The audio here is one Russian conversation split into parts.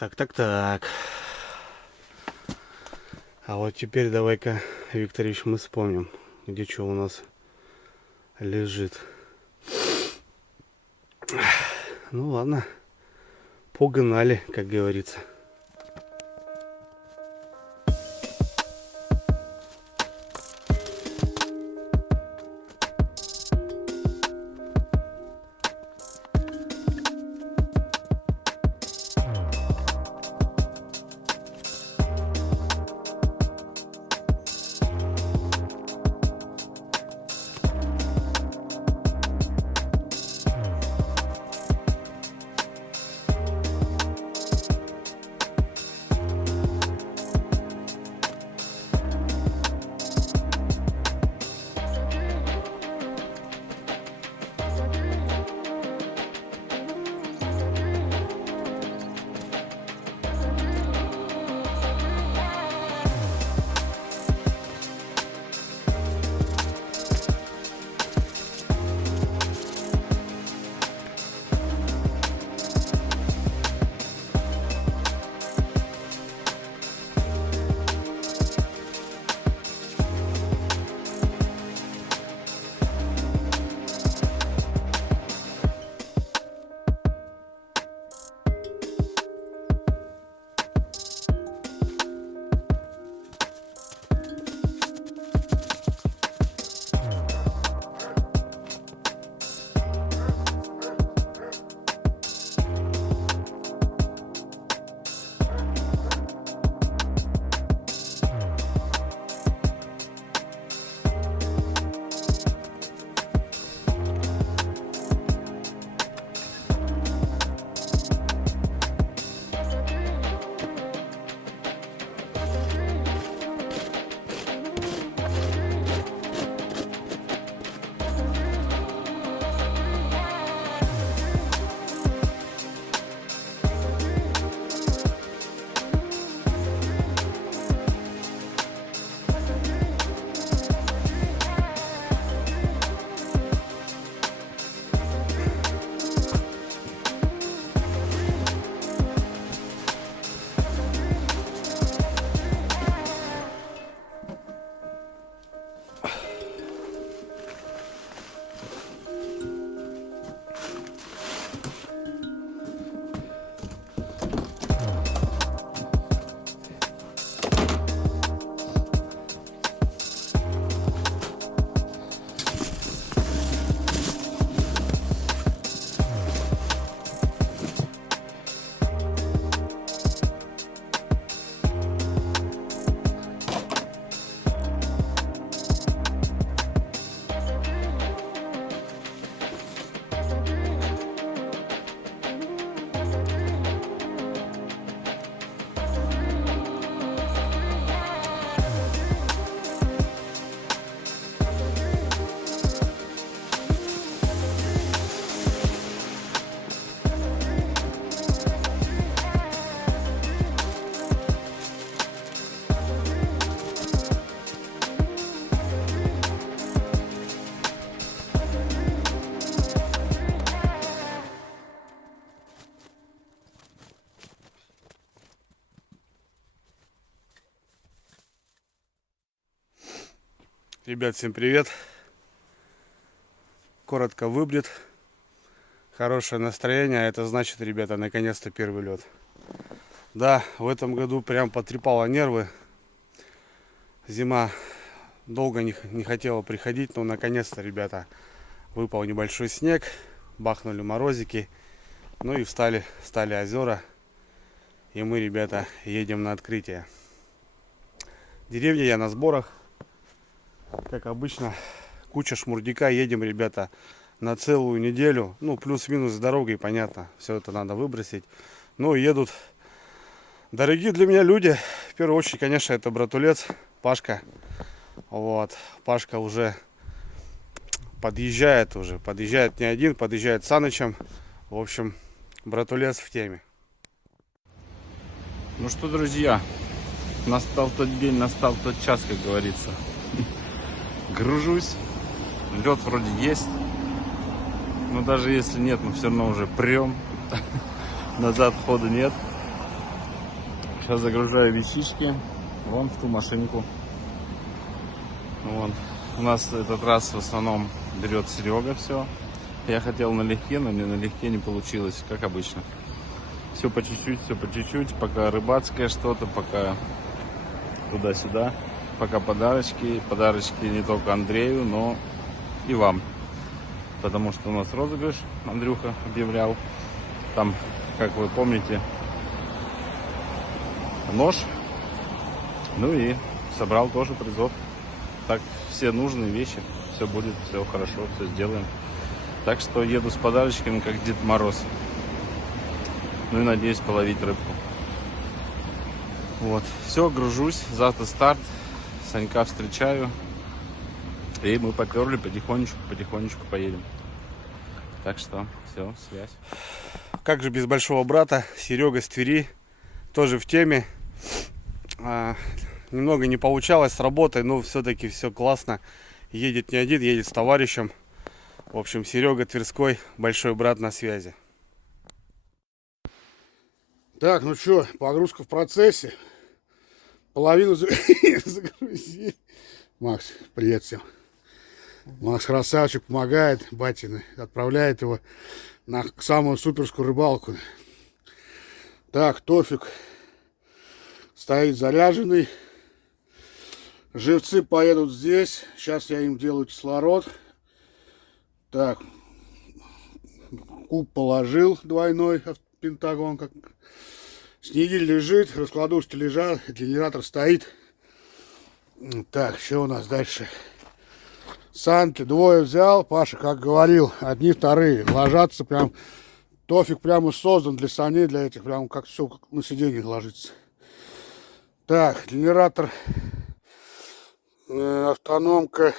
Так. А вот теперь давай-ка, Викторович, мы вспомним, где что у нас лежит. Ну ладно, погнали, как говорится. Ребят, всем привет. Коротко выбрит. Хорошее настроение. Это значит, ребята, наконец-то первый лед. Да, в этом году прям потрепало нервы. Зима долго не хотела приходить, но наконец-то, ребята, выпал небольшой снег. Бахнули морозики. Ну и стали озера. И мы, ребята, едем на открытие. Деревня я на сборах. Как обычно, куча шмурдяка. Едем, ребята, на целую неделю. Ну, плюс-минус с дорогой, понятно. Все это надо выбросить. Ну, едут дорогие для меня люди. В первую очередь, конечно, это братулец Пашка. Вот. Пашка уже подъезжает не один, подъезжает с Санычем. В общем, братулец в теме. Ну что, друзья, настал тот день, настал тот час, как говорится. Гружусь, лед вроде есть, но даже если нет, мы все равно уже прем, назад хода нет. Сейчас загружаю вещички вон в ту машинку. Вон. У нас этот раз в основном берет Серега все. Я хотел налегке, но мне налегке не получилось, как обычно. Все по чуть-чуть, пока рыбацкое что-то, пока туда-сюда, пока подарочки. Подарочки не только Андрею, но и вам. Потому что у нас розыгрыш, Андрюха объявлял. Там, как вы помните, нож. Ну и собрал тоже призов. Так, все нужные вещи, все будет, все хорошо, все сделаем. Так что еду с подарочками, как Дед Мороз. Ну и надеюсь половить рыбку. Вот, все, гружусь, завтра старт. Санька встречаю. И мы поперли потихонечку поедем. Так что, все, связь. Как же без большого брата, Серега с Твери, тоже в теме. Немного не получалось с работой, но все-таки все классно. Едет не один, едет с товарищем. В общем, Серега Тверской, большой брат на связи. Так, ну что, погрузка в процессе. Половину загрузили. Макс, привет всем. Макс красавчик, помогает батины, отправляет его на самую суперскую рыбалку. Так, Тофик стоит заряженный. Живцы поедут здесь. Сейчас я им делаю кислород. Так, куб положил двойной пентагон. Как... Снегирь лежит, раскладушки лежат, генератор стоит. Так, что у нас дальше? Санки двое взял. Паша, как говорил, одни, вторые. Ложатся прям. Тофик прямо создан для саней, для этих. Прям как все как на сиденье ложится. Так, генератор. Автономка.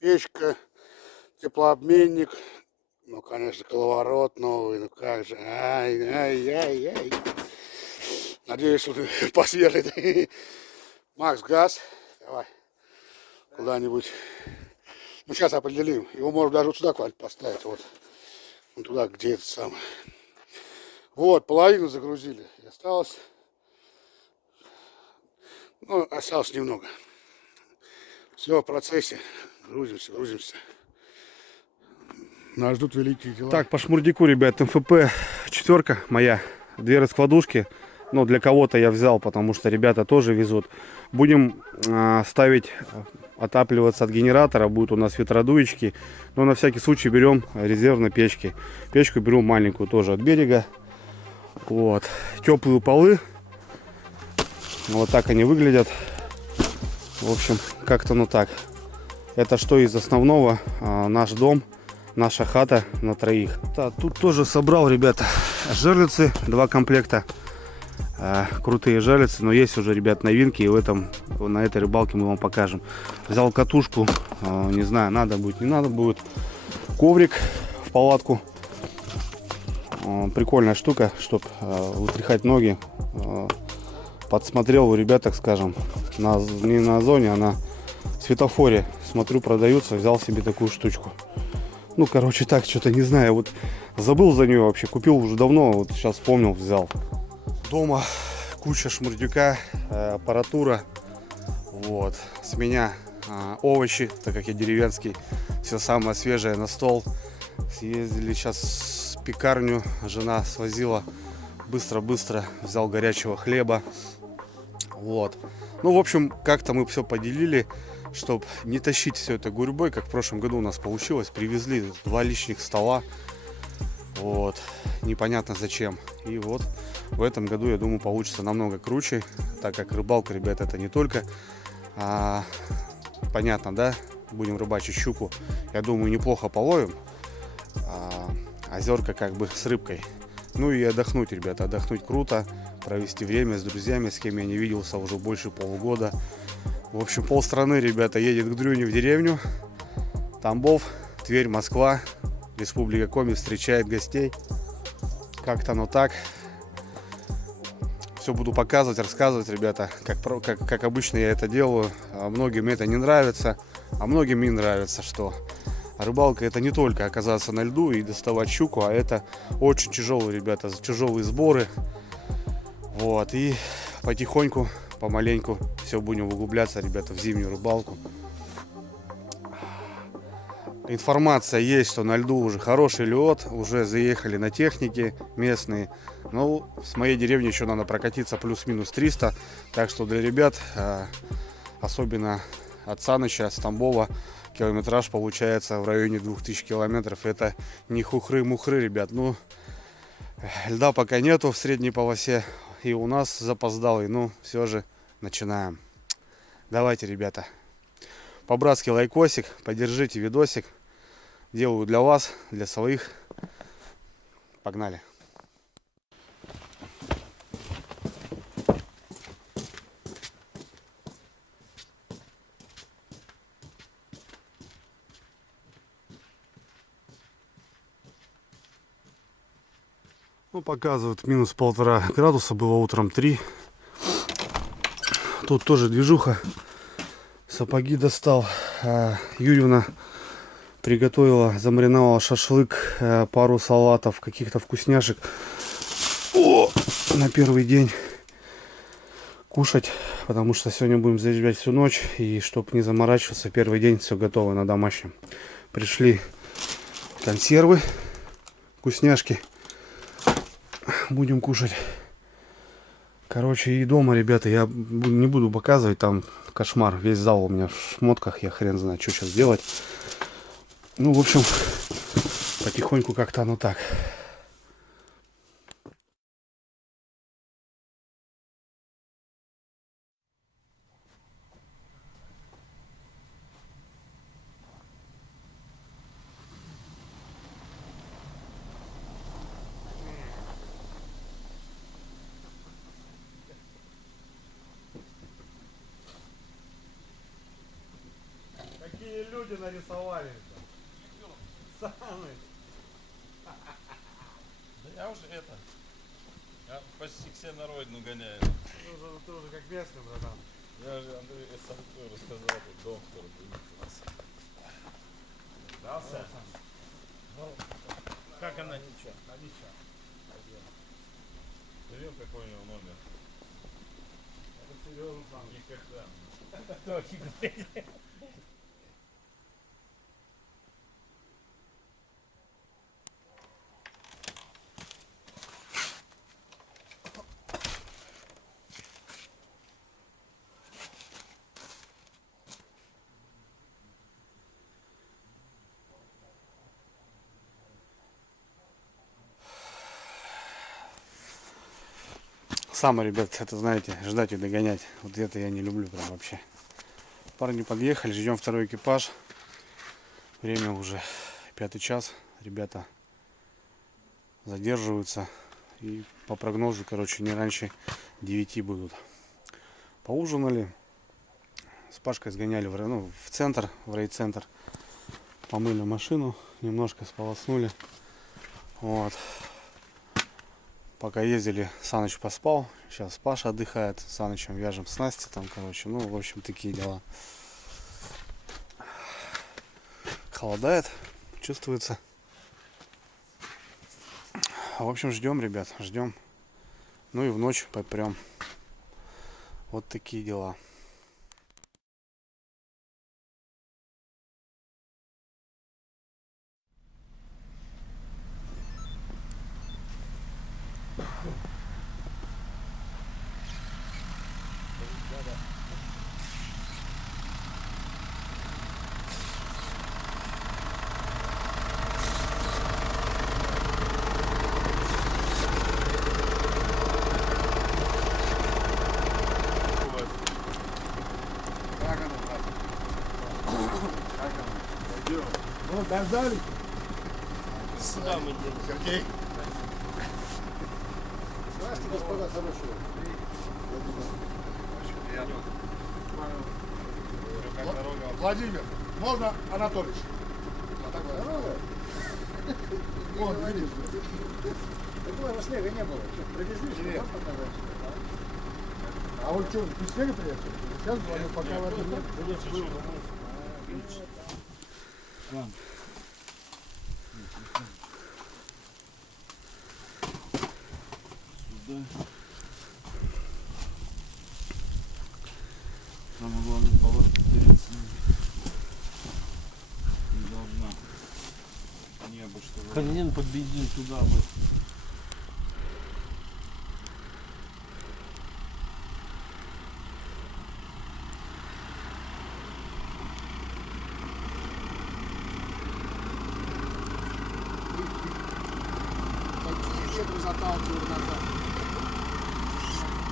Печка. Теплообменник. Ну, конечно, коловорот новый. Ну как же. Ай. Надеюсь, что посверлит. Макс, газ. Давай. Куда-нибудь. Ну, сейчас определим. Его можно даже вот сюда куда-нибудь поставить. Вот туда, где это самое. Вот, половину загрузили. И осталось. Ну, осталось немного. Все в процессе. Грузимся. Нас ждут великие дела. Так, по шмурдику, ребят, МФП 4 моя. 2 раскладушки. Но для кого-то я взял, потому что ребята тоже везут. Будем ставить, отапливаться от генератора. Будут у нас ветродуечки. Но на всякий случай берем резервные печки. Печку беру маленькую тоже от берега. Вот. Теплые полы. Вот так они выглядят. В общем, как-то ну так. Это что из основного? Наш дом, наша хата на троих. Тут тоже собрал, ребята, жерлицы. 2 комплекта. Крутые жерлицы, но есть уже, ребят, новинки, и на этой рыбалке мы вам покажем. Взял катушку, не знаю, надо будет, не надо будет. Коврик в палатку. Прикольная штука, чтобы вытряхать ноги. Подсмотрел у ребят, так скажем, не на Озоне, а на Светофоре. Смотрю, продаются, взял себе такую штучку. Ну, короче, так, что-то не знаю, вот забыл за нее вообще, купил уже давно, вот сейчас вспомнил, взял. Дома куча шмурдюка, аппаратура. Вот. С меня овощи, так как я деревенский. Все самое свежее на стол. Съездили сейчас в пекарню. Жена свозила. Быстро взял горячего хлеба. Вот. Ну, в общем, как-то мы все поделили, чтобы не тащить все это гурьбой, как в прошлом году у нас получилось. Привезли 2 лишних стола. Вот. Непонятно зачем. И вот в этом году, я думаю, получится намного круче, так как рыбалка, ребята, это не только, понятно, да, будем рыбачить щуку, я думаю, неплохо половим, озерка как бы с рыбкой. Ну и отдохнуть, ребята, отдохнуть круто, провести время с друзьями, с кем я не виделся уже больше полугода. В общем, полстраны, ребята, едет к Дрюне в деревню, Тамбов, Тверь, Москва, Республика Коми встречает гостей. Как-то оно так. Все буду показывать, рассказывать, ребята, как обычно я это делаю. Многим это не нравится, а многим и нравится, что рыбалка это не только оказаться на льду и доставать щуку, а это очень тяжелые, ребята, тяжелые сборы. Вот, и потихоньку, помаленьку все будем углубляться, ребята, в зимнюю рыбалку. Информация есть, что на льду уже хороший лед, уже заехали на технике местные. Ну, с моей деревни еще надо прокатиться плюс-минус 300. Так что для ребят, особенно от Саныча, с Тамбова, километраж получается в районе 2000 километров. Это не хухры-мухры, ребят. Ну, льда пока нету в средней полосе. И у нас запоздалый. Ну, все же начинаем. Давайте, ребята. По-братски лайкосик, поддержите видосик. Делаю для вас, для своих. Погнали. Ну, показывают минус 1,5 градуса, было утром 3. Тут тоже движуха. Сапоги достал. Юрьевна приготовила, замариновала шашлык, пару салатов, каких-то вкусняшек. О, на первый день кушать, потому что сегодня будем заряжать всю ночь. И чтобы не заморачиваться, первый день все готово на домашнем. Пришли консервы, вкусняшки. Будем кушать. Короче, и дома, ребята, я не буду показывать, там кошмар. Весь зал у меня в шмотках, я хрен знает, что сейчас делать. Ну, в общем, потихоньку как-то оно так. Какие люди нарисовали? Самый. Да я уже это. Я почти к себе на родину гоняю. Ты уже как местный, братан. Я же Андрей Санкой рассказал, тут дом скоро будет у нас. Да, Сань? Как она? Ничего. Берем, какой у него номер. Это серьезно, сам. Никогда. Самое, ребят, это, знаете, ждать и догонять. Вот это я не люблю прям вообще. Парни подъехали, ждем второй экипаж. Время уже 5 час. Ребята задерживаются. И по прогнозу, короче, не раньше 9 будут. Поужинали. С Пашкой сгоняли в центр, в райцентр. Помыли машину, немножко сполоснули. Вот. Пока ездили, Саныч поспал. Сейчас Паша отдыхает. С Санычем вяжем снасти там, короче. Ну, в общем, такие дела. Холодает, чувствуется. В общем, ждем, ребят, ждем. Ну и в ночь попрем. Вот такие дела. Ну, дождались? Сюда мы едем. Сергей. Здравствуйте, господа хорошие. Владимир, можно Анатольевич? Дорога? Вон, видишь? Такого снега не было. Что, привезли, Нет. что показать? А вот что, без снега приехали? Сейчас звоню, пока в этом нет. Самое главное палатка перед не должна. Небо, чтобы... Хрен под бензин туда бы. Какие ветры заталкивают назад?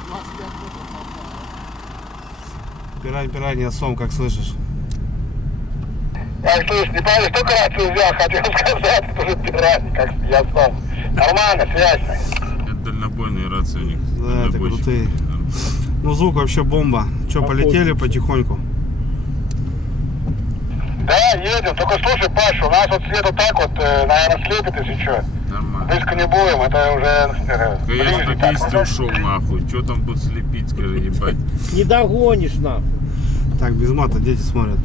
25 метров попало. Пирань, я сом, как слышишь. Так, слышь, не помнишь, только рацию взял, хотел сказать, что же пирань, как я сам. Нормально, связь. Это дальнобойные рации у них. Да, это крутые. Ну звук вообще бомба. Че, полетели потихоньку? Да, едем, только слушай, Паша, у нас вот свет вот так вот, наверное, слепит, если что. Нормально. Близко не будем, это уже... Да я ближе 110 так. ушел нахуй. Что там тут слепить, скажи, ебать. Не догонишь нахуй. Так, без мата, дети смотрят.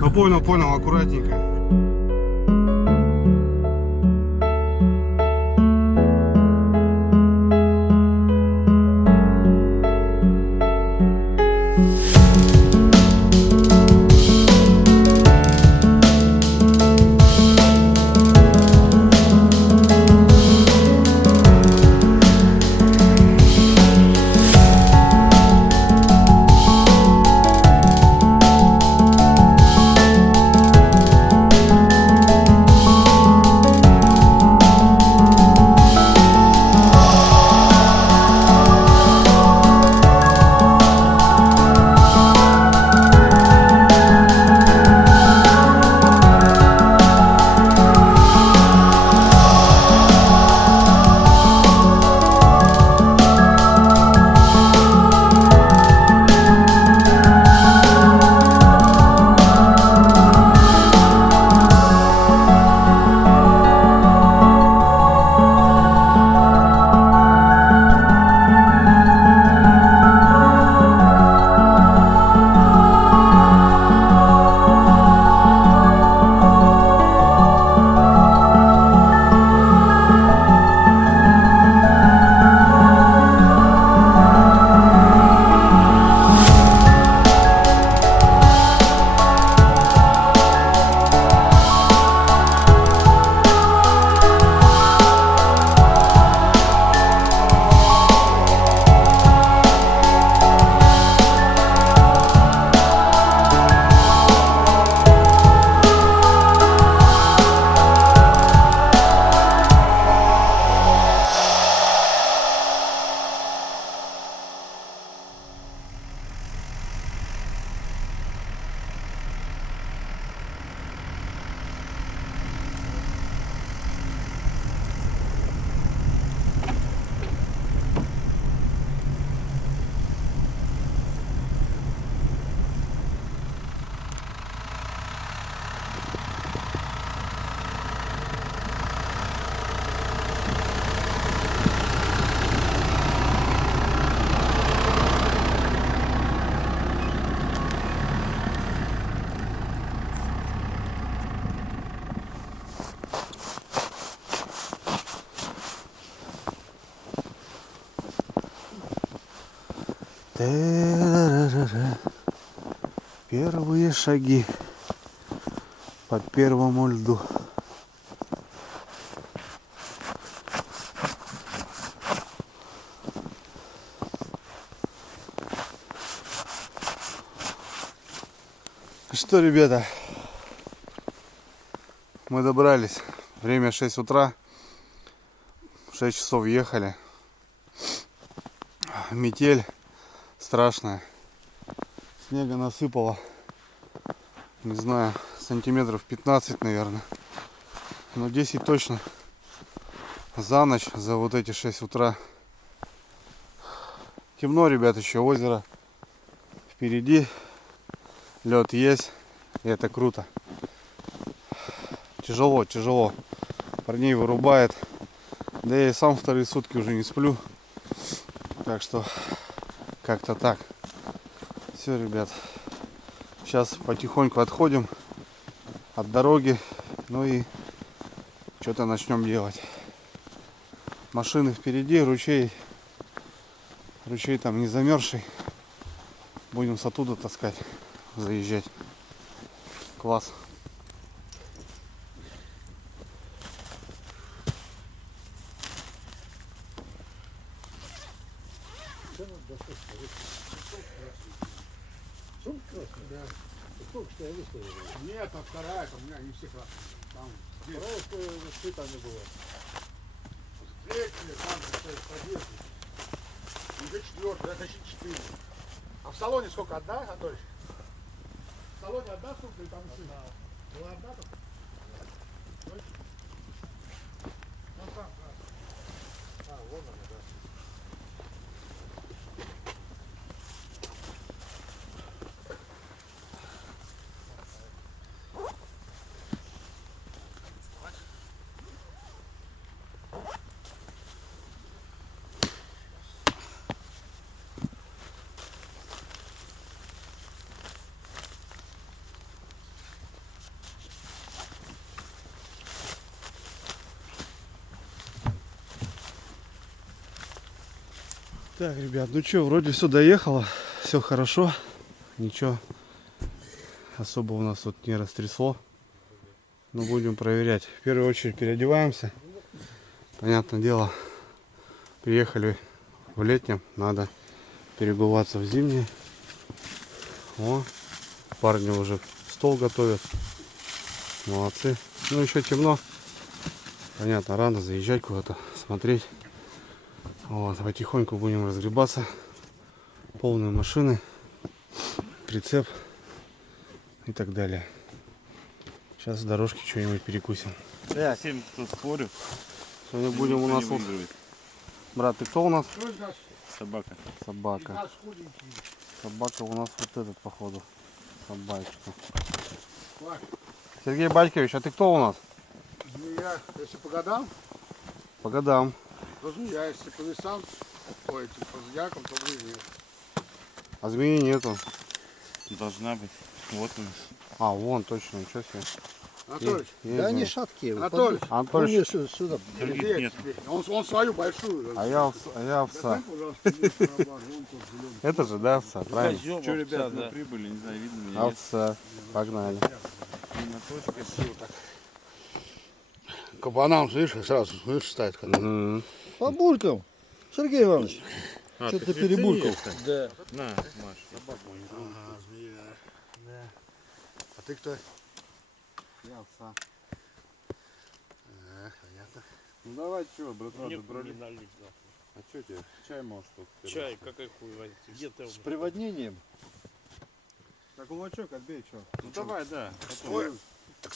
Ну понял, аккуратненько. Первые шаги по первому льду. Что, ребята, мы добрались. Время 6 утра. 6 часов ехали. Метель страшная. Снега насыпало. Не знаю, сантиметров 15, наверное. Но 10 точно. За ночь, за вот эти 6 утра. Темно, ребят, еще озеро впереди. Лед есть. И это круто. Тяжело. Парней вырубает. Да я и сам вторые сутки уже не сплю. Так что как-то так. Все, ребят. Сейчас потихоньку отходим от дороги. Ну и что-то начнем делать. Машины впереди, ручей там не замерзший. Будем с оттуда таскать, заезжать. Класс. Сумка красная? Да. Сколько что я выставил? Нет, там вторая, там у меня не все красные. Там Вторая, что там не было. третья, там стоит подъезд. Уже четвертая, это еще 4. А в салоне сколько? Одна, Анатолий? В салоне одна сумка или там еще? Была одна там? Точно? Ну там, да. А, вон она, да. Так, ребят, ну что, вроде все доехало, все хорошо, ничего особо у нас тут не растрясло, но будем проверять. В первую очередь переодеваемся, понятное дело, приехали в летнем, надо переобуваться в зимнее. О, парни уже стол готовят, молодцы. Ну еще темно, понятно, рано заезжать куда-то, смотреть. Вот, потихоньку будем разгребаться. Полные машины, прицеп и так далее. Сейчас с дорожки что-нибудь перекусим. Всем, кто спорит, Сегодня будем у нас вот... Брат, ты кто у нас? собака. Собака. Собака у нас вот этот, походу. Собачка. Сергей Батькович, а ты кто у нас? Змея, если по годам, По годам. то змея, если по весам, ой, по зодиакам, то блин нет. А змеи нету. Должна быть. Вот у нас. А, вон, точно, ничего себе. Анатолий, Есть Да они змеи. шаткие. Анатолий, Анатолий, Сюда. Других где нет. тебе? Он свою большую. а я овца. Дай, пожалуйста, мне барабан, вон тот зеленый. Это же, да, овца, правильно? Что, ребят, мы прибыли, не знаю, видно меня, нет? Овца. Погнали. Моточка, все так. Кабанам, слышишь, сразу, слышишь, ставит. Мгм. По буркам. Сергей Иванович, что-то перебуркал. Да. На, Маш. Ага, змея. Да. А ты кто? Я овца. Понятно. Ну давай, что, братан, Мне добрались? не налить, да. А что тебе? Чай можешь тут? Чай, какой хуй возьмите? Где ты? С приводнением. Так кулачок отбей, что? Ну давай, да. Стой. Так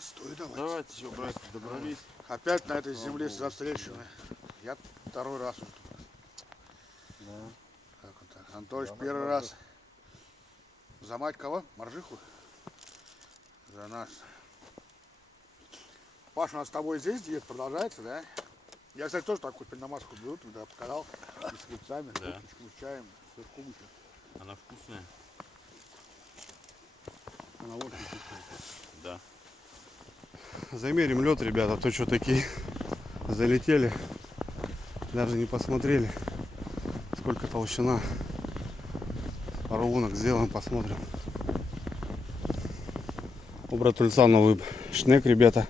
стой, давай. Давайте, что, братья, добрались. Опять на этой земле встречены. Я второй раз уже тут. Да. Как вот так. Анатольевич первый раз. За мать кого? Моржиху? За нас. Паша, у нас с тобой здесь диета продолжается, да? Я, кстати, тоже такую намазку беру, туда показал. И с хлебцами, Да. с чаем, все вкусно. Она вкусная? Она очень вкусная. Да. Замерим лед, ребята, то что такие залетели, даже не посмотрели, сколько толщина. Пару лунок сделаем, посмотрим. У братульца новый шнек, ребята,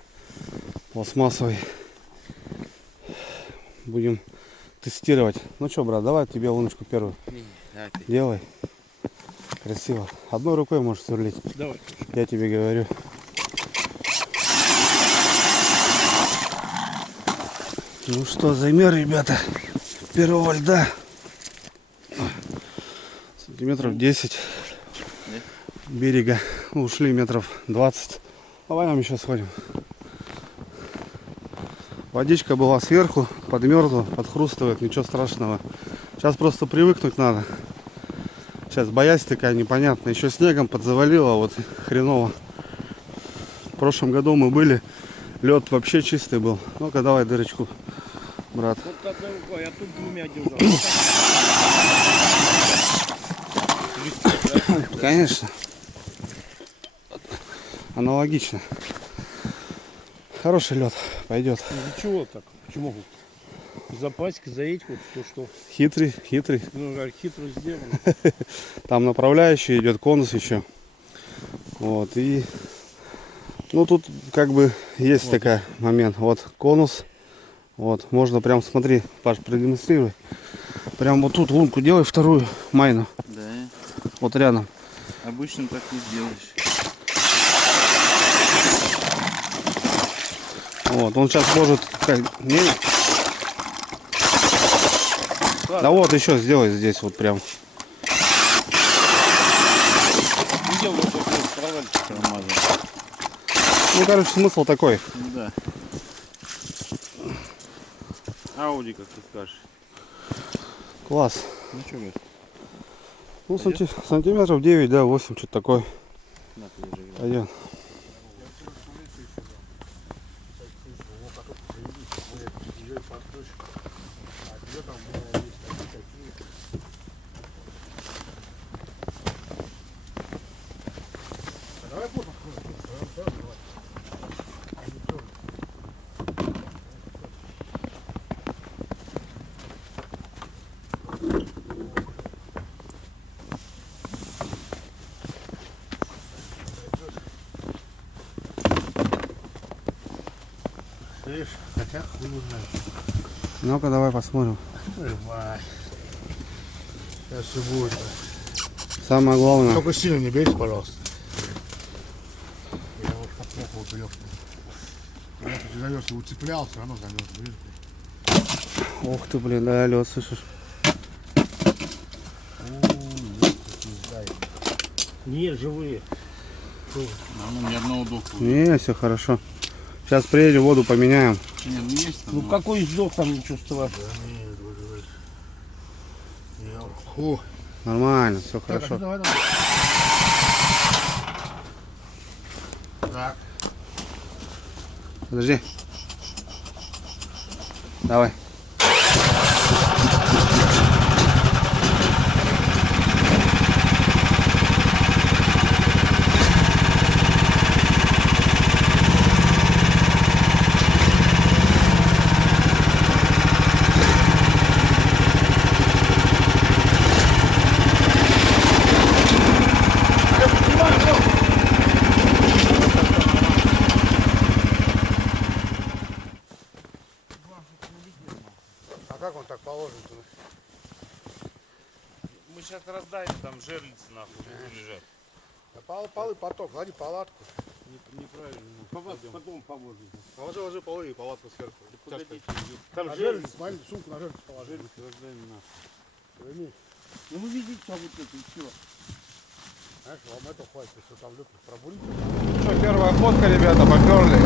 пластмассовый. Будем тестировать. Ну что, брат, давай тебе луночку первую делай. Красиво. Одной рукой можешь сверлить. Давай. Я тебе говорю. Ну что, замер, ребята, первого льда. Сантиметров 10 берега. Ушли метров 20. Давай нам еще сходим. Водичка была сверху, подмерзла, подхрустывает, ничего страшного. Сейчас просто привыкнуть надо. Сейчас боязнь такая непонятная. Еще снегом подзавалило, вот хреново. В прошлом году мы были, лед вообще чистый был. Ну-ка давай дырочку, брат. Вот одной рукой, я тут двумя держал. Конечно. Аналогично. Хороший лед пойдет. Ничего так. Почему? Запасик, заедь вот то, что. Хитрый, хитрый. Ну, как хитро сделано. Там направляющий идет, конус еще. Вот, и... Ну, тут как бы есть Вот. такой момент. Вот конус. Вот, можно прям, смотри, Паш, продемонстрируй. Прям вот тут лунку делай, вторую майну. Да. Вот рядом. Обычно так не сделаешь. Вот, он сейчас может... Не... Да вот еще сделай здесь вот прям. Видел вот такой провальчик. Промазал. Ну, короче, смысл такой. Да. Ауди, как ты скажешь. Класс. Ну что, говорит? Ну, сантиметров 9, да, 8, что-то такое. На, подержи. Пойдем. Слышь, хотя хуй знает. Ну-ка, давай посмотрим. Ой, сейчас все будет. Самое главное. Только сильно не бейте, пожалуйста. Я вот как плохо вот лёг. Если завез и уцеплял, все равно замерз. Блин. Ух ты, блин, да, лед, слышишь? Не, живые. Ну, ни одного дохлого. Не, все хорошо. Сейчас приедем, воду поменяем. Не, ну есть там. Ну какой сдох там не чувствовал? Фу. Нормально, все Так, хорошо. давай, давай. Так. Подожди. Давай. А как он так положен? Мы сейчас раздаем, там жерлицы нахуй лежат. Полы поток, клади палатку. Неправильно. Потом поможем. Ложи полы и палатку сверху. Погодите. Там жерлиц, смотри, сумку на жерлиц положи. Раздаем нахуй. Возьми. Ну вы видите, а вот это и все. Знаешь, вам это хватит, если там лёг пробурить. Что, первая ходка, ребята, поперли.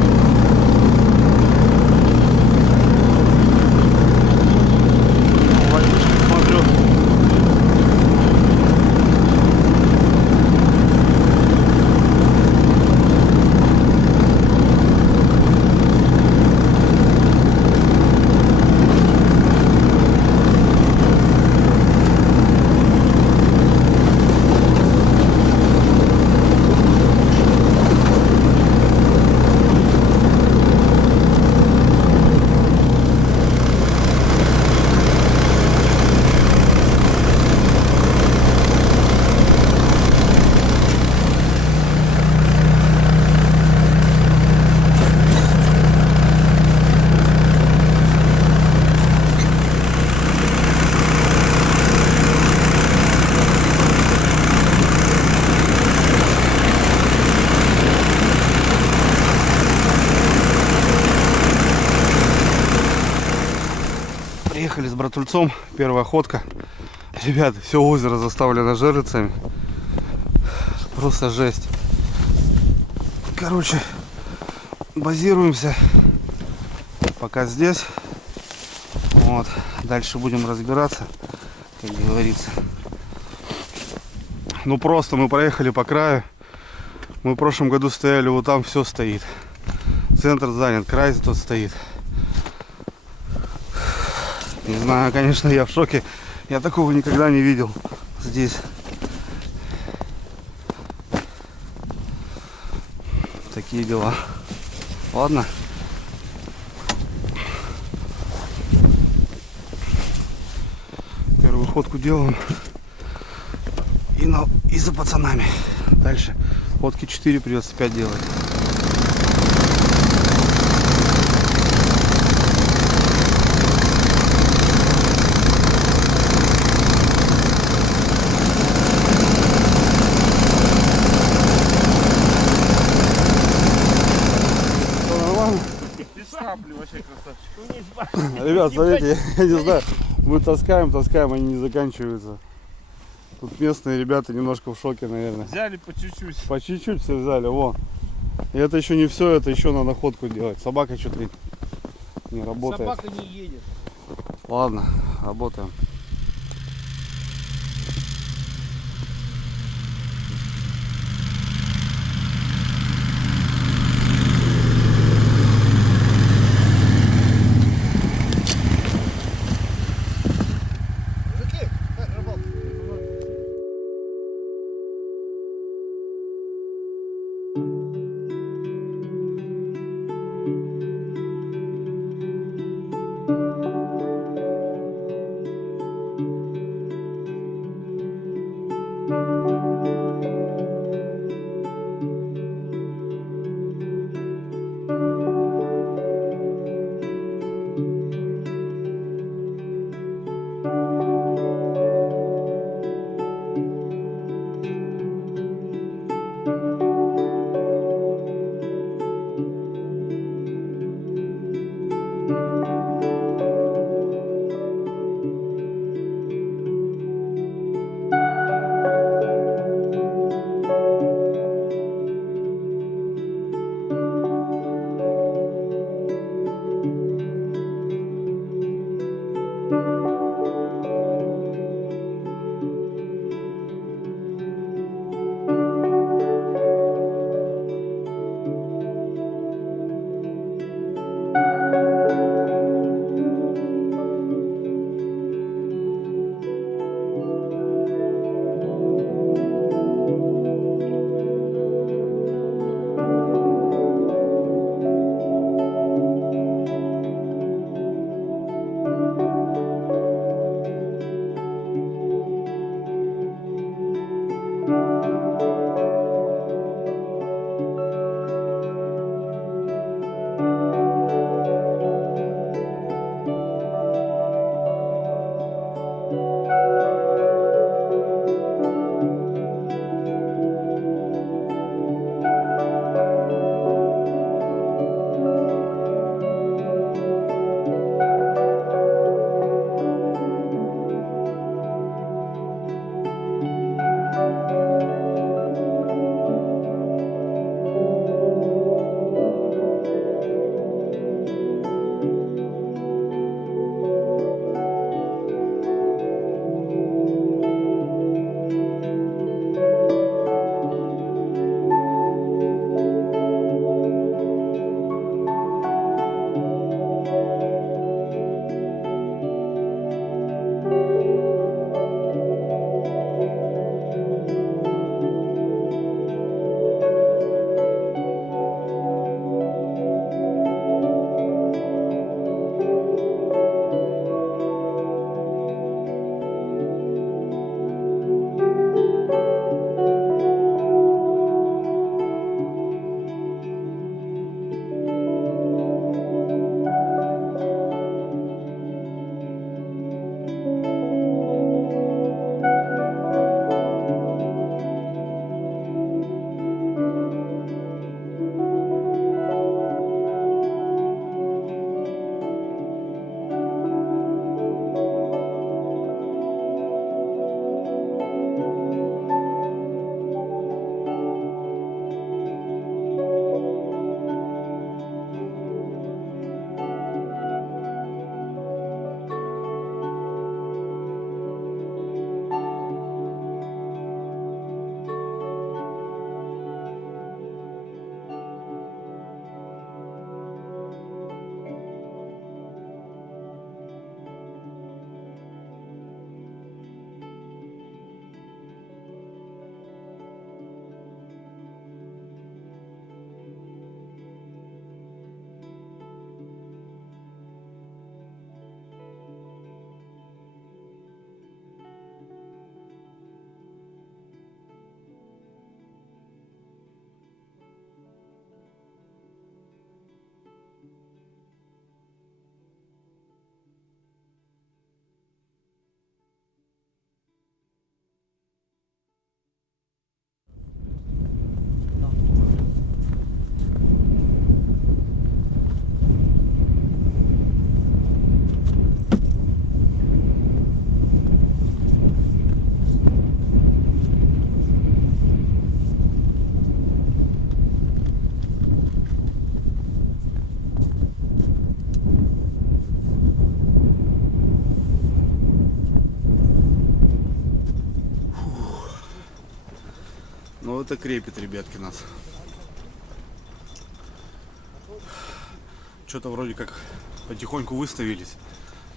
Смотрю. Приехали с братульцом, первая ходка. Ребят, все озеро заставлено жерлицами. Просто жесть. Короче, базируемся пока здесь. Вот. Дальше будем разбираться, как говорится. Ну просто мы проехали по краю. Мы в прошлом году стояли вот там, все стоит. Центр занят, край тут стоит. Не знаю, конечно, я в шоке. Я такого никогда не видел здесь. Такие дела. Ладно. находку делаем. И за пацанами. Дальше ходки 4 придется 5 делать. Без шапли вообще красавчик. Ребят, смотрите, я не знаю, мы таскаем, они не заканчиваются. Тут местные ребята немножко в шоке, наверное. Взяли по чуть-чуть. По чуть-чуть все взяли, вон. И это еще не все, это еще надо ходку делать. Собака что-то не работает. Собака не едет. Ладно, работаем. Мужики, как рыбалка? Вот и крепит, ребятки, нас. Что-то вроде как потихоньку выставились.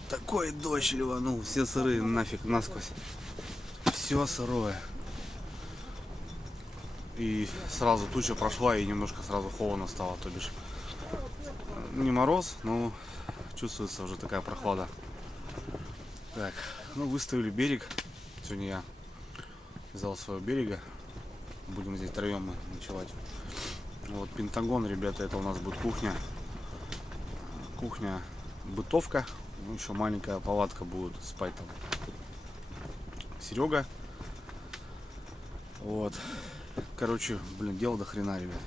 Такой дождь ливанул, все сырые нафиг насквозь. Все сырое. И сразу туча прошла и немножко сразу холодно стало, то бишь. Не мороз, но чувствуется уже такая прохлада. Так, ну выставили берег. Сегодня я взял своего берега. Будем здесь втроем мы ночевать. Вот Пентагон, ребята, это у нас будет кухня. Кухня, бытовка. Ну, еще маленькая палатка будет спать там. Серега. Вот. Короче, блин, дело до хрена, ребят.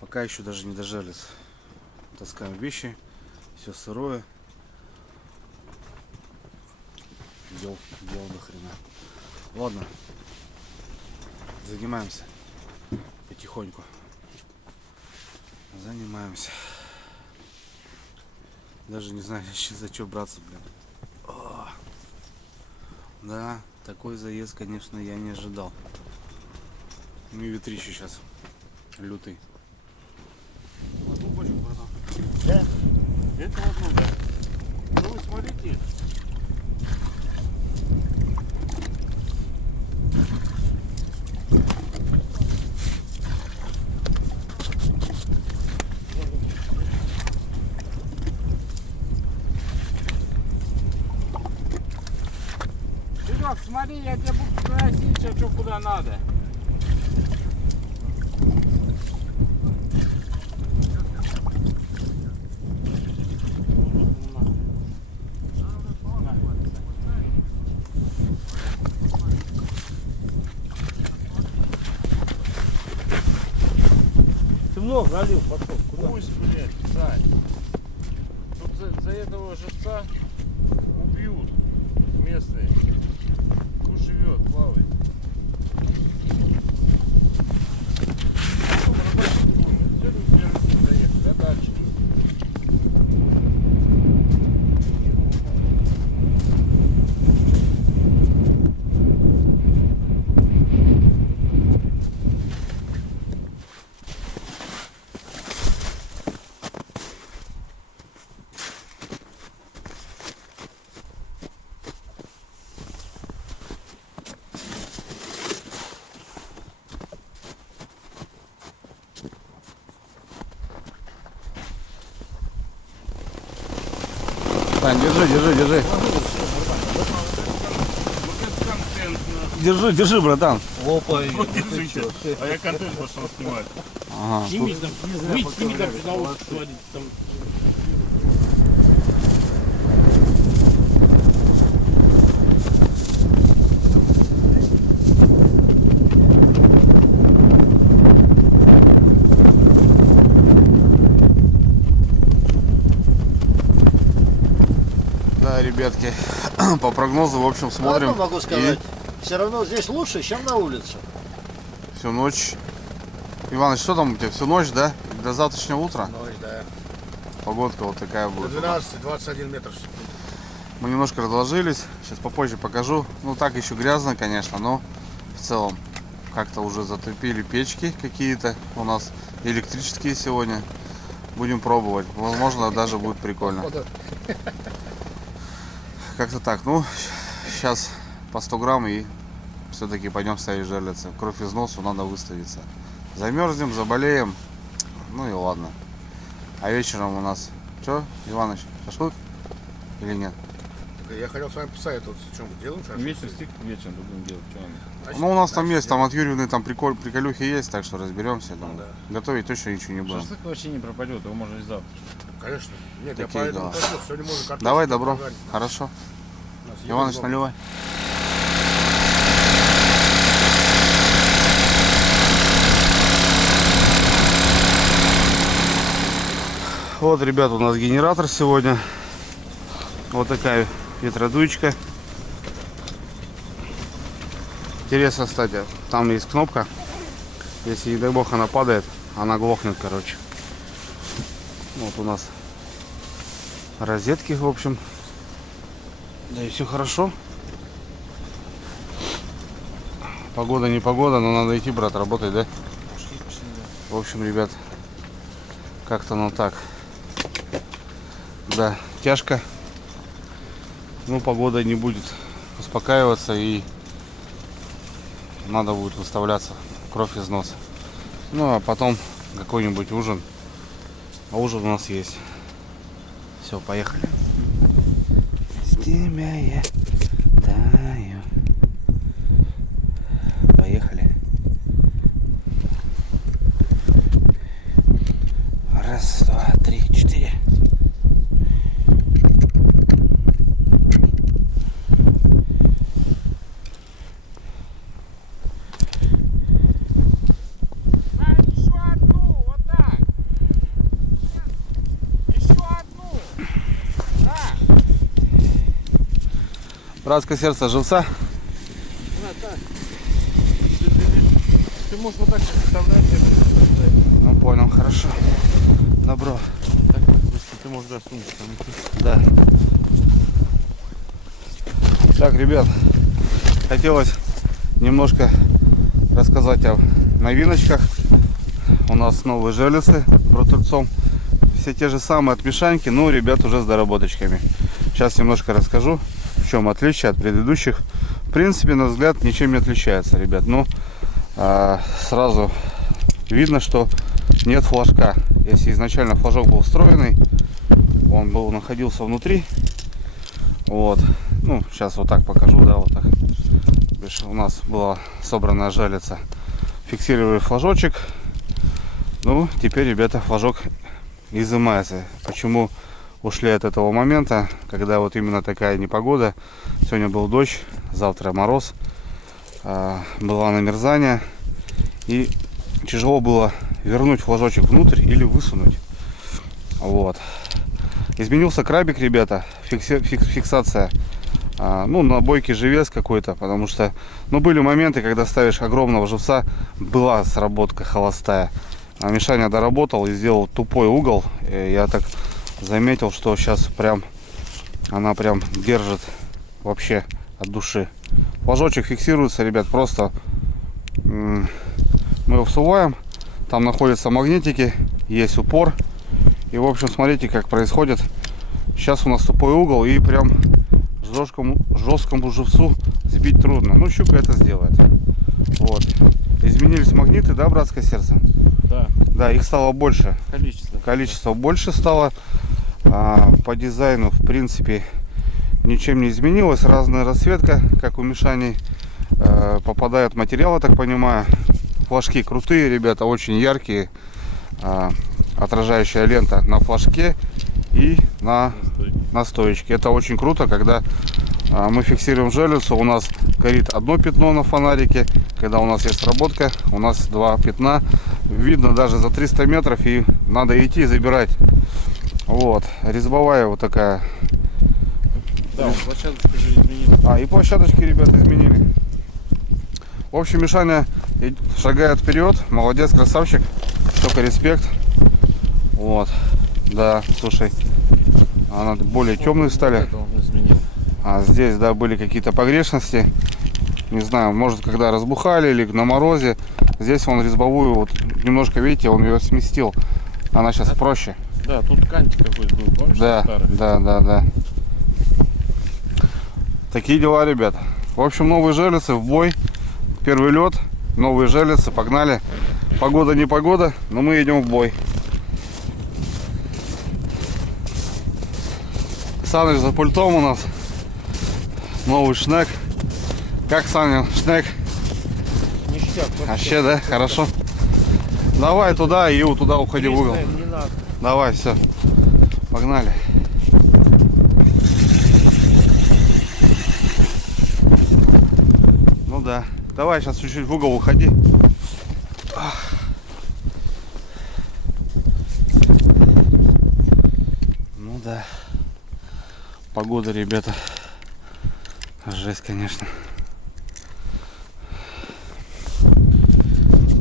Пока еще даже не дожались. Таскаем вещи. Все сырое. Дело до хрена. Ладно. Занимаемся. Потихоньку. Занимаемся. Даже не знаю, за что браться, блин. О, да, такой заезд, конечно, я не ожидал. Ну и ветрище сейчас лютый. Да? Это одно, да. Ну вы смотрите. Серег, смотри, я тебя буду просить, что куда надо. Ты много налил потом. Куда? Пусть, блядь, Сань. Тут за этого живца убьют местные. Пусть живет, плавает. Доехали, а дальше? Тань, держи. Держи, братан. Опа, Держите. А я контент пошел снимать. Ага, сними там, выйди, сними там, на улицу сводить, там. да, ребятки, по прогнозу, в общем, смотрим. Одно могу сказать. Все равно здесь лучше, чем на улице. Всю ночь. Иваныч, что там у тебя? Всю ночь, да? До завтрашнего утра? Ночь, да. Погодка вот такая До будет. 12-21 метров в секунду. Мы немножко разложились. Сейчас попозже покажу. Ну, так еще грязно, конечно, но в целом как-то уже затопили печки какие-то. У нас электрические сегодня. Будем пробовать. Возможно, даже будет прикольно. Как-то так. Ну, сейчас по 100 грамм и все-таки пойдем ставить жерлицы. Кровь из носу, надо выставиться. Замерзнем, заболеем. Ну и ладно. А вечером у нас что, Иваныч, шашлык или нет? Я хотел с вами посоветоваться, что мы делаем шашлык. Вечером будем делать, что они. Ну, у нас там есть, там от Юрьевны там приколюхи есть, так что разберемся. Думаю. да. Готовить точно ничего не будем. Шашлык вообще не пропадет, его можно и завтра. Конечно. Нет, Такие я поэтому дела. хочу, сегодня можно картошку Давай, добро. пожарить. Хорошо. У нас есть Иваныч, дома. наливай. Вот, ребят, у нас генератор сегодня. Вот такая ветродуечка. Интересно, кстати, там есть кнопка. Если, не дай бог, она падает, она глохнет, короче. Вот у нас розетки, в общем. Да и все хорошо. Погода не погода, но надо идти, брат, работать, да? В общем, ребят, как-то ну так. Да, тяжко. Ну, погода не будет успокаиваться и надо будет выставляться. Кровь из носа. Ну, а потом какой-нибудь ужин. А ужин у нас есть. Все, поехали. С тебя я таю. Поехали. Раз, два, три, четыре. Братское сердце живца. Ты можешь вот так представлять. Ну понял, хорошо. Добро. Так, если ты можешь сумку там. Да. Так, ребят, хотелось немножко рассказать о новиночках. У нас новые железы с брутальцом. Все те же самые от Мишаньки, но ребят уже с доработочками. Сейчас немножко расскажу, в чем отличие от предыдущих. В принципе, на взгляд, ничем не отличается, ребят. Но сразу видно, что нет флажка. Если изначально флажок был встроенный, он находился внутри. Вот. Ну, сейчас вот так покажу, да, вот так. У нас была собранная жалица. Фиксировали флажочек. Ну, теперь, ребята, флажок изымается. Почему ушли от этого момента, когда вот именно такая непогода? Сегодня был дождь, завтра мороз, было намерзание, и тяжело было вернуть флажочек внутрь или высунуть. Вот. Изменился крабик, ребята, фиксация. Ну, на бойке живец какой-то, потому что, ну, были моменты, когда ставишь огромного живца, была сработка холостая. А Мишаня доработал и сделал тупой угол. И я так заметил, что сейчас прям она прям держит вообще от души. Флажочек фиксируется, ребят, просто мы его всуваем. Там находятся магнитики, есть упор. И, в общем, смотрите, как происходит. Сейчас у нас тупой угол, и прям жесткому живцу сбить трудно. Ну, щука это сделает. Вот. Изменились магниты, да, братское сердце? Да. Да, их стало больше. Количество. Больше стало. По дизайну, в принципе, ничем не изменилось. Разная расцветка, как у Мишани. Попадает материал, я так понимаю. Флажки крутые, ребята, очень яркие. Отражающая лента на флажке и на стоечке. Это очень круто, когда мы фиксируем железу, у нас горит одно пятно на фонарике. Когда у нас есть сработка, у нас два пятна. Видно даже за 300 метров, и надо идти и забирать. Вот, резьбовая вот такая. Да, площадочку же изменили. И площадочки, ребята, изменили. В общем, Мишаня шагает вперед. Молодец, красавчик. Только респект. Вот. Да, слушай, она более темные стали. Это он изменил. А здесь, да, были какие-то погрешности. Не знаю, может, когда разбухали или на морозе. Здесь он резьбовую, вот немножко, видите, он ее сместил. Она сейчас проще. Да, тут кантик какой-то был, помнишь? Да, старый? да. Такие дела, ребят. В общем, новые железы в бой. Первый лед, новые железы, погнали. Погода не погода, но мы идем в бой. Саныч за пультом у нас. Новый шнек. Как, Саня, шнек? Ништяк. Вообще, да? Хорошо. Давай туда и туда уходи в угол. Не надо. Давай, все. Погнали. Ну да. Давай сейчас чуть-чуть в угол уходи. Ну да. Погода, ребята. Жесть, конечно.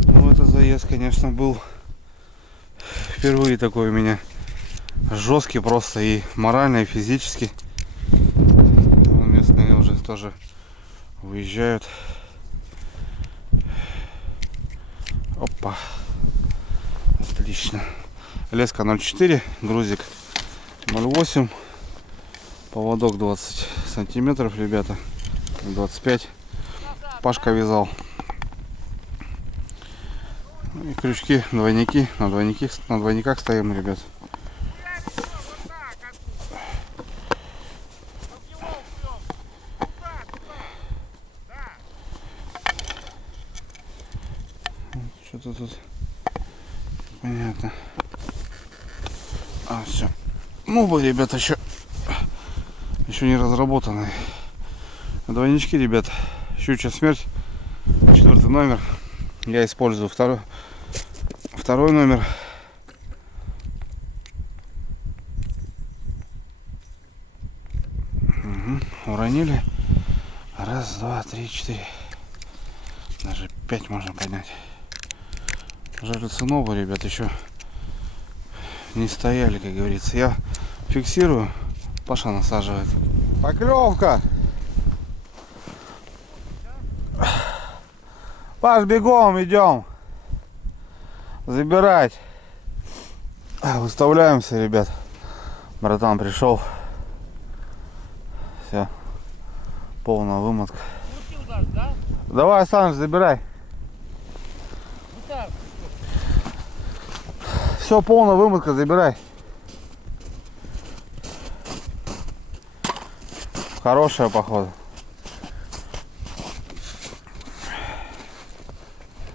Ну, это заезд, конечно, был впервые такой у меня жесткий просто, и морально, и физически. Местные уже тоже выезжают. Опа. Отлично. Леска 0,4, грузик 0,8. Поводок 20 сантиметров, ребята. 25. Пашка вязал. И крючки, двойники. На двойниках стоим, ребят. Что-то тут понятно. А, все. Ну, ребята, еще не разработанные. Двойнички, ребят. Щучья смерть. 4 номер. Я использую второй номер. Угу. Уронили. Раз, два, три, 4. Даже 5 можно поднять. Жерлицы новые, ребят, еще не стояли, как говорится. Я фиксирую, Паша насаживает. Поклевка! Паш, бегом идем забирать. Выставляемся, ребят. Братан пришел. Все, полная вымотка. Давай, Саныч, забирай. Все, полная вымотка, забирай. Хорошая, походу.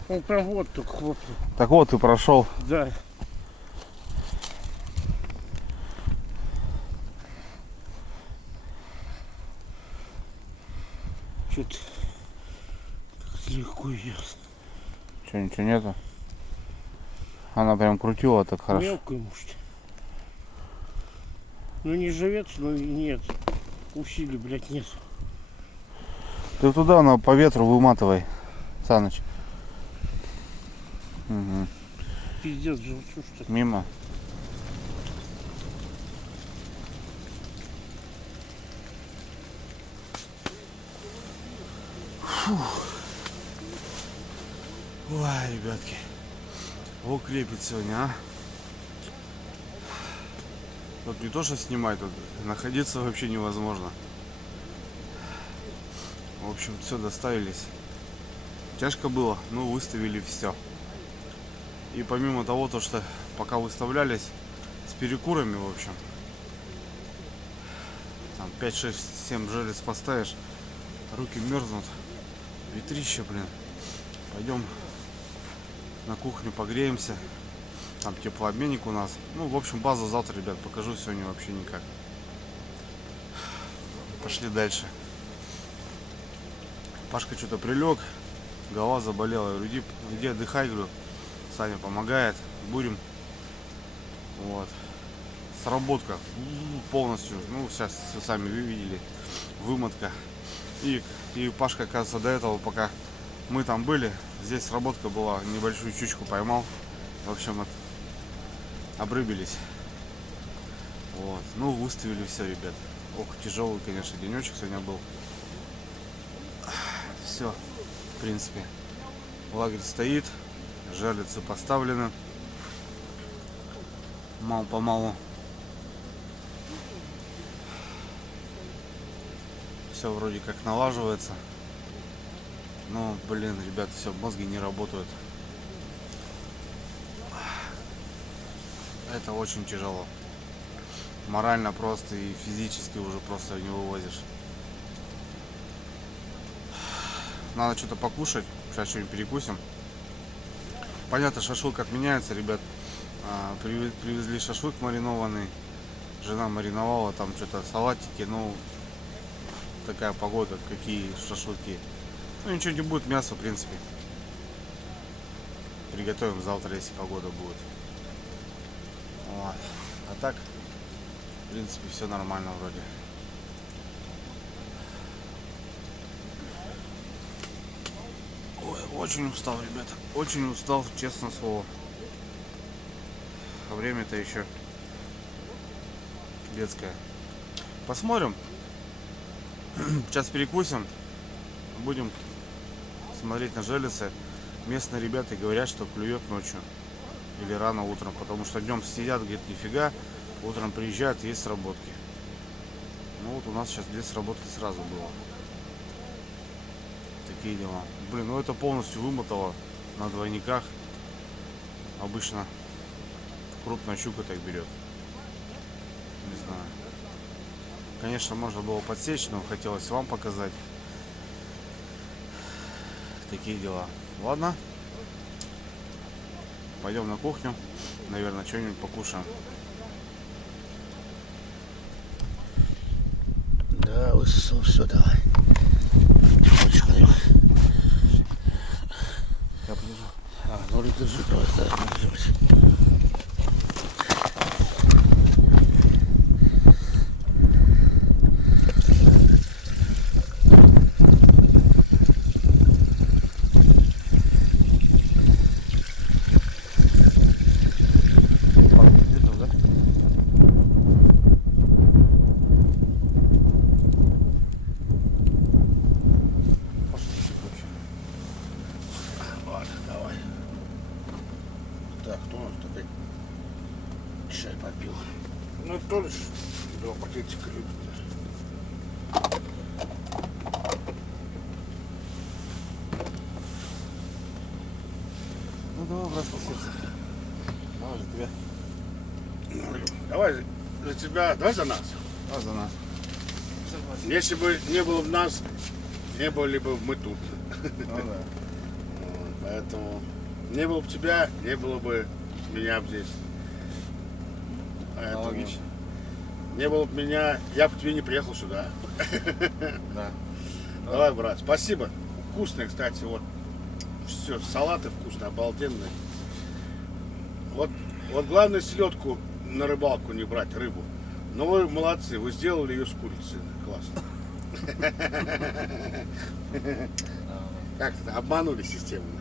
Он провод только хлопнул. Так вот, ты прошел. Да. Что-то легко идет. Че, ничего нету? Она прям крутила так хорошо. Мелкая, может. Ну не живец, но и нет. Усилий, блядь, нет. Ты туда по ветру выматывай, Саныч. Угу. Пиздец, желчу, что ли. Мимо. Фух. Ой, ребятки. О, крепит сегодня, а? Тут не то что снимать, тут находиться вообще невозможно. В общем, все, доставились. Тяжко было, но выставили все. И помимо того, то что пока выставлялись с перекурами, в общем, там 5, 6, 7 желез поставишь, руки мерзнут, ветрище, блин. Пойдем на кухню погреемся. Там теплообменник у нас. Ну, в общем, базу завтра, ребят, покажу. Сегодня вообще никак. Пошли дальше. Пашка что-то прилег. Голова заболела. Я говорю, иди отдыхай, говорю. Саня помогает. Будем. Вот. Сработка полностью. Ну, сейчас вы сами видели. Вымотка. И Пашка, оказывается, до этого, пока мы там были, здесь сработка была. Небольшую щучку поймал. В общем, обрыбились. Вот. Ну, выставили все, ребят. Ох, тяжелый, конечно, денечек сегодня был. Все, в принципе. Лагерь стоит. Жерлицы поставлены. Мало-помалу. Все вроде как налаживается. Но, блин, ребят, все, мозги не работают. Это очень тяжело. Морально просто и физически уже просто не вывозишь. Надо что-то покушать. Сейчас что-нибудь перекусим. Понятно, шашлык отменяется, ребят. Привезли шашлык маринованный. Жена мариновала, там что-то салатики. Ну, такая погода, какие шашлыки. Ну, ничего не будет, мясо, в принципе. Приготовим завтра, если погода будет. Вот. А так, в принципе, все нормально вроде. Ой, очень устал, ребята. Очень устал, честно слово. А время-то еще детское. Посмотрим. Сейчас перекусим. Будем смотреть на жерлицы. местные ребята говорят, что клюет ночью или рано утром, потому что днем сидят, говорит, нифига, утром приезжают, есть сработки. Ну вот у нас сейчас 2 сработки сразу было. Такие дела. Блин, ну это полностью вымотало на двойниках. Обычно крупная щука так берет. Не знаю. Конечно, можно было подсечь, но хотелось вам показать. Такие дела. Ладно. Пойдем на кухню. Наверное, что-нибудь покушаем. Да, высосал, все, давай. Я подержу. Ну, держи, давай, держи. Так, кто у нас такой чай попил? Ну, то лишь 2 пакетика любит. Ну давай, братское сердце. Давай за тебя. Давай за тебя, давай за нас. А за нас. Если бы не было в нас, не были бы мы тут. Ну да. Вот, поэтому не было бы тебя, не было бы меня здесь. Поэтому Аналогично. не было бы меня, я бы к тебе не приехал сюда. Да. Давай, брат, спасибо. Вкусные, кстати, вот. Все, салаты вкусные, обалденные. Вот главное селедку на рыбалку не брать, рыбу. Но вы молодцы, вы сделали ее с курицей. Классно. Как-то обманули системно.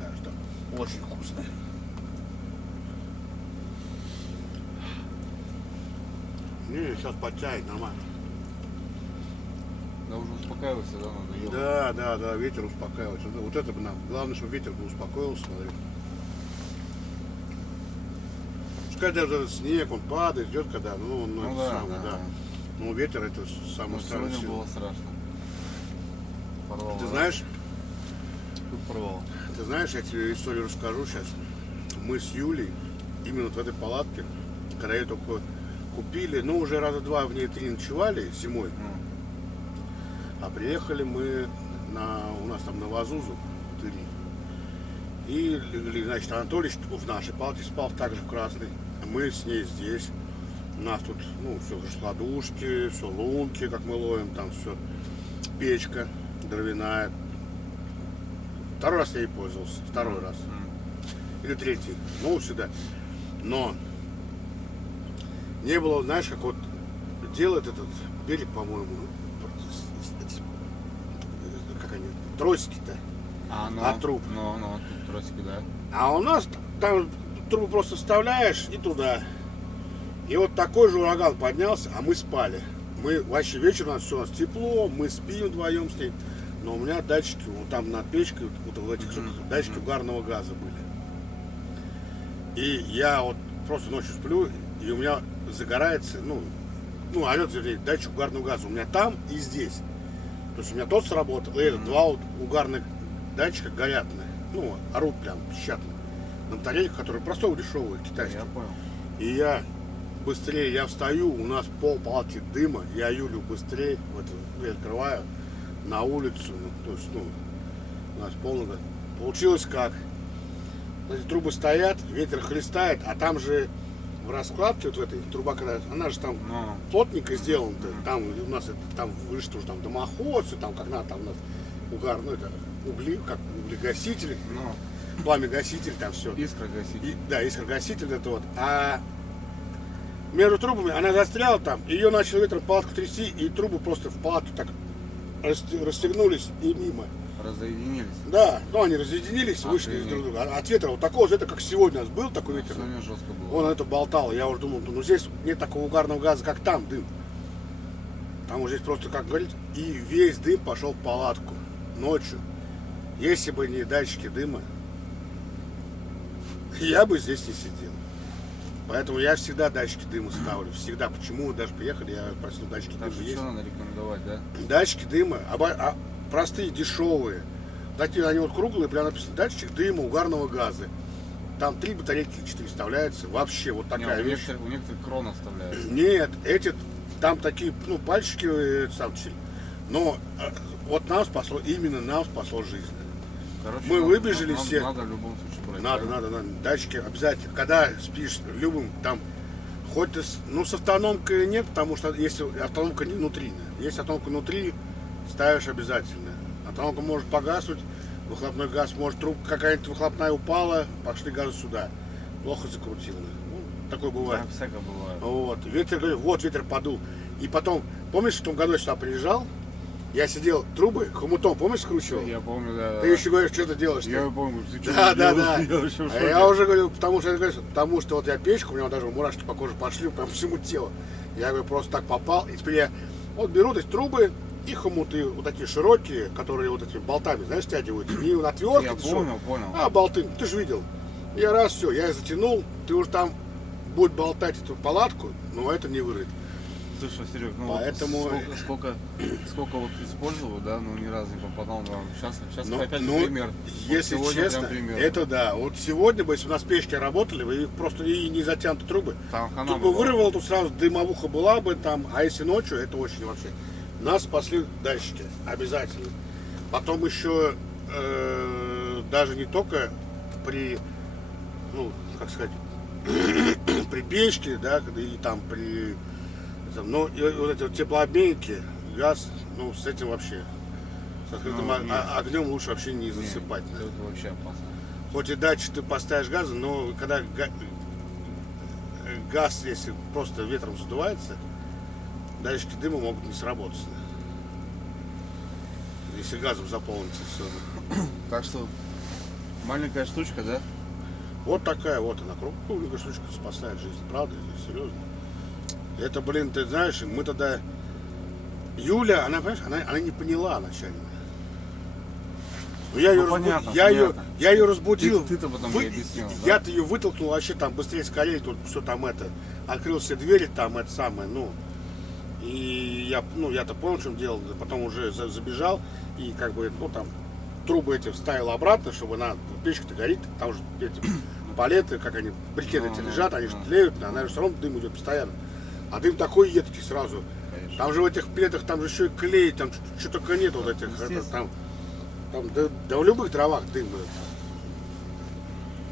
Так что очень вкусно. Не, сейчас подчает нормально. Да уже успокаивайся, да, надо Да, ветер успокаивается. Вот это бы нам. Главное, чтобы ветер бы успокоился, смотри. Пускай даже этот снег, он падает, идет когда, ну, он это да, самое, да. Ну, ветер это самое страшное. Сегодня было страшно. Порвало. Ты знаешь, Тут порвало. ты знаешь, я тебе историю расскажу сейчас. Мы с Юлей именно вот в этой палатке, когда ее только купили, ну, уже раза 2 в ней 3 ночевали зимой. А приехали мы у нас там на Вазузу, в Тыри. И, значит, Анатолий в нашей палатке спал, также в красной. Мы с ней здесь. У нас тут, ну, все раскладушки, все лунки, как мы ловим, там все. Печка дровяная. 2-й раз я ей пользовался. 2-й раз. Или 3-й. Ну, сюда. Но не было, знаешь, как вот делает этот берег, по-моему, как они, тросики-то от труб. Ну, тут тросики, да. А у нас там трубу просто вставляешь и туда. И вот такой же ураган поднялся, а мы спали. Мы вообще вечером, у нас тепло, мы спим вдвоем с ней. Но у меня датчики, вот там над печкой, вот в этих датчики угарного газа были. И я вот просто ночью сплю, и у меня загорается, орет, вернее, датчик угарного газа. У меня там и здесь. То есть у меня тот сработал, и этот, 2 вот угарных датчика горят, орут прям пищатно. На батарейках, которые простой, дешевые, китайские. Я понял. И я встаю, у нас пол палки дыма, я Юлю быстрее, я открываю на улицу, у нас полно. Получилось как? Эти трубы стоят, ветер хлестает, а там же в раскладке вот в этой труба, когда она же там плотненько сделана-то, там у нас там выше тоже там дымоход, все там как надо, там у нас угар, это угли, как углекоситель, пламя-гаситель, там все. Искрогаситель. Да, искрогаситель это вот. А между трубами она застряла там, ее начал ветром палатку трясти, и трубы просто в палатку так расстегнулись и мимо. Разъединились. Да, они разъединились, вышли друг друга. А от ветра вот такого же, это как сегодня у нас был такой ветер. Сегодня жестко было. Он это болтал. Я уже думал, здесь нет такого угарного газа, как там, дым. Там уже здесь просто, как говорить, и весь дым пошел в палатку ночью. Если бы не датчики дыма, я бы здесь не сидел. Поэтому я всегда датчики дыма ставлю. Всегда. Почему даже приехали, я просил датчики Так дыма что есть. что надо рекомендовать, да? Датчики дыма, простые, дешевые. Такие они вот круглые, прям написано датчик дыма угарного газа. Там 3 батарейки, 4 вставляются. Вообще вот такая Не, вещь. у некоторых крон оставляют. Нет, эти там такие, ну, пальчики сам. Но вот нам спасло, именно нам спасло жизнь. Короче, Мы выбежали надо, все. Надо в любом случае брать. Надо. Датчики обязательно. Когда спишь любым, там, хоть ты с автономкой нет, потому что если автономка не внутри. Если автономка внутри, ставишь обязательно. Автономка может погаснуть, выхлопной газ может, трубка какая-нибудь выхлопная упала, пошли газы сюда. Плохо закрутила. Ну, такое бывает. Да, всякое бывает. Вот. Ветер подул. И потом, помнишь, в том году я сюда приезжал, я сидел, трубы хомутом, помнишь, скручивал? Я помню, да. Ты еще говоришь, что ты делаешь? Я помню, ты что Да. Я вообще в А шоке. я уже говорю, потому что вот я печку, у меня даже мурашки по коже пошли, прям всему телу. Я говорю, просто так попал. И теперь я вот беру эти трубы и хомуты, вот такие широкие, которые вот этими болтами, знаешь, стягиваются. Не на отвертке, Я понял. а болты, ты же видел. Я раз, все, я их затянул, ты уже там будешь болтать эту палатку, но это не вырыть. Слушай, Серег, ну Поэтому- вот сколько вот использовал, да, ну ни разу не попадал вам. Сейчас Ну, опять ну, пример. Если Вот сегодня честно, прям пример. это да. Вот сегодня бы, если у нас печки работали, вы просто и не затянуты трубы, Там хана тут бы была. вырвало, тут сразу дымовуха была бы там, а если ночью, это очень вообще. Нас спасли датчики, обязательно. Потом еще даже не только при, ну, как сказать, при печке, да, и там при, но и вот эти вот теплообменники, газ, ну, с этим вообще, с открытым Ну, нет. огнем лучше вообще не засыпать. Нет, это вообще опасно. Хоть и датчик ты поставишь газа, но когда газ, если просто ветром задувается, датчики дыма могут не сработать. Если газом заполнится все. Так что маленькая штучка, да? Вот такая вот она, кругленькая штучка спасает жизнь. Правда, серьезно. Это, блин, ты знаешь, мы тогда... Юля, она, понимаешь, она не поняла начально. Но я ее, понятно, я ее разбудил. Ты-то потом ей объяснил, да? Я-то ее вытолкнул вообще там быстрее скорее, тут все там это. Открыл все двери, там это самое, ну. И я-то понял, в чем дело. Потом уже забежал и как бы, ну там, трубы эти вставил обратно, чтобы она, печка-то горит, там же эти палеты, как они, брикеты эти лежат, они же тлеют, она же все равно дым идет постоянно. А дым такой едкий сразу. Конечно. Там же в этих палетах, там же еще и клей, там что только нет вот этих, там да в любых дровах дым будет.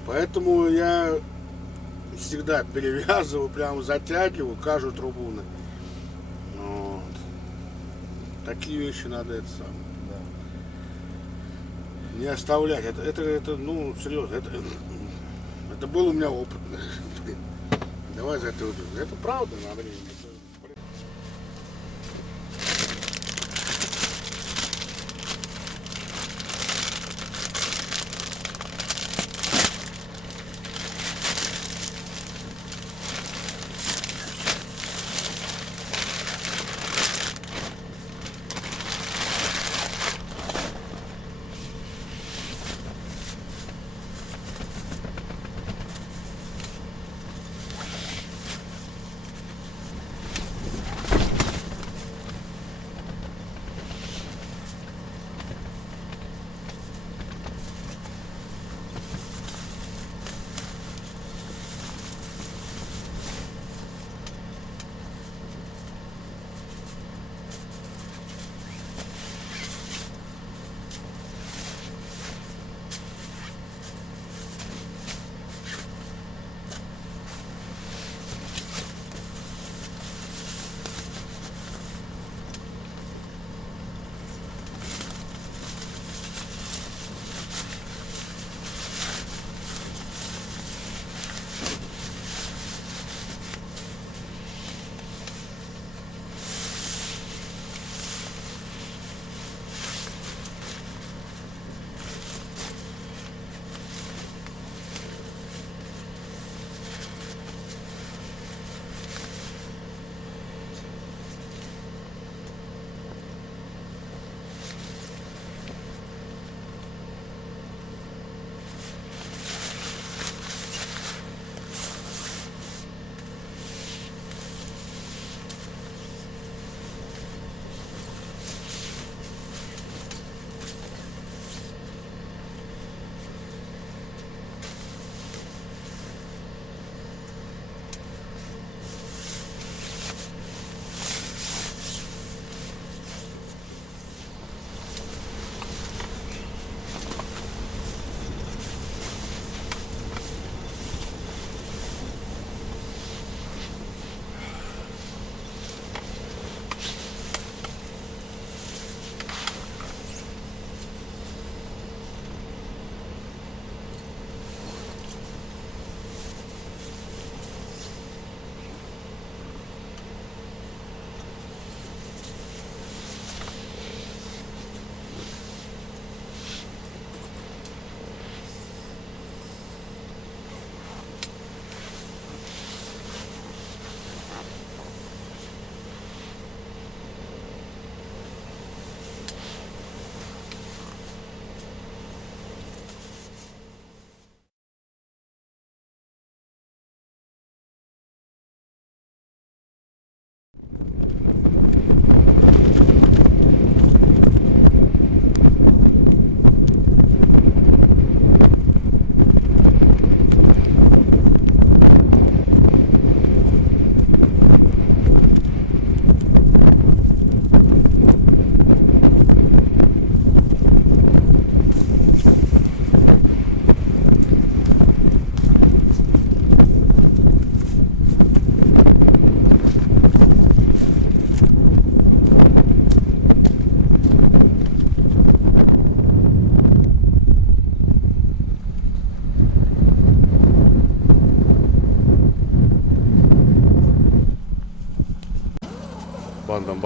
Поэтому я всегда перевязываю, прям затягиваю каждую трубу. Вот. Такие вещи надо это самое. Не оставлять. Это, ну, серьезно, это был у меня опыт. Давай за это выпьем. Это правда, надо.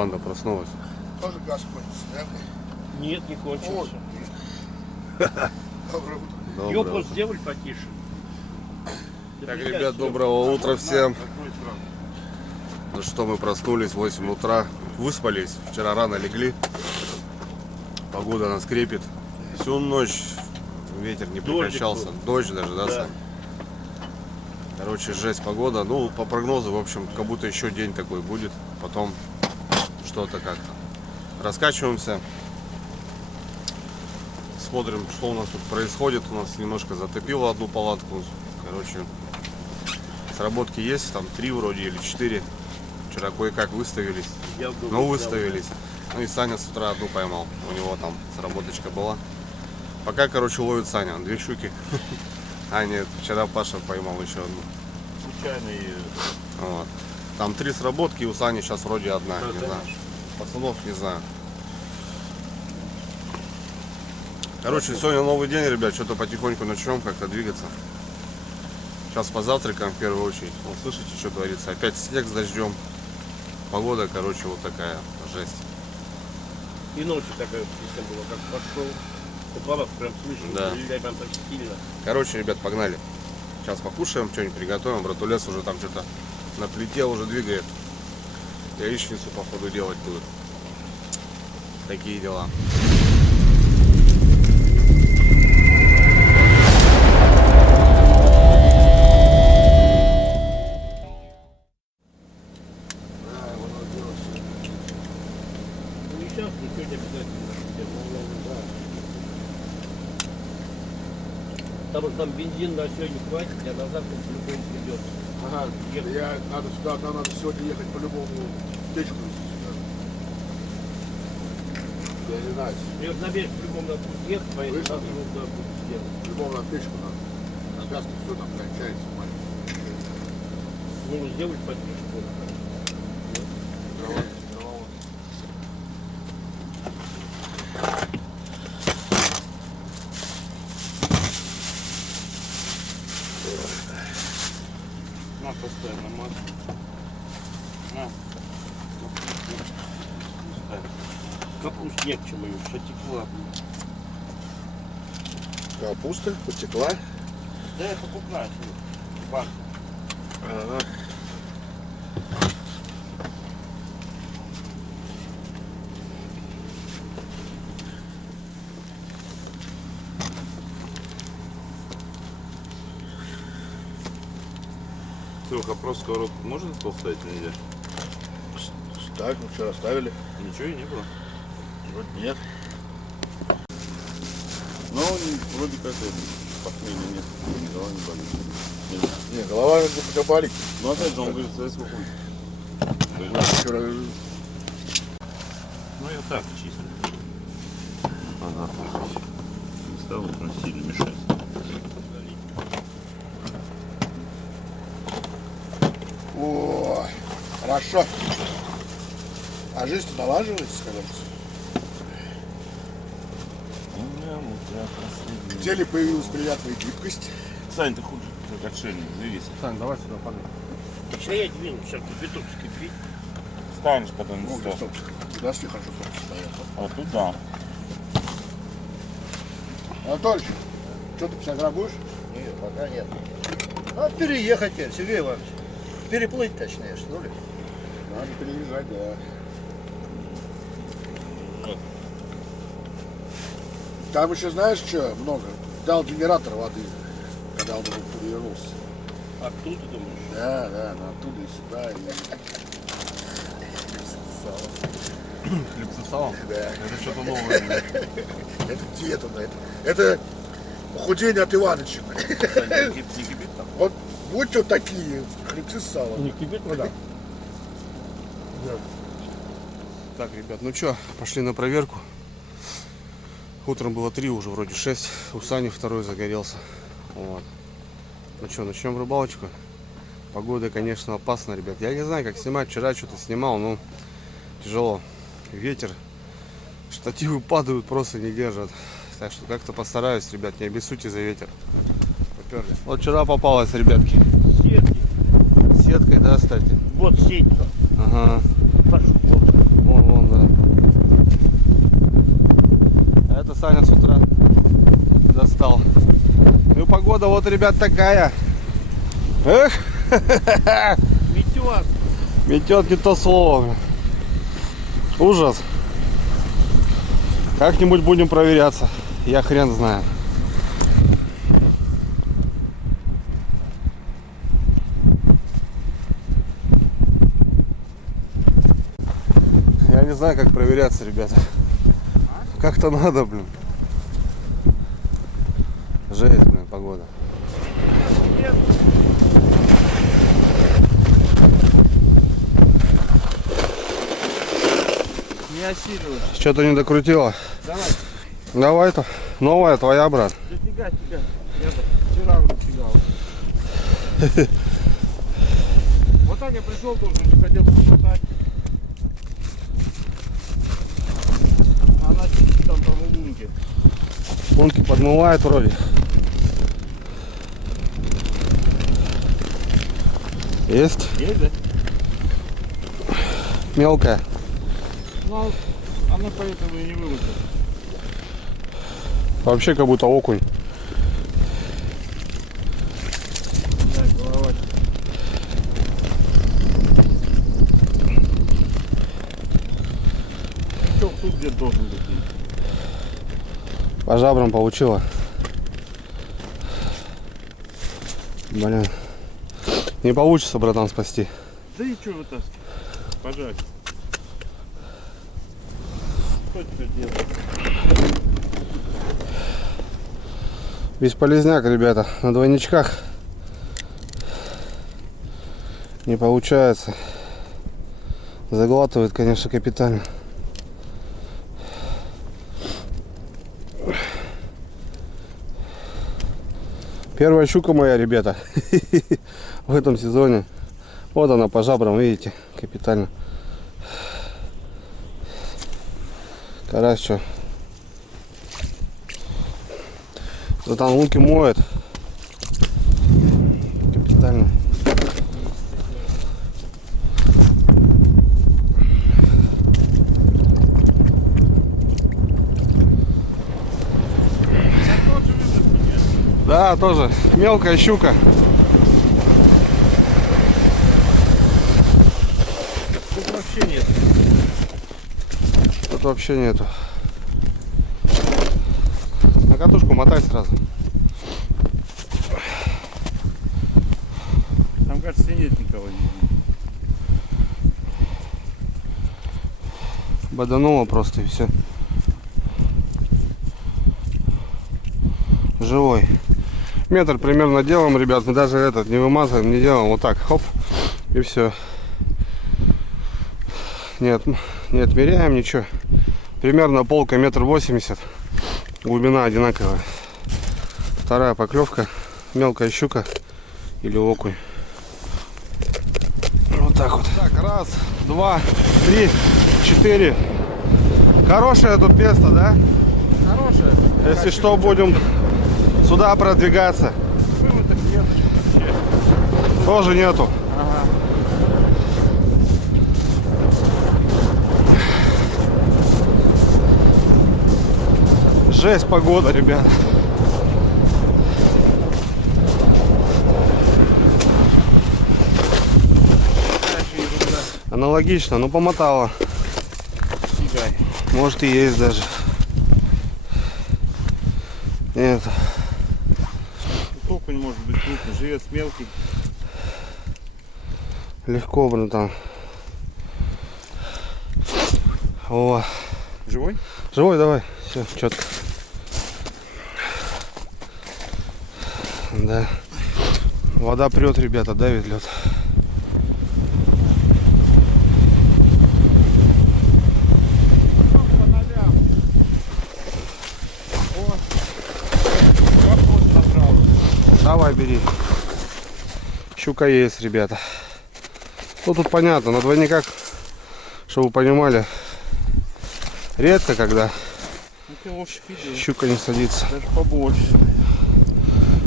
банда проснулась. Тоже газ кончится, да? Нет, не кончился. Доброе утро. Ёпу, Доброе. сделай потише. Так, ребят, доброго утра всем. Ну что, мы проснулись в 8 утра, выспались, вчера рано легли. Погода нас крепит. Всю ночь ветер не прекращался. Дождь даже, да, Сань? Короче, жесть погода. Ну, по прогнозу, в общем, как будто еще день такой будет. Потом что-то как-то. Раскачиваемся. Смотрим, что у нас тут происходит. У нас немножко затопило одну палатку. Короче, сработки есть. Там 3 вроде или 4. Вчера кое-как выставились. Ну, выставились. Ну и Саня с утра одну поймал. У него там сработочка была. Пока, короче, ловит Саня. 2 щуки. А нет, вчера Паша поймал еще одну. Случайно и... Вот. Там 3 сработки, у Сани сейчас вроде одна, не знаю. Пацанов не знаю. Короче, сегодня новый день, ребят, что-то потихоньку начнем как-то двигаться. Сейчас позавтракаем в первую очередь. Вот слышите, что творится? Опять снег с дождем. Погода, короче, вот такая жесть. И ночью такая птица была, как пошел. Упала, прям слышно, Да. прям так сильно. Короче, ребят, погнали. Сейчас покушаем, что-нибудь приготовим. Братулес уже там что-то на плите уже двигает. Яичницу, походу, делать будет. Такие дела. Ну и сейчас, не сегодня обязательно. Потому что там бензин на сегодня хватит, а на завтра по-любому придет. Ага, надо сюда, нам надо сегодня ехать по-любому печку везти сюда. Я не знаю, И вот на берег по-любому надо будет ехать, поэтому Слышно? завтра надо будет сделать. по-любому на печку надо. На связке все там кончается, мать. Ну, сделать подписку. Дрова, дрова. На, поставь на масло. На. Капуст не к чему, потекла. Капуста потекла. Да, это покупная. Банка. Ага. Трех опрос сковородку можно поставить нельзя? Ставь, мы вчера ставили. Ничего и не было. Вроде нет. Но вроде как это похмелья нет. Ни голова не болит. Не, голова пока болит. Но опять же он говорит, советского хуй. Вчера Ну я так чисто. Ага. Не стал прям сильно мешать. Ой, хорошо. А жизнь налаживается, кажется. В теле появилась приятная гибкость. Сань, ты хуже, как отшельник, двигайся. Сань, давай сюда, погнали. Сейчас я двину, сейчас кипяток скипит. Станешь потом О, на стоп. Куда все хорошо стоп стоят. А тут да. Анатольевич, что ты 50 грамм будешь? Нет, пока нет. Надо переехать теперь, Сергей Иванович. Переплыть точнее, что ли? Надо переезжать, да. Там еще знаешь что, много. Дал генератор воды, когда он уже перевернулся. Оттуда, думаешь? Да, да, оттуда и сюда. И... Хлебцы с салом? Да. Это что-то новое. Это диета, да. Это похудение от Иваныча. Сань, не кипит там? Вот будь вот такие, хлебцы с салом. Не кипит вода? Так, ребят, ну что, пошли на проверку. Утром было 3, уже вроде 6. У Сани второй загорелся. Вот. Ну что, начнем рыбалочку. Погода, конечно, опасна, ребят. Я не знаю, как снимать. Вчера что-то снимал, но тяжело. Ветер. Штативы падают, просто не держат. Так что как-то постараюсь, ребят, не обессудьте за ветер. Поперли. Вот вчера попалась, ребятки. Сетки. Сеткой, да, кстати? Вот сеть. Ага. Пошел. О, Вон, да. А это Саня с утра достал. Ну, погода вот, ребят, такая. Эх! Метет. Метет не то слово. Ужас. Как-нибудь будем проверяться. Я хрен знаю. Я не знаю, как проверяться, ребята. Как-то надо, блин. Жесть, блин, погода. Не осиливай. Что-то не докрутила. Давай, Давай-то. Новая твоя, брат. дофига тебя. Я вчера уже фигал. Вот так я пришел тоже, не хотел посмотреть. Она сидит там по лунке. Лунки подмывает вроде. Есть? Есть, да? Мелкая. Ну, она поэтому и не вылазит. Вообще как будто окунь. Да, голова. Крючок тут где должен быть. По жабрам получила. Блин. Не получится, братан, спасти. Да и что вытаскивать? Пожалуй. Что теперь делать? Бесполезняк, ребята. На двойничках не получается. Заглатывает, конечно, капитально. Первая щука моя, ребята, в этом сезоне. Вот она по жабрам, видите, капитально. Карась что? Вот там лунки моет. Капитально. Да, тоже мелкая щука. Тут вообще нет. Тут вообще нету. На катушку мотай сразу. Там, кажется, нет никого. Бодануло просто и все. Живой. Метр примерно делаем, ребят. Мы даже этот не вымазываем, не делаем. Вот так, хоп, и все. Нет, не отмеряем ничего. Примерно полка 1,80 м. Глубина одинаковая. Вторая поклевка. Мелкая щука или окунь. Вот так вот. Так, раз, два, три, четыре. Хорошее тут место, да? Хорошая. Если что, будем сюда продвигаться. Выводок нет. Тоже нету. Ага. Жесть погода, ребят. Аналогично, но помотала. Фигай. Может и есть даже. Нет. Тут окунь может быть крупный, живец мелкий. Легко, братан. О, Живой? живой, давай. Все, четко. Да. Вода прет, ребята, давит лед. По нолям. О, поход направо. Давай, бери. Щука есть, ребята. Ну, тут понятно, на двойниках, чтобы вы понимали, редко, когда Ну ты лучше видел. щука не садится. Даже побольше.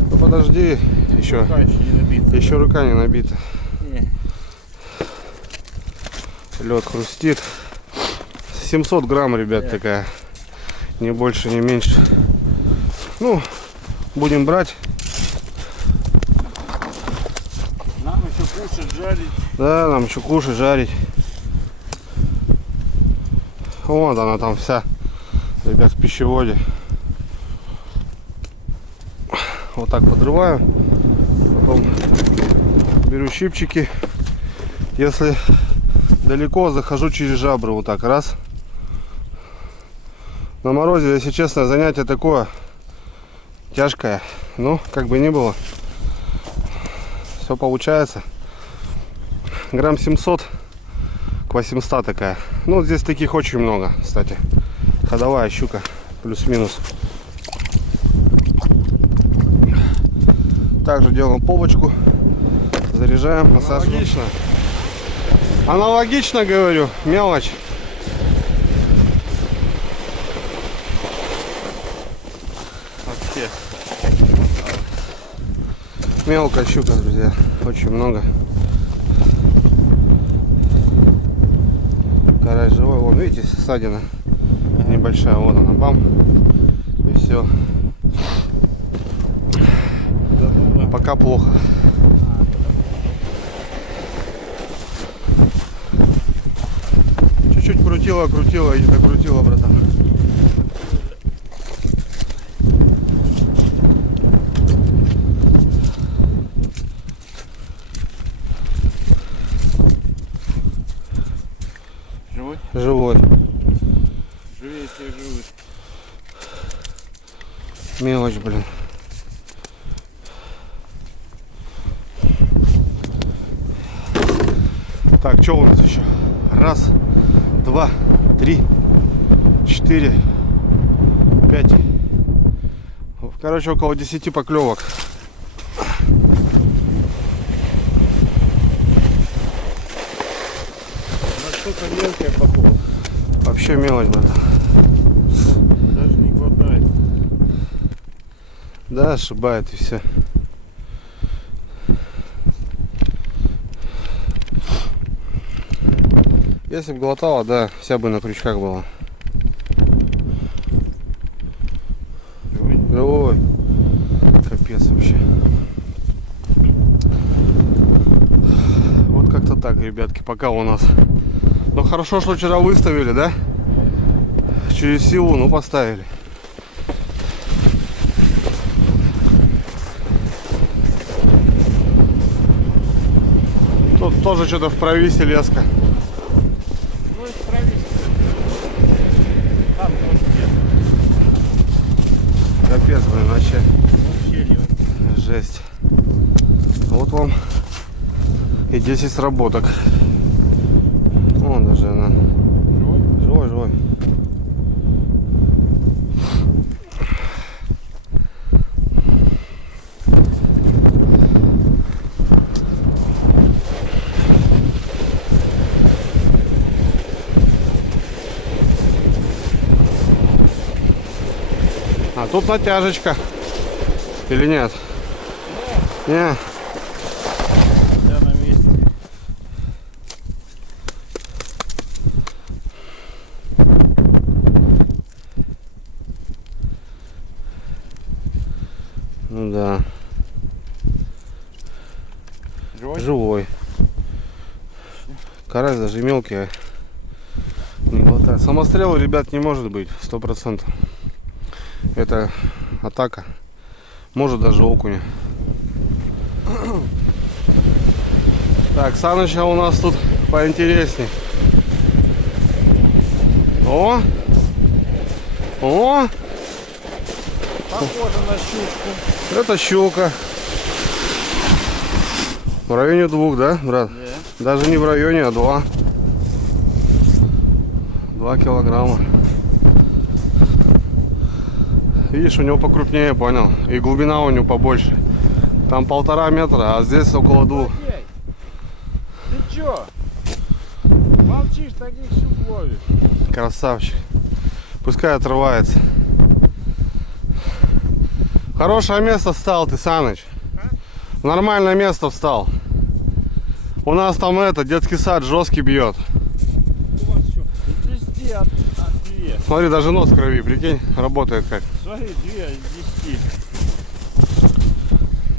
Ну, подожди, еще. Рука еще не набита. Еще рука не набита. Не. Лед хрустит. 700 грамм, ребят, такая. Не больше, не меньше. Ну, будем брать. Нам еще кушать, жарить. Да, нам еще кушать, жарить. Вот она там вся, ребят, в пищеводе. Вот так подрываю. Потом беру щипчики. Если далеко, захожу через жабры. Вот так, раз. На морозе, если честно, занятие такое тяжкое. Ну, как бы ни было. Все получается. Грамм 700 к 800 такая. Ну, здесь таких очень много, кстати. Ходовая щука. Плюс-минус. Также делаем полочку. Заряжаем, насаживаем. Аналогично. Аналогично, говорю. Мелочь. Вообще. Мелкая щука, друзья. Очень много. Карась живой. Вон, видите, ссадина небольшая. Вот она, бам. И все. Пока плохо. Чуть-чуть крутила и не докрутила, братан. Живой? Живой. Живее всех живых. Мелочь, блин. Так, что у нас еще? Раз, два, три, 4, 5. Короче, около 10 поклевок. Что-то мелкое попало. Вообще мелочь, братан. Даже не хватает. Да, ошибает и все. Если бы глотала, да, вся бы на крючках была. Ой, капец вообще. Вот как-то так, ребятки, пока у нас. Но хорошо, что вчера выставили, да? Через силу, ну, поставили. Тут тоже что-то в провисе леска. Ну, исправись. Там тоже нет. Капец, блин, вообще. Вообще нет. Жесть. Вот вам и 10 сработок. Вон даже она. Живой? Живой. А тут натяжечка. Или нет? Не. Да, на месте. Ну да. Живой? Живой. Карась даже мелкий. Не хватает. Самострела, ребят, не может быть. 100%. Это атака. Может даже окуня. Так, Саныча у нас тут поинтересней. О! О! Похоже на щучку. Это щука. В районе 2, да, брат? Да. Даже не в районе, а 2. 2 килограмма. Видишь, у него покрупнее, понял? И глубина у него побольше. Там 1,5 метра, а здесь около 2. Ты чё? Молчишь, таких щук ловишь. Красавчик. Пускай отрывается. Хорошее место встал ты, Саныч. В нормальное место встал. У нас там детский сад жесткий бьет. У вас что? Везде Смотри, даже нос в крови, прикинь, работает как. Смотри, 2 из 10.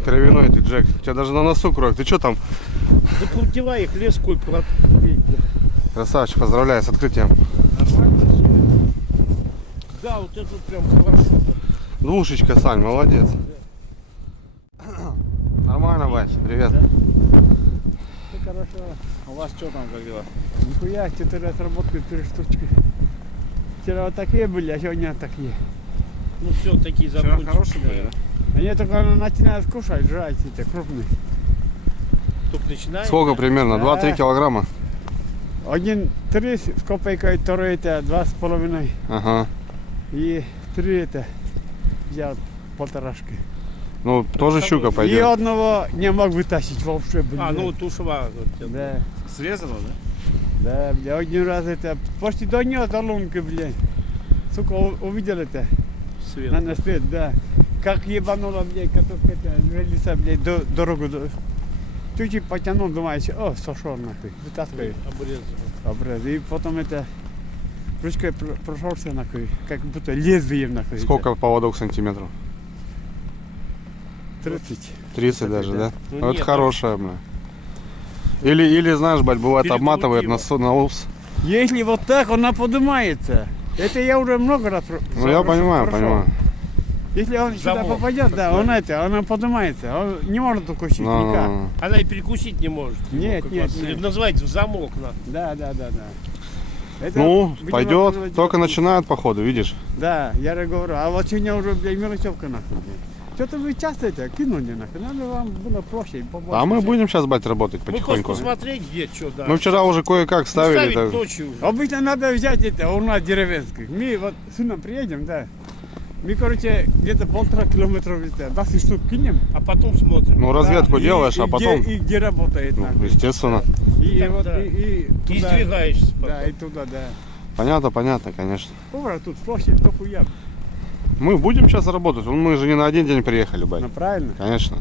Кровяной ты, Джек. У тебя даже на носу кровь. Ты что там? Да крутила их леску. Красавчик, поздравляю с открытием. Нормально? Да, вот это прям хорошо. Двушечка, Сань, молодец. Нормально, Вась, привет. Все хорошо. У вас что там, как дела? Нихуя, 4 отработки, 4 штучки. Вчера вот такие были, а сегодня такие. Ну все, такие закончили. Хорошие были, они только начинают кушать, жрать, эти крупные. Только начинаем. Сколько примерно? 2-3 килограмма? Один 3 с копейкой, второй это 2,5. Ага. И 3 это взял полторашки. Ну, тоже щука И пойдет. одного не мог вытащить вообще, блин. А, ну вот ушла. Да. Срезано, да? Да, бля, один раз это почти донес до лунки, блядь. Сука, увидел это. Свет. На свет, да. Как ебануло, блядь, катушка это, релиса, блядь, дорогу. Чуть-чуть потянул, думаешь, о, сошел нахуй. Вытаскивай. Обрез. И потом это ручкой прошелся нахуй, как будто лезвием нахуй. Сколько поводок сантиметров? 30. 30 даже, да? Ну, Ну, это нет, хорошая, бля. Или, знаешь, бать, бывает Перекрутила. обматывает на ус. Если вот так, она поднимается. Это я уже много раз Ну, я понимаю, прошел. понимаю. Если он сюда Замок. попадет, да, она поднимается. Он не может укусить никак. Ну, Она и перекусить не может. Нет, Как нет, вас- нет. Называется в замок надо. Да. Это, ну, видимо, пойдет. надо Только делать. начинают, походу, видишь? Да, я же говорю. А вот сегодня уже, блядь, мелочевка нахуй. Что-то вы часто это кинули нахуй. Надо вам было проще и побольше. А мы будем сейчас, бать, работать Мы просто потихоньку. посмотреть, где что, да. Мы вчера уже кое-как ставили. Ставить так. ночью уже. Обычно надо взять это, у нас деревенских. Мы вот сюда приедем, да. Мы, короче, где-то 1,5 километра, 20 штук кинем. А потом смотрим. Ну, разведку Да, делаешь, а потом... Где работает, Ну, нахуй. естественно. И Так, вот, да. и И туда. сдвигаешься потом. Да, и туда, да. Понятно, конечно. Ура, тут площадь, то хуя. Мы будем сейчас работать. Мы же не на один день приехали, бать. Ну, правильно. Конечно.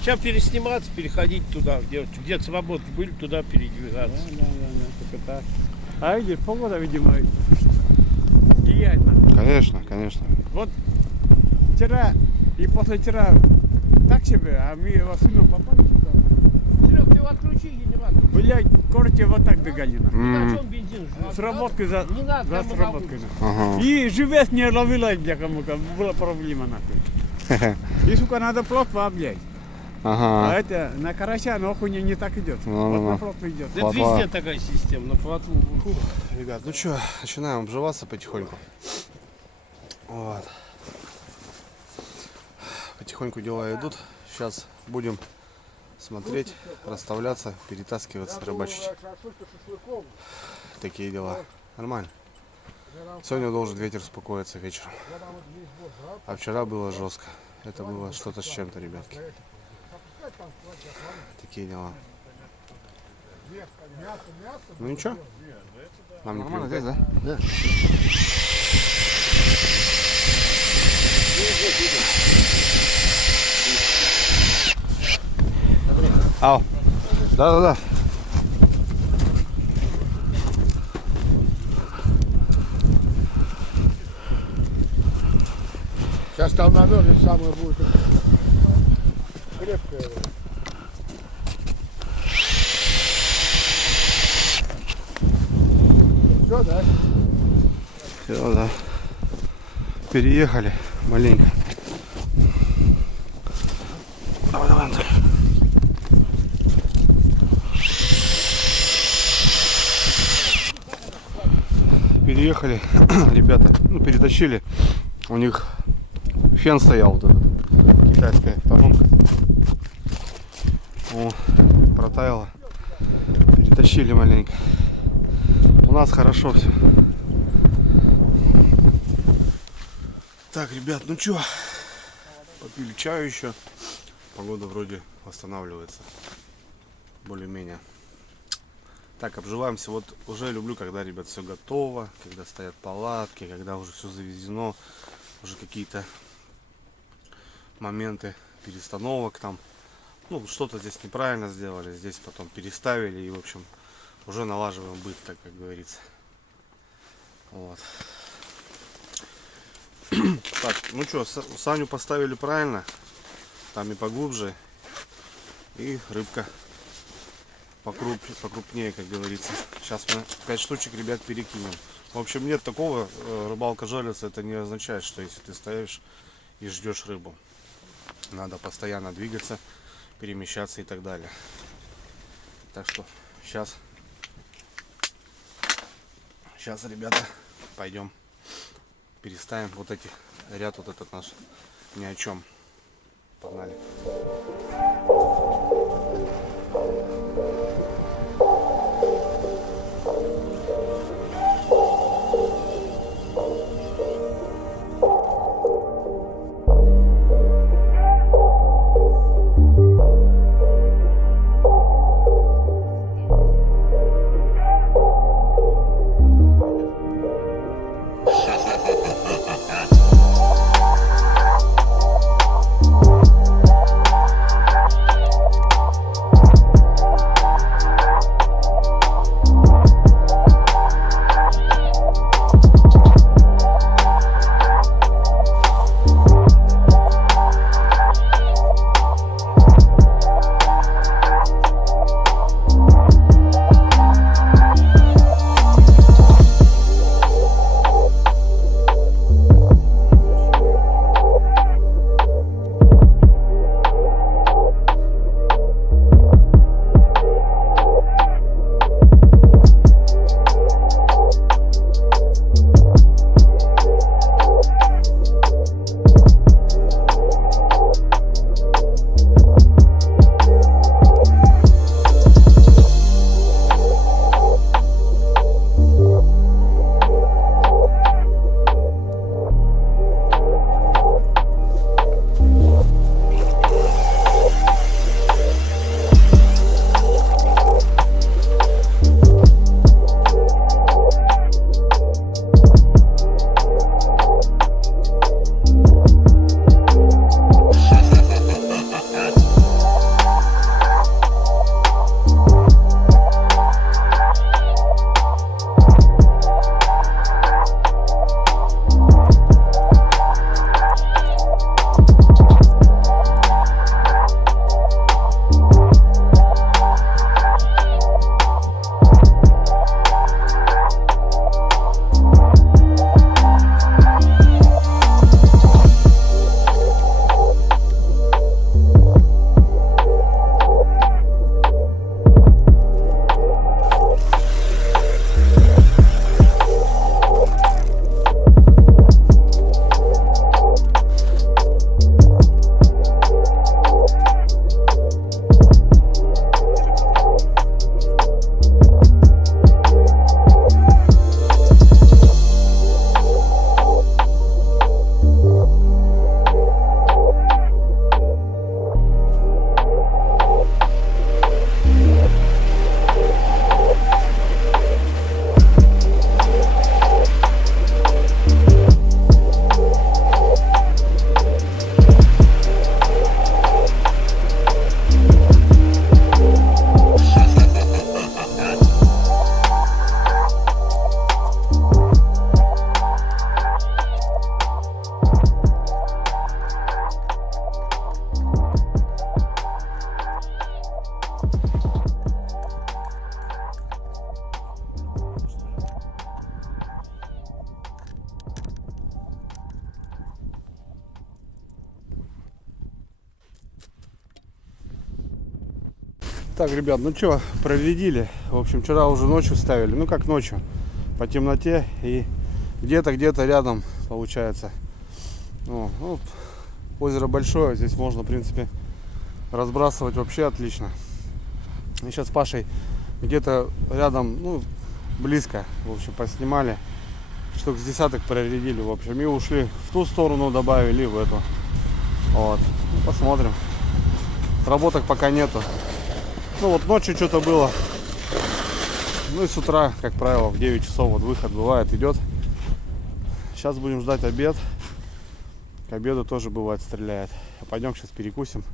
Сейчас пересниматься, переходить туда, где свободно были, туда передвигаться. Да, только так. А видишь, погода, видимо, влияет на. Конечно. Вот вчера и послевчера так себе, а мы его сыном попали сюда. Серег, ты его отключи, генератор. Блядь, короче, вот так бегали. нахуй. На чем бензин жрет? С работкой за Не надо, прямо на сработкой. улице. Ага. И живец не ловила, бля, кому-то. Была проблема, нахуй. И, сука, надо плотва, блядь. А Ага. это на карася на окуня не так идет. Ну, Вот ну. на плотву идет. Это Плотва. везде такая система, на плотву. Ребят, ну что, начинаем обживаться потихоньку. Вот. Потихоньку дела идут. Сейчас будем смотреть, расставляться, перетаскиваться, рыбачить. Такие дела. Нормально. Сегодня должен ветер успокоиться вечером. А вчера было жестко. Это было что-то с чем-то, ребятки. Такие дела. Ну ничего. Нам не нормально здесь, да? Да. Ау. Да. Сейчас там намерзнет, самое будет крепкое. Все, да? Все, да. Переехали маленько. Давай, Андрей. Переехали, ребята, ну, перетащили. У них фен стоял, вот этот, китайская автономка. О, протаяло. Перетащили маленько. У нас хорошо все. Так, ребят, ну чё, попили чаю еще. Погода вроде восстанавливается. Более-менее. Так, обживаемся. Вот уже люблю, когда, ребят, все готово, когда стоят палатки, когда уже все завезено, уже какие-то моменты перестановок там. Ну, что-то здесь неправильно сделали, здесь потом переставили и, в общем, уже налаживаем быт, так как говорится. Вот. Так, ну что, Саню поставили правильно. Там и поглубже. И рыбка покрупнее, как говорится. Сейчас мы 5 штучек, ребят, перекинем. В общем, нет такого, рыбалка жалится, это не означает, что если ты стоишь и ждешь рыбу. Надо постоянно двигаться, перемещаться и так далее. Так что сейчас, ребята, пойдем переставим вот эти ряд, вот этот наш ни о чем. Погнали. Так, ребят, ну что, проредили. В общем, вчера уже ночью ставили. Ну как ночью, по темноте. И где-то рядом получается. Ну, озеро большое, здесь можно, в принципе, разбрасывать вообще отлично. И сейчас с Пашей где-то рядом, ну, близко, в общем, поснимали. Штук с десяток проредили, в общем. И ушли в ту сторону, добавили, в эту. Вот. Ну, посмотрим. Сработок пока нету. Ну вот ночью что-то было. Ну и с утра, как правило, в 9 часов вот выход бывает, идет. Сейчас будем ждать обед. К обеду тоже бывает стреляет. Пойдем сейчас перекусим.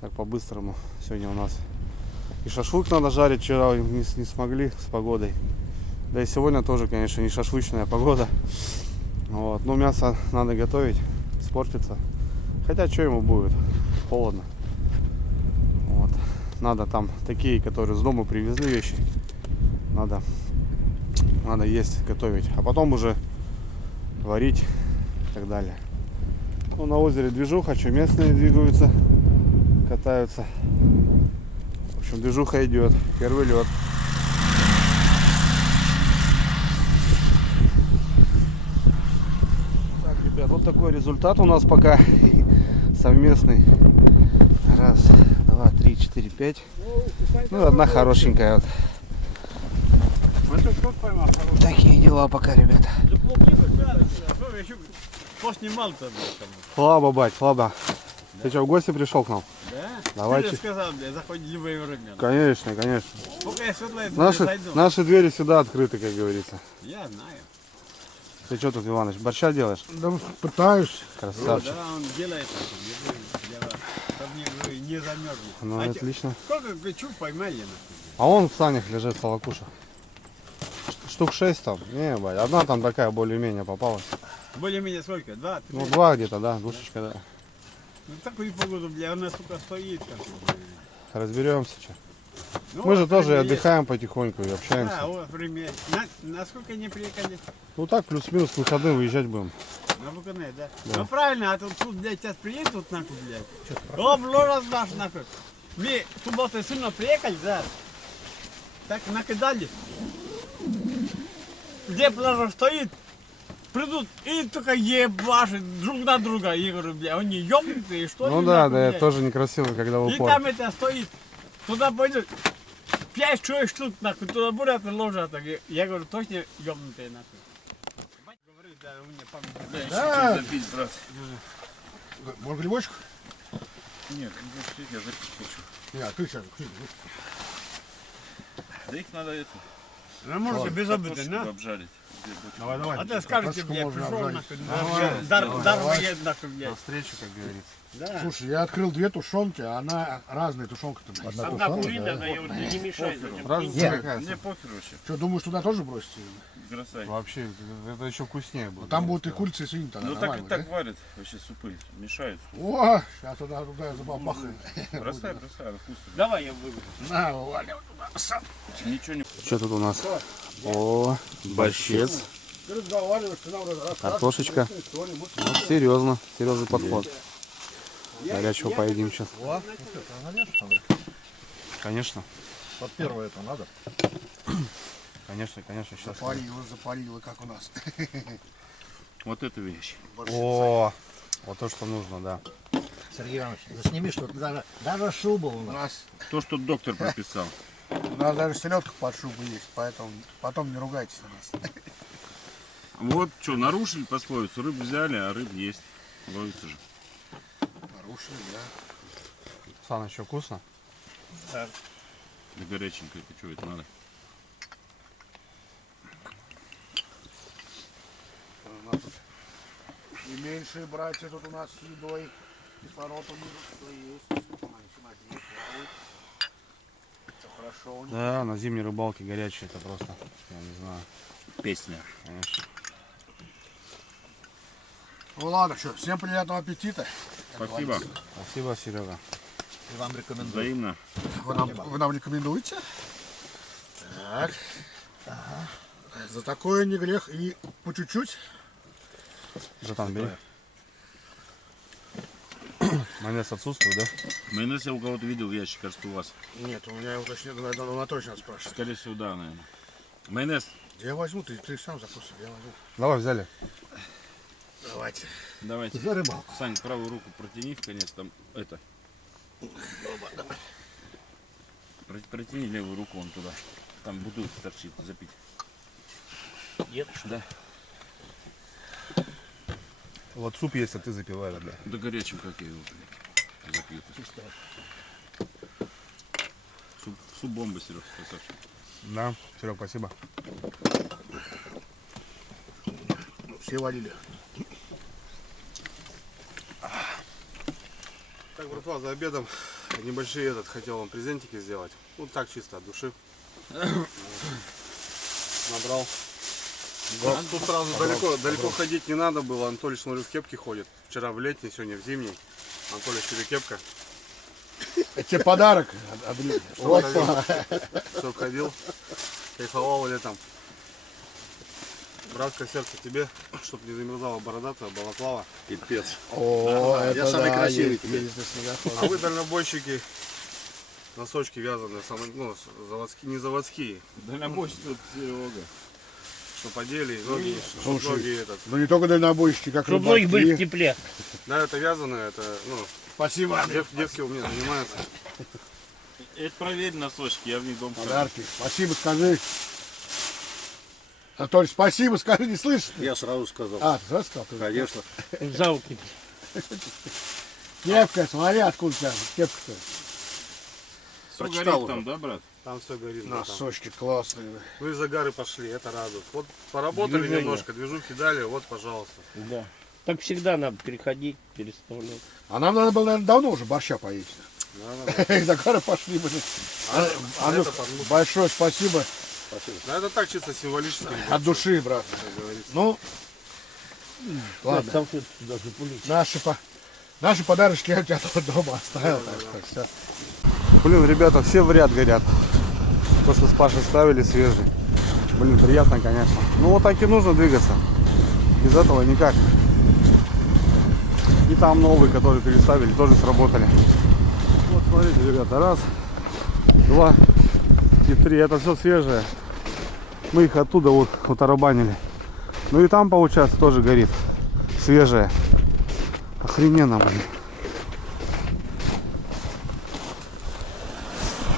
Так по-быстрому. Сегодня у нас и шашлык надо жарить. Вчера не смогли с погодой. Да и сегодня тоже, конечно, не шашлычная погода. Вот. Ну, мясо надо готовить, испортится. Хотя, что ему будет? Холодно. Вот. Надо там такие, которые с дома привезли вещи. Надо есть, готовить. А потом уже варить и так далее. Ну, на озере движуха, что местные двигаются, катаются. В общем, движуха идет. Первый лед. Так, ребят, вот такой результат у нас пока совместный. Раз, два, три, четыре, пять. Ну, одна хорошенькая. Вот. Такие дела пока, ребята. Поснимал тогда. Слабо, бать, слабо. Ты что, в гости пришел к нам? Да? Давайте. Ты же сказал, бля, заходи в любое время. Конечно, конечно. Пока я сюда не зайду. Наши двери всегда открыты, как говорится. Я знаю. Ты что тут, Иваныч, борща делаешь? Да пытаюсь. Красавчик. Да, он делает это, чтобы не замерзнет. Ну, отлично. Сколько гачук поймали? А он в санях лежит, Салакуша. Штук 6 там. Не, бать, одна там такая более-менее попалась. Более-менее сколько? 2, 3? Ну, 2 где-то, да, душечка, да. Ну, такую погоду, бля, она, сука, стоит. Разберемся, что. Ну, Мы же тоже время отдыхаем потихоньку и есть. общаемся. Да, вот время. Насколько не приехали? Ну так, плюс-минус к выходным выезжать будем. На выходные, да? Да. Ну правильно, а тут, блядь, сейчас приедет тут нахуй, блядь. О, бло наш нахуй. Мы в субботу сильно приехали, да? Так накидали. Где плажа стоит, придут и только ебашут друг на друга. Я говорю, бля, они ёбнутые, что ли? Ну да, нахуй, да, блядь? тоже некрасиво, когда в И упор. там это стоит. Туда пойдет 5-6 штук, нахуй, туда бурят и ложат. Я говорю, точно ёбнутые, нахуй. Говорит, да, у меня память. Да. Запить, брат. Может, грибочек? Нет, я запить хочу. Нет, ты сейчас. Да их надо это. Ну, можете без обиды, картошку на? обжарить. Давай, давай. А ты скажете, Картошку бля, можно пришел, обжарить. нахуй, дар воед, нахуй, блядь. встречу, как говорится. Да. Слушай, я открыл 2 тушенки, а она разная тушенка-то. Одна Одна тушенка, куриная, да. да, я говорю, не мешай. зачем? Разница какая? Мне похер вообще. Что, думаешь, туда тоже бросить? Красавец. Вообще, это еще вкуснее будет. Там будут и курица, и свинья тогда. Ну так и нормально, так варят вообще супы. Мешают. да? О, сейчас туда забабахаем. Бросай, вкусно. Давай я выведу. На, Валя, туда. Сам. Ничего не... Что тут у нас? О, борщец, Ты разговариваешь, ты нам рассказываешь. картошечка. Что-нибудь. Вот серьезно, серьезный подход. Горячего поедим сейчас. О, Конечно, под первое это надо. конечно, сейчас. Запалило, как у нас. Вот эта вещь. О, вот то, что нужно, да. Сергей Иванович, засними, что даже шуба у У нас. нас, То, что доктор прописал. у нас даже селедка под шубу есть, поэтому потом не ругайтесь на нас. Вот что, нарушили пословицу. Рыбу взяли, а рыб есть. Ловится же. Нарушили, да. Сан, еще вкусно? Да горяченькое. Ты что, это надо? И меньшие братья тут у нас с едой. Кислород у них что есть. Смотри, все хорошо у них. Да, на зимней рыбалке горячее, это просто, я не знаю, Песня. конечно. Ну ладно, что, всем приятного аппетита. Спасибо. Спасибо, Серега. И вам рекомендую. Взаимно. Вы нам рекомендуете? Так. За такое не грех и по чуть-чуть. Братан, бери. Майонез отсутствует, да? Майонез я у кого-то видел в ящике, кажется, у вас. Нет, у меня уточнение, надо точно спрашивать. Скорее всего, да, наверное. Майонез. Я возьму, ты сам закусывай, я возьму. Давай, взяли. Давайте. Давайте. За рыбалку. Сань, правую руку протяни в конец, там это. Протяни левую руку вон туда. Там бутылка торчит, запить. Нет? Да. Вот суп есть, а ты запивай, да. Да горячим, как я его запью. Суп бомба, Серег, красавчик. Да, Серег, спасибо. Все валили. Так, братва, за обедом небольшие хотел вам презентики сделать. Вот так чисто от души. Набрал Тут сразу далеко ходить не надо было. Анатолий, смотрю, в кепке ходит. Вчера в летний, сегодня в зимний. Анатолий, тебе кепка. Это тебе подарок. Вот. Все ходил, кайфовал летом. Братское сердце тебе, чтобы не замерзала бородатая балаклава. Пипец. О, это Я самый да, красивый есть, теперь. есть на снегоходе. А вы дальнобойщики, носочки вязаные, ну, заводские, не заводские, Дальнобойщик тут Серега. что подели, и ноги, чтоб Слушай. ноги этот. Ну не только дальнобойщики, как Чтобы ноги были в рыбаки. тепле. Да, это вязаное, это, ну, Спасибо. девки у меня занимаются. Это проверь носочки, я в них дом Подарки. Спасибо, скажи. Анатолий, спасибо, скажи, не слышишь? Я сразу сказал. А, ты сразу сказал? Конечно. Жалко. Кепка, смотри, откуда у тебя кепка-то. Все Прочитал горит там, уже. да, брат? Там все горит. да, там. Носочки классные. Ну и загары пошли, это радует. Вот поработали Движение. немножко, движухи дали, вот, пожалуйста. Да. Так всегда надо переходить, переставлять. А нам надо было, наверное, давно уже борща поесть. Да. И загары пошли, блин. Андрюх, это подмышка. большое спасибо. Да, это так чисто символически. ребят, От души, брат. как говорится. Ну, ладно. Салфетку даже пулить. Наши подарочки я у тебя тут дома оставил. Так что все. Блин, ребята, все в ряд горят. То, что с Пашей ставили свежий. Блин, приятно, конечно. Ну вот так и нужно двигаться. Без этого никак. И там новые, которые переставили, тоже сработали. Вот, смотрите, ребята, раз, два и три. Это все свежее. Мы их оттуда вот утарабанили. Ну и там, получается, тоже горит. Свежее. Охрененно, блин.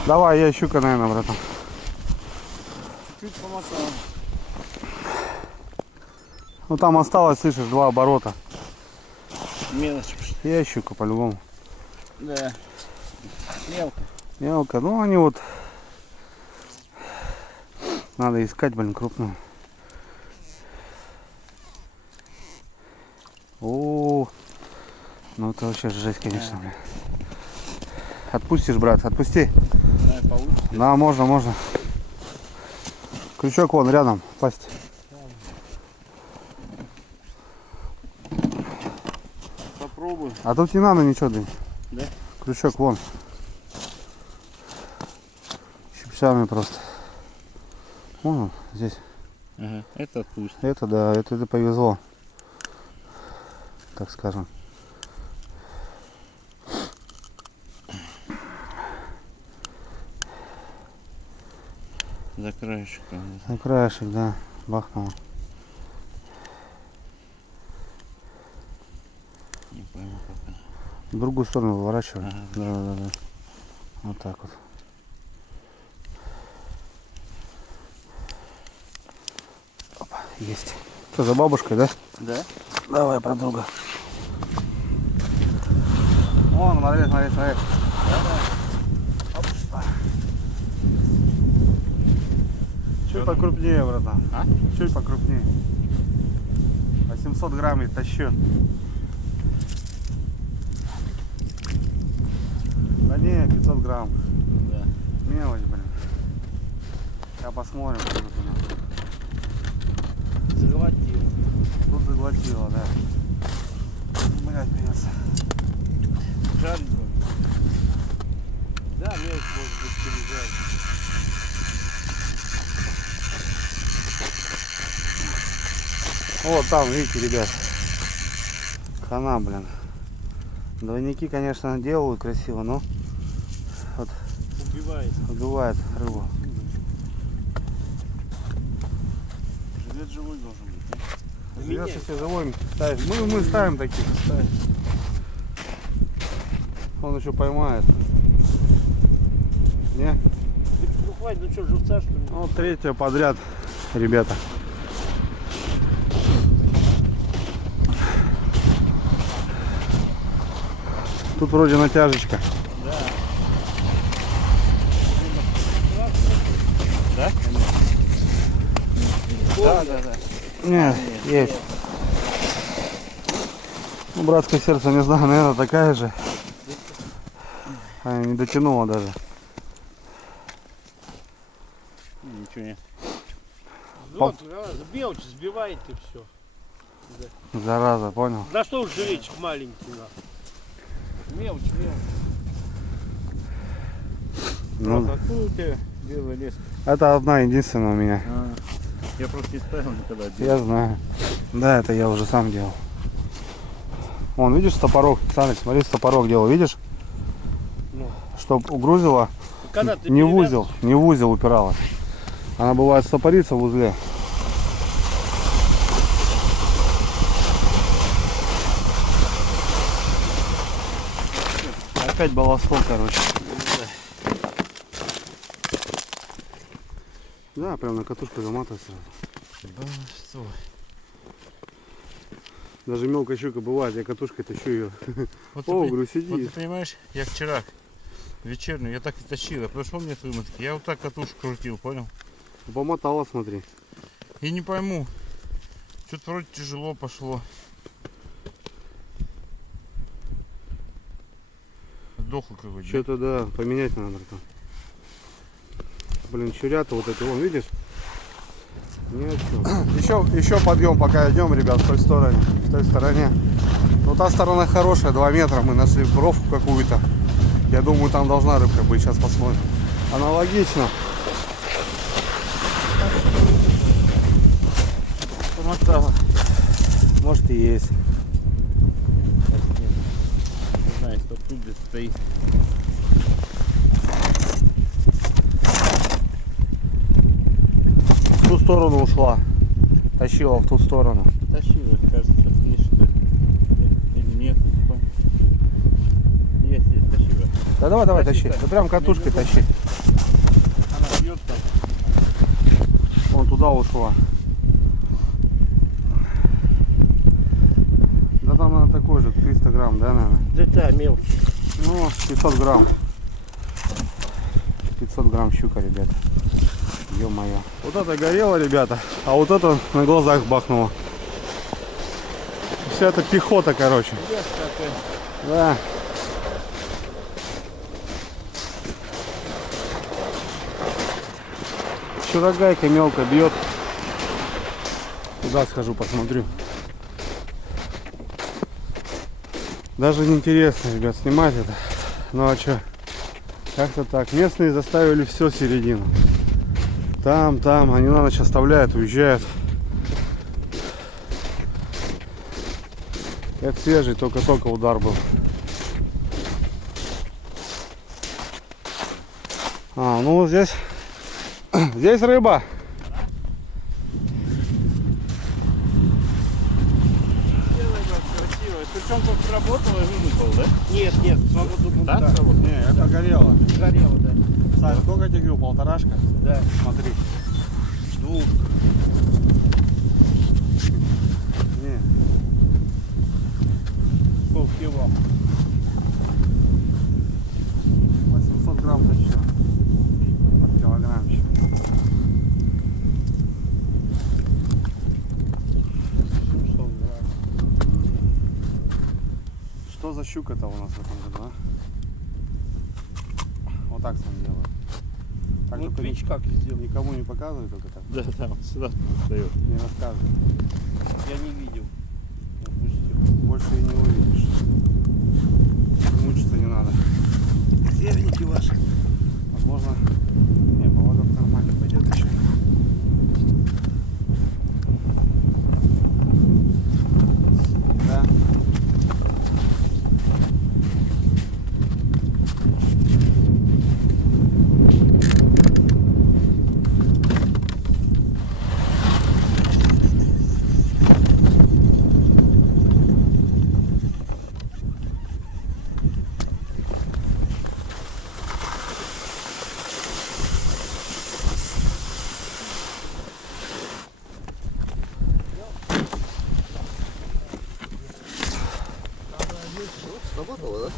Давай, я щука, наверное, братан. Чуть помотал. Ну там осталось, слышишь, 2 оборота. Мелочь. Я щука по-любому. Да. Мелко. Мелко. Ну они вот... Надо искать, блин, крупную. О, ну это вообще жесть, конечно, блин. Отпустишь, брат, отпусти. Да, получится. Да, можно. Крючок вон рядом, пасть. Попробую. А тут не надо ничего, блин. Да? Крючок вон. Щипцами просто. Вон он, здесь. Ага, это отпустит. Это да, это повезло. Так скажем. За краешек. На краешек, да, бахнуло. Не пойму как. В другую сторону выворачивай. Ага. Да. Вот так вот. Опа, есть. Что, за бабушкой, да? Да? Давай, подруга. Вон, смотри. Чуть покрупнее, братан. А? Чуть покрупнее. 800 грамм и тащу. Да не, 500 грамм. Да. Мелочь, блин. Сейчас посмотрим. Что тут у нас. Заглотил. Тут заглотило, да. Блять, придется. Жаль. Да, мелочь может быть пережать. Вот там, видите, ребят. Хана, блин. Двойники, конечно, делают красиво, но вот убивает рыбу. Живет живой должен быть. Живешь, если живой, ставишь. Мы ставим таких. Он еще поймает. Не? Ну хватит, ну что, живца что ли? Ну, третья подряд, ребята. Тут вроде натяжечка. Да. Нет, есть. Ну, братское сердце, не знаю, наверное, такая же. Не дотянула даже. Ничего нет. Вот, мелочь сбивает и все. Зараза, понял? Да что уж живечек маленький, на. Мелочь. Ну, Откуда у тебя белая леска? это одна единственная у меня. Я просто не ставил никогда. Я знаю. Да, это я уже сам делал. Вон, видишь стопорок? Саныч, смотри, стопорок делал, видишь? Ну. Чтоб угрузила, Когда ты не в узел упиралась. Она бывает стопорится в узле. Опять балластол, короче. Да, прям на катушку заматывай сразу. Даже мелкая щука бывает, я катушкой тащу ее. Вот О, говорю, сиди. Вот ты понимаешь, я вчера вечернюю, я так и тащил. Я пришел мне вымотки, я вот так катушку крутил, понял? Помотала, смотри. И не пойму, что-то вроде тяжело пошло. Сдохло какой-то. Что-то, да, поменять надо. Блин, чурята вот эти, вон, видишь? Ни о чем. Еще подъем, пока идем, ребят, в той стороне. В той стороне. Ну, та сторона хорошая, 2 метра. Мы нашли бровку какую-то. Я думаю, там должна рыбка быть. Сейчас посмотрим. Аналогично. Помотала. Может и есть. Не знаю, что тут где стоит. В ту сторону ушла. Тащила в ту сторону. Тащила, кажется, что-то есть, что ли. Или нет, не помню. Есть, тащила. Да давай, Тащи, тащи. так. Да прям катушкой тащи. Она бьет там. Вон туда ушла. Да там она такой же, 300 грамм, да, наверное? Да, мелочь. Ну, 500 грамм. 500 грамм щука, ребята. Ё-моё. Вот это горело, ребята, а вот это на глазах бахнуло. Вся эта пехота, короче. Да. Чурагайка мелко бьет. Туда схожу, посмотрю. Даже неинтересно, ребят, снимать это. Ну а чё? Как-то так. Местные заставили все середину. Там, они на ночь оставляют, уезжают. Это свежий, только-только удар был. А, ну здесь рыба. Причем тут сработало и вымотал, да? Нет, свободу Да? Не, это горело. горело, да. Сань, сколько тебе говорю? Полторашка? Да. Смотри. Двух. Не. Полкило. 800 грамм-то еще. Под килограммчик. Что за щука-то у нас в этом году, а? Вот так сам делаю. Так Вот только видишь, как сделал? никому не показывай, только так. Да, там, сюда встает. Не рассказывай. Я не видел. Упустил. Больше и не увидишь. Мучиться не надо. Севники ваши. Возможно, не, поводок нормально пойдет еще. Да. Сработало, да?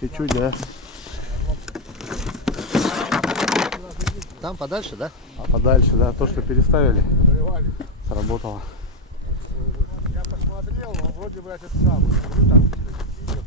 Чуть-чуть, да. Там подальше, да? А подальше, да, то, что переставили, сработало. Я посмотрел, он вроде бы этот самый. Смотрю, там идет.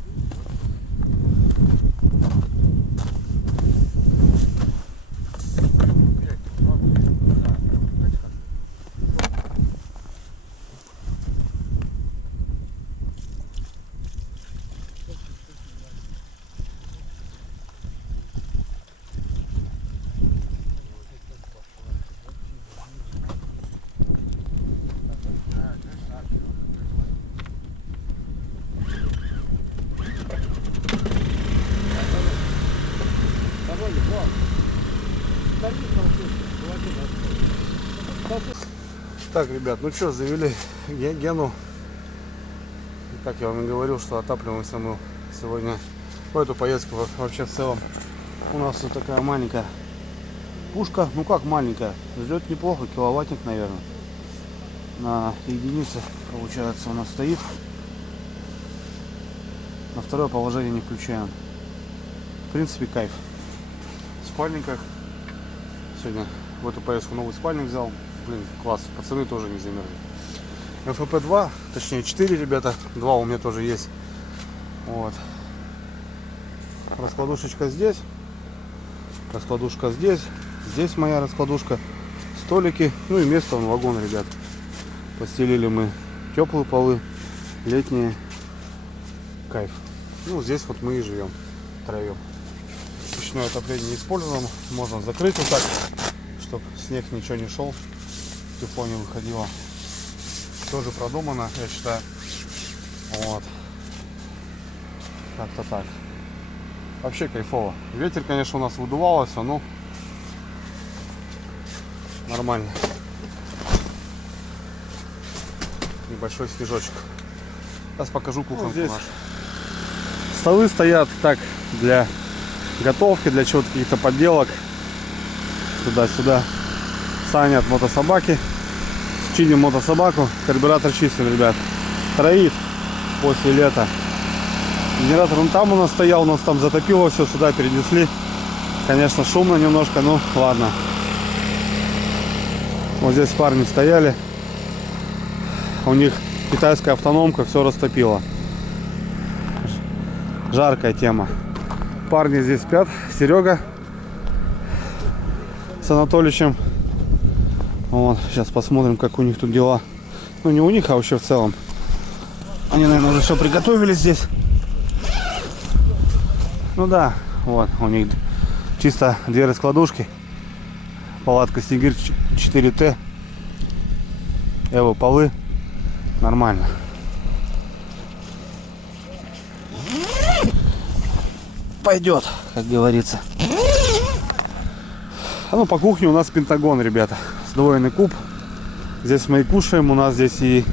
Так, ребят, ну что, завели Гену. Как я вам и говорил, что отапливаемся мы сегодня в эту поездку. Вообще в целом у нас вот такая маленькая пушка. Ну как маленькая, ждет неплохо, киловаттник, наверное. На единице, получается, у нас стоит. На второе положение не включаем. В принципе, кайф. В спальниках. Сегодня в эту поездку новый спальник взял. Блин, класс. Пацаны тоже не замерзли. ФП-2, точнее 4, ребята. 2 у меня тоже есть. Вот. Раскладушечка здесь. Раскладушка здесь. Здесь моя раскладушка. Столики. Ну и место в вагон, ребят. Постелили мы теплые полы. Летние. Кайф. Ну здесь вот мы и живем. Втроем. Печное отопление не используем. Можно закрыть вот так, чтобы снег ничего не шел. Тепло не выходило. Тоже продумано, я считаю. Вот. Как-то так. Вообще кайфово. Ветер, конечно, у нас выдувался, но нормально. Небольшой снежочек. Сейчас покажу кухонку нашу. Столы стоят так для готовки, для чего-то, каких-то подделок. Туда-сюда. Сани от мотособаки. Чиним мотособаку. Карбюратор чистим, ребят. Троит после лета. Генератор он там у нас стоял, у нас там затопило все, сюда перенесли. Конечно, шумно немножко, ну ладно. Вот здесь парни стояли. У них китайская автономка, все растопила. Жаркая тема. Парни здесь спят. Серега с Анатоличем. Вот, сейчас посмотрим, как у них тут дела. Ну, не у них, а вообще в целом. Они, наверное, уже все приготовили здесь. Ну да, вот, у них чисто 2 раскладушки. Палатка Снегирь 4Т. Эво полы. Нормально. Пойдет, как говорится. А ну, по кухне у нас Пентагон, ребята. Сдвоенный куб. Здесь мы и кушаем. У нас здесь и,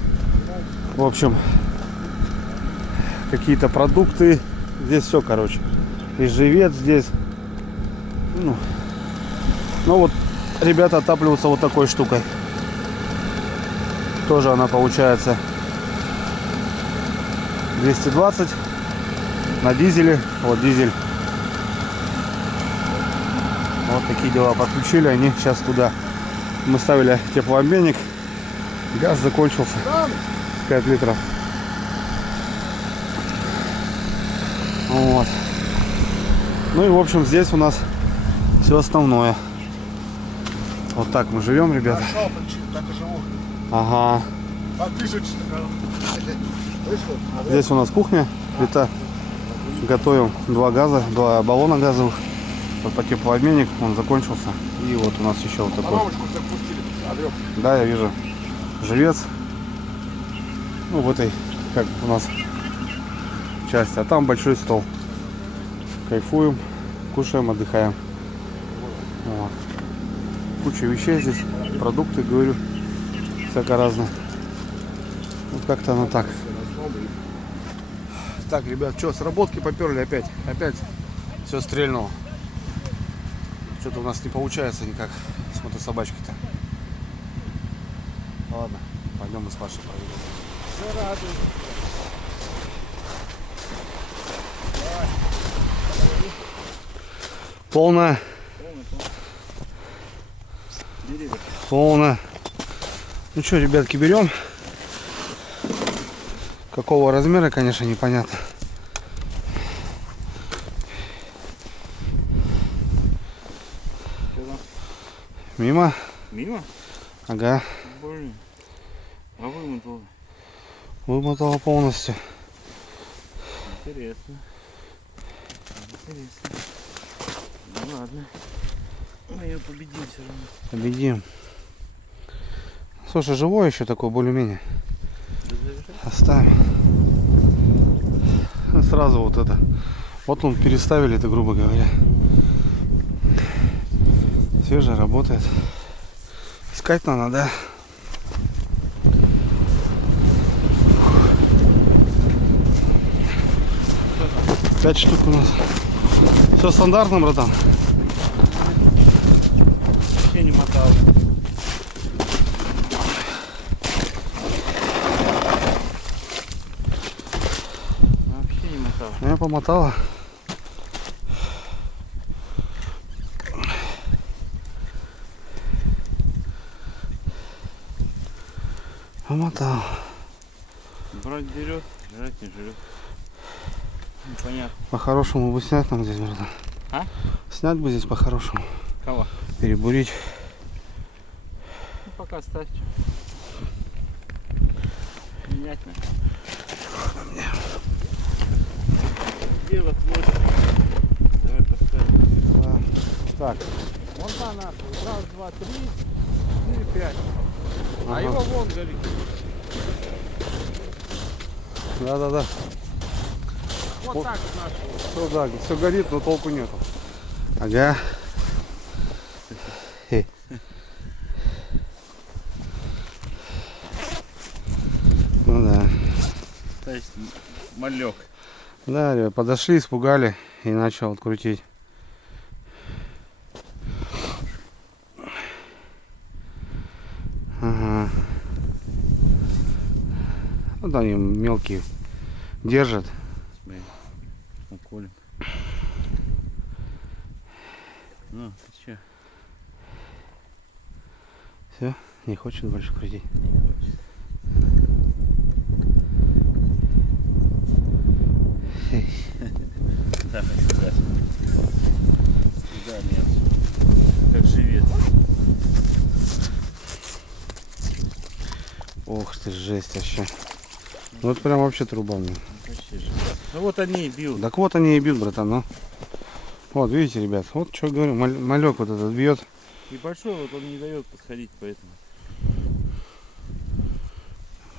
в общем, какие-то продукты. Здесь все, короче. И живец здесь. Ну вот, ребята отапливаются вот такой штукой. Тоже она получается 220 на дизеле. Вот дизель. Вот такие дела. Подключили они сейчас туда. Мы ставили теплообменник. Газ закончился. 5 литров. Вот. Ну и в общем здесь у нас все основное. Вот так мы живем, ребята. Так и живу. Ага. Подписывайтесь на канал. Здесь у нас кухня. Плита. Готовим 2 газа, 2 баллона газовых. Вот по теплообменник, он закончился. И вот у нас еще вот такой. Да, я вижу. Живец. Ну, в этой, как у нас, части. А там большой стол. Кайфуем, кушаем, отдыхаем. Вот. Куча вещей здесь. Продукты, говорю. Всяко разное. Вот как-то оно так. Так, ребят, что, с работки поперли опять? Опять все стрельнуло. Что-то у нас не получается никак с мотособачкой-то. Ладно, пойдем мы с Пашей проведем. Полная. Полная. Ну что, ребятки, берем. Какого размера, конечно, непонятно. Мимо? Мимо? Ага. Блин. А вымотал. Вымотала полностью. Интересно. Интересно. Ну ладно. Мы ее победим все равно. Победим. Слушай, живой еще такой, более-менее. Оставим. Сразу вот это. Вот он переставили это, грубо говоря. Свежая, работает. Искать надо, да? Пять штук у нас. Все стандартно, братан. Вообще не мотал. Вообще не мотал. Я помотала. Помотал. Брать берет, жрать не жрет. Непонятно. По-хорошему бы снять нам здесь, братан. А? Снять бы здесь по-хорошему. Кого? Перебурить. Ну, пока ставьте. Менять надо. Дело плохо. Давай поставим. Так. Вон там нахуй. Раз, два, три, 4, 5. Ага. А его вон горит. Да. Вот так вот нашел. Все, да, все горит, но толку нету. Ага. Ну да. То есть малек. Да, ребят, подошли, испугали и начал открутить. Ага. Вот они мелкие держат. Уколем. Ну, ты че? Все, не хочет больше крутить. Не хочет. Давай сюда. Сюда нет. Как живет. Ох ты, жесть вообще. Ну это прям вообще труба мне. Почти живет. Ну вот они и бьют. Так вот они и бьют, братан, ну. Вот, видите, ребят, вот что говорю, малек вот этот бьет. И большой вот он не дает подходить, поэтому.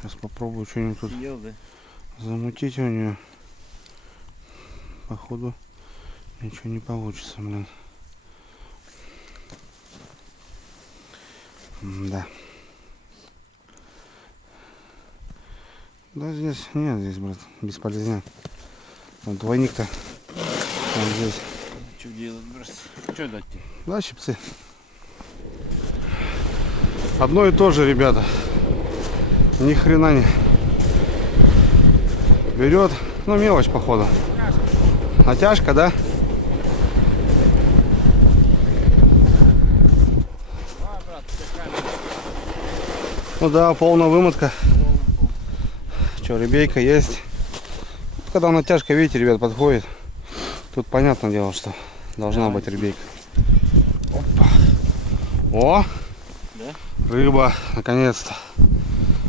Сейчас попробую что-нибудь тут Съел, да? замутить у нее. Походу ничего не получится, блин. Да. Да здесь нет, здесь, брат, бесполезно. Вот двойник-то вот здесь. Что делать, брат? Что дать тебе? Да, щипцы. Одно и то же, ребята. Ни хрена не берет. Ну, мелочь, походу. Натяжка, да? Ну да, полная вымотка. Что, ребейка есть. Когда натяжка, видите, ребят, подходит. Тут понятное дело, что должна быть ребейка. Опа. О! Да? Рыба, наконец-то.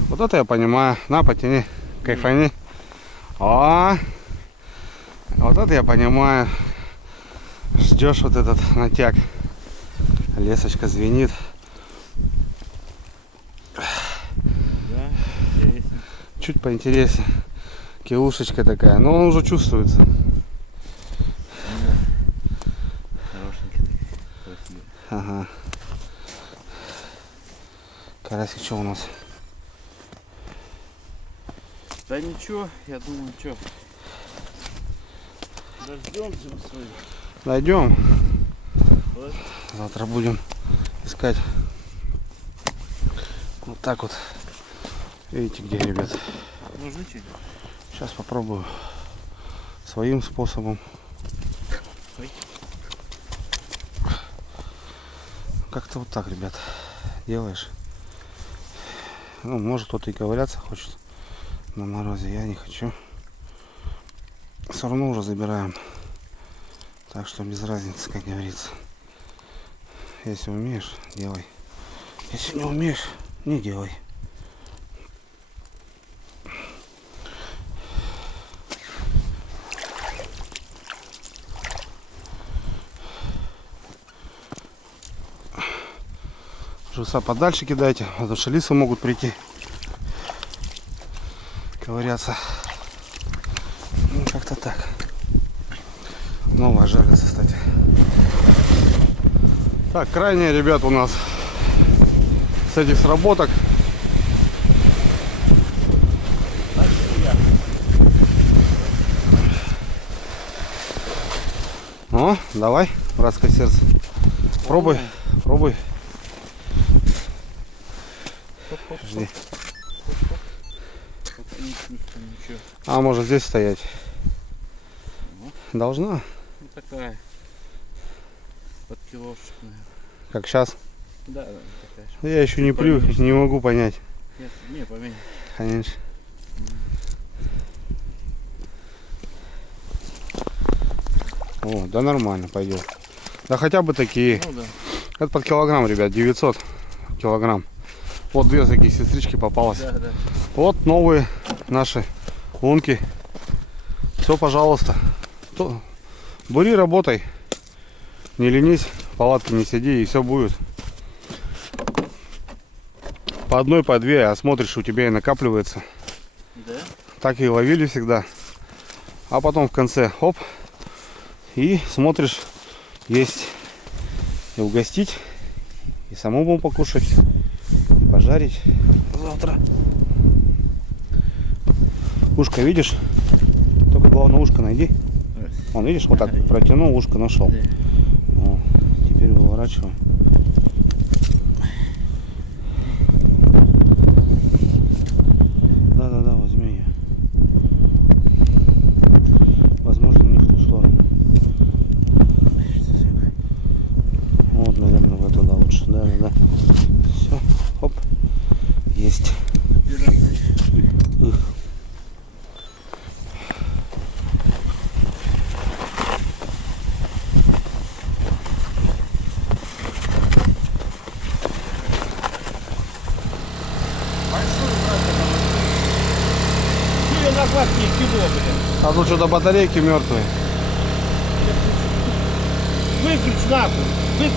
Вот это я понимаю. На, потяни, кайфани. О! Вот это я понимаю. Ждешь вот этот натяг. Лесочка звенит. Да, интересно. Чуть поинтереснее. Киушечка такая. Но он уже чувствуется. Хорошенький такой. Ага. Карасик, что у нас? Да ничего, я думаю, что. Дождемся мы свою. Найдем. Вот. Завтра будем искать. Вот так вот. Видите, где, ребят? Ножичек. Сейчас попробую своим способом. Ой. Как-то вот так, ребят, делаешь. Ну, может, кто-то и ковыряться хочет на морозе. Я не хочу. Все равно уже забираем. Так что без разницы, как говорится. Если умеешь, делай. Если не умеешь, не делай. Жуса подальше кидайте, потому что лисы могут прийти ковыряться. Ну, как-то так. Новая жерлица, кстати. Так, крайняя, ребят, у нас с этих сработок. О, давай, братское сердце. Пробуй, пробуй. Жди. А может здесь стоять? Должна. Ну, такая. Под килошечку, наверное. Как сейчас? Да, да, такая же. Я еще не привык, не могу понять. Нет, не, поменьше. Конечно. О, да нормально пойдет. Да хотя бы такие. Ну да. Это под килограмм, ребят, 900 килограмм. Вот две такие сестрички попалось. Да, да. Вот новые наши лунки. Все, пожалуйста. Бури, работай. Не ленись, в палатке не сиди, и все будет. По одной, по две, а смотришь, у тебя и накапливается. Да? Так и ловили всегда. А потом в конце, хоп, и смотришь, есть и угостить, и самому покушать, и пожарить завтра. Ушко видишь? Только главное ушко найди. Вон, видишь, вот так протянул, ушко нашел. Да. О, теперь выворачиваем. Да-да-да, возьми ее. Возможно, не в ту сторону. Вот, наверное, в эту, да, лучше. Да-да-да. Все, хоп, есть. Назад не кило, блин. А тут что-то батарейки мертвые. Выключ нахуй. Выключ.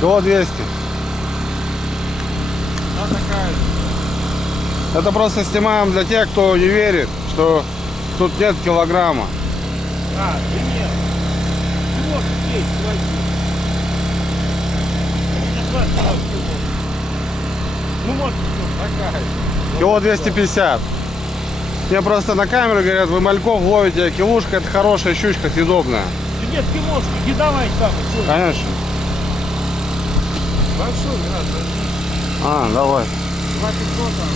Кило 200. Это просто снимаем для тех, кто не верит, что тут нет килограмма. А, да нет. Вот здесь, возьми. Ну вот, такая. Кило 250. Мне просто на камеру говорят, вы мальков ловите, а килушка это хорошая щучка, съедобная. Да нет, килошки, не давай сам. Конечно. Большой, брат, А, давай. 2500 там.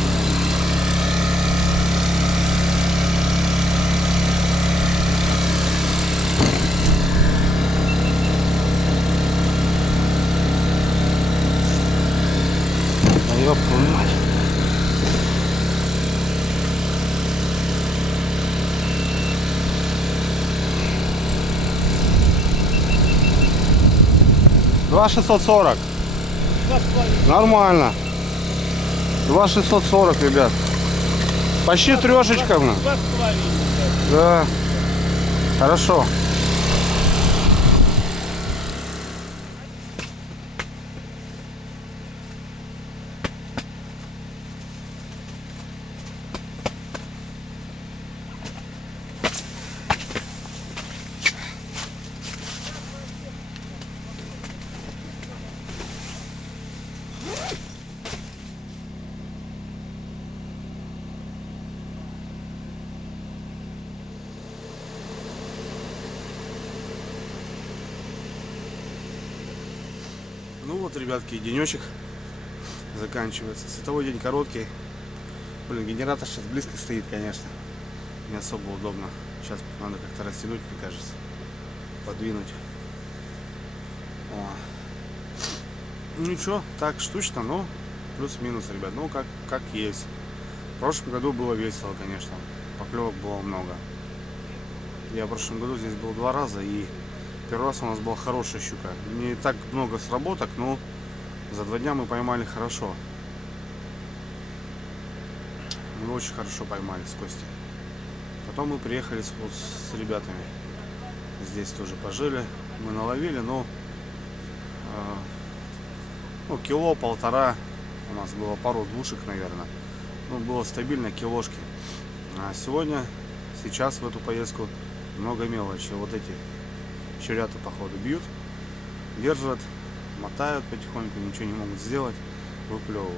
Да ёб твою мать. Два 640. 2,5. Нормально. 2,640, ребят. Почти трешечка. 2,5. Да. Хорошо. Ну вот, ребятки, денечек заканчивается. Световой день короткий. Блин, генератор сейчас близко стоит, конечно. Не особо удобно. Сейчас надо как-то растянуть, мне кажется. Подвинуть. О. Ну ничего, так штучно, но плюс-минус, ребят. Ну как есть. В прошлом году было весело, конечно. Поклевок было много. Я в прошлом году здесь был 2 раза, и первый раз у нас была хорошая щука. Не так много сработок, но за 2 дня мы поймали хорошо. Мы очень хорошо поймали с Костей. Потом мы приехали с ребятами. Здесь тоже пожили. Мы наловили, но кило-полтора. У нас было пару двушек, наверное. Ну, было стабильно килошки. А сегодня сейчас в эту поездку много мелочи. Вот эти щурята, походу, бьют, держат, мотают потихоньку, ничего не могут сделать, выплевывают.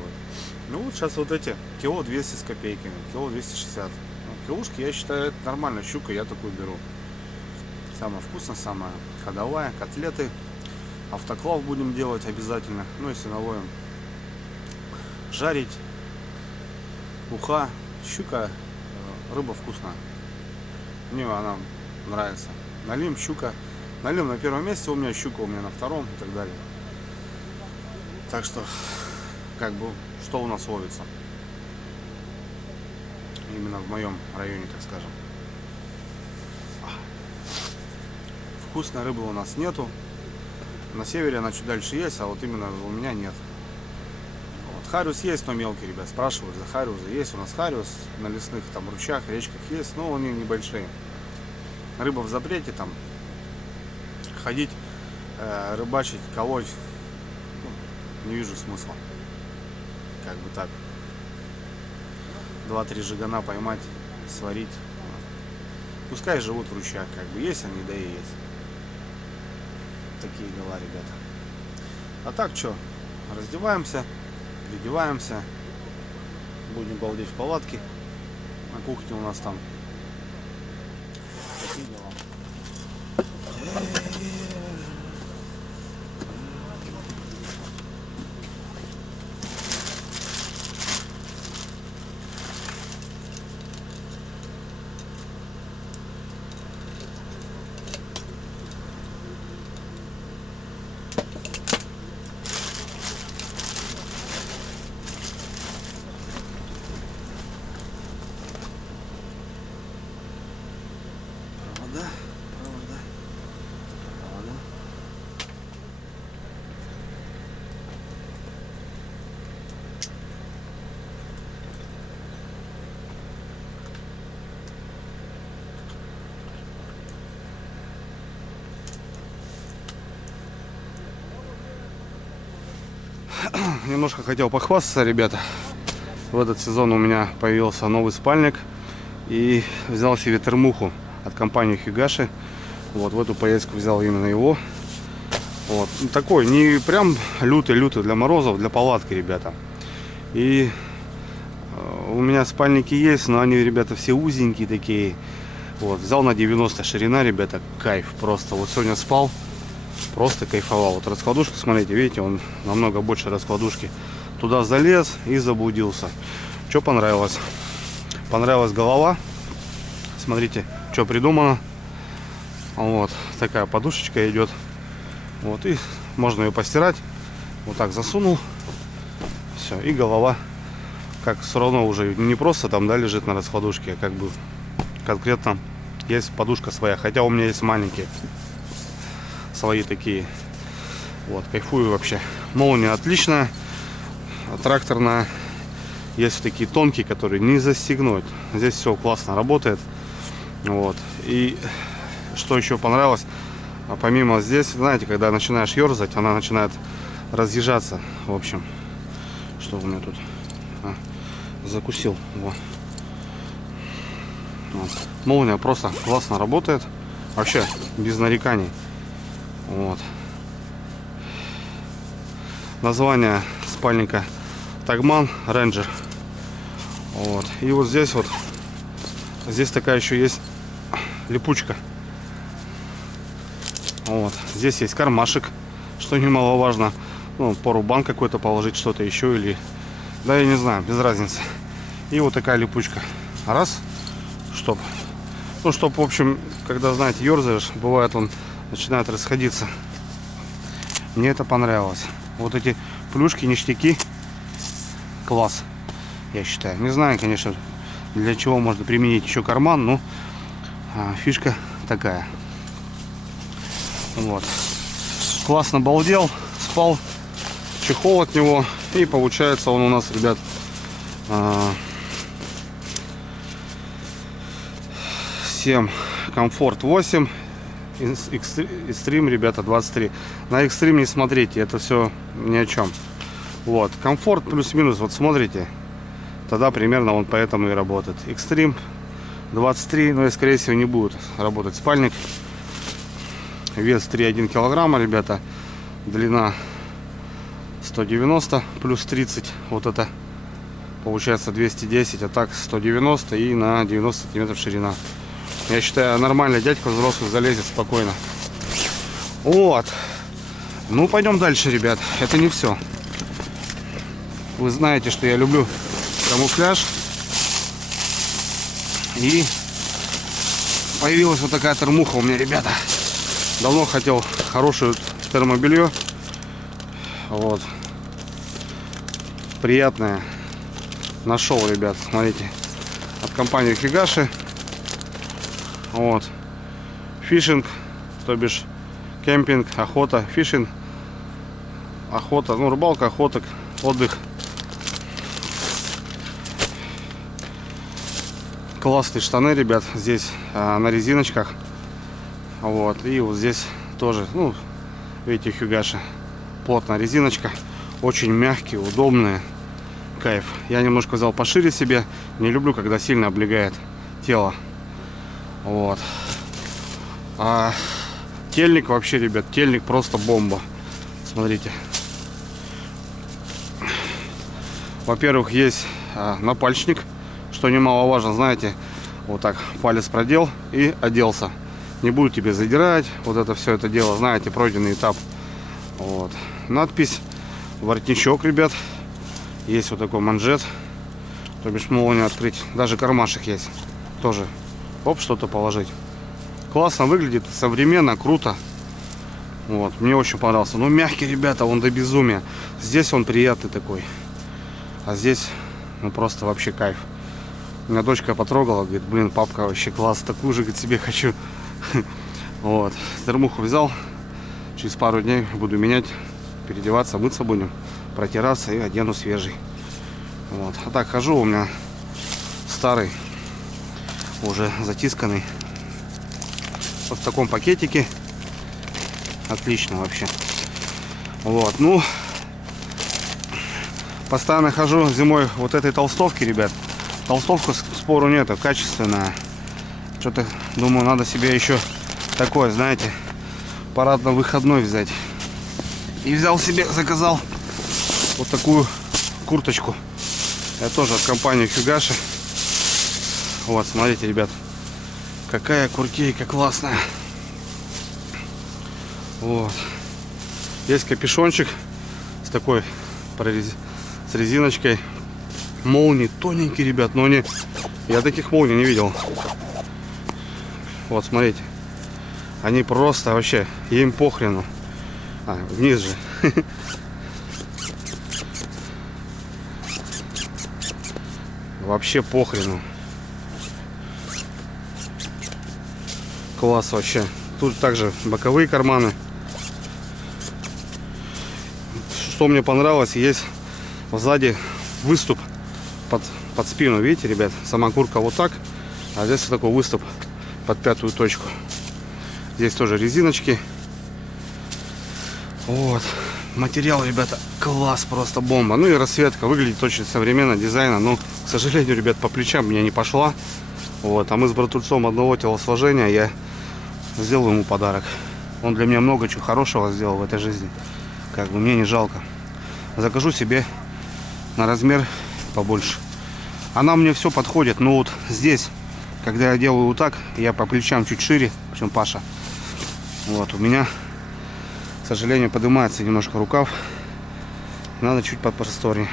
Ну вот сейчас вот эти кило 200 с копейками, кило 260. Ну, килушки, я считаю, это нормально. Щука, я такую беру. Самая вкусная, самая ходовая. Котлеты, автоклав будем делать обязательно. Ну, если наловим. Жарить. Уха. Щука, рыба вкусная. Мне она нравится. Налим, щука. Налим на первом месте у меня, щука у меня на втором и так далее. Так что, как бы, что у нас ловится? Именно в моем районе, так скажем. Вкусной рыбы у нас нету. На севере она чуть дальше есть, а вот именно у меня нет. Вот. Хариус есть, но мелкий, ребят. Спрашивают за хариуса. Есть у нас хариус на лесных там ручьях, речках есть, но они небольшие. Рыба в запрете там. Ходить, рыбачить, колоть, ну, не вижу смысла. Как бы так. 2-3 жигана поймать, сварить. Пускай живут в ручьях, как бы есть они, да и есть. Такие дела, ребята. А так что, раздеваемся, переодеваемся, будем балдеть в палатке. На кухне у нас там такие дела. Провода. Немножко хотел похвастаться, ребята. В этот сезон у меня появился новый спальник. И взял себе термуху от компании Хигаши. Вот в эту поездку взял именно его. Вот. Такой, не прям лютый-лютый для морозов, для палатки, ребята. И у меня спальники есть, но они, ребята, все узенькие такие. Вот, взял на 90 ширина, ребята, кайф просто. Вот сегодня спал, просто кайфовал. Вот раскладушка, смотрите, видите, он намного больше раскладушки. Туда залез и заблудился. Что понравилось? Понравилась голова. Смотрите, что придумано. Вот такая подушечка идет. Вот, и можно ее постирать. Вот так засунул. Все, и голова. Как все равно уже не просто там, да, лежит на раскладушке, а как бы конкретно есть подушка своя. Хотя у меня есть маленькие. Свои такие. Вот, кайфую вообще. Молния отличная. Тракторная. Есть такие тонкие, которые не застегнуть. Здесь все классно работает. Вот. И что еще понравилось, помимо здесь, знаете, когда начинаешь ерзать, она начинает разъезжаться. В общем, что у меня тут? Закусил. Вот. Вот. Молния просто классно работает. Вообще без нареканий. Вот. Название спальника Тагман Рейнджер. Вот. И вот здесь вот, здесь такая еще есть липучка. Вот. Здесь есть кармашек, что немаловажно. Ну, порубан какой-то положить, что-то еще или... Да, я не знаю, без разницы. И вот такая липучка. Раз, чтоб... Ну, чтоб, в общем, когда, знаете, ерзаешь, бывает он начинает расходиться. Мне это понравилось. Вот эти плюшки, ништяки. Класс, я считаю. Не знаю, конечно, для чего можно применить еще карман, но фишка такая. Вот. Классно балдел, спал, чехол от него. И получается он у нас, ребят, комфорт 8, экстрим, ребята, 23. На экстрим не смотрите, это все ни о чем. Вот, комфорт плюс-минус, вот смотрите, тогда примерно он поэтому и работает. Экстрим 23, но и скорее всего не будет работать спальник. Вес 3,1 килограмма, ребята. Длина 190 плюс 30. Вот это получается 210, а так 190 и на 90 сантиметров ширина. Я считаю, нормально дядька взрослый залезет спокойно. Вот. Ну, пойдем дальше, ребят. Это не все. Вы знаете, что я люблю камуфляж. И появилась вот такая термуха у меня, ребята. Давно хотел хорошее термобелье. Вот. Приятное. Нашел, ребят, смотрите. От компании Хигаши. Вот. Фишинг, то бишь кемпинг, охота, фишинг. Охота, ну, рыбалка, охота, отдых. Классные штаны, ребят, здесь на резиночках. Вот, и вот здесь тоже, ну, видите, Хигаши. Плотная резиночка, очень мягкие, удобные. Кайф. Я немножко взял пошире себе. Не люблю, когда сильно облегает тело. Вот. А тельник вообще, ребят, тельник просто бомба. Смотрите. Во-первых, есть напальчник, что немаловажно, знаете, вот так палец продел и оделся. Не будет тебе задирать, вот это все это дело, знаете, пройденный этап. Вот. Надпись, воротничок, ребят. Есть вот такой манжет, то бишь молнию открыть. Даже кармашек есть. Тоже, оп, что-то положить. Классно выглядит, современно, круто. Вот, мне очень понравился. Ну, мягкий, ребята, он до безумия. Здесь он приятный такой. А здесь, ну, просто вообще кайф. У меня дочка потрогала, говорит, блин, папка вообще класс, такую же, говорит, себе хочу. Вот, термуху взял. Через пару дней буду менять, переодеваться, мыться будем, протираться и одену свежий. Вот. А так хожу, у меня старый, уже затисканный. Вот в таком пакетике. Отлично вообще. Вот, ну, постоянно хожу зимой вот этой толстовки, ребят. Толстовка, спору нету, качественная. Что-то, думаю, надо себе еще такое, знаете, парадно-выходной взять. И взял себе, заказал вот такую курточку. Я тоже от компании Хигаши. Вот, смотрите, ребят, какая куртейка классная. Вот. Есть капюшончик с такой, с резиночкой. Молнии тоненькие, ребят, но они... Я таких молний не видел. Вот, смотрите. Они просто вообще, им похрену. Вниз же. Вообще похрену. Класс вообще. Тут также боковые карманы. Что мне понравилось, есть сзади выступ под спину. Видите, ребят, сама куртка вот так, а здесь такой выступ под пятую точку. Здесь тоже резиночки. Вот. Материал, ребята, класс, просто бомба. Ну и расцветка выглядит очень современно, дизайна. Но, к сожалению, ребят, по плечам меня не пошла. Вот. А мы с братульцом одного телосложения. Я сделал ему подарок. Он для меня много чего хорошего сделал в этой жизни. Как бы мне не жалко. Закажу себе на размер побольше. Она мне все подходит. Но вот здесь, когда я делаю вот так, я по плечам чуть шире, чем Паша. Вот, у меня, к сожалению, поднимается немножко рукав. Надо чуть попросторнее.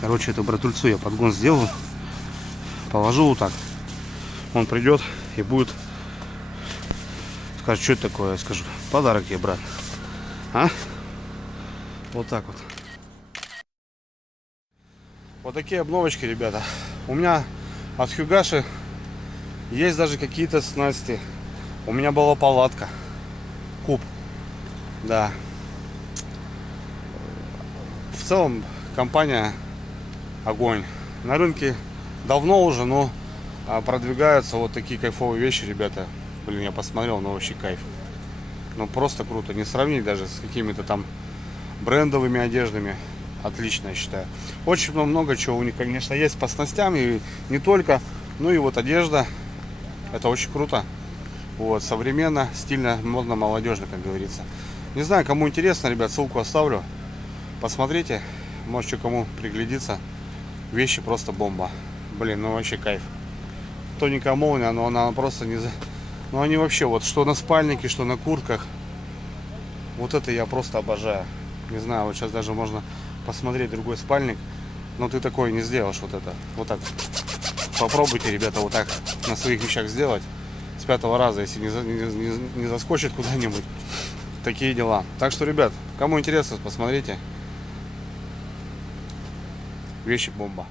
Короче, эту братульцу я подгон сделаю. Положу вот так. Он придет и будет скажет, что это такое. Я скажу, подарок тебе, брат. А? Вот так вот. Вот такие обновочки, ребята. У меня от Хигаши есть даже какие-то снасти. У меня была палатка. Куб. Да. В целом компания огонь. На рынке давно уже, но продвигаются вот такие кайфовые вещи, ребята. Блин, я посмотрел, но вообще кайф. Ну просто круто. Не сравнить даже с какими-то там брендовыми одеждами. Отлично, я считаю. Очень много чего у них, конечно, есть по снастям. И не только. Ну и вот одежда. Это очень круто. Вот, современно, стильно, модно, молодежно, как говорится. Не знаю, кому интересно, ребят, ссылку оставлю. Посмотрите, может, что кому приглядится. Вещи просто бомба. Блин, ну вообще кайф. Тоненькая молния, но она просто не... Ну они вообще, вот что на спальнике, что на куртках. Вот это я просто обожаю. Не знаю, вот сейчас даже можно посмотреть другой спальник. Но ты такой не сделаешь вот это. Вот так. Попробуйте, ребята, вот так на своих вещах сделать. С 5-го раза, если не заскочит куда-нибудь. Такие дела. Так что, ребят, кому интересно, посмотрите. Вещи бомба.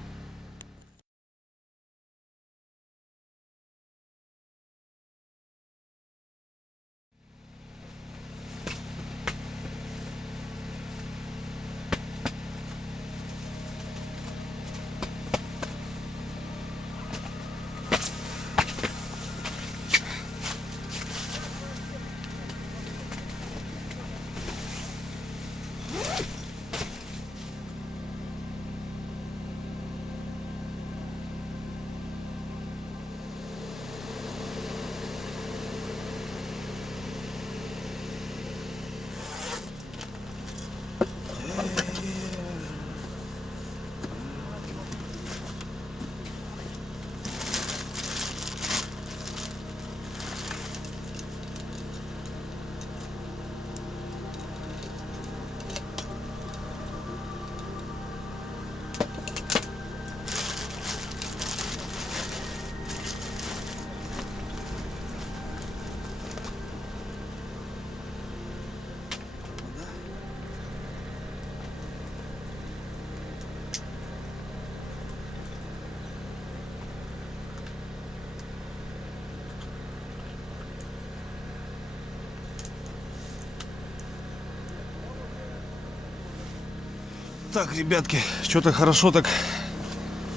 Так, ребятки, что-то хорошо так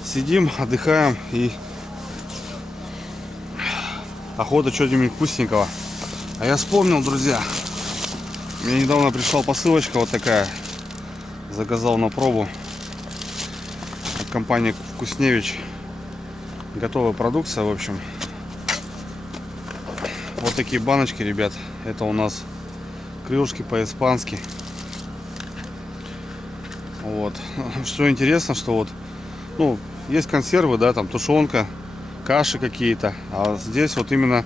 сидим, отдыхаем и охота что-нибудь вкусненького. А я вспомнил, друзья, мне недавно пришла посылочка вот такая. Заказал на пробу от компании Вкусневич. Готовая продукция, в общем. Вот такие баночки, ребят. Это у нас крылышки по-испански. Вот. Что интересно, что вот, ну, есть консервы, да, там тушенка, каши какие-то. А здесь вот именно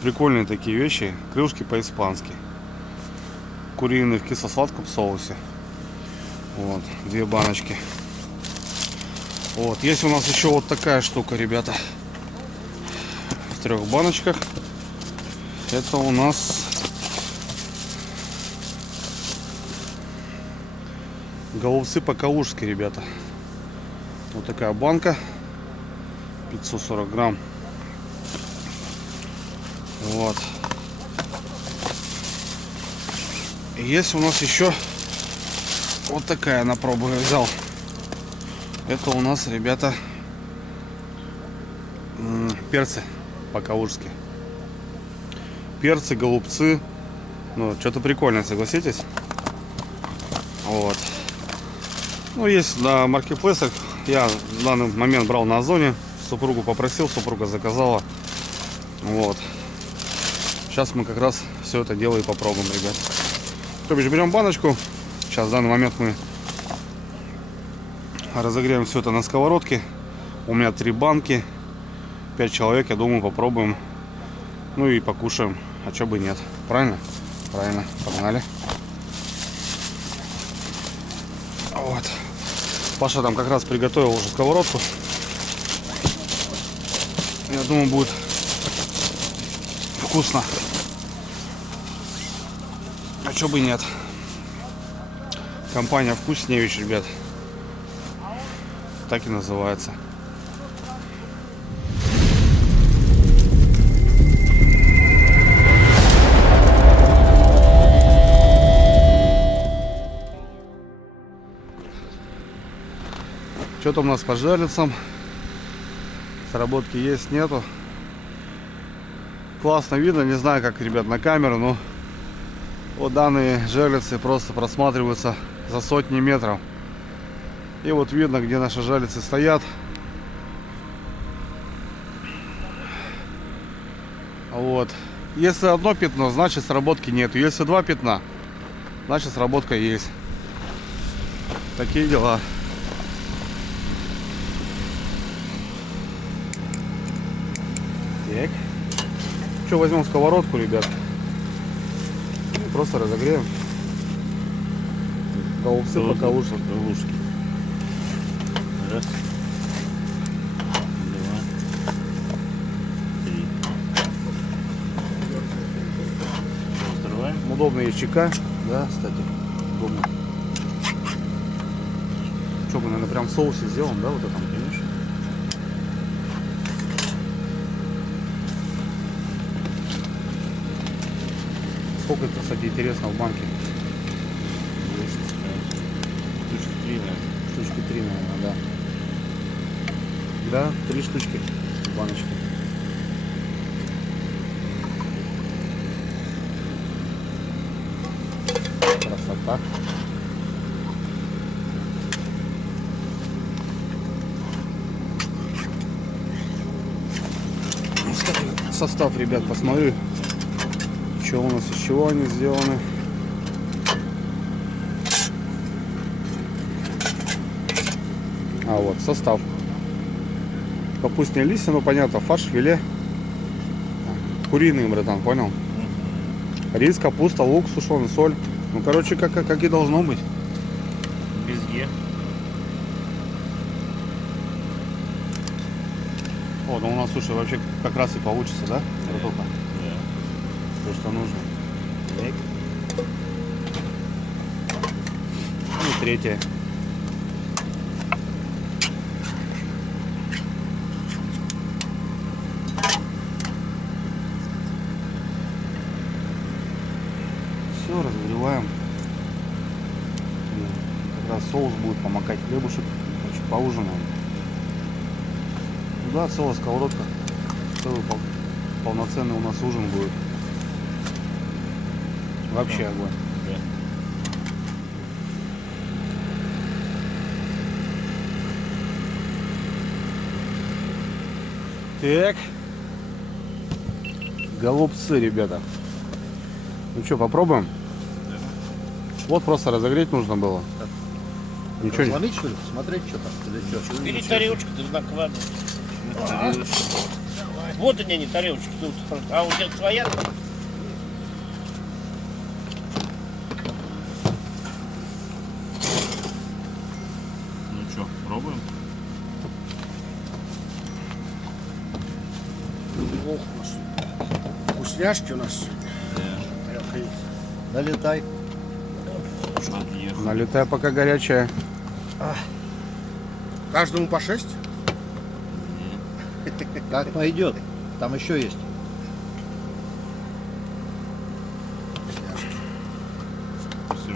прикольные такие вещи. Крылышки по-испански. Куриные в кисло-сладком соусе. Вот, 2 баночки. Вот, есть у нас еще вот такая штука, ребята. В 3 баночках. Это у нас голубцы по-калужски, ребята. Вот такая банка. 540 грамм. Вот. И есть у нас еще вот такая на пробу я взял. Это у нас, ребята, перцы по-калужски. Перцы, голубцы. Ну, что-то прикольное, согласитесь? Вот. Ну, есть на маркетплейсах. Я в данный момент брал на Озоне. Супругу попросил, супруга заказала. Вот. Сейчас мы как раз все это дело и попробуем, ребят. То бишь, берем баночку. Сейчас в данный момент мы разогреем все это на сковородке. У меня 3 банки. 5 человек, я думаю, попробуем. Ну и покушаем. А чё бы нет. Правильно? Правильно. Погнали. Вот. Паша там как раз приготовил уже сковородку. Я думаю, будет вкусно. А чё бы нет. Компания Вкусневич, ребят. Так и называется. Что там у нас по жерлицам? Сработки есть, нету. Классно видно, не знаю как, ребят, на камеру, но вот данные жерлицы просто просматриваются за сотни метров. И вот видно, где наши жерлицы стоят. Вот. Если одно пятно, значит сработки нету. Если два пятна, значит сработка есть. Такие дела. Так. Что, возьмем сковородку, ребят. И просто разогреем. Голубцы пока лучше. Ложки. Раз. Два. Три. Взрываем. Удобно есть чека. Да, кстати. Удобно. Что, мы, наверное, прям в соусе сделаем, да, вот это? Конечно. Сколько это, кстати, интересно в банке? Штучки 3, наверное. Штучки 3, наверное, да. Да, 3 штучки в баночке. Красота. Состав, ребят, посмотрю, что у нас, из чего они сделаны. А вот состав: капустные листья, ну понятно, фарш, филе, куриный, братан, понял? Рис, капуста, лук сушеный, соль. Ну, короче, как и должно быть. Без Е. О, ну у нас, слушай, вообще как раз и получится, да? Картофа? Да. То, что нужно. Так. И третье. Все, разогреваем. Как раз соус будет помогать хлебушек. Короче, поужинаем. Да, целая сковородка. Целый полноценный у нас ужин будет. Вообще огонь. Да. Так. Голубцы, ребята. Ну что, попробуем? Да. Вот просто разогреть нужно было. Ничего не... Звонить, что ли? Смотреть, что там? Или что? Бери тарелочку, ты накладывай. Вот они, тарелочки тут. А у тебя твоя? Ну что, пробуем? Ох, у нас вкусняшки у нас. Налетай. Отъехал. Налетая пока горячая. Каждому по 6? Как пойдет. Там еще есть. Все.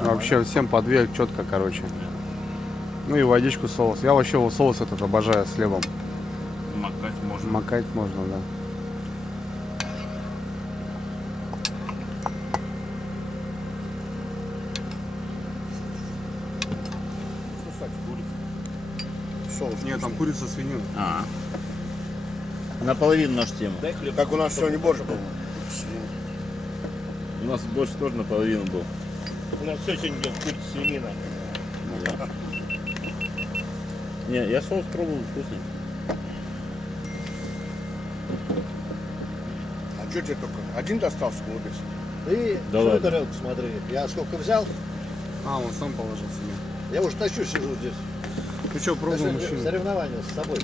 Вообще всем по две четко, короче. Ну и водичку, соус. Я вообще его соус этот обожаю с хлебом. Макать можно. Макать можно, да. Соус. Нет, там курица, свинина. А, Наполовину нашу тему. Дай хлеб. Как у нас сегодня борщ был. у нас борщ тоже наполовину был. У нас все сегодня идет курица, свинина. Не, я соус пробовал, вкусный. А что тебе только? Один достался голубец? Ты Да свою ладно. тарелку смотри. Я сколько взял, А, он сам положил себе. я уж тащу, сижу здесь. Ну что, пробуем Это еще? соревнование с собой.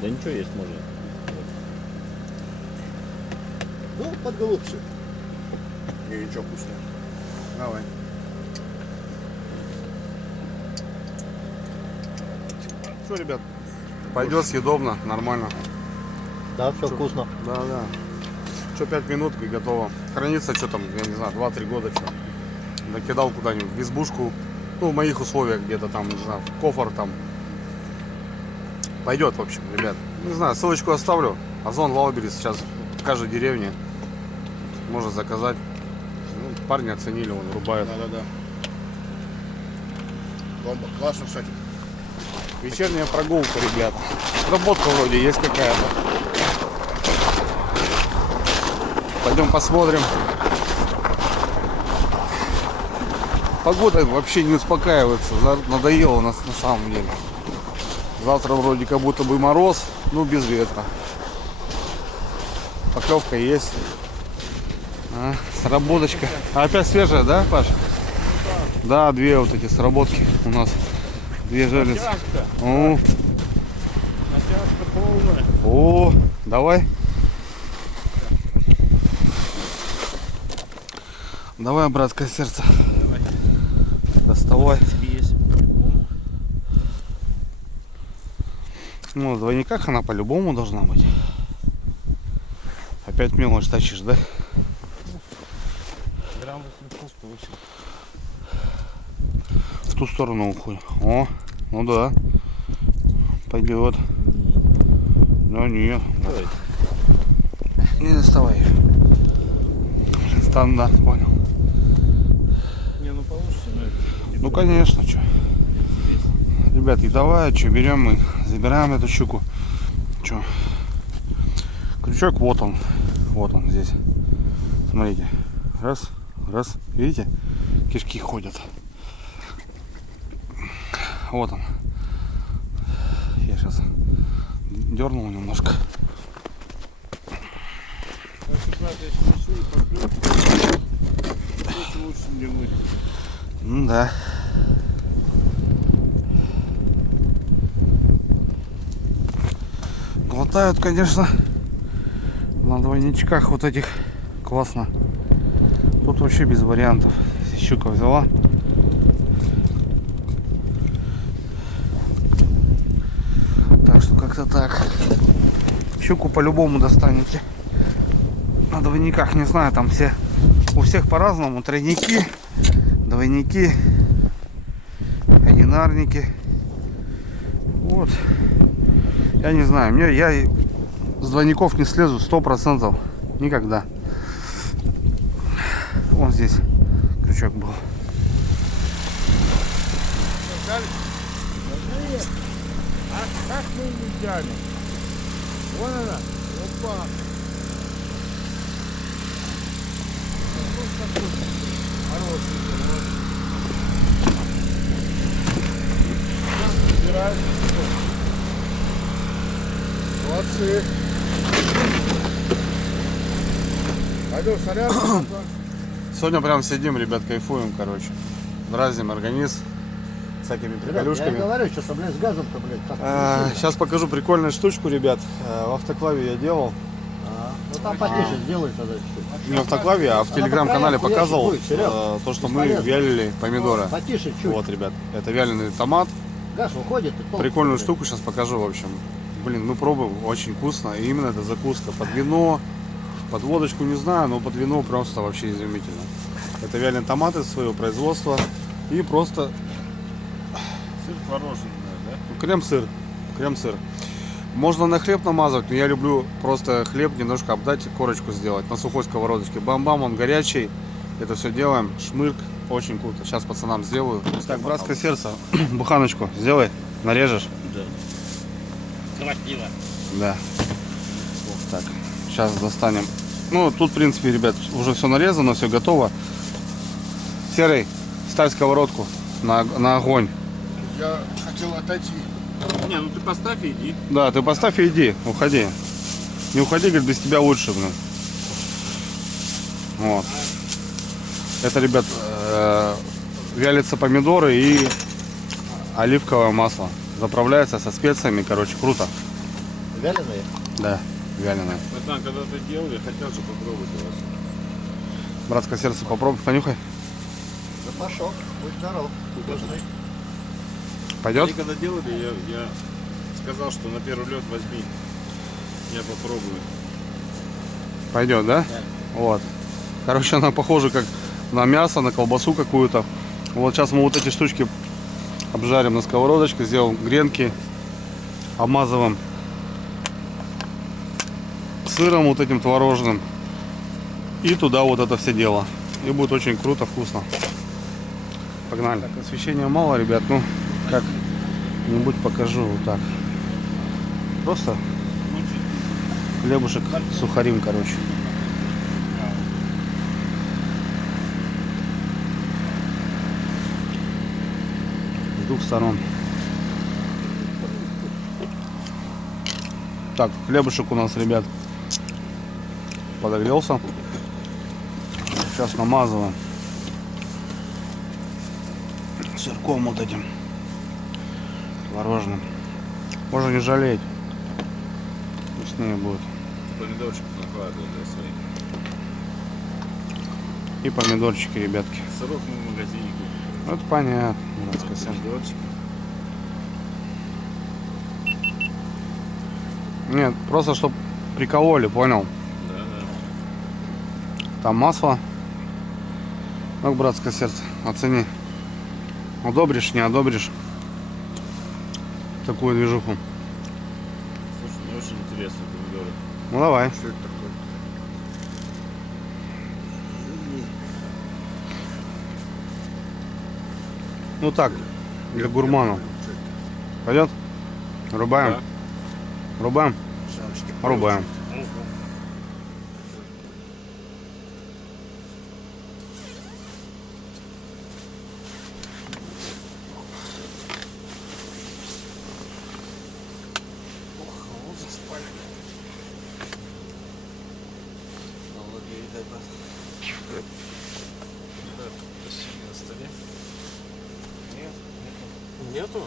Да ничего есть можно. Ну, под голубцы. Не, ничего вкусного. Давай. Что, ребят, пойдет съедобно, нормально. Да, все вкусно. Да, да. Что, 5 минут и готово. Хранится, что там, я не знаю, 2-3 года, что. Накидал куда-нибудь в избушку. Ну, в моих условиях где-то там, не знаю, в кофр там. Пойдет, в общем, ребят. Не знаю, ссылочку оставлю. Озон Лаубери сейчас в каждой деревне можно заказать. Ну, парни оценили, он рубает. Да-да-да. Бомба. Классно, кстати. Вечерняя прогулка, ребята. Работка вроде есть какая-то. Пойдем посмотрим. Погода вообще не успокаивается. Надоело у нас на самом деле. Завтра вроде как будто бы мороз, но без ветра. Поклевка есть. Сработочка. А опять свежая, да, Паш? Да, две вот эти сработки у нас. Две жерлицы. О, Натяжка полная. о, давай. Давай, братское сердце. Давай. Доставай. Есть. Ну, в двойниках она по-любому должна быть. Опять мелочь тащишь, да? Грамм 800 получил. В ту сторону уходит. О, ну да. Пойдет. Да нет. Давай. Не доставай. Стандарт, понял. Не, ну получится, но это Ну конечно, что. интересно. Ребятки, давай, что, берем мы, забираем эту щуку. Что? Крючок вот он здесь. Смотрите. Раз, раз. Видите? Кишки ходят. Вот он. Я сейчас дернул немножко. Если брат, если решили поклёвку, это лучше не будет. Ну да. Глотают, конечно, на двойничках вот этих классно. Тут вообще без вариантов. Если щука взяла. Так что как-то так. Щуку по-любому достанете. На двойниках, не знаю, там все у всех по-разному. Тройники, двойники, одинарники. Вот. Я не знаю, я с двойников не слезу 100%. Никогда. Вон здесь крючок был. А как мы не взяли? Вон она. Опа. Молодцы. Пойду солярку. Сегодня прям сидим, ребят, кайфуем, короче. Дразним организм всякими Я приколюшками. говорю, что-то, блядь, с газом-то, блядь. так Сейчас покажу прикольную штучку, ребят. В автоклаве я делал. Ну там потише сделай тогда чуть. Не в автоклаве, а в телеграм-канале такая показывал хуящая будет, Серёг. то, что мы Бесполезно. вялили помидоры. Потише чуть. Вот, ребят, это вяленый томат. Газ уходит. и толк, Прикольную блядь. штуку сейчас покажу, в общем. Блин, мы пробуем, очень вкусно. И именно эта закуска под вино, под водочку не знаю, но под вино просто вообще изумительно. Это вяленые томаты своего производства. И просто Сыр творожный, да? крем-сыр. Крем-сыр. Можно на хлеб намазать, но я люблю просто хлеб немножко обдать, корочку сделать на сухой сковородочке. Бам-бам, он горячий. Это все делаем. Шмырк. Очень круто. Сейчас пацанам сделаю. Так, братское сердце. Буханочку сделай. Нарежешь. Да. Красиво. Да. Так, сейчас достанем. Ну, тут, в принципе, ребят, уже все нарезано, все готово. Серый, ставь сковородку на огонь. Я хотел отойти. Не, ну ты поставь и иди. Да, ты поставь и иди, уходи. Не уходи, говорит, без тебя лучше, блин. Вот. Это, ребят, вялятся помидоры и оливковое масло. Заправляется со специями, короче, круто. Вяленые? Да, вяленое. Братан, когда ты делал, я хотел же попробовать у вас. Братское сердце, попробуй, понюхай. Да пошел. Будь здоров. Вкусный. Пойдет? Они когда делали, я сказал, что на первый лед возьми. Я попробую. Пойдет, да? Вот. Короче, она похожа как на мясо, на колбасу какую-то. Вот сейчас мы вот эти штучки обжарим на сковородочке, сделаем гренки, обмазываем сыром вот этим творожным. И туда вот это все дело. И будет очень круто, вкусно. Погнали. Так, освещения мало, ребят, ну как-нибудь покажу вот так. Просто хлебушек сухарим, короче. С двух сторон. Так, хлебушек у нас, ребят, подогрелся. Сейчас намазываем сырком вот этим творожным. Можно не жалеть. Вкуснее будет. Помидорчиков накладываю для своих. И помидорчики, ребятки. Сырок мы в магазине купили. Вот понятно. Братская сын. Помидорчики. Нет, просто чтоб прикололи, понял? Да. Там масло. Ну, братское сердце, оцени. Одобришь, не одобришь такую движуху. Слушай, мне очень интересно помидоры. Ну давай. Что это такое? Ну так, для гурманов. Пойдет? Рубаем? Да. Рубаем? Рубаем. Нету?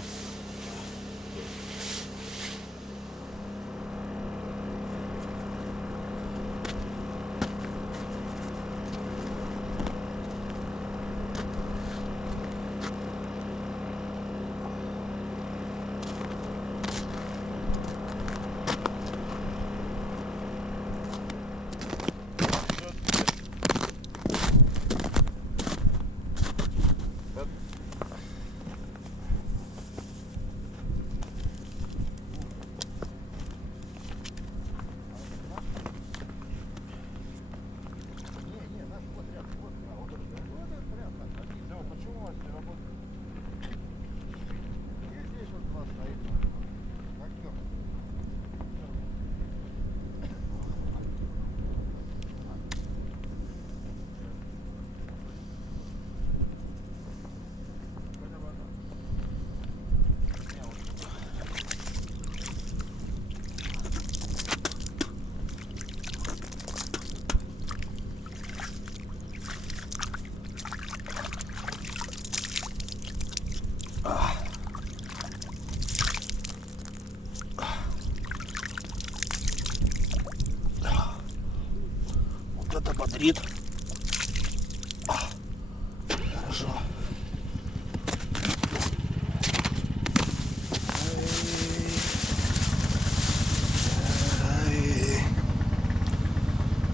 Вот это бодрит. Хорошо.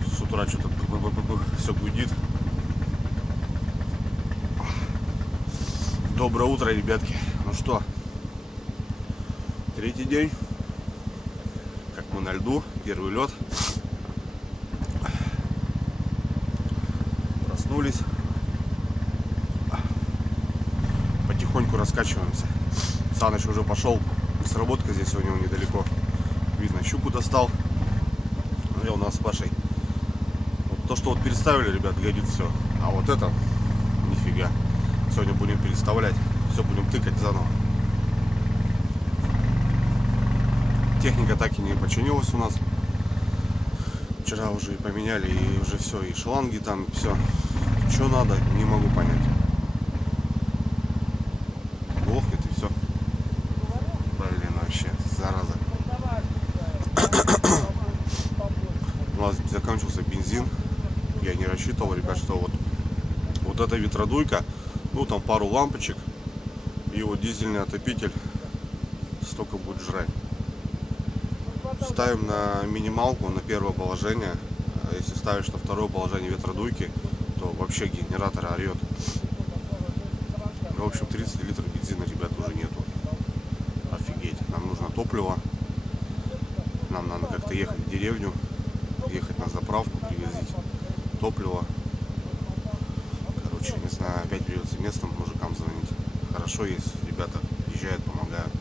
С утра что-то все гудит. Доброе утро, ребятки. Ну что, третий день, как мы на льду, первый лед. Проснулись, потихоньку раскачиваемся. Саныч уже пошел, сработка здесь у него недалеко. Видно, щуку достал. И у нас с Пашей. Вот то, что вот переставили, ребят, горит все. А вот это нифига. Сегодня будем переставлять. Все будем тыкать заново. Техника так и не починилась у нас. Вчера уже и поменяли, и уже все, и шланги там, все. Что надо, не могу понять. Глохнет и все. Блин, вообще, зараза. У нас закончился бензин. Я не рассчитывал, ребят, что вот эта ветродуйка, ну там пару лампочек и вот дизельный отопитель столько будет жрать. Ставим на минималку, на первое положение. А если ставишь на второе положение ветродуйки, то вообще генератор орет. В общем, 30 литров бензина, ребят, уже нету. Офигеть. Нам нужно топливо. Нам надо как-то ехать в деревню, ехать на заправку, привозить топливо. Короче, ночью, не знаю, опять придется местным мужикам звонить. Хорошо, есть ребята приезжают, помогают.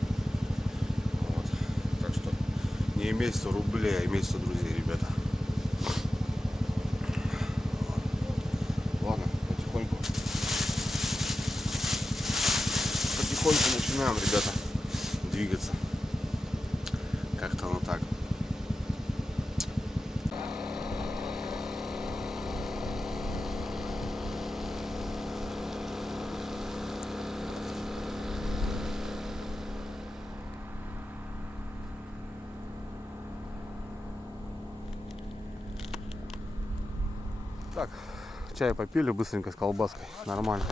Вот. Так что не имей 100 рублей, а имей 100 друзей, ребята. Ладно, потихоньку начинаем, ребята, двигаться. Как-то оно так. Так, чай попили быстренько с колбаской. Нормально.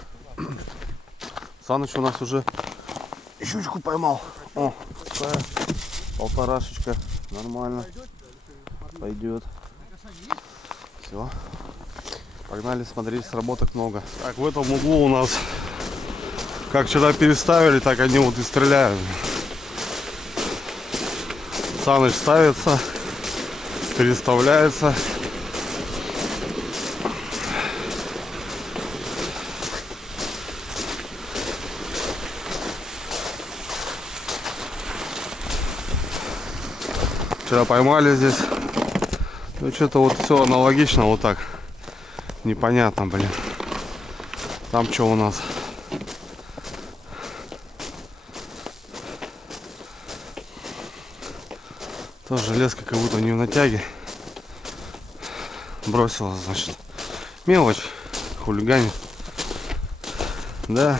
Саныч у нас уже щучку поймал. О, такая полторашечка. Нормально. Пойдет. Все. Погнали смотреть, сработок много. Так, в этом углу у нас, как вчера переставили, так они вот и стреляют. Саныч ставится, переставляется. Вчера поймали здесь. Ну что-то вот все аналогично, вот так. Непонятно, блин. Там что у нас? Тоже леска как будто не в натяге. Бросила, значит. Мелочь. Хулиганит. Да.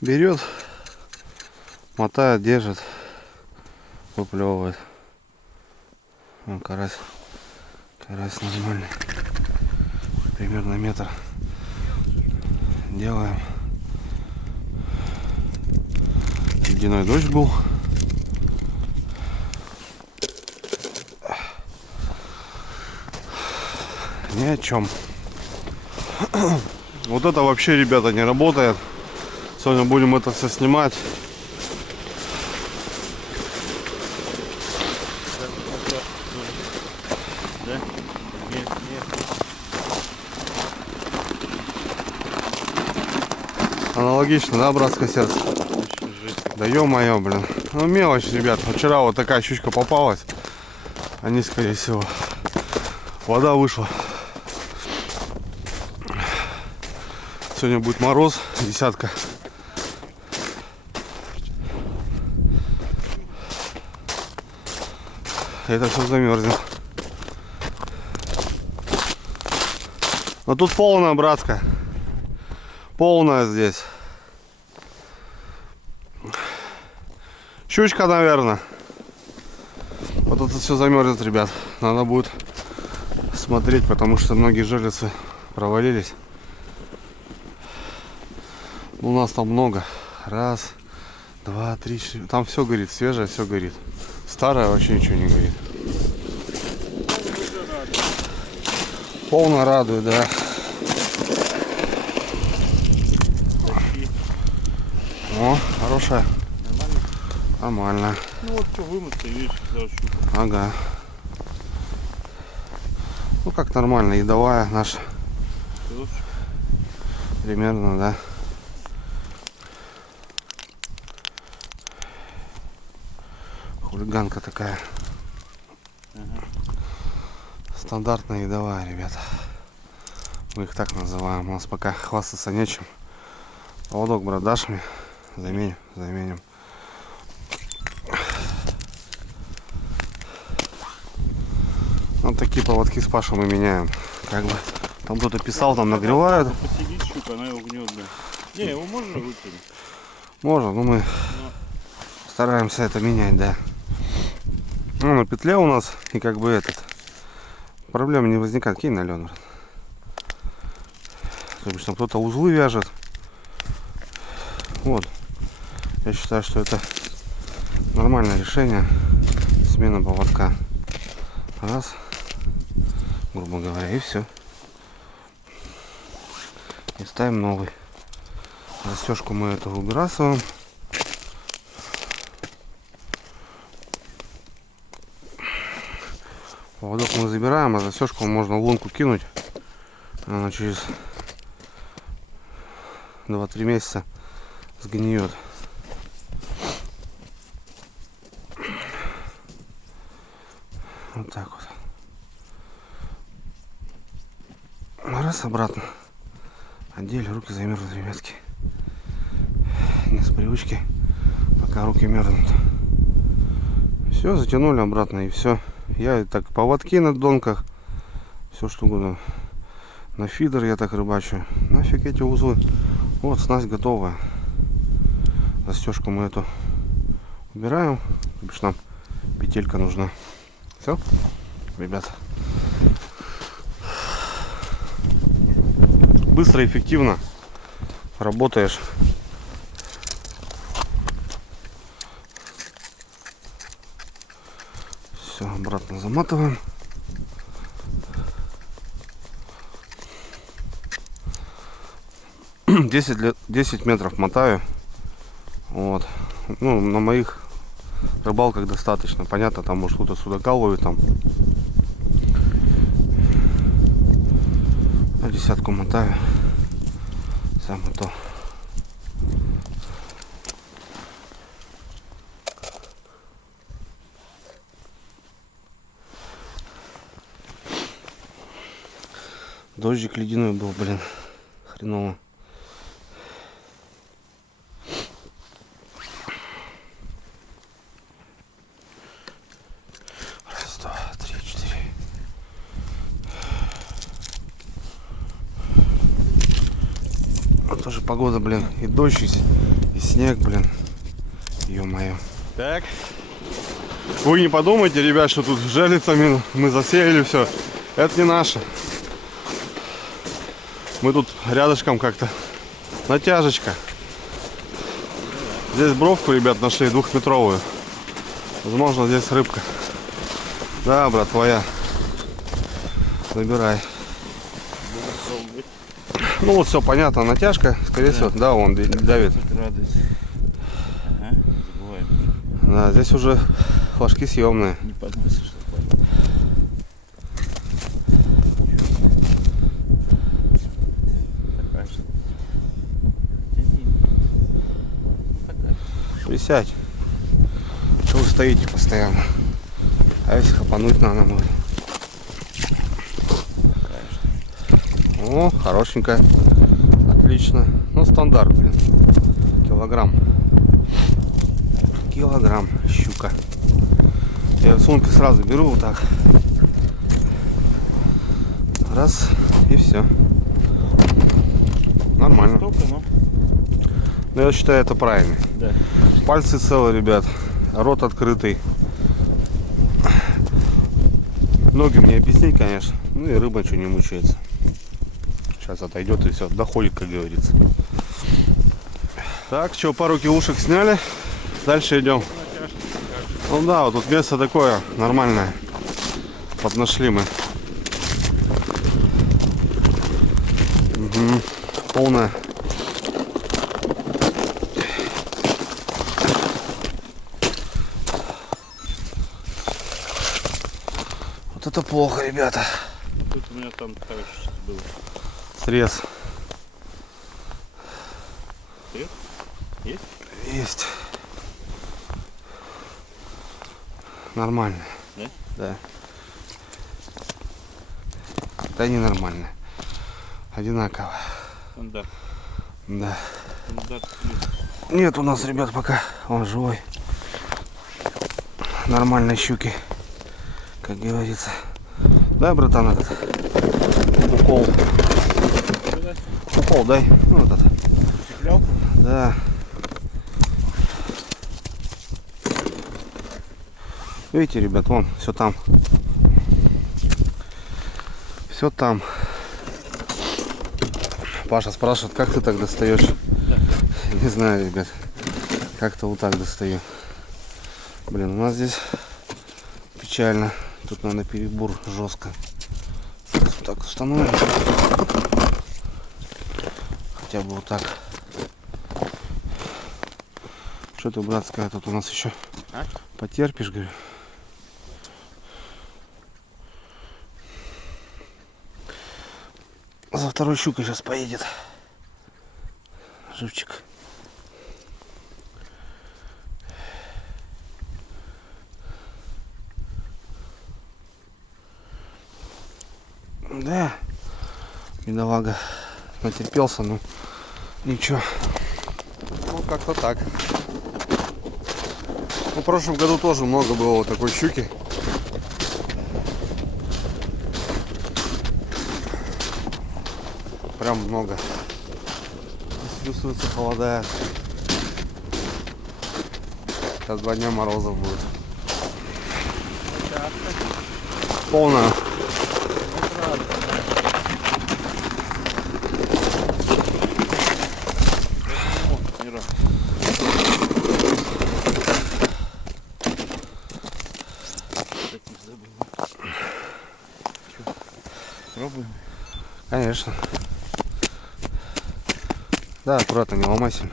Берет, мотает, держит, выплевывает. Вон карась нормальный. Примерно метр делаем. Ледяной дождь был. Ни о чем. Вот это вообще, ребята, не работает. Сегодня будем это все снимать. Аналогично, да, братское сердце? Да ё-моё, блин. Ну мелочь, ребят. Вчера вот такая щучка попалась. Они, скорее всего, вода вышла. Сегодня будет мороз, десятка. Это все замерзнет. Но тут полная, братская. Полная здесь. Щучка, наверное. Вот это все замерзнет, ребят. Надо будет смотреть, потому что многие жерлицы провалились. У нас там много. Раз, два, три, 4. Там все горит, свежее все горит. Старая вообще ничего не говорит. Полно радует, да. О, хорошая. Нормально. Ну вот что вымыться, видишь, сразу щука. Ага. Ну как нормально, едовая наша. Примерно, да. Хулиганка такая. Стандартная едовая, ребята. Мы их так называем. У нас пока хвастаться нечем. Поводок, брат, дашь мне? Заменим. Вот такие поводки с Пашей мы меняем. Как бы там кто-то писал, там нагревают. Посидит щука, она его гнет, блин. Не, его можно выкинуть? Можно, но мы стараемся это менять, да. Ну, на петле у нас и как бы проблем не возникает. Кинь на лен, брат. То есть там кто-то узлы вяжет. Вот. Я считаю, что это нормальное решение. Смена поводка. Раз. Грубо говоря, и все. И ставим новый. Застежку мы эту выбрасываем. мы забираем, а застежку можно в лунку кинуть. Она через 2-3 месяца сгниет. Вот так вот. Раз, обратно. Одели, руки замерзнут, ребятки. Не с привычки, пока руки мерзнут. Все, затянули обратно и все. Я так поводки на донках, все что угодно. На фидер я так рыбачу. Нафиг эти узлы. Вот, снасть готовая. Застежку мы эту убираем, потому что нам петелька нужна. Все, ребята. Быстро и эффективно работаешь. Все, обратно заматываем. Десять метров мотаю. Вот. Ну, на моих рыбалках достаточно. Понятно, там может кто-то судака ловит там. На десятку мотаю. Самое то. Дождик ледяной был, блин. Хреново. Раз, два, три, четыре. Вот тоже погода, блин. И дождь, и снег, блин. Ё-моё. Так. Вы не подумайте, ребят, что тут жерлицами мы засеяли все. Это не наше. Мы тут рядышком как-то. Натяжечка. Здесь бровку, ребят, нашли 2-метровую. Возможно, здесь рыбка. Да, брат, твоя. Забирай. Ну вот все понятно, натяжка, скорее всего, да, он давит. Да, здесь уже флажки съемные. Не подносишь. Присядь. Что вы стоите постоянно? А если хапануть надо будет? О, хорошенькая. Отлично. Ну, стандарт, блин. Килограмм. Килограмм щука. Я в сумке сразу беру вот так. Раз. И все. Нормально. Но я считаю, это правильно. Да. Пальцы целые, ребят. Рот открытый. Многим не объяснить, конечно. Ну и рыба ничего не мучается. Сейчас отойдет и все. Доходит, как говорится. Так, что, пару килушек сняли. Дальше идем. Ну да, вот тут место такое нормальное. Поднашли мы. Угу. Полное. Вот это плохо, ребята. Тут у меня там также был. Срез. Срез? Есть? Есть. Нормально. Да? Да. Да не нормально. Одинаково. Стандарт. Да. Стандарт. Нет у нас, ребят, пока. Он живой. Нормальной щуки. Как говорится. Дай, братан, этот укол. Укол дай. Ну, этот. Да. Видите, ребят, вон, все там. Все там. Паша спрашивает, как ты так достаешь? Да. Не знаю, ребят. Как-то вот так достаю. Блин, у нас здесь печально. Тут, наверное, перебор жестко. Сейчас вот так установим. Хотя бы вот так. Что ты, братская, тут у нас еще потерпишь, говорю. второй щукой сейчас поедет. Живчик. Да, бедолага натерпелся, ну ничего. Ну как-то так. Ну, в прошлом году тоже много было вот такой щуки. Прям много. Чувствуется, холодает. Сейчас 2 дня морозов будет. Полная. Пробуем. Конечно. Да, аккуратно, не ломай сильно.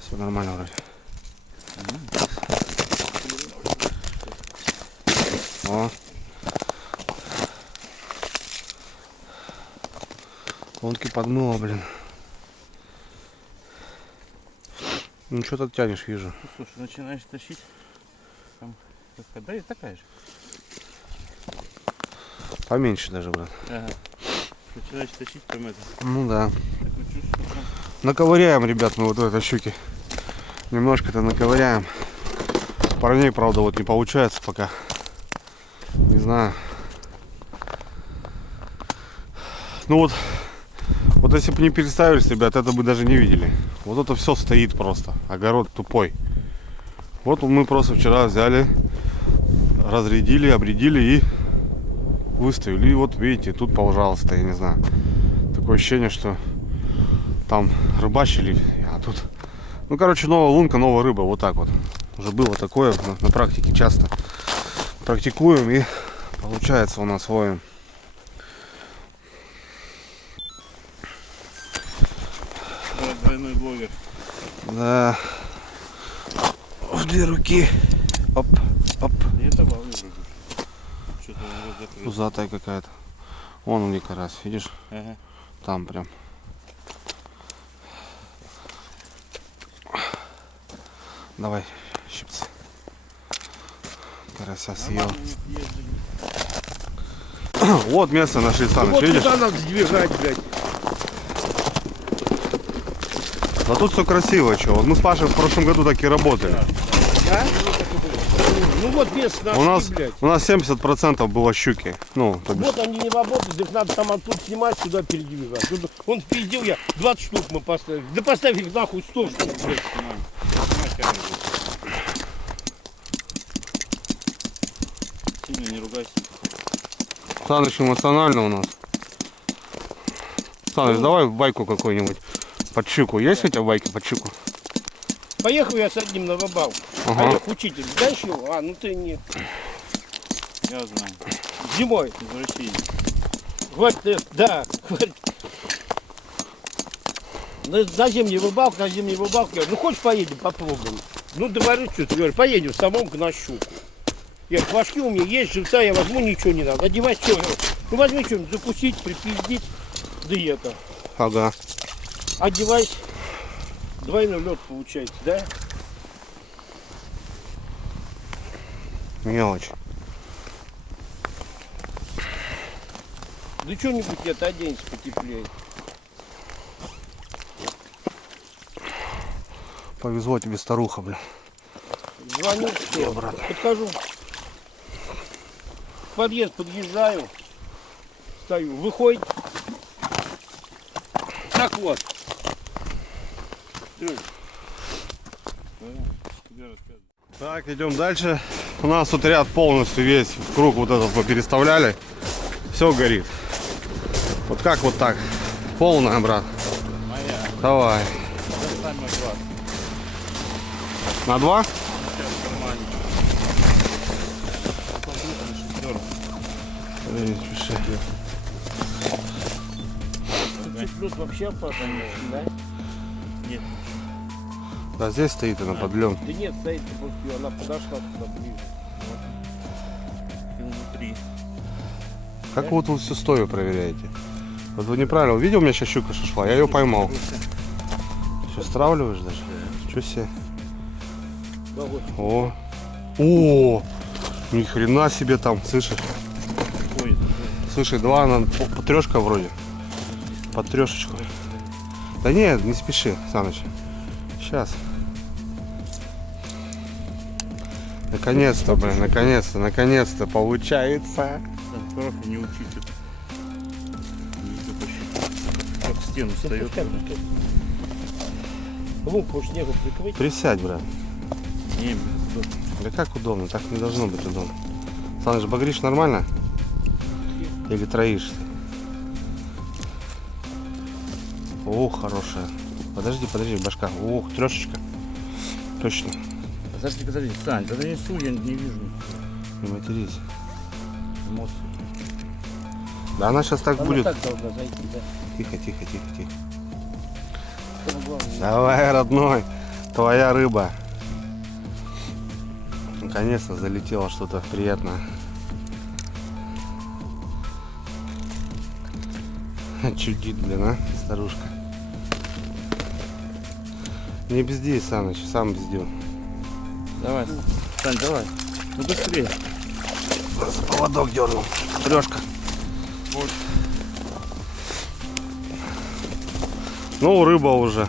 Все нормально вроде. О. Лодки подмыло, блин. Ну что ты тянешь, вижу. Ну, слушай, начинаешь тащить. Там, да и такая же. Поменьше даже, брат. Ага. Начинаешь тащить там это. Ну да. Такую чушь, там. Наковыряем, ребят, мы вот этой щуки. Немножко-то наковыряем. Парней, правда, вот не получается пока. Не знаю. Ну вот, вот если бы не переставились, ребят, это бы даже не видели. Вот это все стоит просто. Огород тупой. Вот мы просто вчера взяли, разрядили, обредили и выставили. И вот видите, тут, пожалуйста, я не знаю. Такое ощущение, что там рыбачили, а тут... Ну, короче, новая лунка, новая рыба, вот так вот. Уже было такое, на практике часто практикуем и получается у нас ловим. Двойной блогер. Да. В 2 руки. Оп, оп. Не это волны вроде. Что-то у него закрыто. Пузатая какая-то. Вон у них карась, видишь? Ага. Там прям. Давай, щипцы. Карася съел. Вот место нашли, Саныч, Вот видишь? туда надо сдвигать, блядь. А тут все красиво, что. Вот мы с Пашей в прошлом году так и работали. А? Ну вот место нашли, блядь. У нас 70% было щуки. Ну, то бишь, Вот они не работают, их надо там оттуда снимать, сюда передвигать. Тут он впиздил, я 20 штук мы поставили. Да поставь их нахуй 100 штук, блядь. Сильно не ругайся. Саныч эмоционально у нас. Саныч, давай байку какую-нибудь под щуку. Есть у тебя байки под щуку? Поехал я с одним на рыбалку. Ага. Олег, учитель, знаешь его? А, ну ты не... Я знаю. Зимой. Извращение. Говорит, да, говорит. На зимней рыбалке, я говорю, ну хочешь поедем, попробуем. Ну говорю, что ты, говорю, поедем с самого на щуку. Я говорю, флажки у меня есть, живца я возьму, ничего не надо. Одевать что? Ну возьми что-нибудь, закусить, припиздить, да и это. Ага. Одевайся. Двойной лед получается, да? Мелочь. Да что-нибудь это оденься потеплее. Повезло тебе, старуха, бля. Звоню, все, подхожу. В подъезд подъезжаю. Стою, выходит. Так вот. Так, идем дальше. У нас тут ряд полностью весь в круг вот этот мы переставляли. Все горит. Вот как вот так. Полная, брат. Моя. Давай. Достань на 2. На 2? Сейчас в кармане. Чуть плюс вообще опасно, да? Нет. Да, здесь стоит она под льдом. Да нет, стоит, она подошла туда ближе. Ты внутри. Как вы тут всю стою проверяете? Вот вы неправильно. Видел, у меня сейчас щука шла, я ее поймал. Что, стравливаешь даже? Что себе? О! О! Ни хрена себе там, слышишь? Слушай, два, она по трешка вроде. Под трешечку. Да нет, не спеши, Саныч. Сейчас. Наконец-то, блин, наконец-то получается. Не учите. Как в стену встает. Лук по снегу прикрыть. Присядь, брат. Не, Да как удобно, так не должно быть удобно. Саныч, багришь нормально? Или троишь ты? Ох, хорошая. Подожди, башка. Ох, трешечка. Точно. Подожди, Сань, да несу, я не вижу. Не матерись. Эмоции. Да она сейчас так Она будет. так должна зайти, да. Тихо. Самое главное. Давай, родной. Твоя рыба. Наконец-то залетело что-то приятное. Чудит, блин, а, старушка. Не бзди, Саныч, сам бздю. Давай, Сань, давай. Ну быстрее. Поводок дернул. Трешка. Вот. Ну, рыба уже.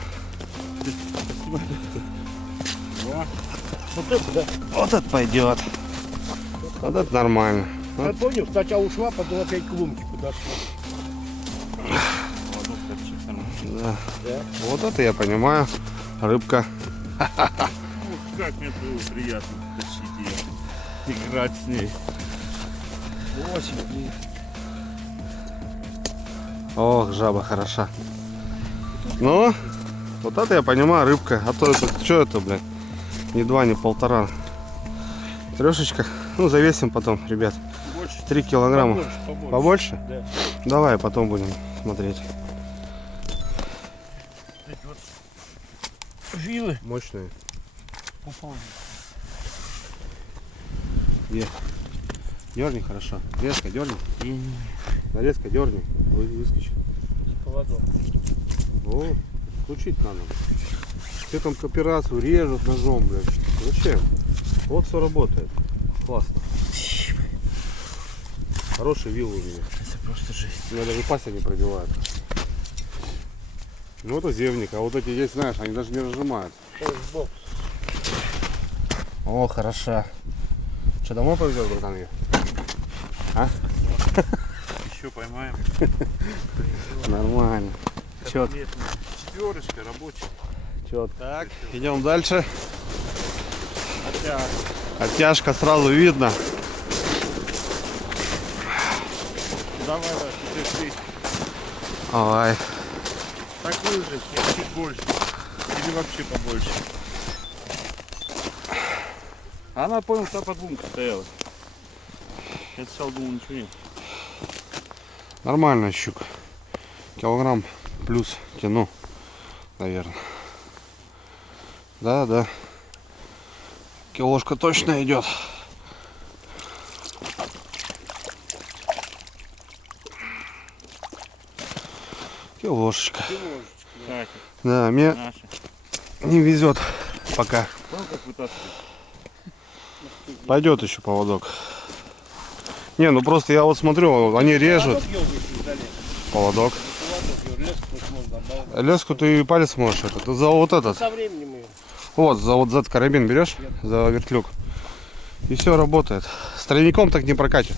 Вот это, да. Вот это пойдет. Вот это нормально. Я понял, сначала ушла, потом опять к лунке подошла. Да. Да. Вот это я понимаю. Рыбка. Как мне было приятно тащить ее, играть с ней. Очень. Ох, жаба хороша. Ну, вот это я понимаю, рыбка. А то это, что это, блин? Ни два, ни полтора. Трешечка. Ну, завесим потом, ребят. 3 килограмма. Побольше? Да. Давай, потом будем смотреть. Жилы. Мощные. Где? Дерни хорошо. Резко дерни. Да, резко дерни. Выскочи. Поводок. О, включить надо. Все там кооперацию режут ножом, блядь. Зачем? Вот все работает. Классно. Хороший вилл у меня. Это просто жесть. У меня даже пася не пробивает. Ну это зевник, а вот эти есть, знаешь, они даже не разжимают. О, хороша. Что, домой повезешь, братан, ее? А? Еще поймаем. Нормально. Чет. Четверочка рабочая. Чет. Так, идем дальше. Оттяжка. Оттяжка сразу видно. Давай, теперь здесь. Давай. Так выжить, нет, чуть больше. Или вообще побольше. Она, понял, та подвумка стояла. Я сначала думал, ничего нет. Нормальная щука. Килограмм плюс тяну, наверное. Да. Килошка точно идет. Килошечка. Так, Да, мне наша. не везет пока. Понял, как вытаскивать? Пойдет еще поводок. Не, ну просто я вот смотрю, они режут. Поводок. Леску ты и палец можешь этот. За вот этот. Со временем ее. Вот за этот карабин берешь, за вертлюг. И все работает. С тройником так не прокатит.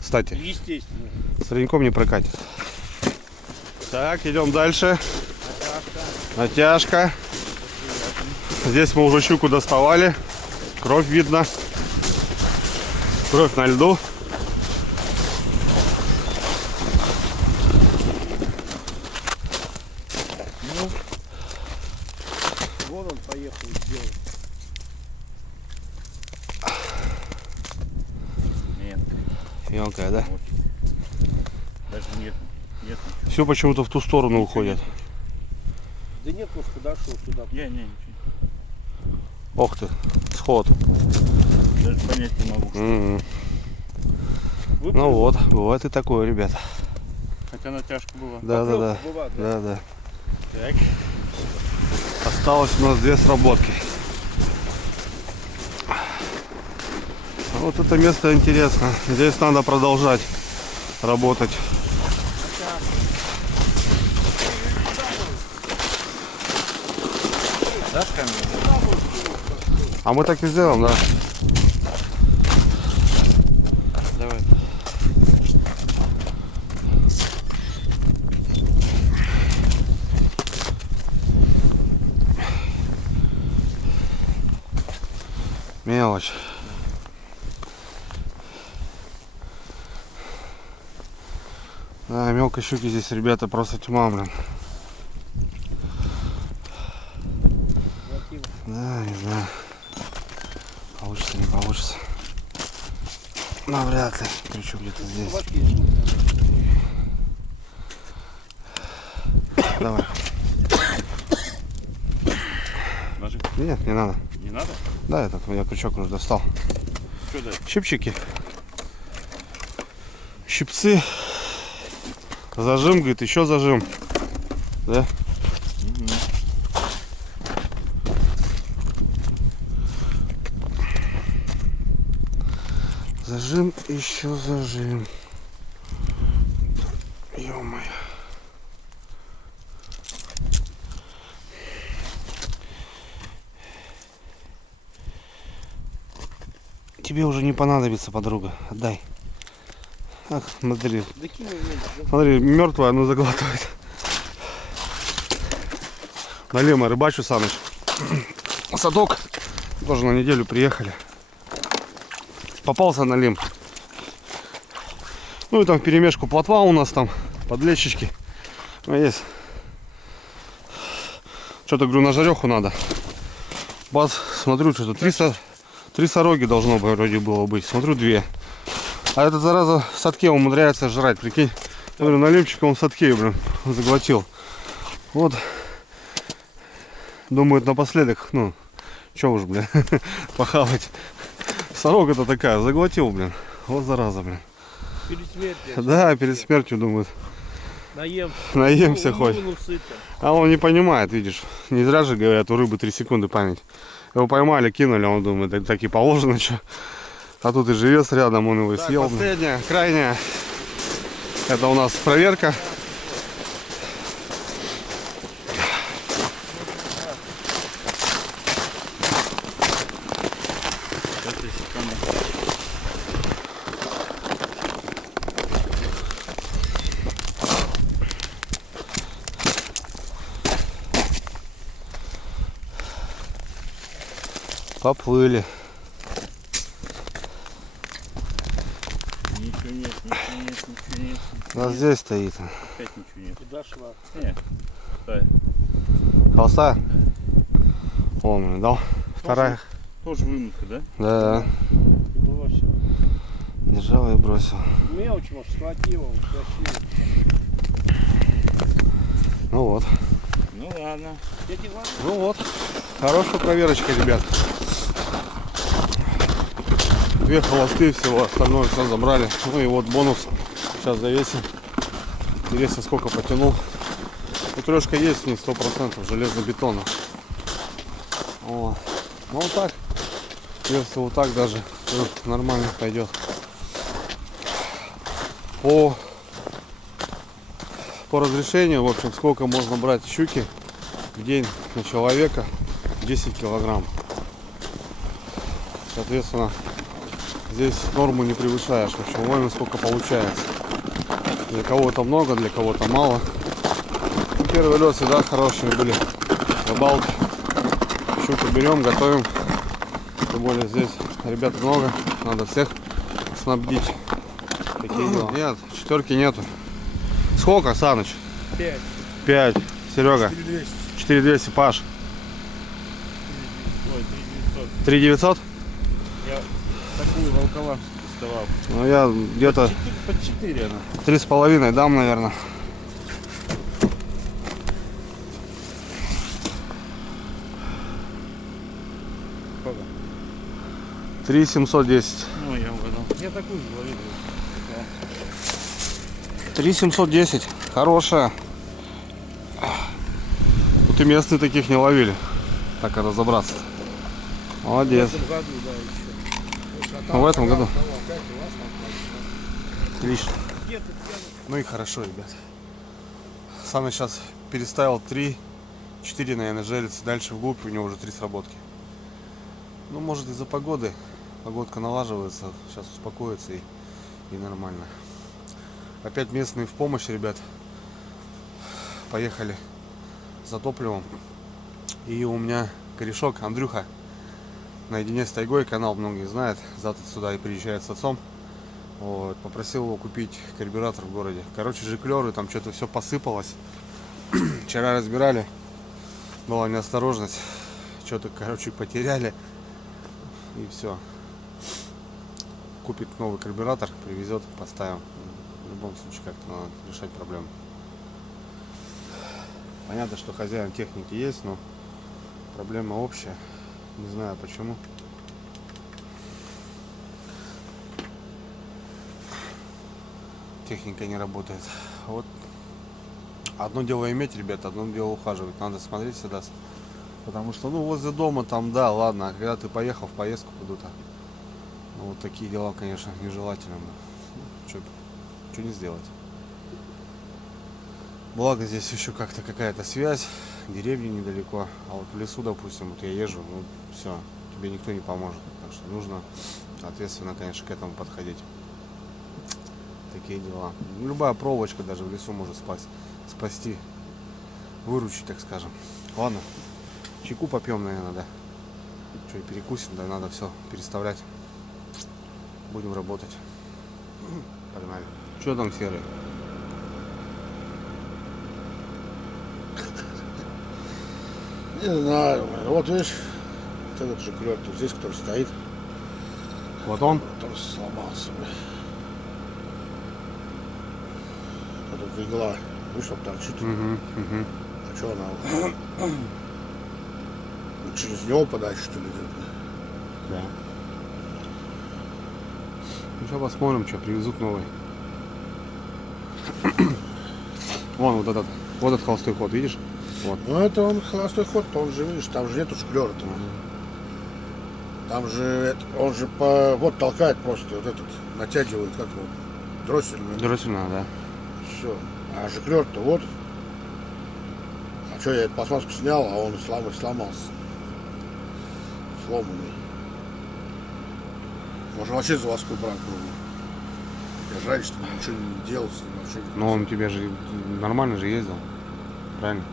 Кстати, Естественно. с тройником не прокатит. Так, идем дальше. Натяжка. Здесь мы уже щуку доставали. Кровь видно. Кровь на льду. Вон он поехал сделать. Нет, Мелкая, да? даже нет. Нет. Все почему-то в ту сторону уходят. Да нет, вот подошел сюда. Не, ничего. Ох ты, сход. Даже понять не могу. Ну вот, бывает и такое, ребята. Хотя натяжка была. Да. Бывает, да. Да. Так. Осталось у нас 2 сработки. Вот это место интересно. Здесь надо продолжать работать. Дашь камеру? А мы так и сделаем, да? Давай. Мелочь. Да, мелкой щуки здесь, ребята, просто тьма, блин. Да, не знаю. Получится, не получится. Навряд ли. Крючок где-то здесь. Давай. Ножик? Нет, не надо. Не надо? Да, этот я крючок уже достал. Что дать? Щипчики. Щипцы. Зажим, говорит, еще зажим. Да? Зажим, еще зажим. Ё-моё. Тебе уже не понадобится, подруга. Отдай. Ах, смотри. Смотри, мертвая, но заглатывает. На Лема рыбачу, Саныч. Садок. Тоже на неделю приехали. Попался на Лем. Ну и там в перемешку плотва у нас там, подлещички. Ну, есть. Что-то, говорю, на жареху надо. Бац, смотрю, что-то 3 сороги должно бы вроде было быть. Смотрю, 2. А этот, зараза, в садке умудряется жрать, прикинь. Я говорю, на Лемчика он в садке, блин, заглотил. Вот. Думают напоследок, ну, что уж, блин, похавать. Сорока-то такая, заглотил, блин. Вот зараза, блин. Перед смертью. Да, перед смертью думают. Наемся Ну, хоть. А он не понимает, видишь. Не зря же говорят, у рыбы 3 секунды память. Его поймали, кинули, он думает, так и положено, что. А тут и живец рядом, он его и съел. Последняя, крайняя. Это у нас проверка. Поплыли. Ничего нет. А здесь стоит. Опять ничего нет. Куда шла? Нет. Стой. Холостая? Он дал. Вторая. Тоже вымытка, да? Да. Бросил. Держал и бросил. Мелочь, может, схватила, утащила. Ну вот. Ну ладно. Ну вот. Хорошая проверочка, ребят. 2 холостые всего, остальное все забрали. Ну и вот бонус. Сейчас завесим. Интересно, сколько потянул. Ну, трешка есть, не 100% железобетона. Вот. Ну вот так. Если вот так даже нормально пойдет. По разрешению, в общем, сколько можно брать щуки в день на человека? 10 килограмм. Соответственно, здесь норму не превышаешь. В общем, ловим сколько получается. Для кого-то много, для кого-то мало. И первый лед всегда хорошие были рыбалки. Щуку берем, готовим. Тем более здесь ребят много. Надо всех снабдить. Такие дела. Нет, 4 нету. Сколько, Саныч? 5. 5. Серега? 4200. Паш? Ой, 3900? я такую волковашку доставал. Ну я где-то Под 4 она. 3,5 дам, наверное. Сколько? 3710. Ну, я угадал. Я такую же ловил. 3710. Хорошая. Тут и местные таких не ловили. Так и разобраться. Молодец. В этом году. Отлично. Ну и хорошо, ребят. Саня сейчас переставил 3-4, наверное, желицы. Дальше вглубь у него уже 3 сработки. Ну, может, из-за погоды. Погодка налаживается. Сейчас успокоится и нормально. Опять местные в помощь, ребят. Поехали за топливом. И у меня корешок Андрюха наедине с тайгой, канал многие знают, завтра сюда и приезжает с отцом. Вот, попросил его купить карбюратор в городе. Короче, жиклеры, там что-то все посыпалось. Вчера разбирали, была неосторожность, что-то, короче, потеряли. И все. Купит новый карбюратор, привезет, поставим. В любом случае, как-то надо решать проблему. Понятно, что хозяин техники есть, но проблема общая. Не знаю почему. Техника не работает. Вот. Одно дело иметь, ребята, одно дело ухаживать. Надо смотреть всегда. Потому что, ну, возле дома там, да, ладно. А когда ты поехал в поездку куда-то, ну, вот такие дела, конечно, нежелательно. Что не сделать. Благо здесь еще как-то какая-то связь, деревни недалеко. А вот в лесу, допустим, вот я езжу, ну все, тебе никто не поможет. Так что нужно, соответственно, конечно, к этому подходить. Такие дела. Любая проволочка даже в лесу может спасти, выручить, так скажем. Ладно, чайку попьем, наверное, да. Что, перекусим, да, надо все переставлять. Будем работать. Погнали. Что там, серый? Не знаю. Вот видишь, вот этот жиклер тут здесь, который стоит. Вот он? Который сломался. Вот эта игла. Видишь, вот торчит. А что она? Через него подальше, что ли, идет? Да. Ну сейчас посмотрим, что привезут новый. Вон вот этот холостой ход, видишь? Вот. Ну это он холостой ход, то он же, видишь, там же нету шклера-то. Там же, он же вот толкает просто, вот этот, натягивает, как вот, дроссельный. Дроссельная, да. Все. А жиклер-то вот. А что, я эту пластмасску снял, а он сломался. Сломанный. Можно вообще заводской брак был. Я жаль, что ничего не делал с ним вообще. Но он у тебя же нормально же ездил. Правильно?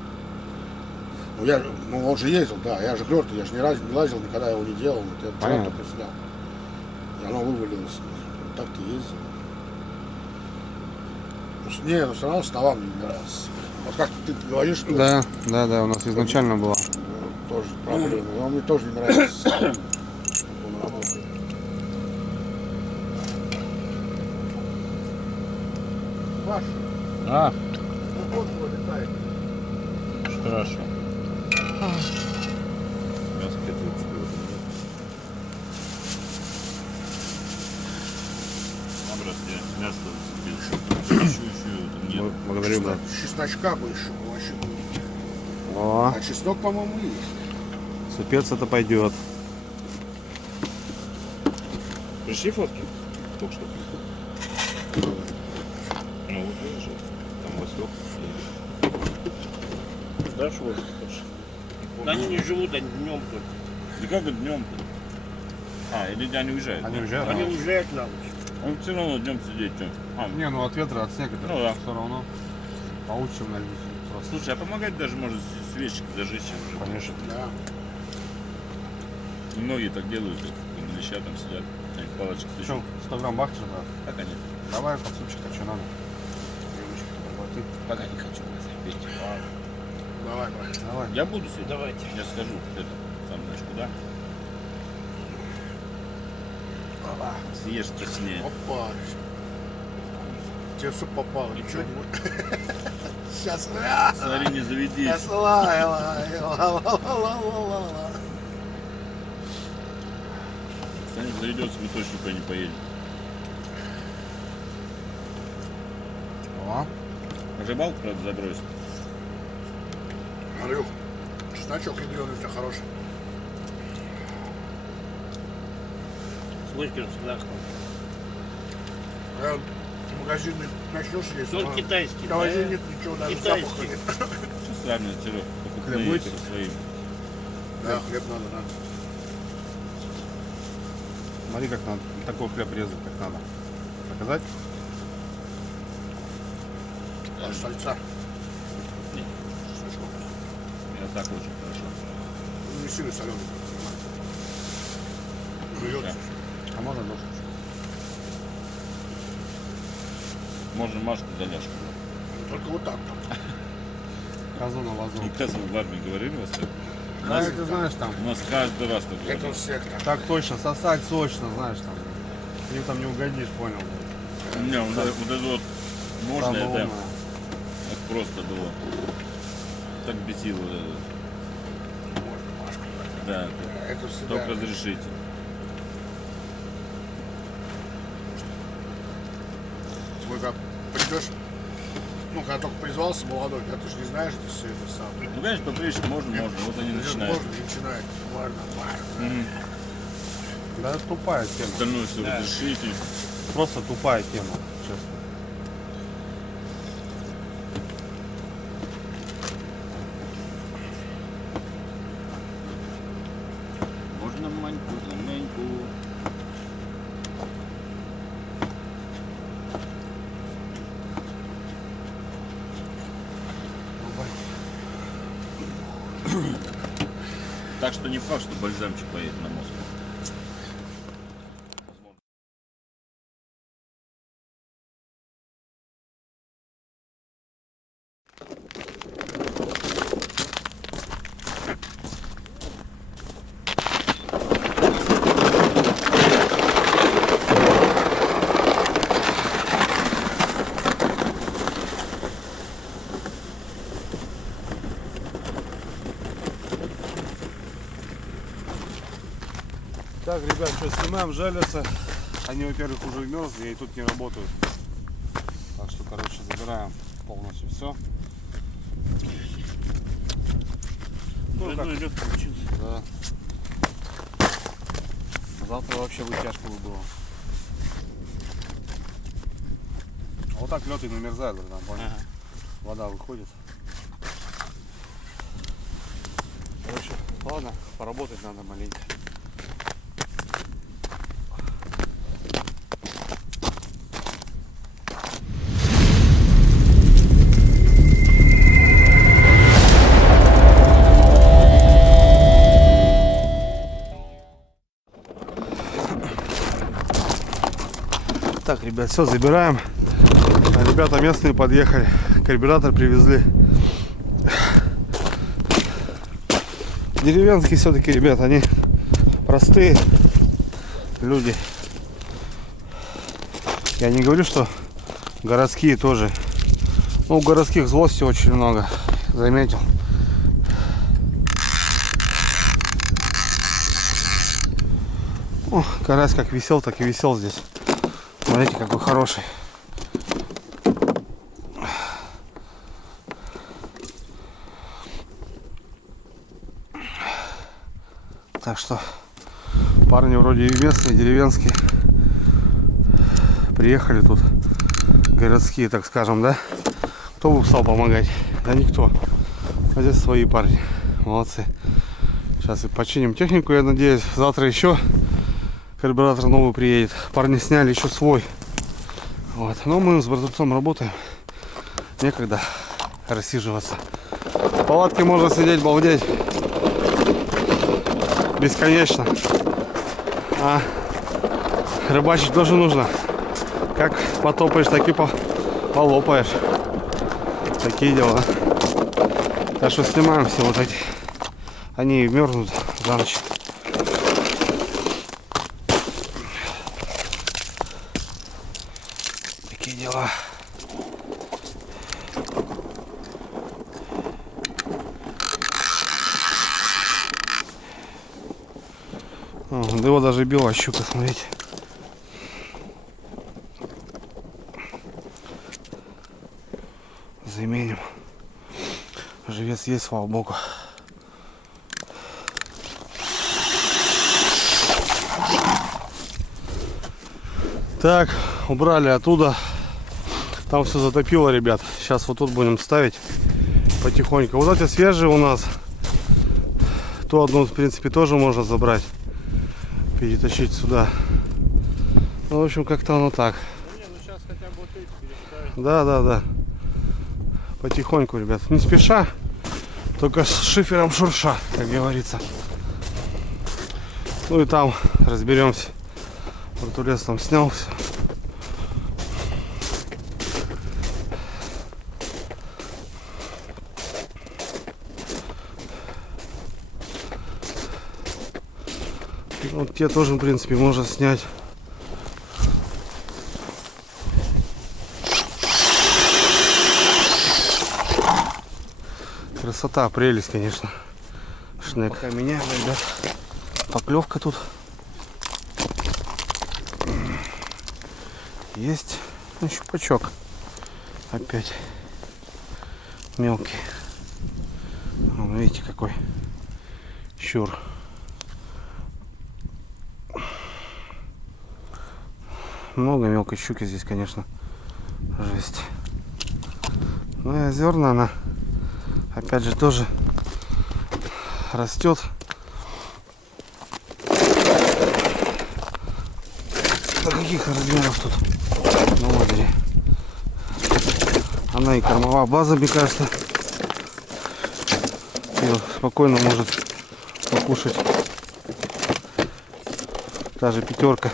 Ну он же ездил, да. Я же жиклер-то, я же не лазил, никогда его не делал. Вот я вчера только снял. И оно вывалилось. Вот так-то ездил. Не, но все равно снова мне не нравится. Вот как ты говоришь, что... Да, у нас изначально было. Тоже проблема. Но мне тоже не нравится. Как он работает. Ваш. А, Вот его летает. хорошо. Мясо готовится. Здравствуйте. Мясо цепил. Еще нет. Благодарю, брат. Чесночка бы еще вообще. О, А чеснок, по-моему, есть. супец это пойдет. Пришли фотки? Только что. Ну, вот видишь, там восток. Хорошо. Они не живут, они днем только. Да как это днем-то? А, или они уезжают? Они уезжают? Они уезжают на ночь. Он все равно днем сидеть, что? Не, ну от ветра, от снега, Ну да. все равно. Получше, чем на льду просто. Слушай, а помогать даже может свечки зажечь уже. Конечно. Да. Многие так делают, на леща там сидят. Они палочек Что, свечок. 100 грамм бахчер, да? А, конечно. Давай подсыпчик-то, что надо. Рюмочку проглоти. Пока не хочу. Пейте. Давай, давай. Давай. Я буду сидеть. Давайте. Я скажу, это, сам знаешь куда. Съешь точнее. Опа. Тебе все попало. Ничего не... Сейчас. Смотри, не заведись. Сейчас. Если заведется, мы точно никуда не поедем. О, Рыбалку, правда, забросил. Андрюх, чесночок ядреный у тебя хороший. С ложкой всегда Когда магазин начнешь есть, только китайский. в магазине нет ничего, даже Китайский. запаха нет. Что сравнивать, Серег? Хлеб будете? Со своим. Да, хлеб надо, да. смотри, как надо. Такой хлеб резать, как надо. Показать? А сальца. Я так очень хорошо. Не сильно соленый. Жует. А можно дождь? Можно Машку заляжку. Только вот так. Козу на вазу. И как в армии говорили вас? Да, ты знаешь там. У нас каждый раз так Это говорили. секта. Так точно, сосать сочно, знаешь там. Им там не угодишь, понял. Не, вот это вот можно, Самое это умное. просто было. Так бесило. Да, Это всегда. только разрешите. Свой как придешь, ну, когда только призвался молодой, да, ты же не знаешь, это все это самое. Ну, конечно, попрежь можно. Вот они начинают. Можно, начинает. Можно. Да, это тупая тема. Остальное все разрешите. Просто тупая тема, честно. Можно маньку, заменьку. Так что не факт, что бальзамчик поедет на Москву. Так, ребят, что снимаем жалятся. Они, во-первых, уже мерзли и тут не работают. Так что, короче, забираем полностью все. Ну, как, лед получился. да. Завтра вообще вытяжка бы была. А вот так лед и намерзает, когда понял? Ага. Вода выходит. Короче, ладно, поработать надо маленько. Так, ребят, все, забираем. Ребята местные подъехали, карбюратор привезли. Деревенские все-таки, ребят, они простые люди. Я не говорю, что городские тоже. Ну, у городских злости очень много, заметил. О, карась как висел, так и висел здесь. Смотрите, какой хороший. Так что парни вроде и местные, деревенские. Приехали тут городские, так скажем, да? Кто бы стал помогать? Да никто. А здесь свои парни. Молодцы. Сейчас и починим технику, я надеюсь. Завтра еще карбюратор новый приедет. Парни сняли еще свой. Вот. Но мы с братцом работаем. Некогда рассиживаться. В палатке можно сидеть, балдеть. Бесконечно. А рыбачить тоже нужно. Как потопаешь, так и полопаешь. Такие дела. Так что снимаем все вот эти. Они мерзнут за ночь. Такие дела. О, да его даже белая щука, смотрите. Вес есть, слава богу. Так, убрали оттуда. Там все затопило, ребят. Сейчас вот тут будем ставить потихоньку. Вот эти свежие у нас. То одну, в принципе, тоже можно забрать. Перетащить сюда. Ну, в общем, как-то оно так. Да. Потихоньку, ребят. Не спеша. Только с шифером шурша, как говорится. Ну и там разберемся. Вертолет там снял все. Вот те тоже, в принципе, можно снять. Красота, прелесть, конечно. Шнек. Пока меняем, ребят. Поклевка тут. Есть. Ну, щупачок. Опять. Мелкий. Вон, видите, какой щур. Много мелкой щуки здесь, конечно. Жесть. Ну и озерная она. Опять же тоже растет. До каких размеров тут на озере. Она и кормовая база, мне кажется. Ее спокойно может покушать. Та же пятерка.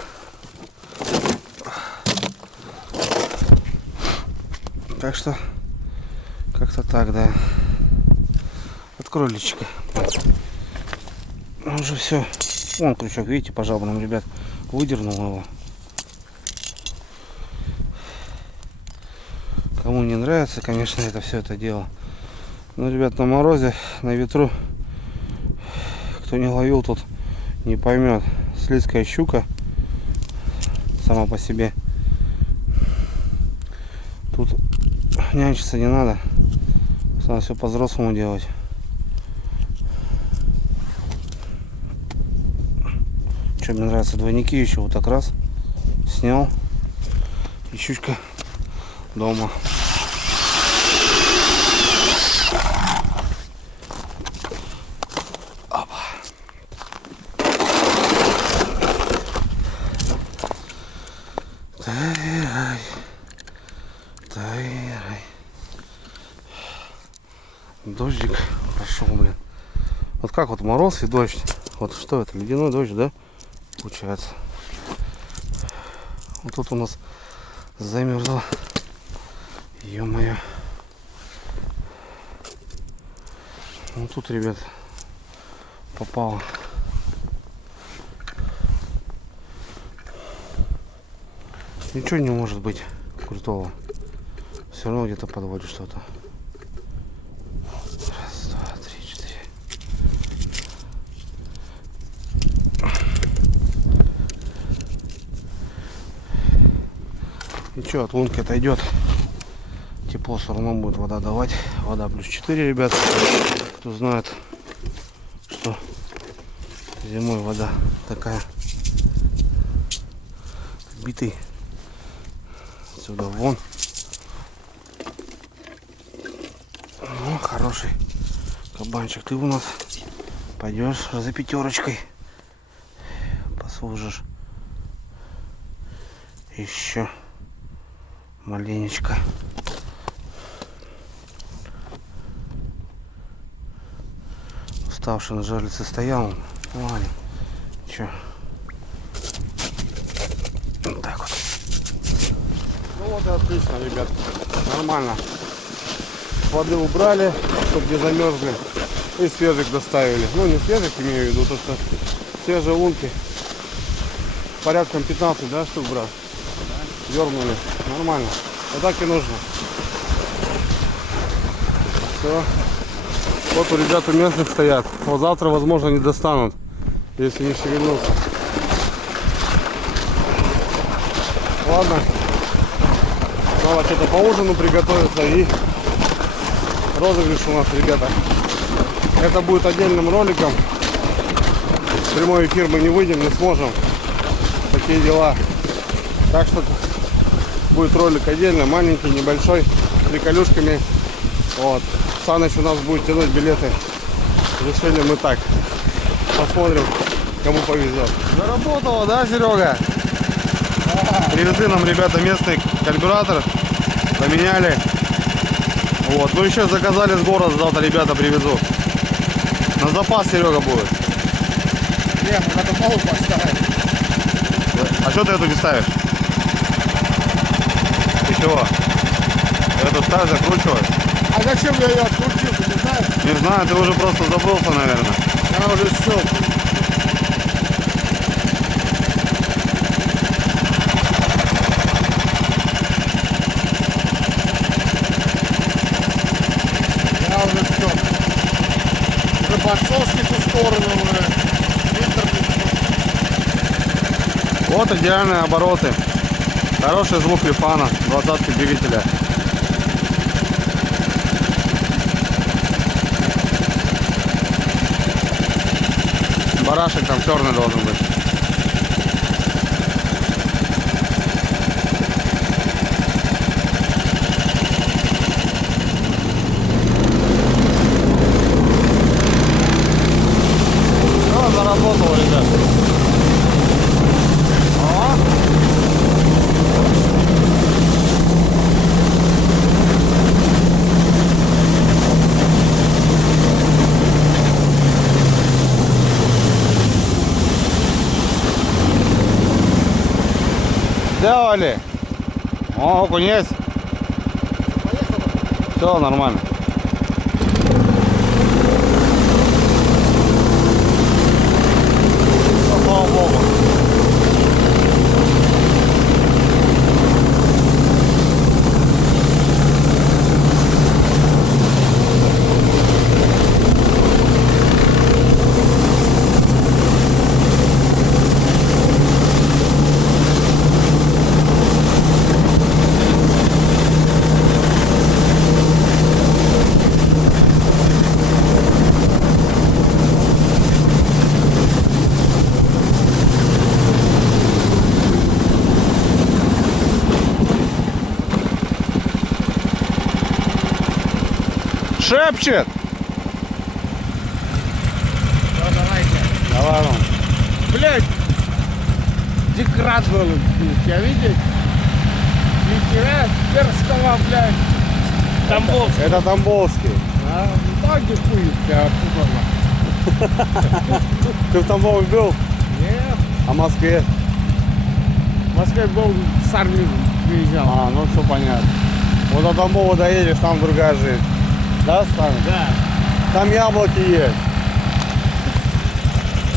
Так что как-то так, да. Открой личико. Уже все. Вон крючок, видите, по жабрам, ребят. Выдернул его. Кому не нравится, конечно, это все это дело. Но, ребят, на морозе, на ветру, кто не ловил, тут не поймет. Слизкая щука сама по себе. Тут нянчиться не надо. Надо все по-взрослому делать. Что мне нравится, двойники еще вот так раз снял. И щучка дома. Опа. Тай-рай. Тай-рай. Дождик пошел, блин. Вот как вот мороз и дождь. Вот что это, ледяной дождь, да? Получается. Вот тут у нас замерзло. Ё-моё. Ну тут, ребят, попало. Ничего не может быть крутого. Все равно где-то подводит что-то. Раз, два, три, четыре. Ничего, от лунки отойдет. Тепло все равно будет вода давать. Вода плюс 4, ребят. Кто знает, что зимой вода такая. Битый. Отсюда вон. Ну, хороший кабанчик. Ты у нас пойдешь за пятерочкой. Послужишь. Еще маленечко. Уставший на жерлице стоял. Ладно. Че? Вот так вот. Ну вот и отлично, ребят. Нормально. Воды убрали, чтобы не замерзли. И свежих доставили. Ну не свежих, имею в виду, то что свежие лунки. Порядком 15, да, штук, брат? Дернули. Нормально. Вот так и нужно. Все. Вот у ребят у местных стоят. Вот завтра, возможно, не достанут, если не шевельнутся. Ладно. Надо что-то по ужину приготовиться и розыгрыш у нас, ребята. Это будет отдельным роликом. В прямой эфир мы не выйдем, не сможем. Такие дела. Так что будет ролик отдельно, маленький, небольшой, с приколюшками. Вот. Саныч у нас будет тянуть билеты. Решили мы так. Посмотрим, кому повезет. Заработало, да, Серега? Привезли нам, ребята, местный карбюратор. Поменяли. Вот. Ну еще заказали с города, завтра ребята привезут. На запас, Серега, будет. Надо мало поставить. А что ты эту не ставишь? Ты чего? Эту ставь, закручиваешь? А зачем я ее открутил, ты не знаешь? Не знаю, ты уже просто забылся, наверное. Она уже все. Я уже все. Уже подсоски в ту сторону, уже. Фильтр. Вот идеальные обороты. Хороший звук лифана, 20-ки двигателя. Барашек там черный должен быть. Ну, заработал, ребят. Сделали. О, окунь есть. Все нормально. Слава Богу. Шепчет. Ну, давайте. Давай, ну. Блядь, декрат был, я видишь? Нихера перского, блядь. Тамбовский. Это Тамбовский. А, так и хуй, блядь, оттуда. Ты в Тамбове был? Нет, А в Москве? в Москве был с армией приезжал. А, ну все понятно. Вот до Тамбова доедешь, там другая жизнь. Да, Саня? Да. Там яблоки есть.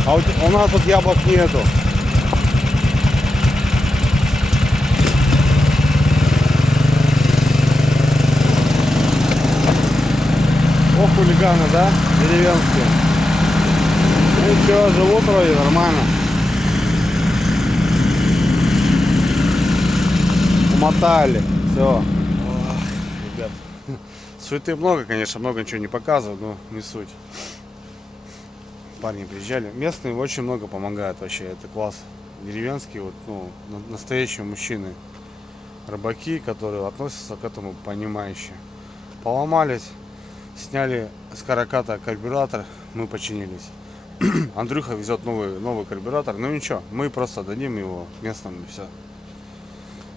А у нас тут яблок нету. О, хулиганы, да? Деревенские. Ну что, живут вроде нормально. Умотали. Все. Ребят. Суеты много, конечно, много ничего не показывают, но не суть. Парни приезжали. Местные очень много помогают вообще. Это класс. Деревенские, вот, ну, настоящие мужчины. Рыбаки, которые относятся к этому понимающе. Поломались, сняли с караката карбюратор, мы починились. Андрюха везет новый карбюратор. Ну ничего, мы просто дадим его местным и все.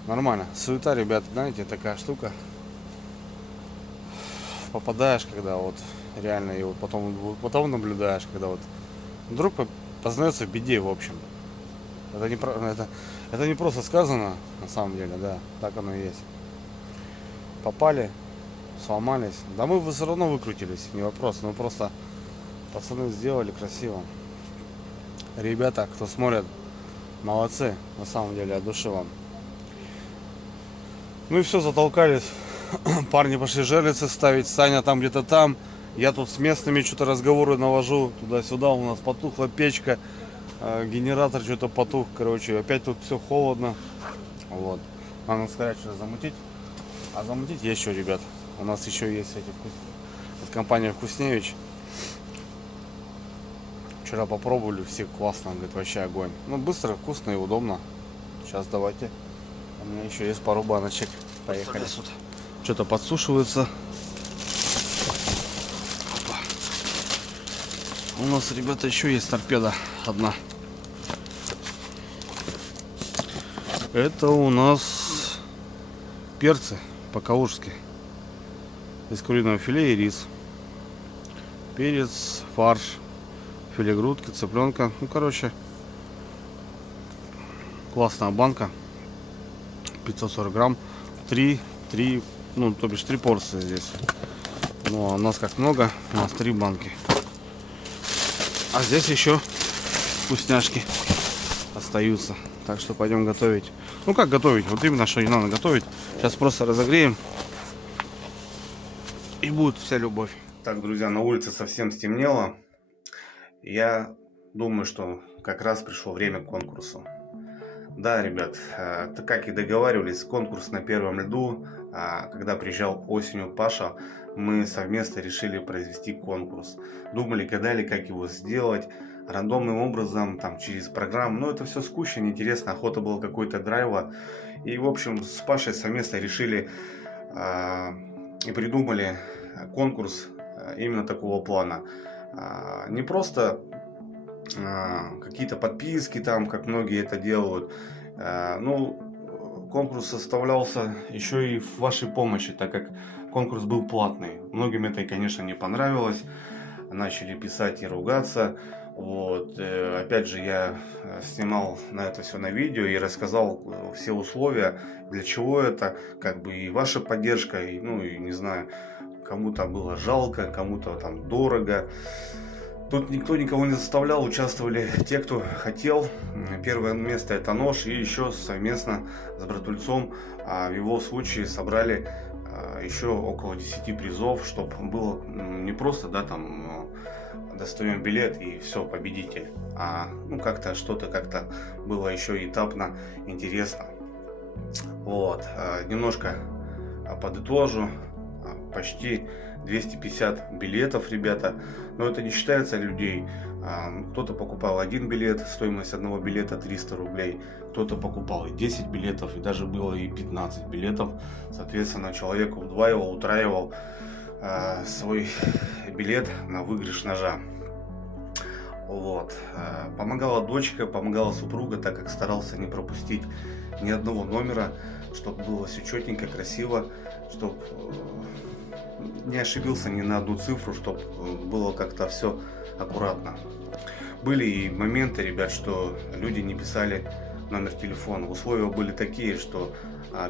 Нормально. Суета, ребят, знаете, такая штука. Попадаешь, когда вот реально, и вот потом наблюдаешь, когда вот вдруг познается в беде, в общем. Это не просто сказано, на самом деле, да, так оно и есть. Попали, сломались. Да мы все равно выкрутились, не вопрос. Ну просто пацаны сделали красиво. Ребята, кто смотрит, молодцы, на самом деле, от души вам. Ну и все, затолкались. Парни пошли жерлицы ставить, Саня там где-то там. Я тут с местными что-то разговоры навожу. Туда-сюда у нас потухла печка. Генератор что-то потух. Короче, опять тут все холодно. Вот. Надо сказать, что замутить. А замутить есть что, ребят. У нас еще есть эти компания Вкусневич. Вчера попробовали, все классно, говорит, вообще огонь. Ну, быстро, вкусно и удобно. Сейчас давайте. У меня еще есть пару баночек. Поехали. Что-то подсушивается. Опа. У нас, ребята, еще есть торпеда одна. Это у нас перцы по-калужски. Из куриного филе и рис. Перец, фарш, филе грудки, цыпленка. Ну, короче, классная банка. 540 грамм. 3, ну, то бишь 3 порции здесь. Ну, а у нас как много, у нас 3 банки. А здесь еще вкусняшки остаются. Так что пойдем готовить. Ну, как готовить? Вот именно, что не надо готовить. Сейчас просто разогреем. И будет вся любовь. Так, друзья, на улице совсем стемнело. Я думаю, что как раз пришло время к конкурсу. Да, ребят, так как и договаривались, конкурс на первом льду. Когда приезжал осенью Паша, мы совместно решили произвести конкурс. Думали, гадали, как его сделать. Рандомным образом, там, через программу. Но это все скучно, неинтересно. Охота была какой-то драйва. И, в общем, с Пашей совместно решили и придумали конкурс именно такого плана. Не просто какие-то подписки, там, как многие это делают. Ну, конкурс составлялся еще и в вашей помощи, так как конкурс был платный. Многим это, конечно, не понравилось. Начали писать и ругаться. Вот. Опять же, я снимал на это все на видео и рассказал все условия, для чего это, как бы и ваша поддержка, и, ну, и не знаю, кому-то было жалко, кому-то там дорого. Тут никто никого не заставлял, участвовали те, кто хотел. Первое место это нож, и еще совместно с братульцом в его случае собрали еще около 10 призов, чтобы было не просто, да, там достаем билет и все, победитель, а ну как-то что-то как-то было еще этапно интересно. Вот, немножко подытожу. Почти 250 билетов, ребята. Но это не считается людей. Кто-то покупал один билет, стоимость одного билета 300 рублей. Кто-то покупал и 10 билетов, и даже было и 15 билетов. Соответственно, человек удваивал, утраивал свой билет на выигрыш ножа. Вот. Помогала дочка, помогала супруга, так как старался не пропустить ни одного номера, чтобы было все четненько, красиво, чтобы не ошибился ни на одну цифру, чтобы было как-то все аккуратно. Были и моменты, ребят, что люди не писали номер телефона. Условия были такие, что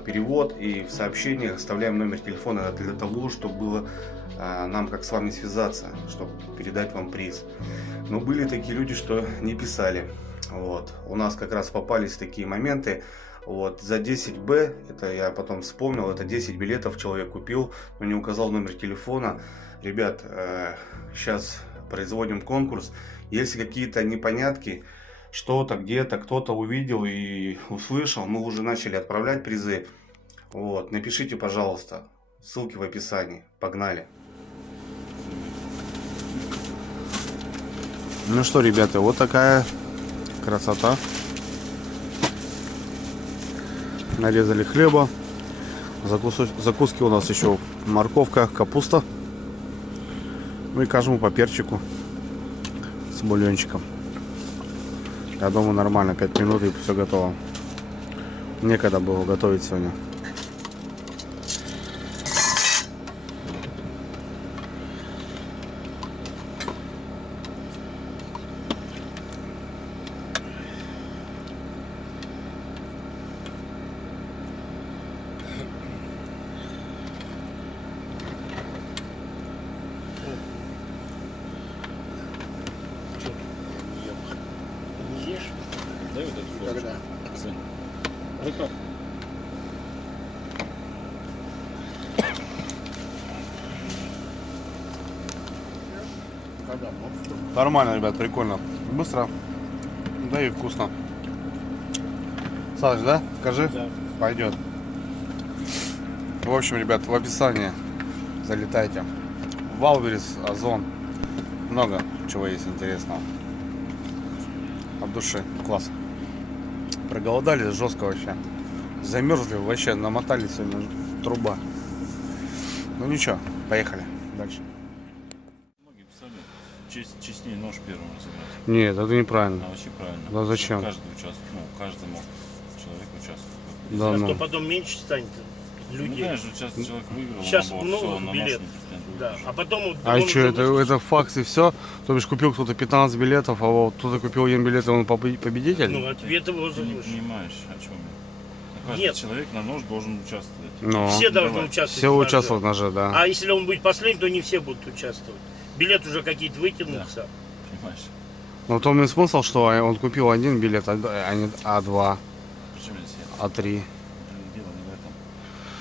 перевод и в сообщениях оставляем номер телефона для того, чтобы было нам как с вами связаться, чтобы передать вам приз. Но были такие люди, что не писали. Вот. У нас как раз попались такие моменты. Вот, за 10Б, это я потом вспомнил, это 10 билетов человек купил, но не указал номер телефона. Ребят, сейчас производим конкурс. Если какие-то непонятки, что-то где-то кто-то увидел и услышал, мы уже начали отправлять призы. Вот, напишите, пожалуйста, ссылки в описании. Погнали. Ну что, ребята, вот такая красота. Нарезали хлеба. Закуски у нас еще морковка, капуста. Ну и каждому по перчику с бульончиком. Я думаю, нормально, 5 минут и все готово. Некогда было готовить сегодня. Нормально, ребят, прикольно. Быстро, да и вкусно. Саш, да? Скажи. Да. Пойдет. В общем, ребят, в описании залетайте. Валберес, Озон. Много чего есть интересного. От души. Класс. Проголодались жестко вообще. Замерзли вообще, намотали сегодня труба. Ну ничего, поехали дальше. Многие писали, честнее нож первым разыграть. Нет, это неправильно. А вообще правильно. Да зачем? Каждый участвует, каждому человеку участвует. Да, А ну. то потом меньше станет Ну, людей. конечно, сейчас человек выиграл Сейчас набор, много всё, на нож билетов. не претендует Да. уже. А потом А он что, уже это факт и все? То бишь купил кто-то 15 билетов, а вот кто-то купил один билет, и он победитель? Ну, ответ его Ты не заглушит. понимаешь, о чем я. Каждый Нет. человек на нож должен участвовать. Ну, Все должны давай. участвовать. все в ноже. участвуют в ноже, да. А если он будет последним, то не все будут участвовать. Билет уже какие-то вытянутся. Понимаешь? Но в том и смысл, что он купил один билет, а не А2, Причем здесь я? А3. Дело не в этом.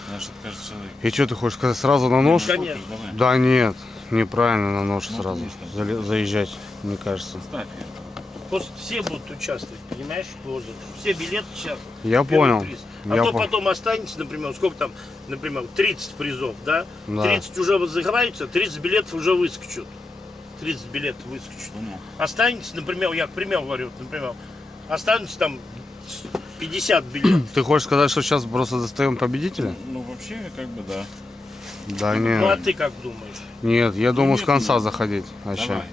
Знаешь, это каждый человек. И что ты хочешь сказать, сразу на нож? Конечно. Давай. Да нет, неправильно на нож Ну, сразу конечно. заезжать, мне кажется. Ставь ее. Просто все будут участвовать, понимаешь, в розыгрыше. Все билеты сейчас. Я первый понял. приз. А Я то по- потом останется, например, сколько там, например, 30 призов, да? Да. 30 уже разыграются, 30 билетов уже выскочут. 30 билетов выскочут. Понял. Останется, например, я к примеру говорю, например, останется там 50 билетов. Ты хочешь сказать, что сейчас просто достаем победителя? Ну, вообще, как бы, да. Да Ну а нет. ты как думаешь? Нет, я думаю с нет, конца нет. заходить вообще. Давай.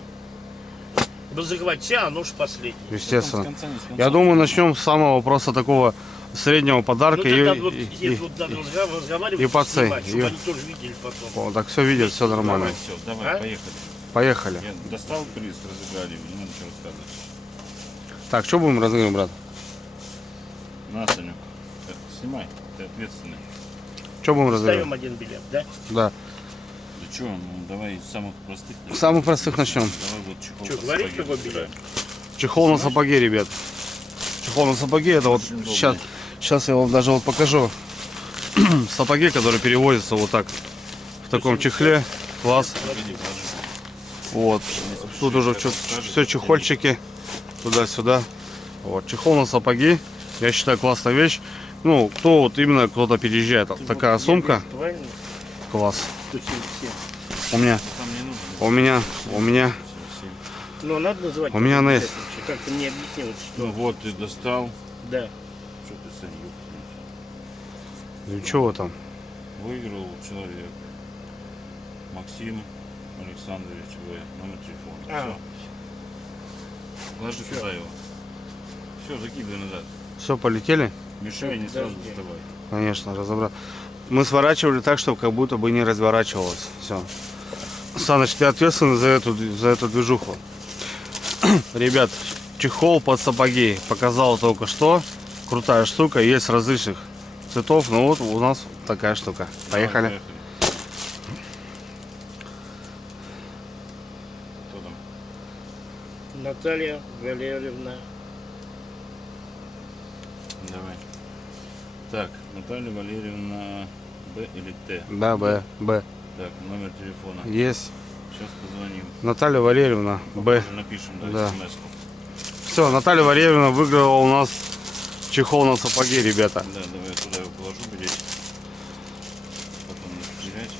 Разыгрывать все, а нож последний. Естественно. С конца, не с конца. Я думаю, начнем с самого просто такого среднего подарка Ну и, тогда вот, и- вот надо разговаривать, и по цене, снимать, чтобы и- они тоже видели потом. О, так все видят, все нормально. Давай, все, давай, А? поехали. Поехали. Я достал приз, разыграли, не надо ничего рассказывать. Так, что будем разыгрывать, брат? На, Санек, снимай, ты ответственный. Что будем разыгрывать? Ставим один билет, да? Да. Да что, ну давай из самых простых. С самых простых начнем. Давай вот чехол. Что, под говоришь, сапоги какой выбираем. Чехол на сапоге, ребят. Чехол на сапоге, это вот Очень удобный. сейчас я вам даже вот покажу. Сапоги, которые перевозятся вот так. В таком чехле. Класс. Погоди, положи. Вот. Тут уже все чехольчики. Туда-сюда. Вот. Чехол на сапоги. Я считаю, классная вещь. Ну, кто вот именно кто-то переезжает. Такая сумка. Правильно? Класс. 177. У меня, Там не нужно. у меня. Ну, надо называть. У меня как-то есть. вообще, как-то мне объяснил, что... Ну вот, ты достал. Да. Что ты, Санек? Ну, что вы там? Выиграл человек. Максим Александрович В. Номер телефона. А. Все. Ложи туда его. Все, закидывай назад. Все, полетели? Мешай, не сразу Подожди. доставай. Конечно, разобрать. Мы сворачивали так, чтобы как будто бы не разворачивалось. Все. Саныч, ты ответственный за эту движуху. Ребят, чехол под сапоги показал только что. Крутая штука, есть различных цветов. Ну вот у нас такая штука. Поехали. Давай, Кто там? Наталья Валерьевна. Давай. Так, Наталья Валерьевна Б или Т. Да, Б. Так, номер телефона. Есть. Сейчас позвоним. Наталья Валерьевна Б. Уже напишем, да, Да. смс-ку. Все, Наталья Валерьевна выиграла у нас чехол на сапоги, ребята. Да, давай я туда его положу, билет. Потом не потерять.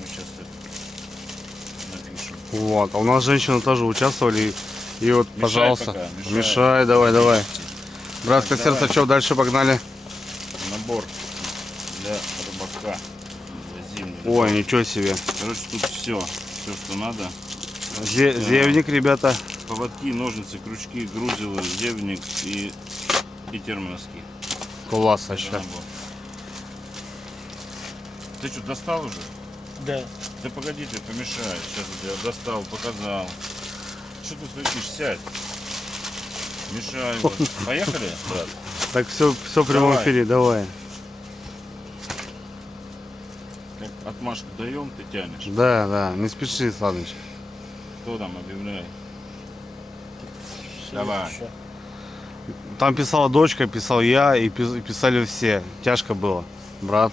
Мы сейчас это напишем. Вот. А у нас женщины тоже участвовали. И вот, Мешай пожалуйста. пока, мешай. Мешай, давай. Братское Так, давай. сердце, что дальше погнали? Набор для рыбака. Для зимнего. Ой, ничего себе. Короче, тут все, что надо. Зевник, ребята. Поводки, ножницы, крючки, грузилы, зевник и термоноски. Класс Это вообще. набор. Ты что, достал уже? Да. Да погоди, ты помешаешь. Сейчас я тебя достал, показал. Что ты стоишь? Сядь. Мешай. Вот. Поехали, брат? Так все в прямом Давай. эфире, давай. Как отмашку даем, ты тянешь. Да, не спеши, Саныч. Кто там, объявляй. Давай. Всё. Там писала дочка, писал я и писали все. Тяжко было, брат.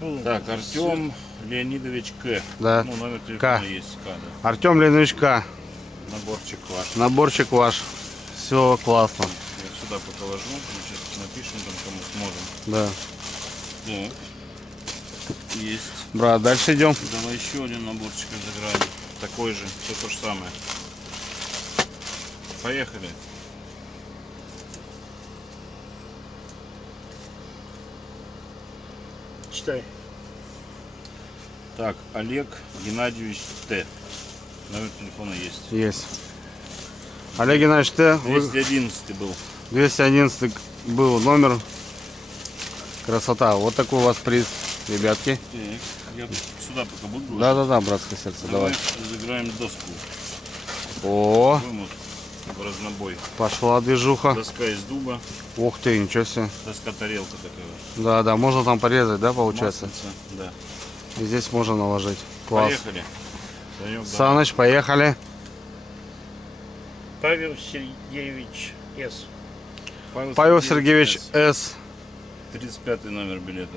Ну, Так, Артем Леонидович К. Да. Ну, номер телефона К. есть. К, да. Артем Леночка, Наборчик ваш. наборчик ваш. Все классно. Я сюда пока ложу. Мы сейчас напишем там, кому сможем. Да. Так. Есть. Брат, дальше идем. Давай еще один наборчик разыграем. Такой же, все то же самое. Поехали. Читай. Так, Олег Геннадьевич Т. Номер телефона есть. Есть. Олег Геннадьевич, ты 211 был. 211 был номер. Красота. Вот такой у вас приз, ребятки. Так, я сюда пока буду. Да-да-да, братское сердце, давай. Разыграем доску. О, Вымут в разнобой. пошла движуха. Доска из дуба. Ух ты, ничего себе. Доска-тарелка такая. Да-да, можно там порезать, да, получается? Маслица, да. И здесь можно наложить. Класс. Поехали. Санек, давай. Саныч, поехали. Павел Сергеевич С. Павел Сергеевич С. 35 номер билета.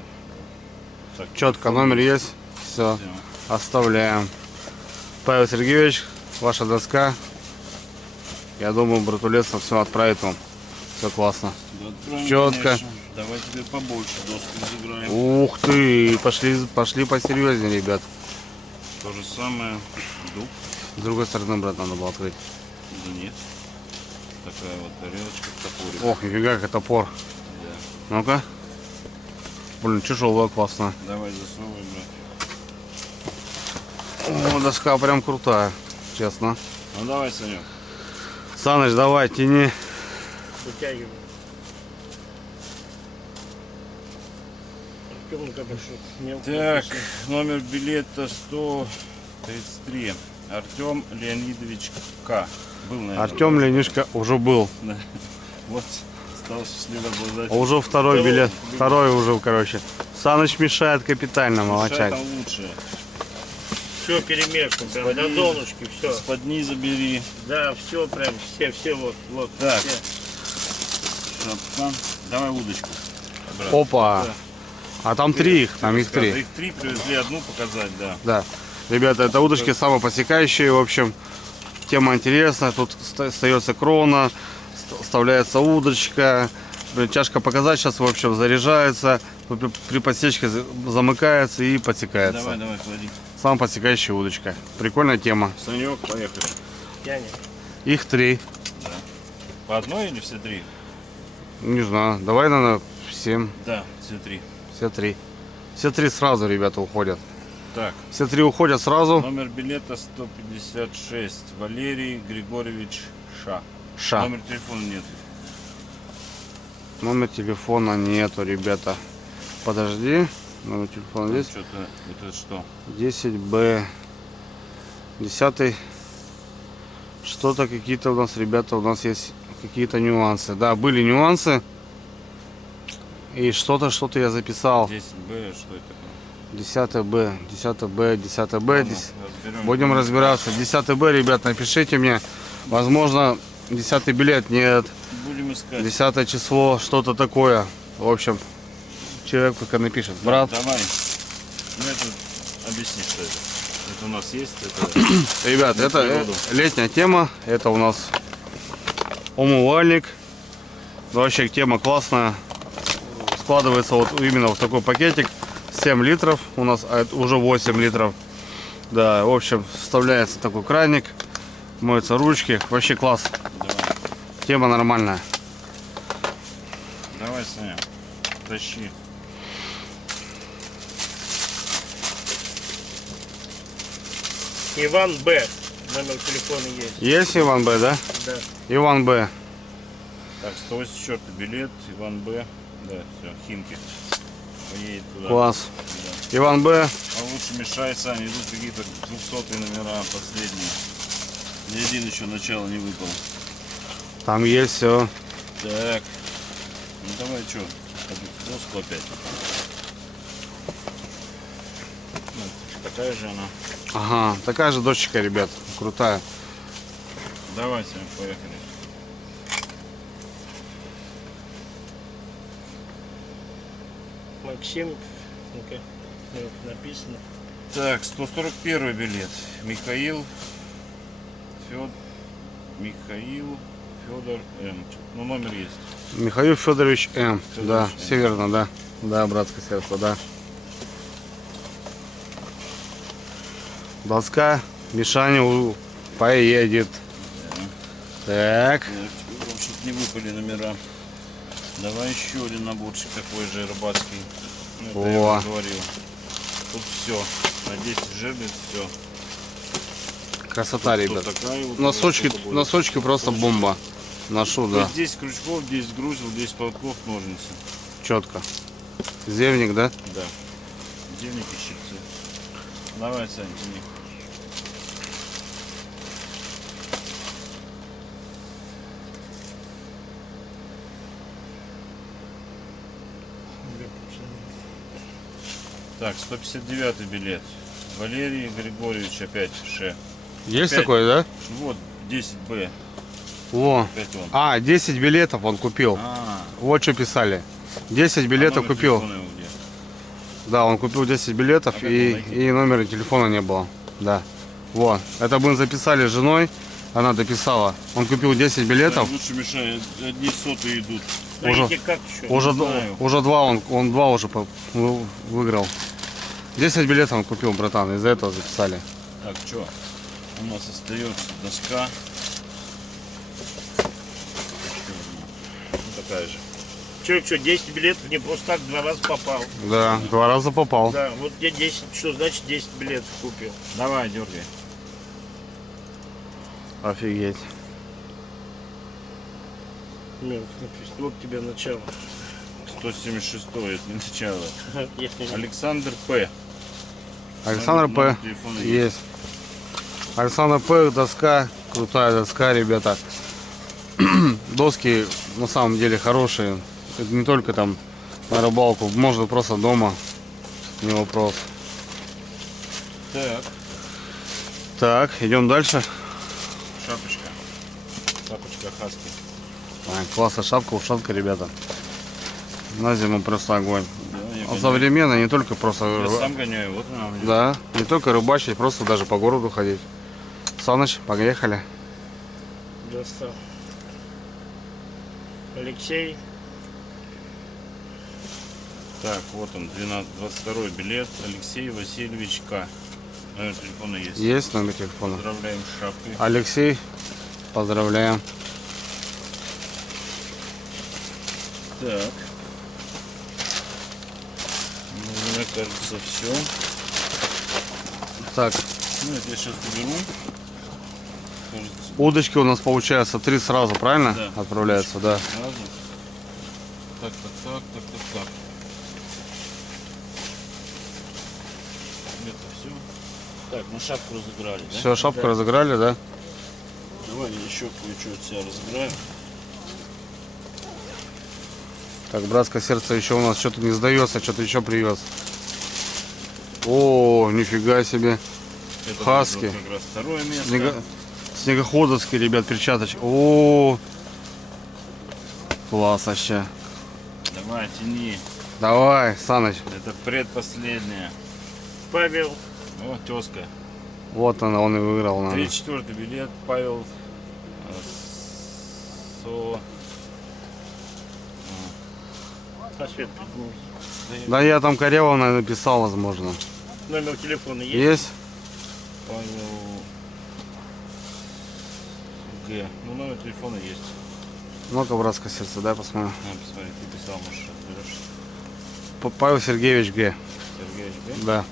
Так, Четко, номер есть. Все, всё. оставляем. Павел Сергеевич, ваша доска. Я думаю, братулец все отправит вам. Все классно. Да, откроем, Четко. конечно. Давай тебе побольше доску разыграем. Ух ты, пошли посерьезнее, ребят. То же самое. Дуб. С другой стороны, брат, надо было открыть. Да нет. Такая вот тарелочка в топоре. Ох, нифига, как топор. Да. Ну-ка. Блин, тяжелая, классно. Давай засовывай, брат. О, доска прям крутая, честно. Ну давай, Санек. Саныч, давай, тяни. Вытягиваем. Артем, как бы, мелко Так, написано. номер билета 133. Артем Леонидович К. Был, наверное. Артем Ленишка уже был. Да. Вот стал счастливый А обладатель. уже второй билет. Второй уже, короче. Саныч мешает капитально, Мешай молчать. там лучше. Все перемешано, прям С-под до низа. донышки, все. Из-под низа бери. Да, все прям, все вот. Так. все. Шапка. Давай удочку. брат. Опа. Да. А там три их, там их Рассказывай. три. Их три, привезли одну показать, да. Да. Ребята, это удочки самопосекающие, в общем. Тема интересная. Тут остается крона, вставляется удочка. Блин, чашка показать сейчас, в общем, заряжается. При подсечке замыкается и подсекается. Давай, клади. Самопосекающая удочка. Прикольная тема. Санек, поехали. Тянем. Их три. По одной или все три? Не знаю. Давай, наверное, всем. Да, все три. Все три. Все три сразу, ребята, уходят. Так, Все три уходят сразу. номер билета 156. Валерий Григорьевич Ша. Ша. Номер телефона нет. Номер телефона нету, ребята. Подожди. Номер телефона здесь. Что-то, это что? 10Б. 10. Что-то какие-то у нас, ребята, у нас есть какие-то нюансы. Да, были нюансы. И что-то я записал. 10Б, что это такое? 10Б, 10Б, 10Б. Ладно, разберем. Будем разбираться. 10Б, ребят, напишите мне. Возможно, 10 билет нет. Будем искать. 10 число, что-то такое. В общем, человек пока напишет. Брат, Давай. Ну это объясни, что это. Это у нас есть. Это ребят, это природу. летняя тема. Это у нас умывальник. Вообще тема классная. Складывается вот именно в такой пакетик. 7 литров. У нас уже 8 литров. Да, в общем, вставляется такой краник. Моются ручки. Вообще класс. Давай. Тема нормальная. Давай, Саня. Тащи. Иван Б. Номер телефона есть. Есть Иван Б, да? Да. Иван Б. Так, 184 билет, Иван Б. Да, все, Химки. Поедет туда. Класс. Да. Иван Б. А лучше мешай, Саня, идут какие-то 200 номера последние. Ни один еще начало не выпал. Там есть все. Так. Ну давай что? Доску опять. Ну, такая же она. Ага, такая же дочка, ребят. Крутая. Давай, Саня, поехали. Максим. Ну-ка. Вот написано. Так, 141 билет. Михаил Федор М. Ну, номер есть. Михаил Федорович М. Федорович Да, М. все верно, да. Да, братское сердце, да. доска. Мишаня поедет. Так. Так, чтобы не выпали номера. Давай еще один наборчик такой же рыбацкий. Ну, это я О. уже говорил. Тут все. На 10 жерлиц, все. Красота, ребят. Такая вот Носочки, штука будет. носочки просто бомба. Ношу, да. Вот 10 крючков, 10 грузил, 10 поводков, ножницы. Четко. Зевник, да? Да. Дельник и щипцы. Давай, Сань, тяни. Так, 159 билет. Валерий Григорьевич опять Ше. Есть Опять. такой, да? Вот, 10Б. О. Опять он. А, 10 билетов он купил. А, Вот что писали. 10 билетов номер купил. телефона его где? Да, он купил 10 билетов А как и, его найти? и номера телефона не было. Да. Вот. Это мы записали с женой. Она дописала. Он купил 10 билетов. Так, лучше мешай, одни сотые идут. Знаете, как еще? Уже, знаю. уже два, он два уже выиграл. 10 билетов он купил, братан. Из-за этого записали. Так, что? У нас остается доска. Ну, такая же. Че, 10 билетов не просто так 2 раза попал. Да, 2 раза попал. Да, вот где 10, что значит 10 билетов купил? Давай, дергай. Офигеть. Нет, написано, вот тебе начало. 176 это не начало. Если Александр П. Александр Номер П. телефона Есть. Александр П. Доска. Крутая доска, ребята. Доски на самом деле хорошие. Это не только там на рыбалку. Можно просто дома. Не вопрос. Так, Так, идем дальше. шапочка. Шапочка хаски. Классная шапка, ушанка, ребята. На зиму просто огонь. Да, я А гоняю. современно не только просто... Я сам гоняю, вот она у меня. Да, не только рыбачить, просто даже по городу ходить. Саныч, поехали. достал. Алексей. Так, вот он, 22 билет. Алексей Васильевич К. Номер телефона есть. Есть номер телефона? Поздравляем с шапкой. Алексей, поздравляем. Так. Ну, мне кажется, все. Так, Ну, это я сейчас уберу. Кажется, удочки у нас получается 3 сразу, правильно? Да. Отправляются, да. сразу. Так. Это все. Так, мы шапку разыграли, да? Все, шапку разыграли, да? Давай я еще кое-что от себя разыграю. Так, братское сердце еще у нас что-то не сдается, что-то еще привез. О, нифига себе. Это Хаски. вот как раз второе место. Снегоходовские, ребят, перчаточки. О, класс вообще. Давай, тяни. Давай, Саныч. Это предпоследняя. Павел. О, тезка. Вот она, он и выиграл. Наверное. 34-й билет. Павел. Со... А свет поднимись. Да я там коряво, наверное, написал, возможно. Номер телефона есть? Есть? Павел Г. Ну, номер телефона есть. Ну-ка, братское сердце, дай посмотрим. На, посмотри, ты писал, может, разберешь. Павел Сергеевич Г. Сергеевич Г. Да.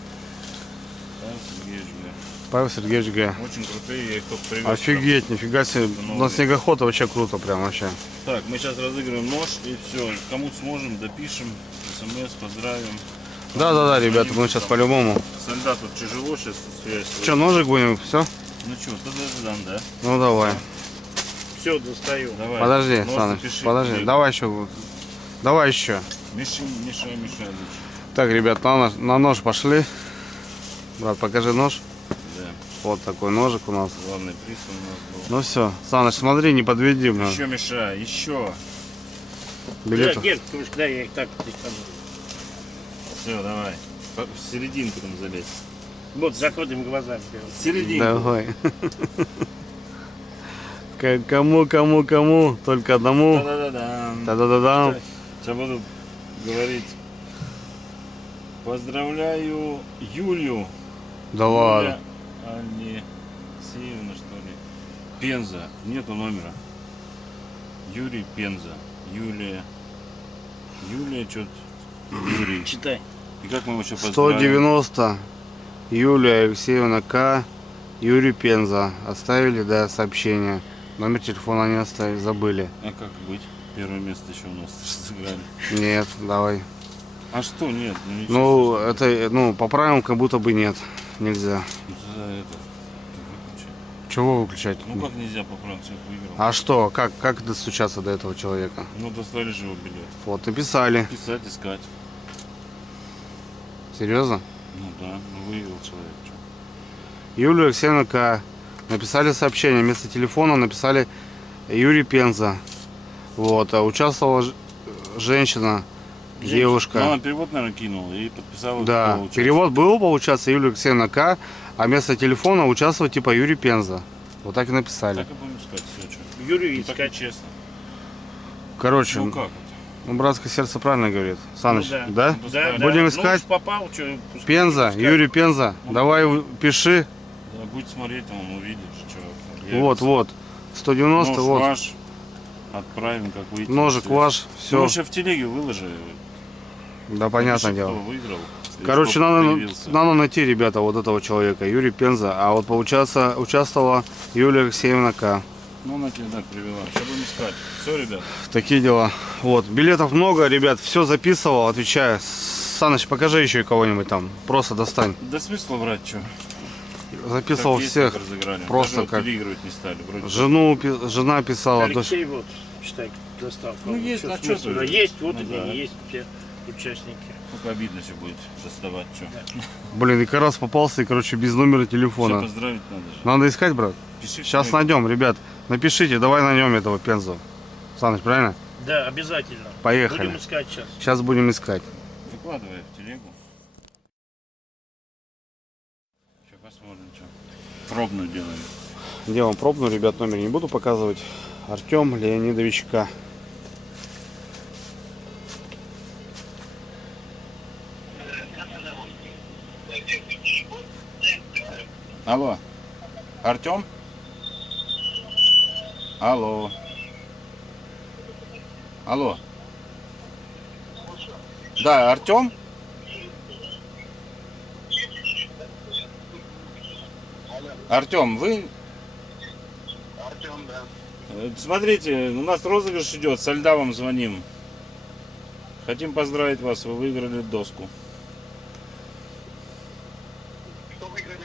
Павел Сергеевич Г. Павел Сергеевич Г. Очень крутые, я их только привез. Офигеть, нифига себе. Новые. На снегоход вообще круто, прям вообще. Так, мы сейчас разыгрываем нож и все. Кому сможем, допишем, смс, поздравим. Да, ребята, мы сейчас Там по-любому. Со льда тут тяжело сейчас связь. Что, ножик будем? Все? Ну что, тогда да. Ну давай. Все, достаю. Давай. Подожди, Нож Саныч, запиши. подожди. Или- Давай еще. Давай еще. Мешай лучше. Так, ребят, на нож пошли. Брат, покажи нож. Да. Вот такой ножик у нас. Главный приз у нас был. Ну все, Саныч, смотри, не подведи, блин. Еще мешай, еще. Билетов. Нет, потому что да, я их так прихожу. Все, давай. В серединку там залезь. Вот, заходим глазами. В серединку. Давай. Кому, только одному. Да-да-да. Та-да-да-да. Сейчас буду говорить. Поздравляю Юлю. Да ладно. Алексеевна, что ли? Пенза. Нету номера. Юрий Пенза. Юлия. Юлия что-то. Юрий. Читай. И как мы его еще поздравим? 190. Юлия Алексеевна К. Юрий Пенза. Оставили, да, сообщение. Номер телефона не оставили, забыли. А как быть? Первое место еще у нас сыграли. Нет, давай. А что нет? Ну, ничего Ну, страшного. это, ну, по правилам как будто бы нет. Нельзя. За это. Выключи. Чего выключать? Ну как нельзя по правилам? Человек выиграл. А что? Как достучаться до этого человека? Ну достали же его билет. Вот, написали. Писать, искать. Серьезно? Ну да, ну выиграл человек. Чё? Юлия Алексеевна К. Написали сообщение. Вместо телефона написали Юрий Пенза. Вот. А участвовала женщина, девушка. Ну, она перевод, наверное, кинула и подписала. Да. кто участвует. Перевод был, получаться, Юлия Алексеевна К. А вместо телефона участвовать типа Юрий Пенза. Вот так и написали. Так и будем искать все, что. Юрий Ну, так искать. честно. Короче, Ну как это? ну, братское сердце правильно говорит. Саныч, Ну, да. да? Да, Будем да. искать? Ну, попал, что, пускай Пенза, искать. Юрий Пенза. Давай пиши. Да, будет смотреть, он увидит, что. Вот, вот. 190, Нож вот. ваш. Отправим, как выйти. Ножик ваш. Ну, Все. еще в телеге выложи. Да, понятное Напиши, дело. кто выиграл. и Короче, кто надо появился. найти, ребята, вот этого человека, Юрий Пенза. А вот получается, участвовала Юлия Алексеевна К. Ну, она тебя так привела. Сейчас будем искать. Все, ребят. Такие дела. Вот, билетов много, ребят, все записывал, отвечаю. Саныч, покажи еще кого-нибудь там, просто достань. Да смысла врать, что? Записывал Как есть, всех. так разыграли. Просто Даже вот как. переигрывать не стали. Вроде Жена писала. Алексей, вот, читай, доставка. Ну, есть, Чё а чё смысла? ты? Есть, вот Ну, они, да. есть все участники. только обидно все будет доставать, что. Блин, и как раз попался, и, короче, без номера Все телефона. поздравить надо же. Надо искать, брат. Пиши, Сейчас кто найдем, ребят. Напишите, давай найдем этого Пензу. Саныч, правильно? Да, обязательно. Поехали. Будем искать сейчас. Сейчас будем искать. выкладывай в телегу. Сейчас посмотрим, что. Пробную делаем. Делаем пробную, ребят, номер не буду показывать. Артем Леонидович К. Алло. Артем? Алло. Алло. Да, Артем? Артем, вы? Артем, да. Смотрите, у нас розыгрыш идет, со льда вам звоним. Хотим поздравить вас, вы выиграли доску. Что выиграли?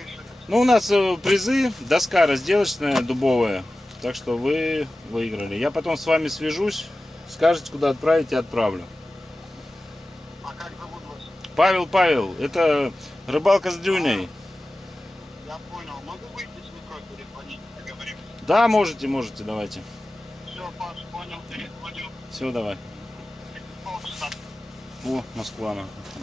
Ну, у нас призы, доска разделочная, дубовая. Так что вы выиграли. Я потом с вами свяжусь, скажете, куда отправить, и отправлю. А как зовут вас? Павел, это рыбалка с дюней. Я понял. Могу выйти с метро, перезвонить, поговорим. Да, можете, давайте. Все, Паш, понял, перезвоню. Все, давай. Полчаса. О, Москва,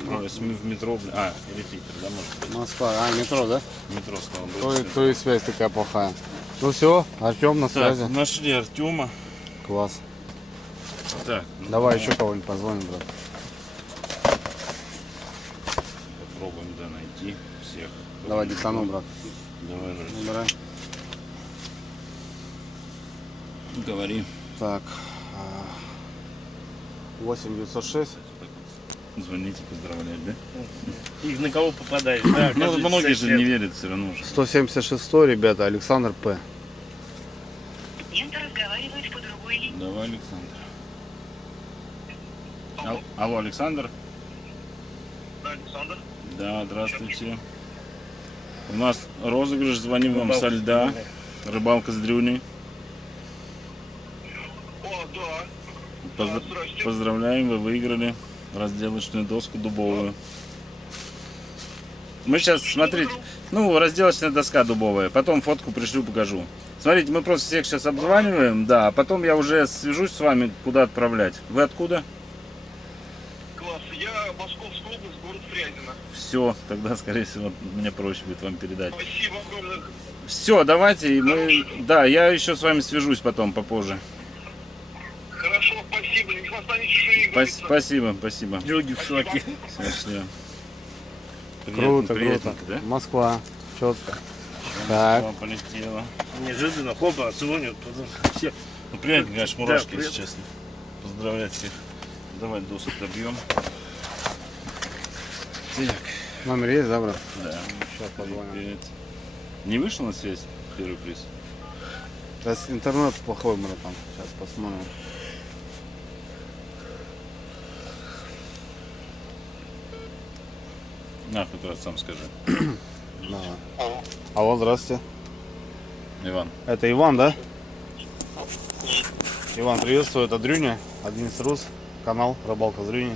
в метро, блин. А, или Питер, да, может быть. Москва, метро, да? Метро сказал. То и связь такая плохая. Ну все, Артем на Так, связи. нашли Артема. Класс. Так, Давай еще кого-нибудь позвоним, брат. попробуем, да, найти всех. Давай диктану, брат. Давай, Роль. Набирай. Говори. Так. 8906. Звоните, поздравлять, да? И на кого попадаешь? Да, Ну, каждый многие же 6 лет. не верят все равно. 176, ребята, Александр П. Клиент разговаривает по другой линии. Давай, Александр. Алло, Александр? Да, Александр. Да, здравствуйте. У нас розыгрыш, звоним вам со льда. Рыбалка с дрюней. О, да. Здрасте. Поздравляем, вы выиграли разделочную доску дубовую. Мы сейчас, смотрите, ну, разделочная доска дубовая. Потом фотку пришлю, покажу. Смотрите, мы просто всех сейчас обзваниваем, да, а потом я уже свяжусь с вами, куда отправлять. Вы откуда? Класс. Я Московская область, город Фрязино. Все, тогда, скорее всего, мне проще будет вам передать. Спасибо огромное. Все, давайте, мы, да, я еще с вами свяжусь потом, попозже. Хорошо, спасибо. Не останетесь еще и Спасибо. Люди в шоке. Все, счастливо. Круто, Приятненько, круто. да? Москва, четко. Так. О, полетела. Неожиданно, хопа, звонят. Все. Ну, приятно, конечно, мурашки, Да, если привет. честно. Поздравлять всех. Давай досок добьем. Так, Номер есть, да, брат? да. Сейчас позвоним. Привет. Не вышел на связь первый приз? То есть интернет плохой, братан. Сейчас посмотрим. На, хоть раз сам скажи. Давай. Алло, здравствуйте. Иван. Это Иван, да? Иван, приветствую, это Дрюня, 11 Рус, канал Рыбалка с Дрюней.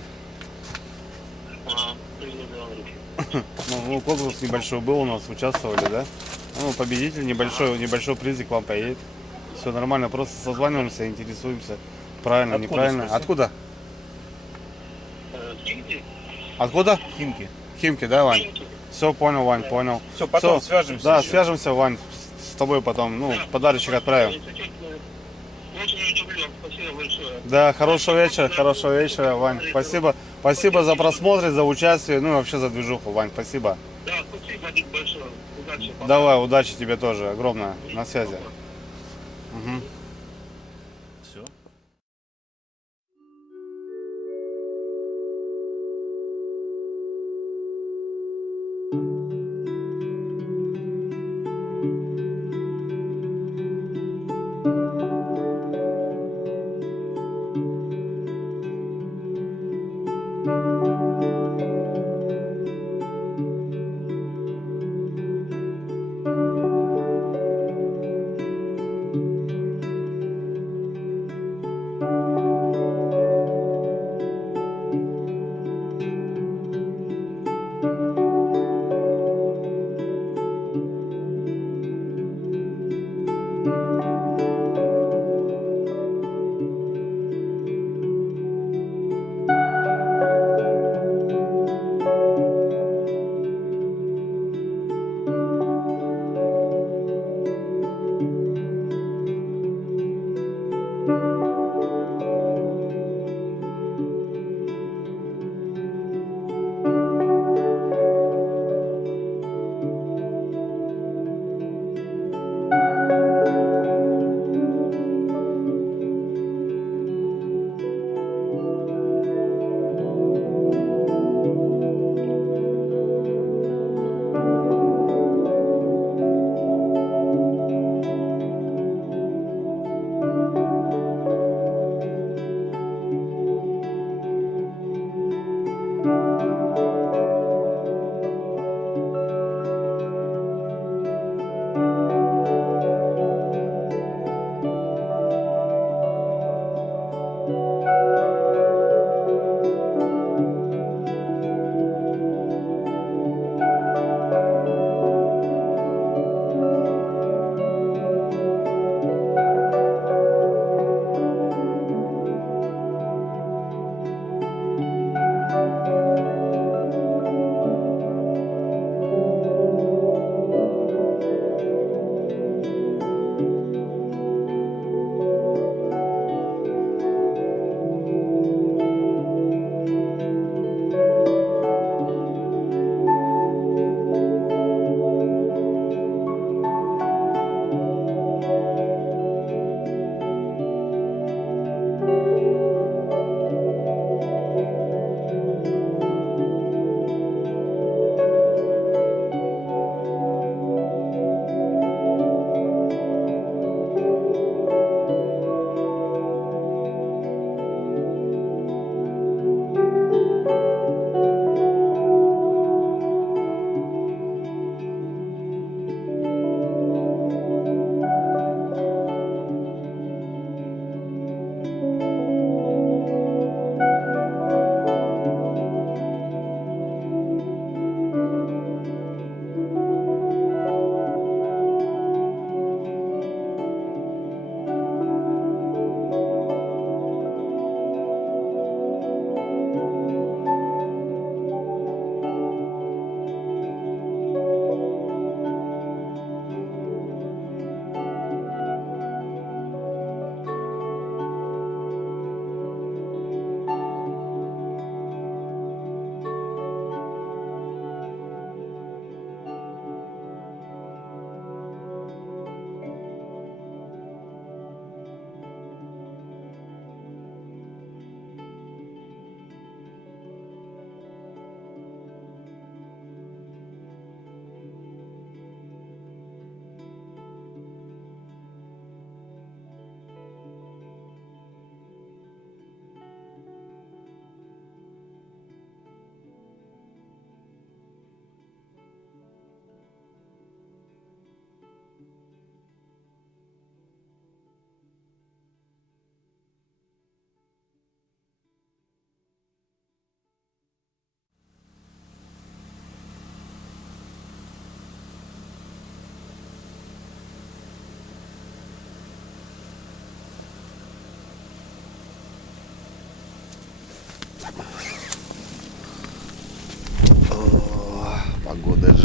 Ну, конкурс небольшой был у нас, участвовали, да? Ну, победитель, небольшой призик вам поедет. Все нормально, просто созваниваемся, интересуемся. Правильно, Откуда, неправильно. спроси? Откуда? Откуда? Химки. Химки, да, Вань? Все, понял, Вань, понял. Все, потом Всё. свяжемся. Да, еще. свяжемся, Вань, с тобой потом, ну, подарочек отправим. Да, хорошего вечера, Вань. Спасибо за просмотр, за участие, ну и вообще за движуху, Вань, спасибо. Да, спасибо большое. Удачи. Давай, удачи тебе тоже, огромное, на связи. Мгм. Все.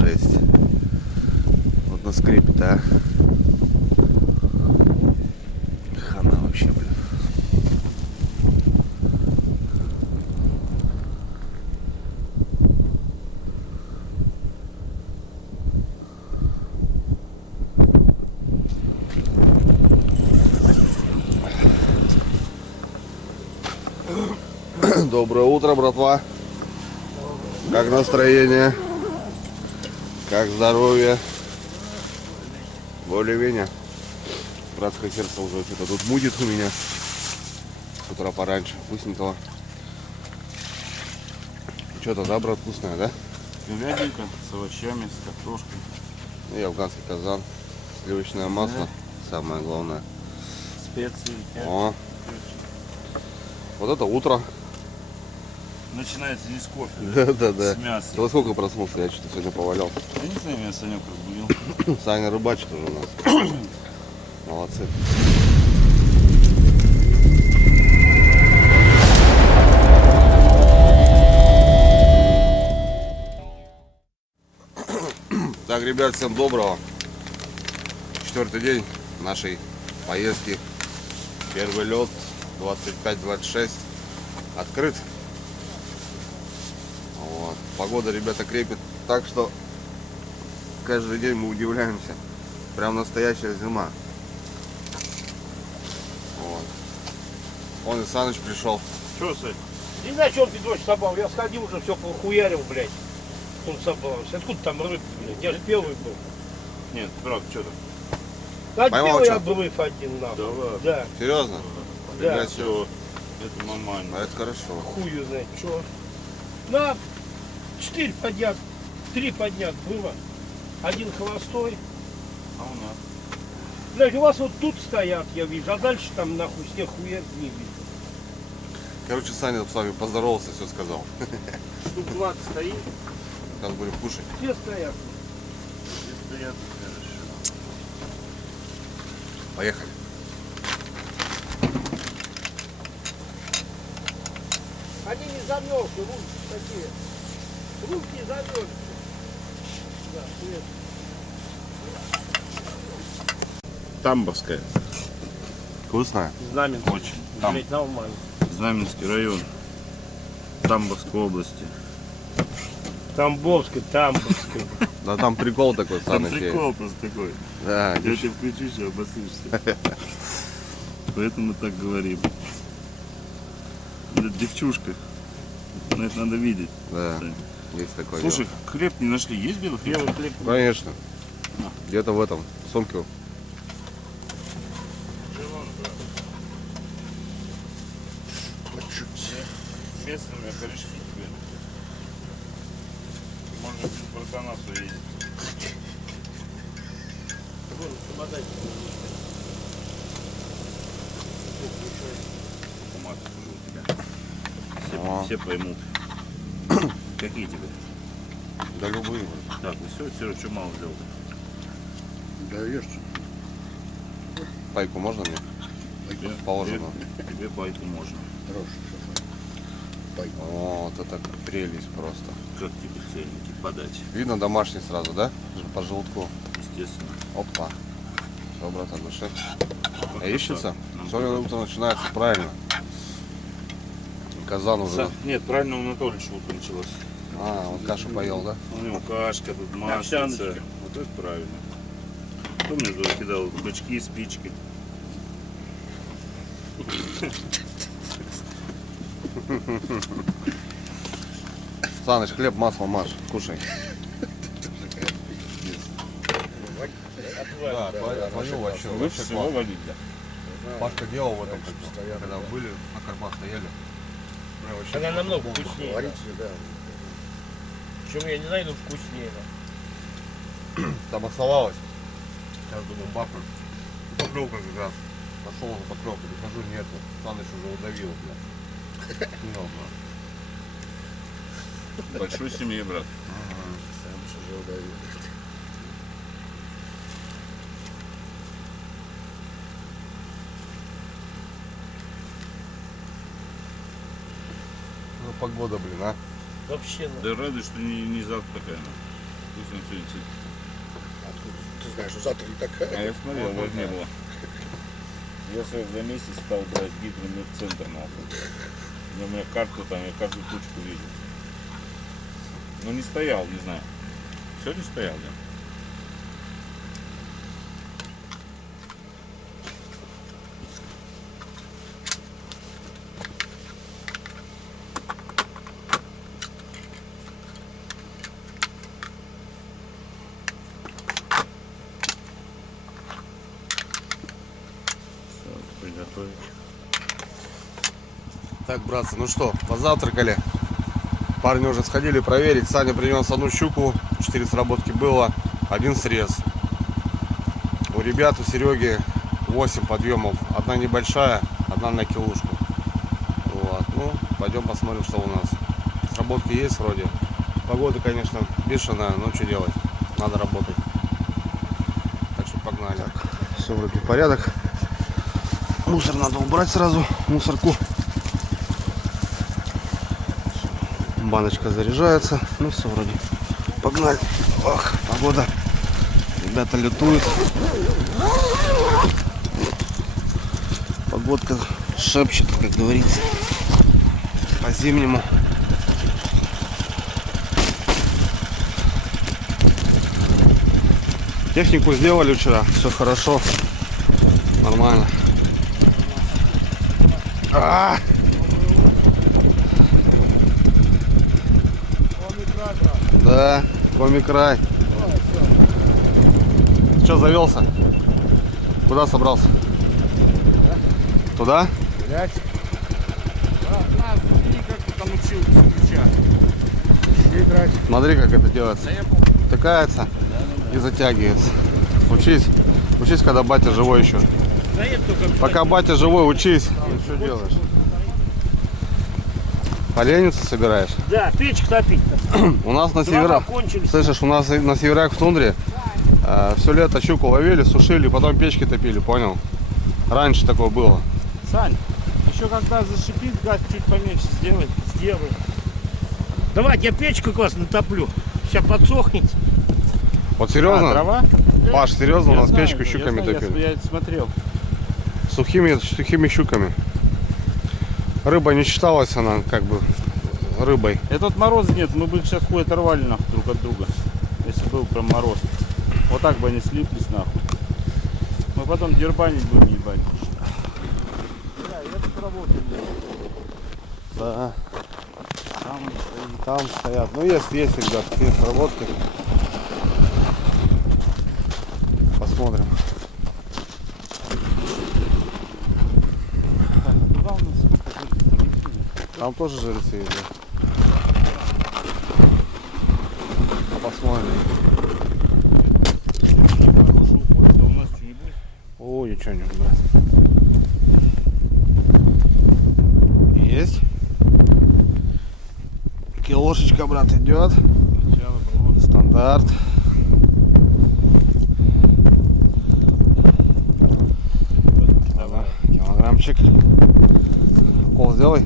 Жесть. Вот на скрипе, а. Хана вообще, блин. Доброе утро, братва. Как настроение? Как здоровье? Более-менее. Братское сердце уже что-то тут мудит у меня. С утра пораньше, вкусненького. Что-то, да, брат, вкусное, да? Говядинка с овощами, с картошкой. И афганский казан. Сливочное масло. Самое главное. Специи. О. Вот это утро. Начинается не с кофе, Да. с мясом. Ты во сколько проснулся? Я что-то сегодня повалял. Я не знаю, меня Санек разбудил. Саня рыбачит уже у нас. Молодцы. Так, ребят, всем доброго. 4-й день нашей поездки. Первый лед 25-26 открыт. Вот. Погода, ребята, крепит так, что каждый день мы удивляемся. Прям настоящая зима. Вот. Он и Саныч пришел. Что, Сань? Не знаю, что он ты дочь собрал. Я сходил уже, все похуярил, блядь. Он собрался. Откуда там рыб, блядь? Я же первый был. Нет, правда, что там? Поймал Отбил я что? обрыв один нахуй. Да ладно. Да. Серьезно? Да. Ребят, Все, это нормально. а это хорошо. Хую знает, что. На 4 поднят, 3 поднят было. Один холостой. А у нас? Блядь, у вас вот тут стоят, я вижу, а дальше там нахуй снег хуя не видно. Короче, Саня с вами поздоровался, все сказал. Штук 20 стоит, Сейчас будем кушать. все стоят. Здесь стоят, хорошо. Поехали. Они не замерзли, руки такие. Руки не замерзли. Да, привет. Тамбовская. Вкусно? Знаменский. Очень. Там. Блядь, нормально. Знаменский район. Тамбовской области. Тамбовской. Да там прикол такой, Там Саныч. прикол просто такой. Да, Я тебе включу, сейчас обоссышься. Поэтому так говорим. Это девчушка. Но это надо видеть. да, Сань. есть такой. Слушай, хлеб не нашли. Есть белый хлеб? Белый хлеб. Конечно. Где-то в этом сумке. Местными корешки тебе. Можно без братана съесть. Томаты уже у тебя. О. Все поймут. Какие тебе? Да любые. Так, ну все, Серега, что мало взял? Да ешь. Пайку можно мне? Положено. Тебе пайку можно. Хороший. О, вот это прелесть просто. Как тебе цельники подать? Видно домашний сразу, да? По желтку. Естественно. Опа. Все, братан, дыши. Пока Ищется? так. Сегодня утро начинается правильно. Казан уже. Нет, правильно у Анатолия утро началось. А, вот кашу поел, да? У него кашка, тут маслица. Овсяночка. Вот это правильно. Кто мне туда кидал бычки, спички? Саныч, хлеб, масло, маш, кушай. Да, отвалил вообще. Лучше всего водить, да. Пашка делал в этом, когда были, на Карпах стояли. Она намного вкуснее. Говорите, да. Причем я не знаю, но вкуснее. Там оставалось. Сейчас думаю, бахнуть. Поклевка как раз. Пошел на поклевку, прихожу, нету. Саныч уже удавил, бля. Ну, Большой семье, брат. Сам же удавил. ну погода, блин, а. Вообще, ну. Да рады, что не завтра такая. Пусть он сегодня сидит. Ты знаешь, что завтра не такая. А я смотрел, его не было. Я за месяц стал брать гидромедцентр нахуй. У меня карту там, я каждую точку видел. Но не стоял, не знаю. Сегодня стоял, да? Приготовить. Так, братцы, ну что, позавтракали. Парни уже сходили проверить. Саня принес одну щуку, 4 сработки было, 1 срез. У ребят, у Сереги 8 подъемов. Одна небольшая, одна на килушку. Вот. Ну, пойдем посмотрим, что у нас. Сработки есть вроде. Погода, конечно, бешеная, но что делать? Надо работать. Так что погнали. Так, все вроде порядок. Мусор надо убрать сразу, мусорку. Баночка заряжается. Ну все вроде. Погнали. Ох, погода. Ребята лютуют. Погодка шепчет, как говорится. По-зимнему. Технику сделали вчера. Все хорошо. Нормально. Да, комик-рай. Что, завелся? Куда собрался? Туда? Гулять. На, смотри, как ты там учил ключа. Играть. Смотри, как это делается. Втыкается и затягивается. Учись. Учись, когда батя живой еще. Пока батя живой, учись. Что делаешь? Поленницу собираешь? Да, печь топить-то. У нас на северах, слышишь, у нас на северах в тундре все лето щуку ловили, сушили, потом печки топили, понял? Раньше такое было. Сань, еще когда зашипит, газ чуть поменьше сделай. Сделаю. Давайте я печку классно натоплю. Сейчас подсохнет. Вот серьезно? Дрова? Паш, серьезно, у нас знаю, печку щуками я знаю, топили. Я смотрел. Сухими щуками. Рыба не считалась, она как бы рыбой. Этот мороз нет, мы бы сейчас хуй оторвали нахуй друг от друга. Если был прям мороз. Вот так бы они слиплись нахуй. Мы потом дербанить будем ебать. Да, я тут работаю. Да. Там стоят. Ну есть, ребят, есть сработки. Посмотрим. Там тоже жильцы есть, да? Посмотрим. Ой, ничего не брать. Есть. Килошечка, брат, идет. Стандарт. Ага, килограммчик. Кол сделай.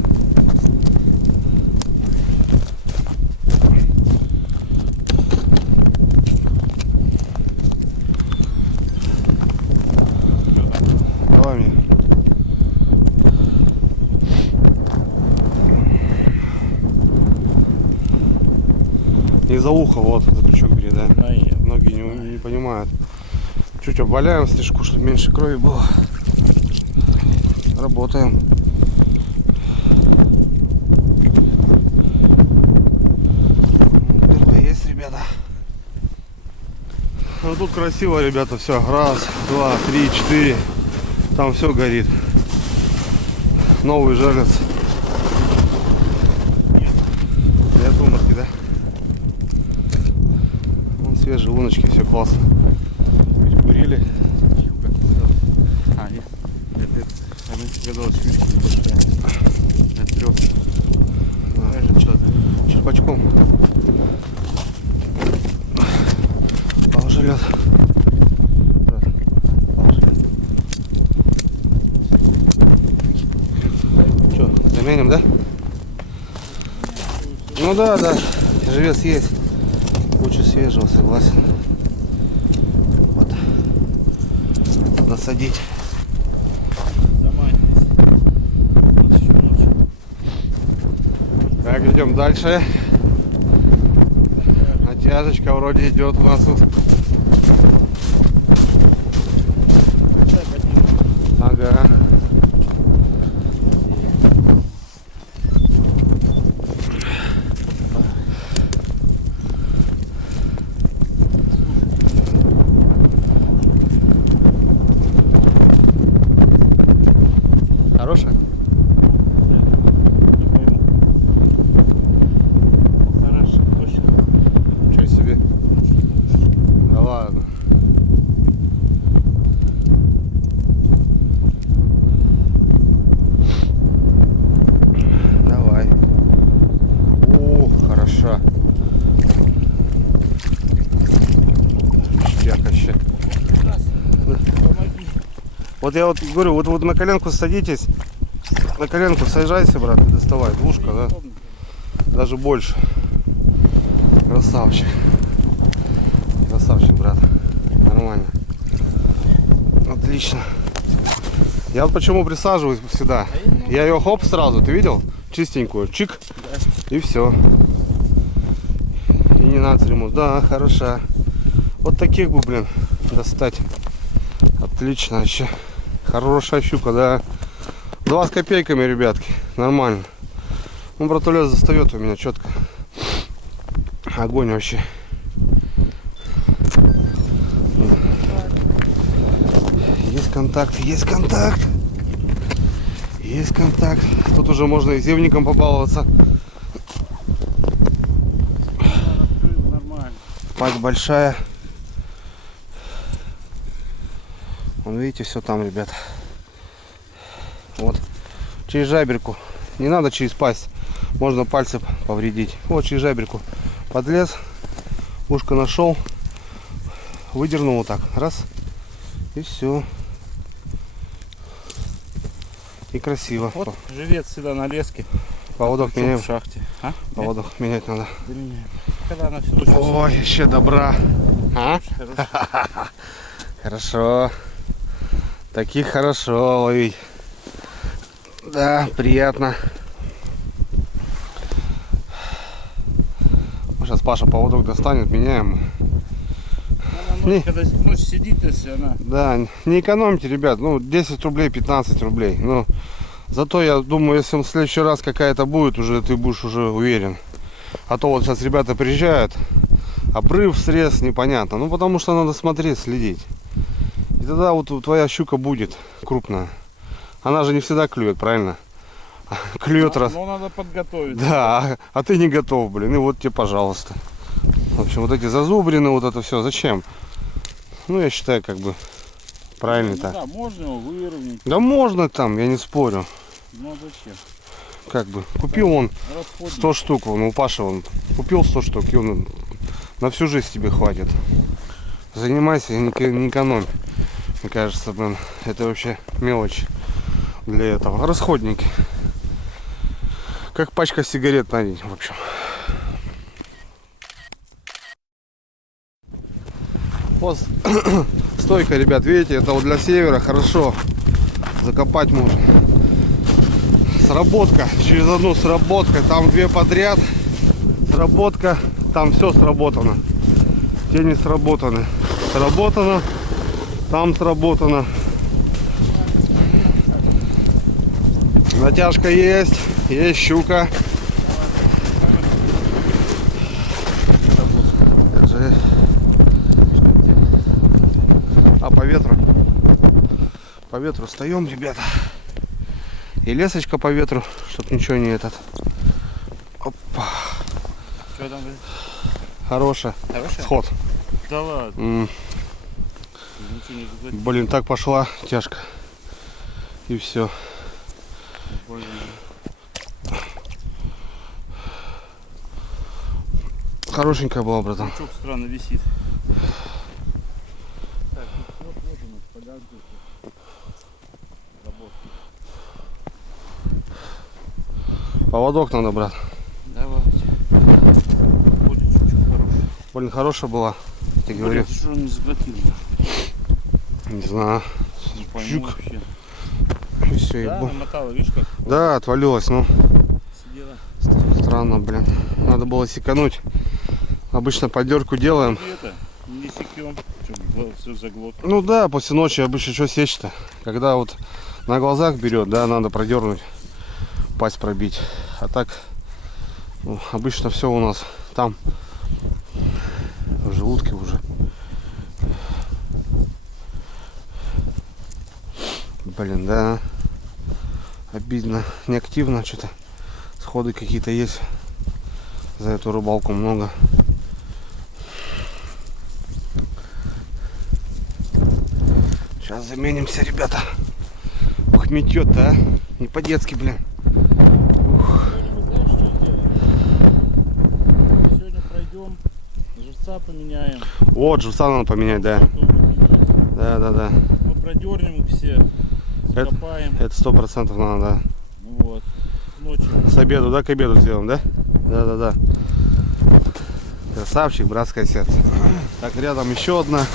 Давай мне. И за ухо, вот, за крючок бери, да? Многие не понимают. Чуть обваляем слишком, чтобы меньше крови было. Работаем. Первое есть, ребята. Ну тут красиво, ребята, все. Раз, два, три, 4. Там все горит. Новый жерлец. Нет уморки, да? Вон свежие луночки, все классно. Перекурили. А, нет. Это казалось щучка небольшая. Это лёд. Черпачком. Положи лед. Что, заменим, да? Ну да, живец есть. Лучше свежего, согласен. Вот. Насадить. Так, идем дальше. Натяжечка вроде идет у нас тут. Ага. Хорошая? Хорошо, точно. Ничего себе. Да ладно. Давай. О, хороша. Ништяк. Вот я вот говорю, вот на коленку садитесь, на коленку сажайся, брат, и доставай. Двушка, да? Даже больше. Красавчик. Красавчик, брат. Нормально. Отлично. Я вот почему присаживаюсь всегда. Я ее хоп сразу, ты видел? Чистенькую. Чик. И все. И не надо ремонт. Да, хороша. Вот таких бы, блин, достать. Отлично вообще. Хорошая щука, да. 2 с копейками, ребятки. Нормально. Ну, братулес застает у меня четко. Огонь вообще. Есть контакт, есть контакт. Есть контакт. Тут уже можно и зевником побаловаться. Нормально. Пасть большая. Вон, видите, все там, ребят. Вот. Через жаберку. Не надо через пасть. Можно пальцы повредить. Вот через жаберку. Подлез. Ушко нашел. Выдернул вот так. Раз. И все. И красиво. Вот живет всегда на леске. Поводок Причем меняем. в шахте. А? Поводок менять надо. Да меняем. Когда она всю ночь Ой, еще добра. А? хорошо. Хорошо. Таких хорошо ловить. Да, приятно. Сейчас Паша поводок достанет, меняем. Она Не. ночь, когда ночь сидит, если она... Да, не экономьте, ребят. Ну, 10 рублей, 15 рублей. Ну, зато я думаю, если в следующий раз какая-то будет, уже ты будешь уже уверен. А то вот сейчас ребята приезжают, обрыв, срез, непонятно. Ну, потому что надо смотреть, следить. И тогда вот твоя щука будет крупная. Она же не всегда клюет, правильно? Клюет раз. Ну, надо подготовиться. Да, а ты не готов, блин. И вот тебе, пожалуйста. В общем, вот эти зазубрины, вот это все. Зачем? Ну, я считаю, как бы правильно Ну, так. да, можно его выровнять. Да можно там, я не спорю. Ну, а зачем? Как бы. Купил он Расходник. 100 штук, он у Паши он купил 100 штук, и он на всю жизнь тебе хватит. Занимайся и не экономь. Мне кажется, блин, это вообще мелочь для этого. Расходники. Как пачка сигарет на день, в общем. Вот стойка, ребят, видите, это вот для севера хорошо закопать можно. Сработка, через одну сработка, там 2 подряд. Сработка, там все сработано. Те не сработаны. Сработано, там сработано. Натяжка есть щука. Держи. А по ветру? По ветру встаем, ребята. И лесочка по ветру, чтоб ничего не этот. Опа. Что там? Хорошая. Хорошая? Сход. Да ладно. М. Ничего не заплатил. Блин, так пошла тяжко. И все. Хорошенькая была, братан. Крючок странно висит. Поводок надо, брат. Давайте. Будет чуть-чуть хороший. Блин, хорошая была. Ты говорил. Блин, что он не заплатил? Не знаю. Не пойму Щук. вообще. И все, Да, намотала, видишь как? Да, отвалилась, ну. Сидела. Странно, блин. Надо было секануть. Обычно поддержку делаем. И это, не секем. Все заглотно. Ну да, после ночи обычно что сечь-то? Когда вот на глазах берет, да, надо продернуть, пасть пробить. А так, ну, обычно все у нас там в желудке уже. Блин, да. Обидно. Неактивно что-то. Сходы какие-то есть. За эту рыбалку много. Сейчас заменимся, ребята. Ух, метет-то, а. Не по-детски, блин. Ух. Сегодня мы знаешь, что сделаем? Сегодня пройдем, живца поменяем. Вот, живца надо поменять, да. Да, да, да. Мы продернем их все, закопаем. Это 100% надо, да. Вот. Ночью. С обеду, да, к обеду сделаем, да? Да, да, да. Красавчик, братское сердце. Так, рядом еще одна.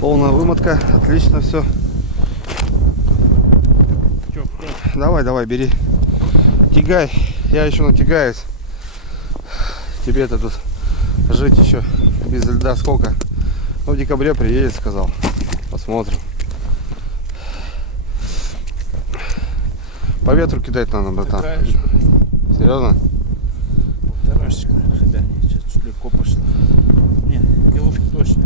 Полная вымотка, отлично все. Чё, кто? Давай, давай, бери. Тягай, я еще натягаюсь. Тебе-то тут жить еще без льда сколько? Ну, в декабре приедет, сказал. Посмотрим. По ветру кидать надо, братан. Такая же, блядь. Серьезно? Полторашечка, наверное, хотя. Сейчас чуть легко пошло. Не, килушка точно.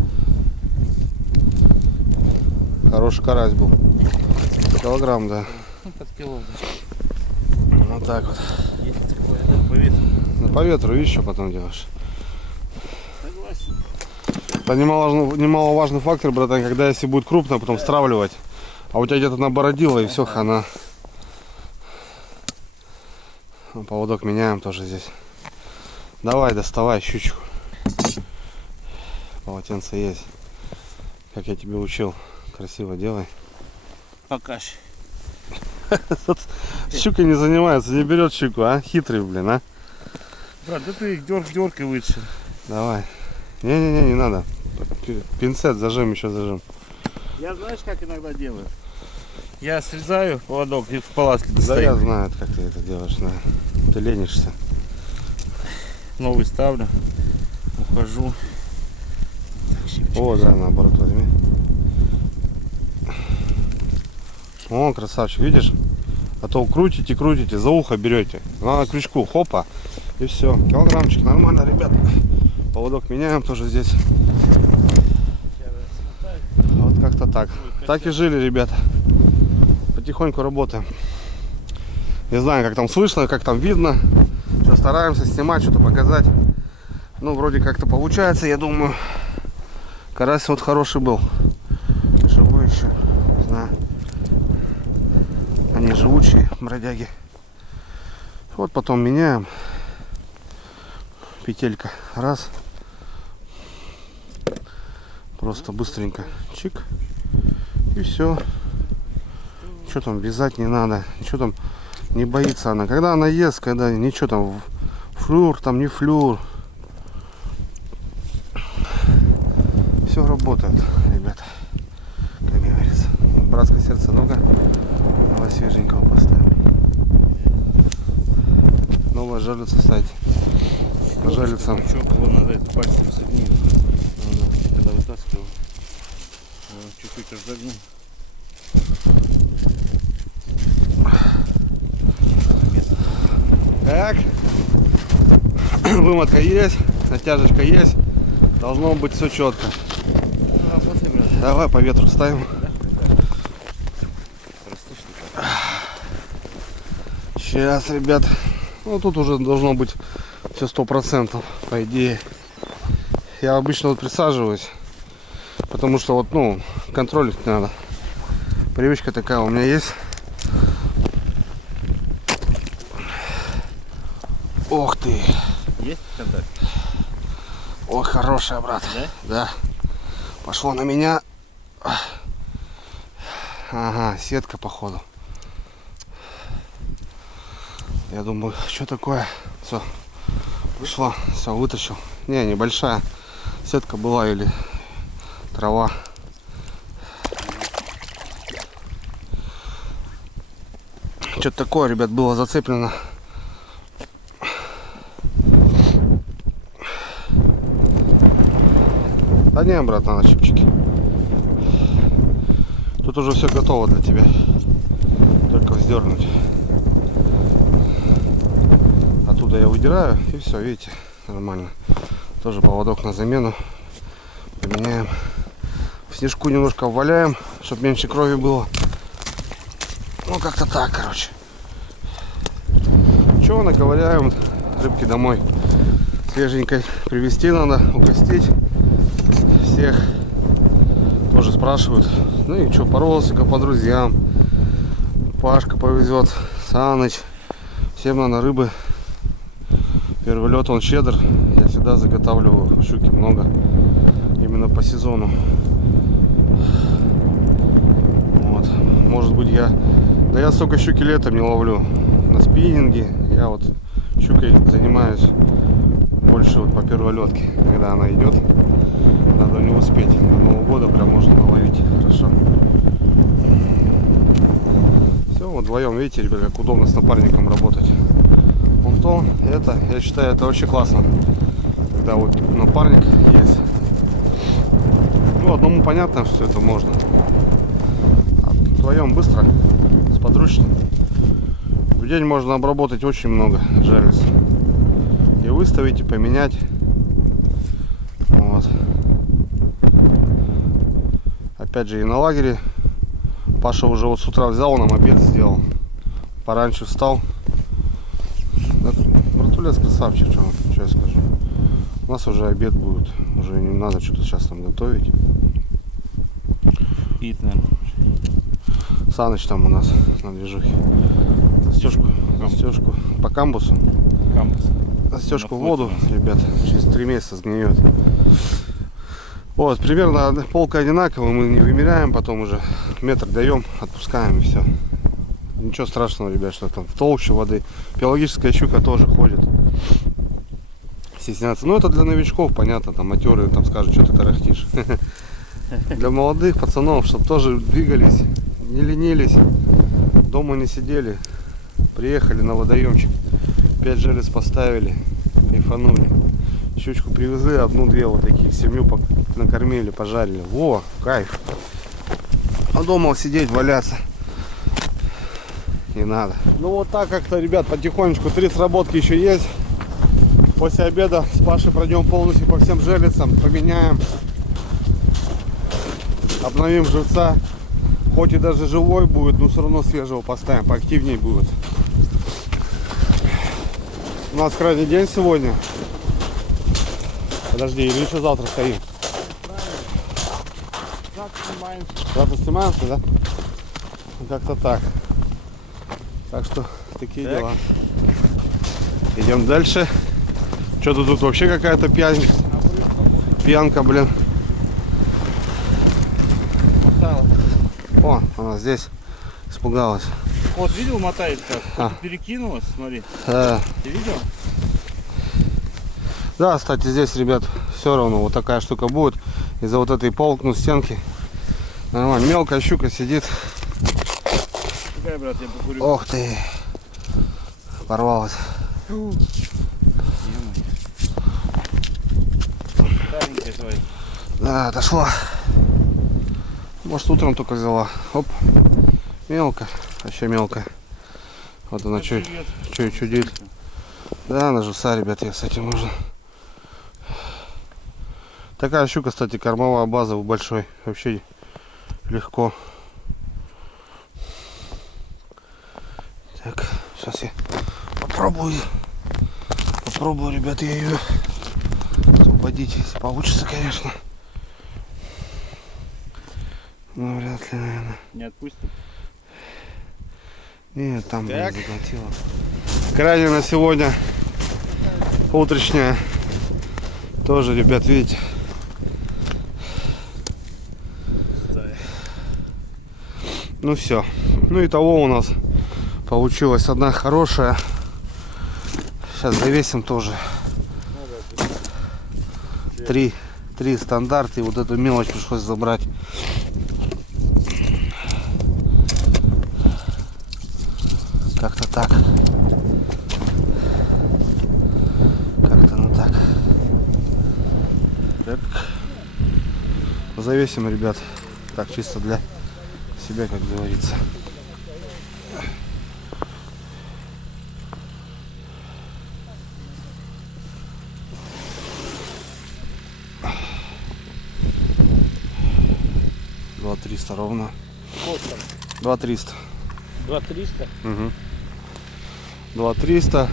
Хороший карась был. Килограмм, да. Ну, под кило. Да. Вот так вот. Есть такое, да, по ветру. Ну, по ветру, видишь, что потом делаешь. Согласен. Это немаловажный фактор, братан, когда если будет крупно, потом стравливать. А у тебя где-то набородило и все, хана. Поводок меняем тоже здесь. Давай, доставай щучку. Полотенце есть. Как я тебе учил. Красиво делай. Покажи. Щукой не занимается, не берет щуку, а? Хитрый, блин, а? Брат, да ты их дёркой вытащил. Давай. Не-не-не, не надо. Пинцет зажим, еще зажим. Я знаешь, как иногда делаю? Я срезаю поводок и в палатке Да достаю. я знаю, как ты это делаешь, да. Ты ленишься. Новый ставлю. Ухожу. Так, щипчик. О, да, наоборот возьми. О, красавчик, видишь? А то крутите, крутите, за ухо берете. На крючку, хопа. И все. Килограммчик, нормально, ребят. Поводок меняем тоже здесь. Вот как-то так. Так и жили, ребята. Потихоньку работаем. Не знаю, как там слышно, как там видно. Что, стараемся снимать, что-то показать. Ну, вроде как-то получается, я думаю. Карась вот хороший был. Живой еще. Не знаю. Они живучие, бродяги. Вот потом меняем. Петелька. Раз. Просто быстренько. Чик. И все. Что там вязать не надо. Ничего там не боится она. Когда она ест, когда ничего там флюр, там не флюр. Все работает, ребята. Как говорится. Братское сердце, ну-ка. Давай свеженького поставим. Новая жерлица, кстати. Жерлица. Его надо это пальцем согнуть. Когда вытаскивал. Чуть-чуть разогнул. Так. Вымотка есть, натяжечка есть. Должно быть все четко. Давай по ветру ставим. Сейчас, ребят. Ну тут уже должно быть все 100%, по идее. Я обычно вот присаживаюсь, потому что вот, ну, контролить надо. Привычка такая у меня есть. Ох ты! Есть контакт? Ой, хорошая, брат. Да? Да. Пошло на меня. Ага, сетка походу. Я думаю, что такое? Все, Шла, все, вытащил. Не, небольшая. Сетка была или трава. Что-то такое, ребят, было зацеплено. Да не, братан, на чипчики. Тут уже все готово для тебя. Только вздернуть. Оттуда я выдираю и все, видите, нормально. Тоже поводок на замену. Поменяем. В снежку немножко обваляем, чтобы меньше крови было. Ну как-то так, короче. Чего, наковыряем рыбки домой. Свеженькой привезти надо, угостить. Всех тоже спрашивают. Ну и что, по родственникам, по друзьям. Пашка повезет, Саныч. Всем надо рыбы. Первый лед он щедр. Я всегда заготавливаю щуки много. Именно по сезону. Вот. Может быть я... Да я столько щуки летом не ловлю. На спиннинге. Я вот щукой занимаюсь больше вот по перволетке. Когда она идет, надо не успеть. До Нового года прям можно наловить хорошо. Все, вот вдвоем, видите, ребят, как удобно с напарником работать. Вон то, это, я считаю, это очень классно. Когда вот напарник есть. Ну, одному понятно, что это можно. А вдвоем быстро, сподручно. В день можно обработать очень много жерлиц. И выставить, и поменять. Вот. Опять же и на лагере. Паша уже вот с утра взял, нам обед сделал. Пораньше встал. Братулец красавчик, что я скажу. У нас уже обед будет. Уже не надо что-то сейчас там готовить. Пит, наверное. Саныч там у нас на движухе. Застежку по камбусу. Застежку в воду, ребят, через 3 месяца сгниет. Вот, примерно полка одинаковая, мы не вымеряем, потом уже метр даем, отпускаем и все. Ничего страшного, ребят, что там в толще воды. Пелагическая щука тоже ходит. Стесняться. Ну это для новичков, понятно, там матерые там скажут, что ты тарахтишь. Для молодых пацанов, чтобы тоже двигались, не ленились, дома не сидели. Приехали на водоемчик, 5 жерлиц поставили, кайфанули. Щучку привезли, одну-две вот таких, семью накормили, пожарили. Во, кайф. А дома сидеть, валяться не надо. Ну вот так как-то, ребят, потихонечку 3 сработки еще есть. После обеда с Пашей пройдем полностью по всем жерлицам, поменяем, обновим живца. Хоть и даже живой будет, но все равно свежего поставим, поактивнее будет. У нас крайний день сегодня. Подожди, или еще завтра стоим? Завтра снимаемся, да? Как-то так. Так что такие дела. Идем дальше. Что-то тут вообще какая-то пьянка, блин. О, она здесь испугалась. Вот, видел, мотает как? Перекинулась, смотри. Ты видел? Да, кстати, здесь, ребят, все равно вот такая штука будет. Из-за вот этой стенки. Нормально. Мелкая щука сидит. Какая, брат, я покурю. Ох ты. Порвалась. Старенькая твоя. Да, отошла. Может, утром только взяла. Оп. Мелко. Вообще мелкая. Вот она что чудит. Да, на жуса, ребят, я с этим можно. Такая щука, кстати, кормовая база большой. Вообще легко. Так, сейчас я попробую, ребят, я ее освободить, если получится, конечно. Ну, вряд ли, наверное. Не отпустит? Нет, там не заглотила. Крайне на сегодня утренняя. Тоже, ребят, видите. Ну все. Ну и того у нас получилась одна хорошая. Сейчас завесим тоже. три стандарта, и вот эту мелочь пришлось забрать. Как-то так. Как-то ну так. Так. Завесим, ребят. Так, чисто для себя, как говорится. Два 300 ровно. 2300. 2300? Угу. 2300,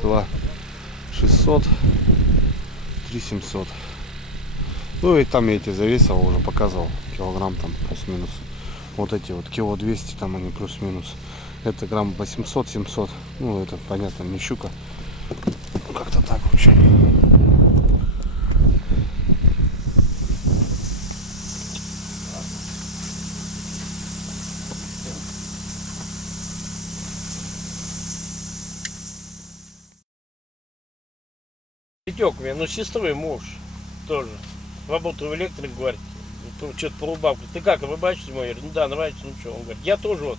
2600, 3700. Ну и там я эти завесил, уже показывал, килограмм там плюс-минус. Вот эти вот кило 200 там они плюс-минус. Это грамм 800-700. Ну это понятно, не щука. Как-то так в общем. Витек у меня, ну, с сестрой муж тоже. Работаю в электрик, говорит, что-то по рыбалке. Ты как, рыбачишь? Я говорю, ну да, нравится, ну что. Он говорит, я тоже вот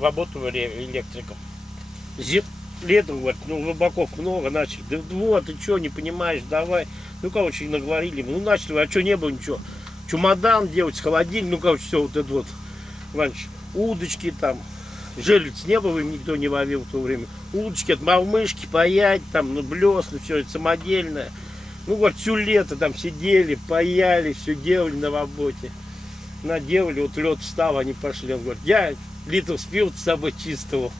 работаю электриком. Летом, говорит, ну, рыбаков много начали. Да вот, ты что, не понимаешь, давай. Ну, короче, наговорили. Ну, начали, а что, не было ничего. Чемодан делать, холодильник, ну, короче, все вот это вот. Раньше удочки там. Жерлиц не было, им никто не ловил в то время. Удочки от мормышки, паять, там, ну, блесны, все это самодельное. Ну, вот всю лето там сидели, паяли, все делали на работе. Наделали, вот лед встал, они пошли. Он говорит, я литр спил с собой чистого.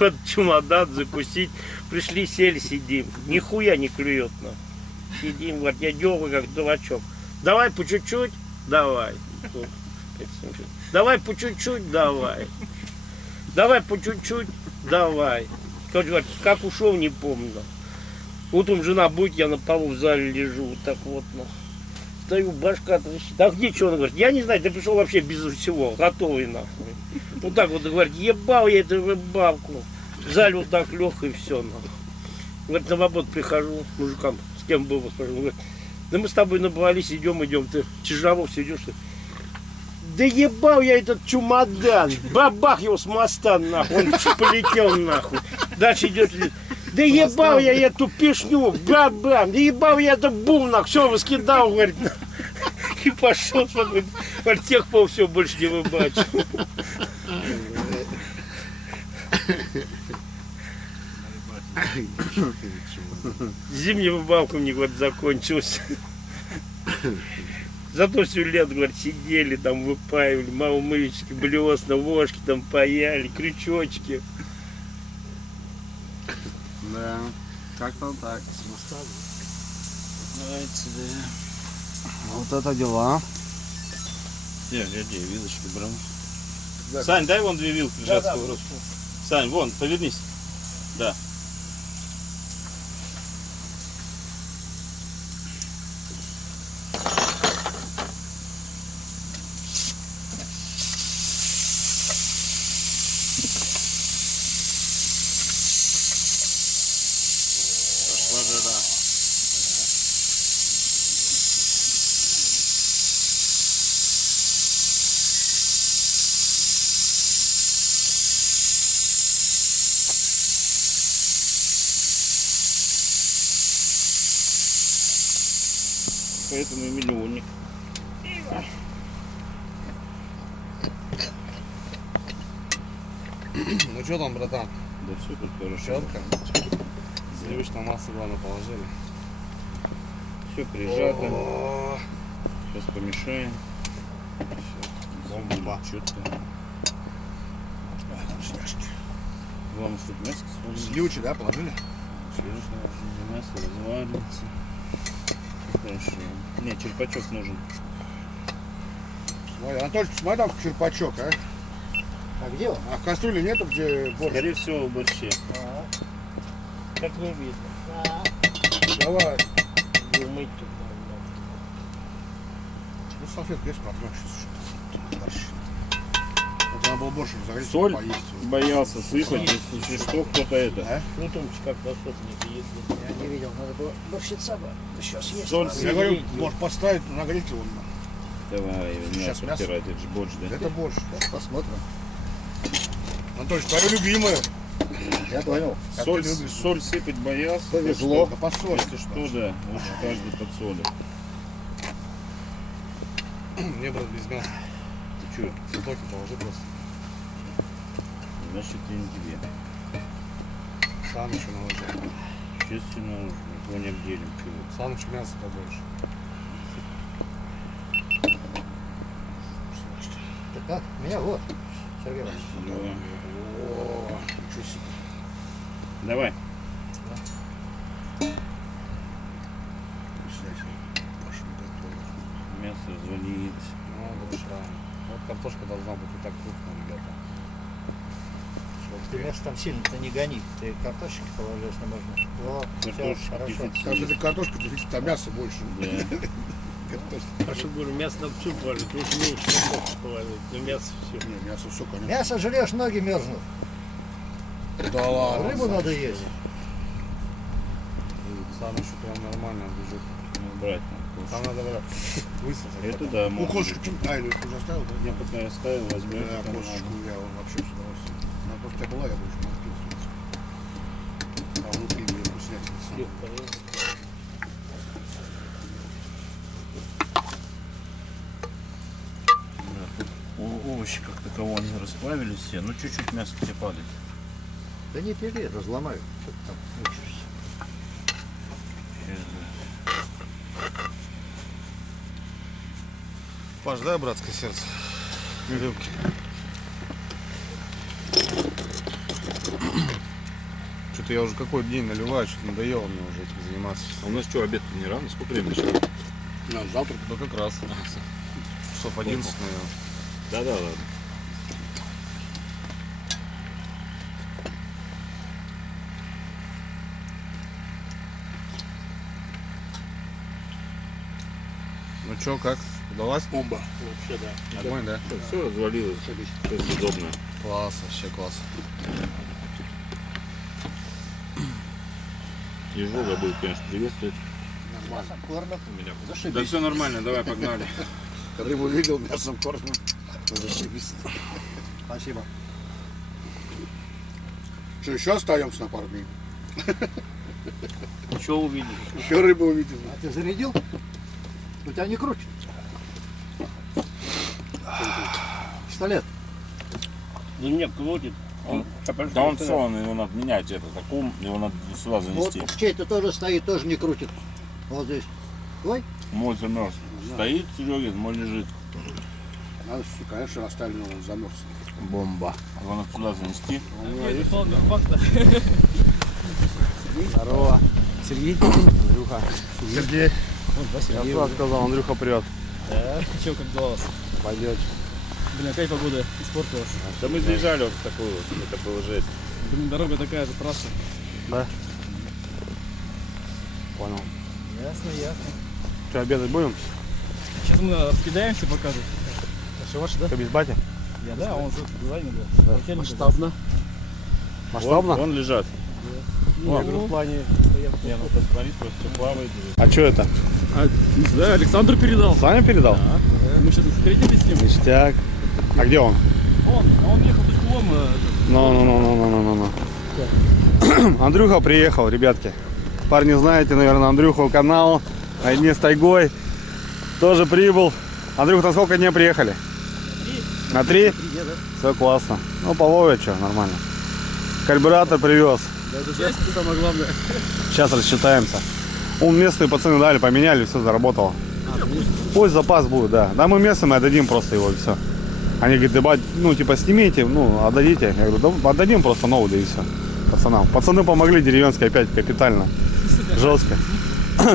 Вот чемодан закусить. Пришли, сели, сидим. Нихуя не клюет нам. Сидим, говорит, я дергаю, как дурачок. Давай по чуть-чуть, давай. Давай по чуть-чуть, давай. Давай по чуть-чуть, давай. Короче, говорит, как ушел, не помню. Утром жена будет, я на полу в зале лежу, вот так вот. Ну. Стою, башка трещит. А где что? Он говорит, я не знаю, ты пришел вообще без всего, готовый нахуй. Вот так вот, говорит, ебал я эту рыбалку. В зале вот так лег и все. Нахуй. Говорит, на работу прихожу, мужикам, с кем был, спрашиваю. Говорит, да мы с тобой набрались, идем, ты тяжело все идешь. Да ебал я этот чемодан, бабах его с моста нахуй, он полетел нахуй. Дальше идет, да ебал я эту пешню, бабам, да ебал я это бум нахуй, все раскидал, говорит. И пошел, смотри, от тех пор все больше не выбачил. Зимняя рыбалка мне, говорит, закончилась. Зато всю лето, говорит, сидели там, выпаивали, маломычки, блесна, ложки там паяли, крючочки. Да, как-то так. Нравится, да. Вот это дела. Я где вилочки брал. Да. Сань, дай вон 2 вилки лежат, да, Сань, вон, повернись. Да. Поэтому и миллионник. Ну что там, братан? Да все тут хорошо. Четко. Сливочное масло главное положили. Все прижато. О, Сейчас помешаем. бомба. Четко. Вкусняшки. Главное, чтобы мясо сварилось. Сливочи, да, положили? Свежее мясо разваривается. Хорошо. Не, черпачок нужен. Смотри, Анатолий, посмотри там черпачок, а? А где он? А в кастрюле нету, где борщ? Скорее всего, в борще. Как не видно. Давай. Умыть тут. Ну, салфетку есть, протрешь сейчас. Борщ. Надо было больше загореть, Соль поесть. боялся сыпать, если что, кто-то это. Ну, Томыч, как на что-то не ездил. Я не видел, надо было борщица бы. Сейчас есть. Соль Я говорю, может поставить, нагреть его. Давай, Сейчас мясо мясо. втирать, это же борщ, да? Это больше. Посмотрим. Анатолий, твое любимое. Я понял. Как Соль, ты любишь. соль сыпать боялся. Повезло. Да посоль. Если что, да, лучше каждый подсолит. Мне, брат, без мяса. Ты что? Цветоки положи просто. Значит, я не тебе. Сам еще наложи. Честно, вон обделим. Сам еще мясо побольше. Так как? Меня вот. Сергей Иванович. О, ничего себе. Давай. Вкуснятина. Паша готовит. Мясо развалилось. Ну, лучше рано. Вот картошка должна быть вот так крупная, ребята. Ты мясо там сильно-то не гони. Ты картошки положи, если можно. Вот, все, Картошка хорошо. дефицит. Там, кстати, картошка дефицит, а мяса больше. Да. Картошка. А что говорю, мясо надо всю положить, лучше меньше картошки положить, но мясо все. Не, мясо все, конечно. Мясо жрешь, ноги мерзнут. Да ладно. Рыбу надо есть. Сам еще прям нормально бежит. Ну, брать Там надо. надо, брат, высосать. Это потом. да, Ну, можно. косточку, или уже оставил, да? Я пока оставил, возьмешь. Да, потом косточку надо. я вообще с удовольствием. Она просто у тебя была, я больше не открыл. А внутри мне вкуснятина. Хлеб поел. Да, тут овощи как таково не расплавились все, ну чуть-чуть мясо тебе падает. Да не пили, разломаю. Что ты там учишься? Сейчас, да. Паш, дай братское сердце. Рюмки. Что-то я уже какой день наливаю, что-то надоело мне уже этим заниматься. А у нас что, обед не рано? Сколько времени сейчас? На завтра. Да как раз. Часов 11, наверное. Да-да, ладно. Ну чё, как? Удалось? Бомба. Вообще, да. Огонь, да? Все развалилось. Сейчас удобно. Класс, вообще класс. Ежова будет, конечно, приветствовать. Мясом кормят. Да Зашибись. все нормально, давай погнали. Рыбу видел, мясом кормим. Зашибись. Спасибо. Что, еще остаемся на пару дней? Что увидишь? Еще рыбу увидим. А ты зарядил? У тебя не крутит. Пистолет. Ну нет, крутит. Да он все, его надо менять, это таком, его надо сюда Вот занести. чей-то тоже стоит, тоже не крутит. Вот здесь. Ой, Мой замерз. Стоит Серегин, мой лежит. Надо, конечно, остального замерз. Бомба. Его надо сюда занести. Здорово. Сергей? Андрюха. Сергей. Я сразу сказал, Андрюха прет. Да? Че, как дела у вас? Пойдете. Блин, опять погода испортилась. Да мы заезжали вот в такую вот, это было жесть. Блин, дорога такая же, трасса. Да? Понял. ясно, ясно. Что, обедать будем? Сейчас мы раскидаемся, покажем. Все ваше, да? Что, без бати? Я, да, он же дизайнер был. Масштабно. Масштабно? Вон лежат. Я говорю, в плане... Не, ну посмотри, просто все плавает. А что это? Не знаю, Александр передал. Саня передал? Мы сейчас встретились с ним. Ништяк. А где он? Он ехал с Ускулом. Ну. Андрюха приехал, ребятки. Парни, знаете, наверное, Андрюху канал «На дне с тайгой». Тоже прибыл. Андрюха, на сколько дней приехали? На 3? Все классно. Ну, половят что, нормально. Карбюратор привез. Счастье самое главное. Сейчас рассчитаемся. Местные пацаны дали, поменяли, все заработало. Пусть запас будет, да. Да, мы местным отдадим просто его, и все. Они говорят, ебать, ну, типа, снимите, ну, отдадите. Я говорю, да отдадим просто новый, да и все. Пацанам. Пацаны помогли, деревенские опять капитально. Жестко.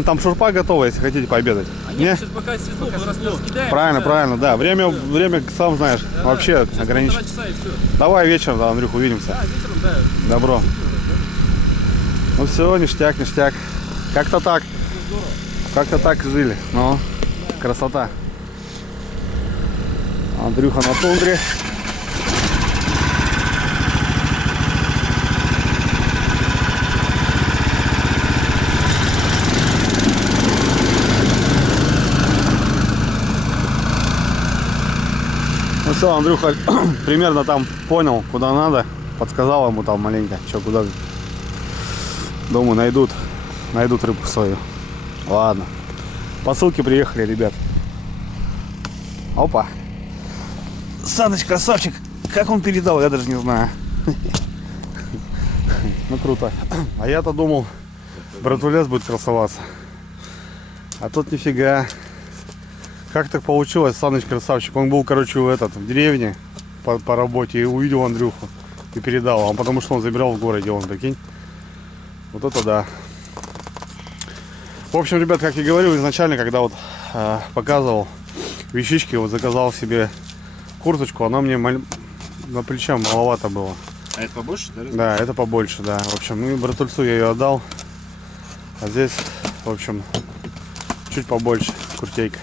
Там шурпа готова, если хотите пообедать. Не? Сейчас пока светло, мы раскидаем. Правильно, да. Время, сам знаешь, вообще ограничено. Часа и все. Давай вечером, да, Андрюх, увидимся. Да, вечером, да. Добро. Ну все, ништяк. Как-то так. Как-то так жили. Ну, красота. Андрюха на тундре. Все, Андрюха примерно там понял, куда надо. Подсказал ему там маленько, что куда. Думаю, найдут рыбку свою. Ладно. По ссылке приехали, ребят. Опа. Саныч, красавчик. Как он передал, я даже не знаю. Ну круто. А я-то думал, братулес будет красоваться. А тут нифига. Как так получилось, Саныч красавчик. Он был, короче, в деревне по работе и увидел Андрюху и передал. Он потому что он забирал в городе, он, прикинь. Вот это да. В общем, ребят, как я говорил изначально, когда вот показывал вещички, вот заказал себе курточку, она мне на плече маловато было. А это побольше, да? Да, это побольше, да. В общем, ну и братульцу я ее отдал. А здесь, в общем, чуть побольше куртейка.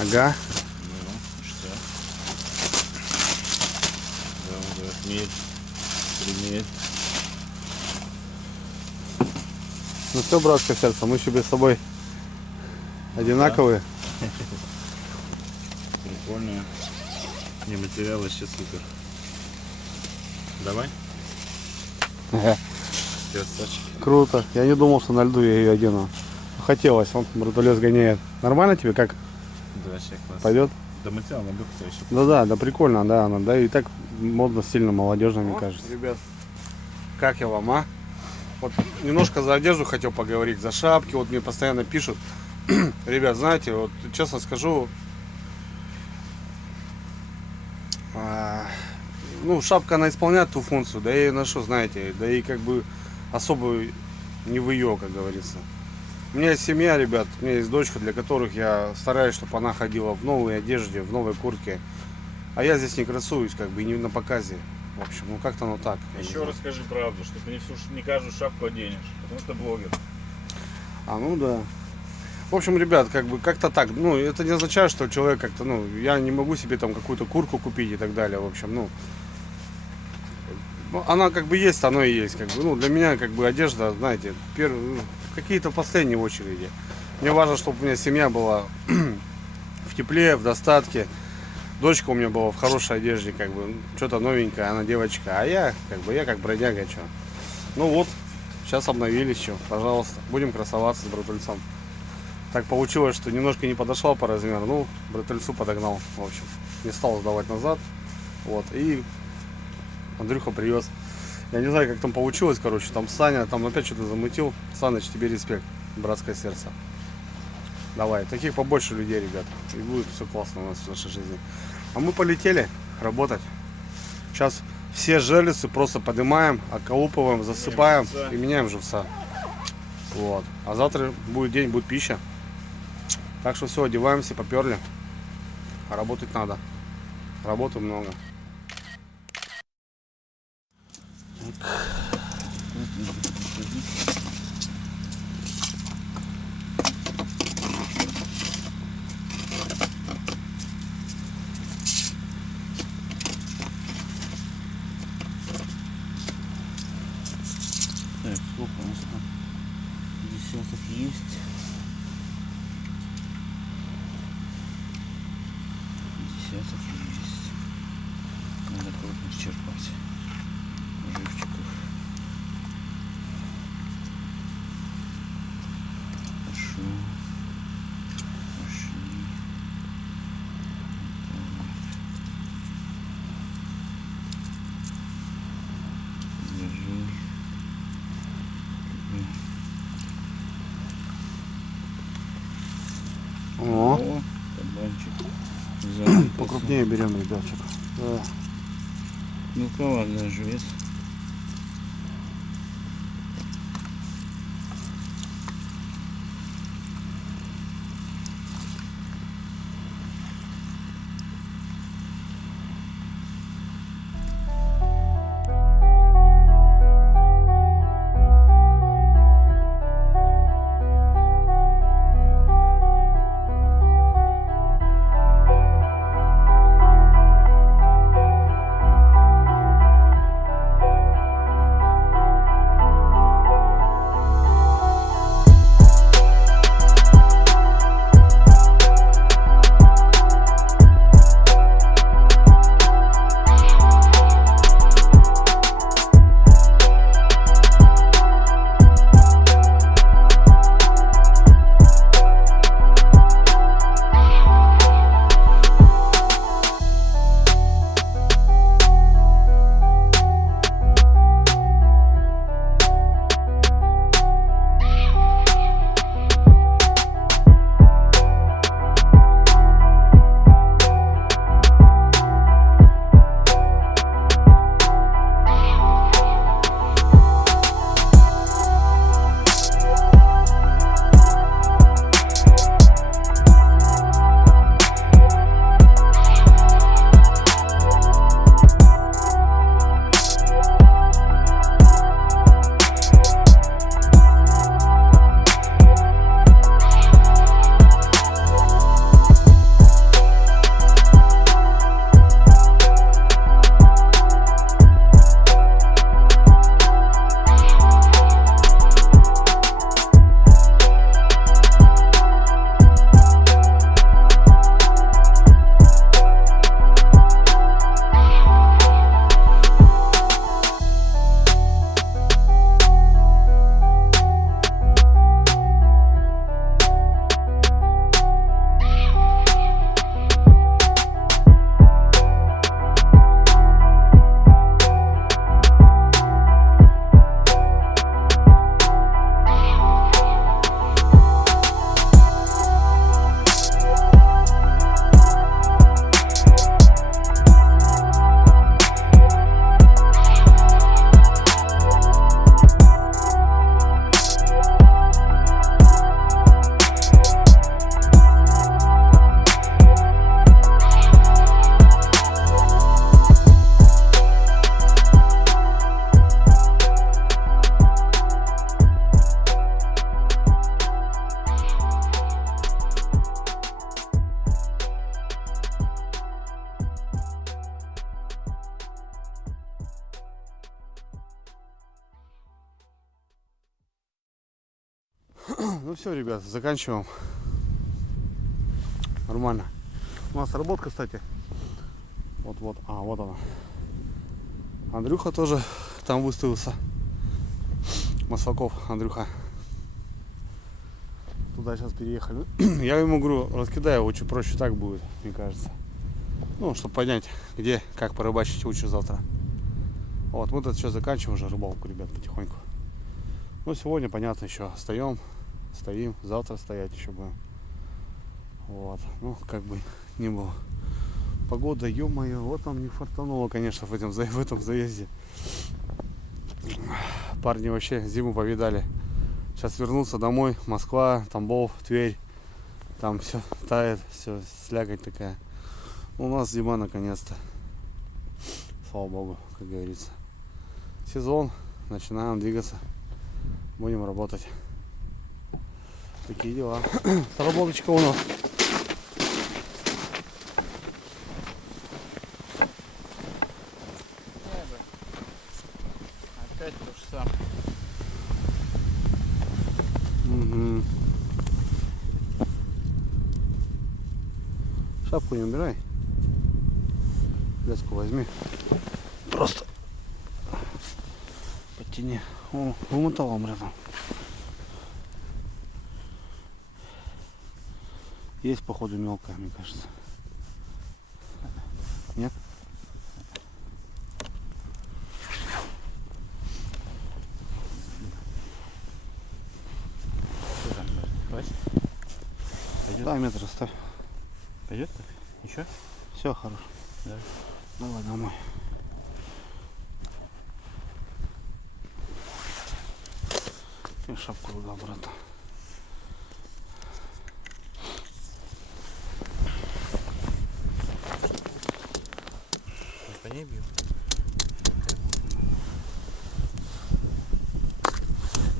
Ага. Ну, что? Да, медь, примерь. Ну все, братское сердце, мы себе с тобой одинаковые. Прикольно. Не, материал вообще супер. Давай. Красавчик. Круто. Я не думал, что на льду я ее одену. Хотелось, он братулес гоняет. Нормально тебе как? Да, вообще классно. Пойдет? Да материал на льду еще. Да, прикольно, да, она, да, и так модно, стильно, молодежно, мне кажется. Ребят, как я вам, а? Вот немножко за одежду хотел поговорить, за шапки, вот мне постоянно пишут. Ребят, знаете, вот честно скажу, ну, шапка, она исполняет ту функцию, да и на что, знаете, да и как бы особо не в ее, как говорится. У меня есть семья, ребят, у меня есть дочка, для которых я стараюсь, чтобы она ходила в новой одежде, в новой куртке. А я здесь не красуюсь, как бы, и не на показе. В общем, ну как-то оно так. Еще раз скажи правду, что ты не каждую шапку оденешь, потому что блогер. А, ну да. В общем, ребят, как бы как-то так. Ну, это не означает, что человек как-то, ну, я не могу себе там какую-то куртку купить и так далее. В общем, ну, она как бы есть, оно и есть. Как бы, ну, для меня как бы одежда, знаете, какие-то в последней очереди. Мне важно, чтобы у меня семья была в тепле, в достатке. Дочка у меня была в хорошей одежде, как бы, что-то новенькое, она девочка. А я как бродяга, что. Ну вот, сейчас обновились, что, пожалуйста. Будем красоваться с братульцом. Так получилось, что немножко не подошла по размеру. Ну, братульцу подогнал, в общем. Не стал сдавать назад. Вот, и Андрюха привез. Я не знаю, как там получилось, короче. Там Саня, там опять что-то замутил. Саныч, тебе респект, братское сердце. Давай, таких побольше людей, ребят. И будет все классно у нас в нашей жизни. А мы полетели работать. Сейчас все железы просто поднимаем, околупываем, засыпаем и меняем живца. Вот. А завтра будет день, будет пища. Так что все, одеваемся, поперли. А работать надо. Работы много. Так, сколько у нас там? Десяток есть. Десяток есть. Надо крупных черпать. Живчиков. Хорошо. Пошли. Держи. О, кабанчик. покрупнее берем, ребятчик. Да. Мелковат живец. Ну все, ребят, заканчиваем. Нормально. У нас работка, кстати. Вот. А, вот она. Андрюха тоже там выставился. Маслаков, Андрюха. Туда сейчас переехали. Я ему говорю, раскидаю, очень проще так будет, мне кажется. Ну, чтобы понять, где, как порыбачить лучше завтра. Вот, мы тут сейчас заканчиваем уже рыбалку, ребят, потихоньку. Ну, сегодня, понятно, еще стоим, завтра стоять еще будем. Вот, ну, как бы не было. Погода, ё-моё, вот нам не фартануло, конечно, в этом заезде. Парни вообще зиму повидали. Сейчас вернуться домой, Москва, Тамбов, Тверь. Там все тает, все, слякоть такая. У нас зима наконец-то. Слава богу, как говорится. Сезон, начинаем двигаться. Будем работать. Такие дела. Сработочка у нас. Опять то же самое. Угу. Шапку не убирай. Леску возьми. Просто подтяни. О, вымотал рядом. Есть, походу, мелкая, мне кажется. Нет? Пойдет? Да, метр оставь. Пойдет так? Еще? Все, хорошо. Да. Давай домой. И шапку туда обратно. По ней бью.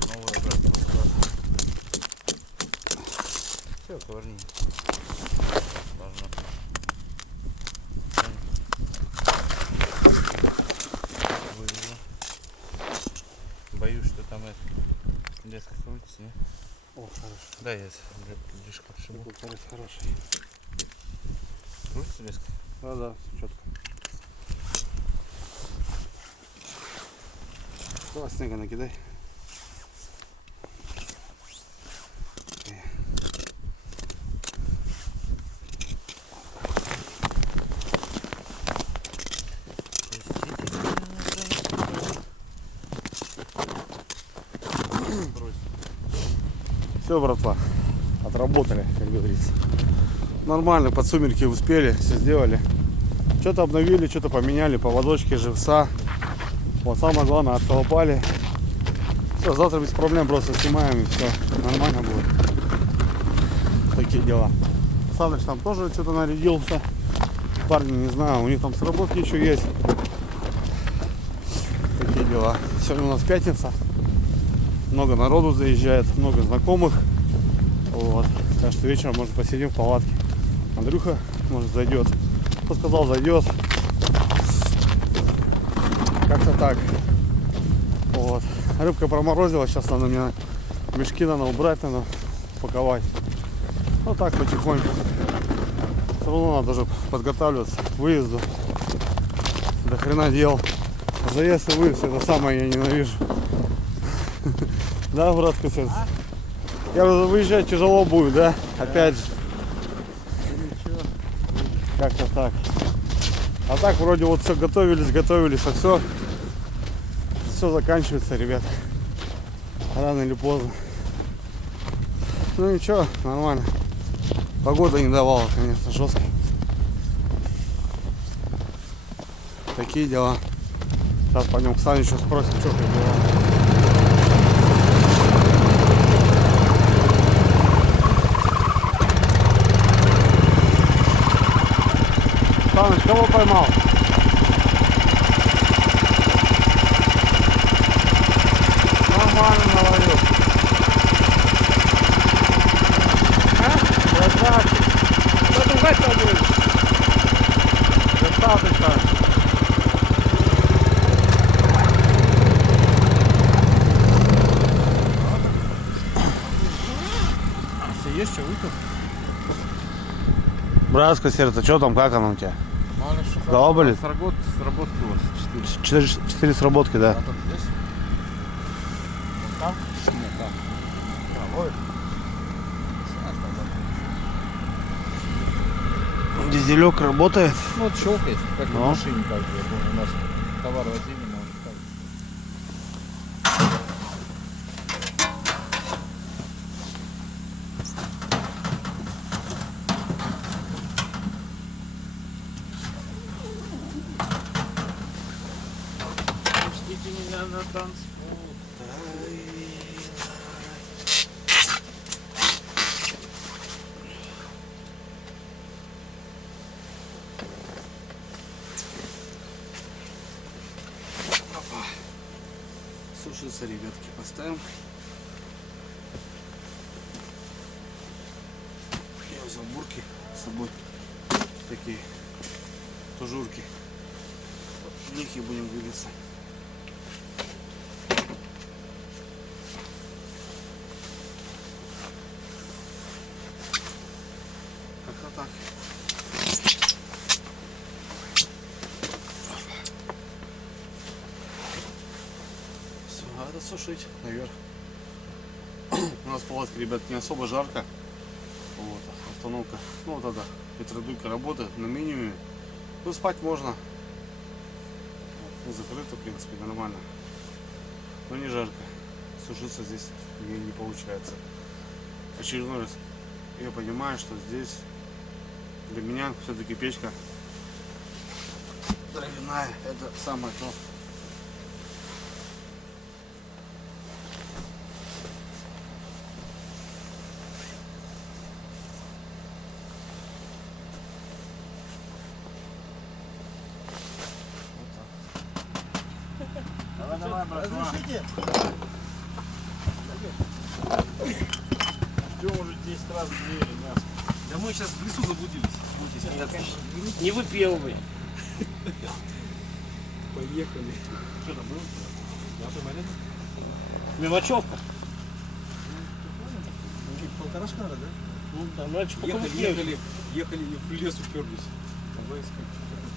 Новый обратно. Все, ковырни. Должно. Вывезла. Боюсь, что там это леска крутится, не? О, хорошо. Да, я лишку отшибу. Такой хороший. Крутится леска? Да, четко. Давай снега накидай. Все, братва, отработали, как говорится. Нормально, под сумерки успели, все сделали. Что-то обновили, что-то поменяли, поводочки, живца. Вот самое главное, отколопали. Все, завтра без проблем просто снимаем и все, нормально будет. Такие дела. Саныч там тоже что-то нарядился. Парни, не знаю, у них там сработки еще есть. Такие дела. Сегодня у нас пятница. Много народу заезжает, много знакомых. Вот. Так что вечером, может, посидим в палатке. Андрюха, может, зайдет. Кто сказал, зайдет. Как-то так. Вот. Рыбка проморозила, сейчас надо мне мешки надо убрать, надо упаковать. Вот так потихоньку. Все равно надо же подготавливаться к выезду. До хрена дел. Заезд и выезд, это самое я ненавижу. Да, братка, сейчас. Я уже выезжать тяжело будет, да? Опять же. Как-то так. А так вроде вот все готовились, а все заканчивается, ребят. Рано или поздно. Ну ничего, нормально. Погода не давала, конечно, жестко. Такие дела. Сейчас пойдем к Санычу спросим, что как дела. Саныч, кого поймал? Нормально наловил. Красавчик. Что ругать побольше? Достаточно. Братское сердце, что там, как оно у тебя? Голова болит? Сработало 4 сработки, да. Там? Нет, там. Дизелек работает. Ну, вот щелкает, как Ну. в машине, как бы, я помню, у нас товар возили, но он так. Пустите меня на танцпол. Сушиться, ребятки, поставим. Я взял бурки с собой. Такие тужурки. В них и будем двигаться. Как-то так. Все, надо сушить наверх. У нас в палатке, ребят, не особо жарко. Вот, остановка. Ну вот это, ветродуйка работает на минимуме. Ну, спать можно. Ну, закрыто, в принципе, нормально. Но не жарко. Сушиться здесь не получается. Очередной раз я понимаю, что здесь для меня все-таки печка дровяная. Это самое то. Давай, братва. Ждем уже 10 раз двери мясо. Да мы сейчас в лесу заблудились. Будете смеяться. Не выпелывай. Поехали. Что там было? Мелочевка. Полторашка надо, да? Ну, да, значит, Ехали и в лес уперлись. Давай искать.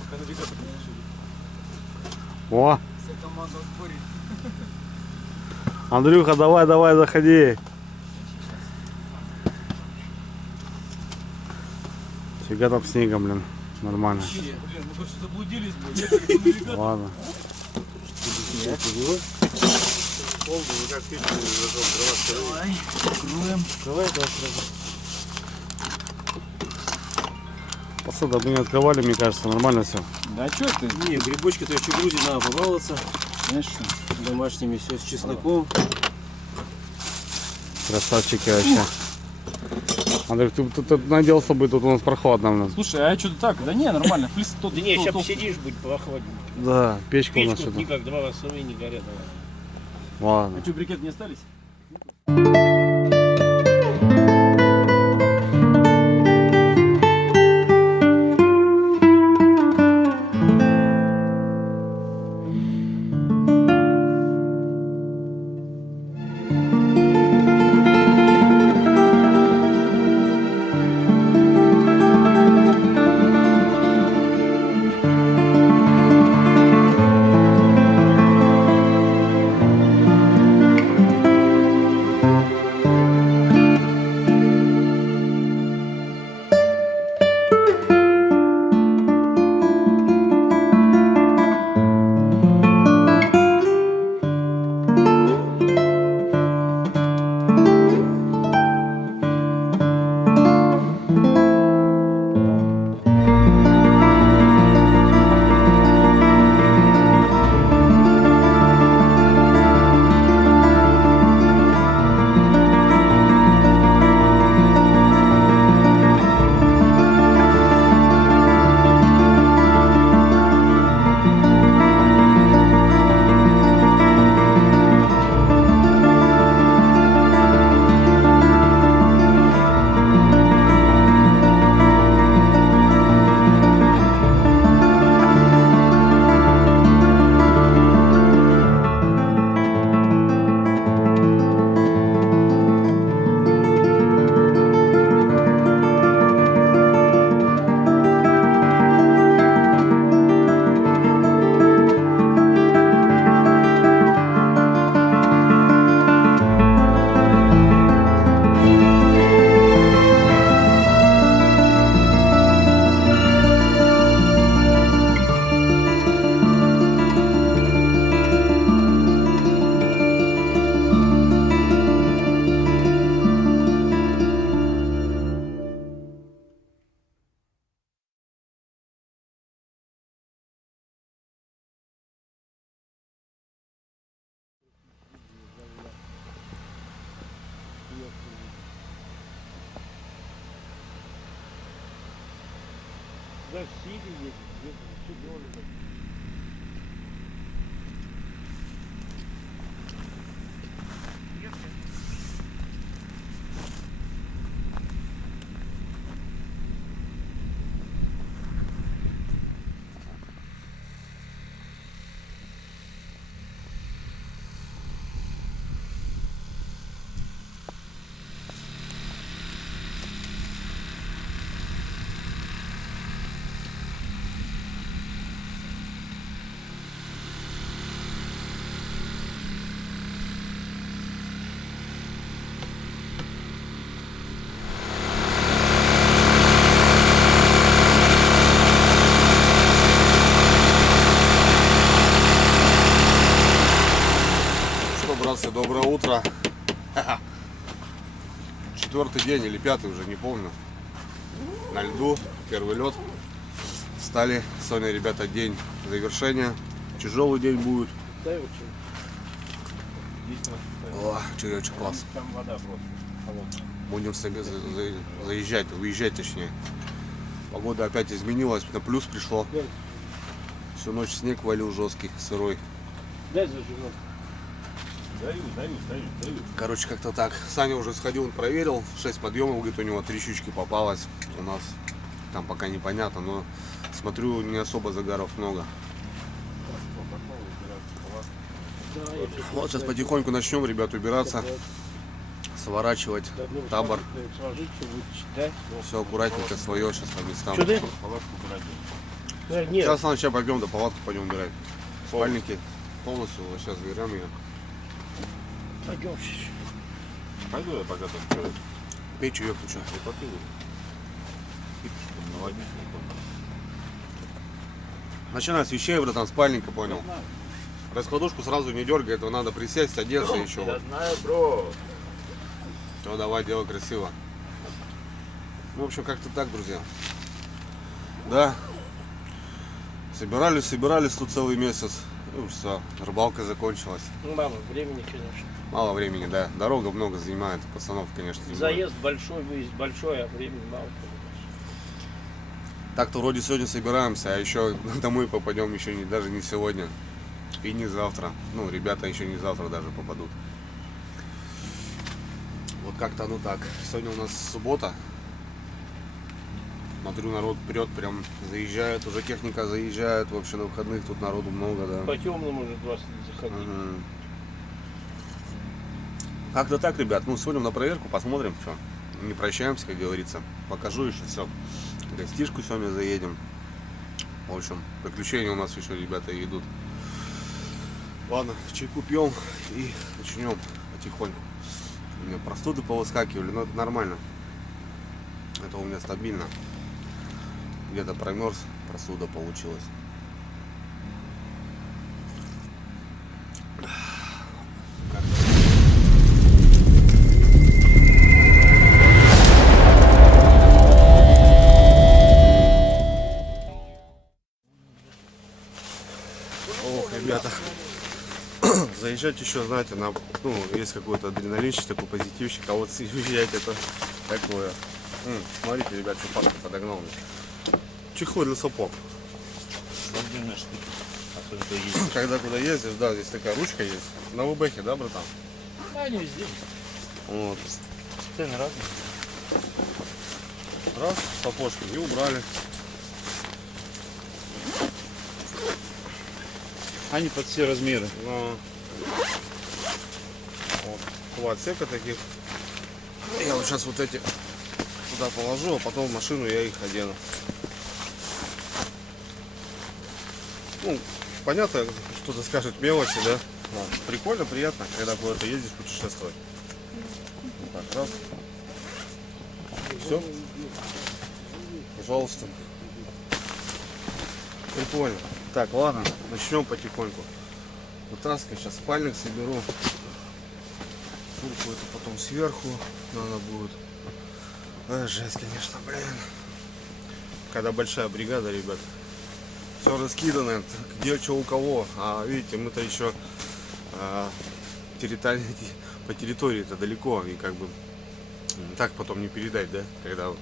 Пока навигатор не нашли. О, Вся команда в сборе. Андрюха, давай, заходи. Фига там снегом, блин. Нормально. Блин, мы просто заблудились, блин. Ехали по навигатору. Ладно. Посуда мы не открывали, мне кажется, нормально все. Да что ты? Не, грибочки-то еще грузить надо побаловаться. Конечно. Домашними все с чесноком. Красавчики вообще. Андрей, ты надел с собой, тут у нас прохладно. У нас. Слушай, а что-то так? Да не, нормально. Плюс тот, Да не, сейчас посидишь, будет прохладненько. Да, печка у нас Печку что-то. никак, два особые не горят. Ладно. А что, брикеты не остались? Красивый есть, все дорого. Братцы, доброе утро. Четвертый день или пятый уже, не помню. На льду, первый лед. Встали. Сегодня, ребята, день завершения. Тяжелый день будет. О, черечек класс. Там вода просто. Будем себе заезжать, выезжать точнее. Погода опять изменилась, на плюс пришло. Всю ночь снег валил жесткий, сырой. Дай зажигу. Даю. Короче, как-то так. Саня уже сходил, он проверил. 6 подъемов, говорит, у него 3 щучки попалось. У нас там пока непонятно, но смотрю, не особо загаров много. Вот сейчас потихоньку начнем, ребят, убираться, сворачивать табор. Все аккуратненько, свое сейчас по местам. Сейчас сначала пойдем, до палатку пойдем убирать. Спальники полностью, вот сейчас заберем ее. Пойдем. Пойду я пока так. Пей чаек, ты что? Я попил. Начинай с вещей, братан, спальника, понял. Раскладушку сразу не дергай, этого надо присесть, одеться еще. Я знаю, бро. Все, давай, делай красиво. Ну, в общем, как-то так, друзья. Да. Собирались тут целый месяц. Ну, все, рыбалка закончилась. Ну, мало времени, конечно. Мало времени, да. Дорога много занимает, пацанов, конечно. Заезд большой, выезд большой, а времени мало. Так-то вроде сегодня собираемся, а еще домой попадем еще даже не сегодня. И не завтра. Ну, ребята еще не завтра даже попадут. Вот как-то оно так. Сегодня у нас суббота. Смотрю, народ прет, прям заезжает, уже техника заезжает. Вообще на выходных тут народу много, да. По темному уже 20 заходить. Угу. Как-то так, ребят. Ну, сегодня на проверку посмотрим, что. Не прощаемся, как говорится. Покажу еще все. В гостишку сегодня заедем. В общем, приключения у нас еще, ребята, идут. Ладно, чайку пьем и начнем потихоньку. У меня простуды повыскакивали, но это нормально. Это у меня стабильно. Где-то промерз, простуда получилась. Ох, ребята. Заезжать еще, знаете, на, ну, есть какой-то адреналинчик, такой позитивчик, а вот съезжать это такое. Смотрите, ребят, что папа подогнал мне. Чехлы для сапог. Когда куда ездишь, да, здесь такая ручка есть. На ВБХе, да, братан? Да, они везде. Вот. Цены разные. Раз, сапожки и убрали. Они под все размеры. Но... Вот, два отсека таких. Я вот сейчас вот эти туда положу, а потом в машину я их одену. Ну, понятно, кто-то скажет мелочи, да? Но прикольно, приятно, когда куда-то ездишь путешествовать. Вот так, раз. Все. Пожалуйста. Прикольно. Так, ладно, начнем потихоньку. Вытаскиваю, сейчас спальник соберу. Фурку это потом сверху надо будет. Жесть, конечно, блин. Когда большая бригада, ребят. Все раскидано, где что у кого. А видите, мы-то еще по территории это далеко. И как бы так потом не передать, да? Когда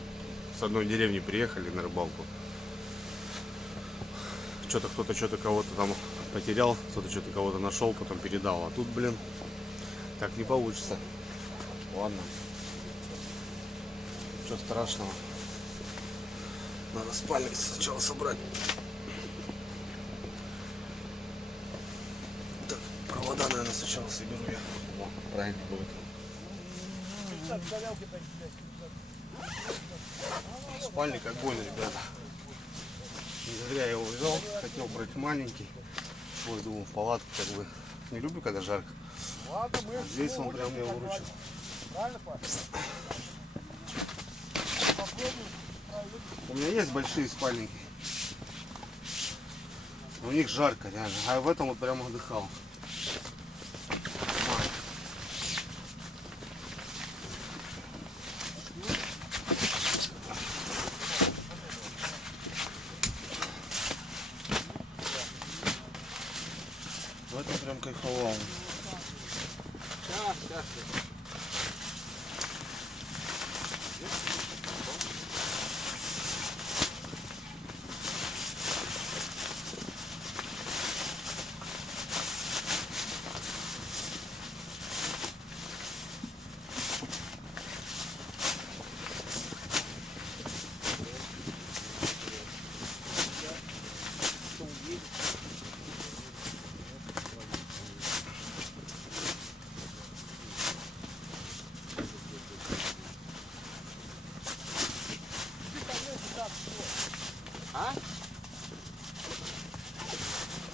с одной деревни приехали на рыбалку. что-то кто-то что-то кого-то там потерял, кто-то что-то кого-то нашел, потом передал. А тут, блин, так не получится. Ладно. Ничего страшного. Надо спальник сначала собрать. Так, провода, наверное, сначала соберу я. О, правильно будет. Спальник огонь, ребята. Не зря я его взял. Хотел брать маленький. Ой, думал, в палатку как бы. Не люблю, когда жарко. А здесь он прям меня выручил. У меня есть большие спальники. У них жарко реально. А в этом вот прям отдыхал. В этом прям кайфовал.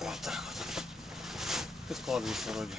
Вот так вот. И складывается вроде.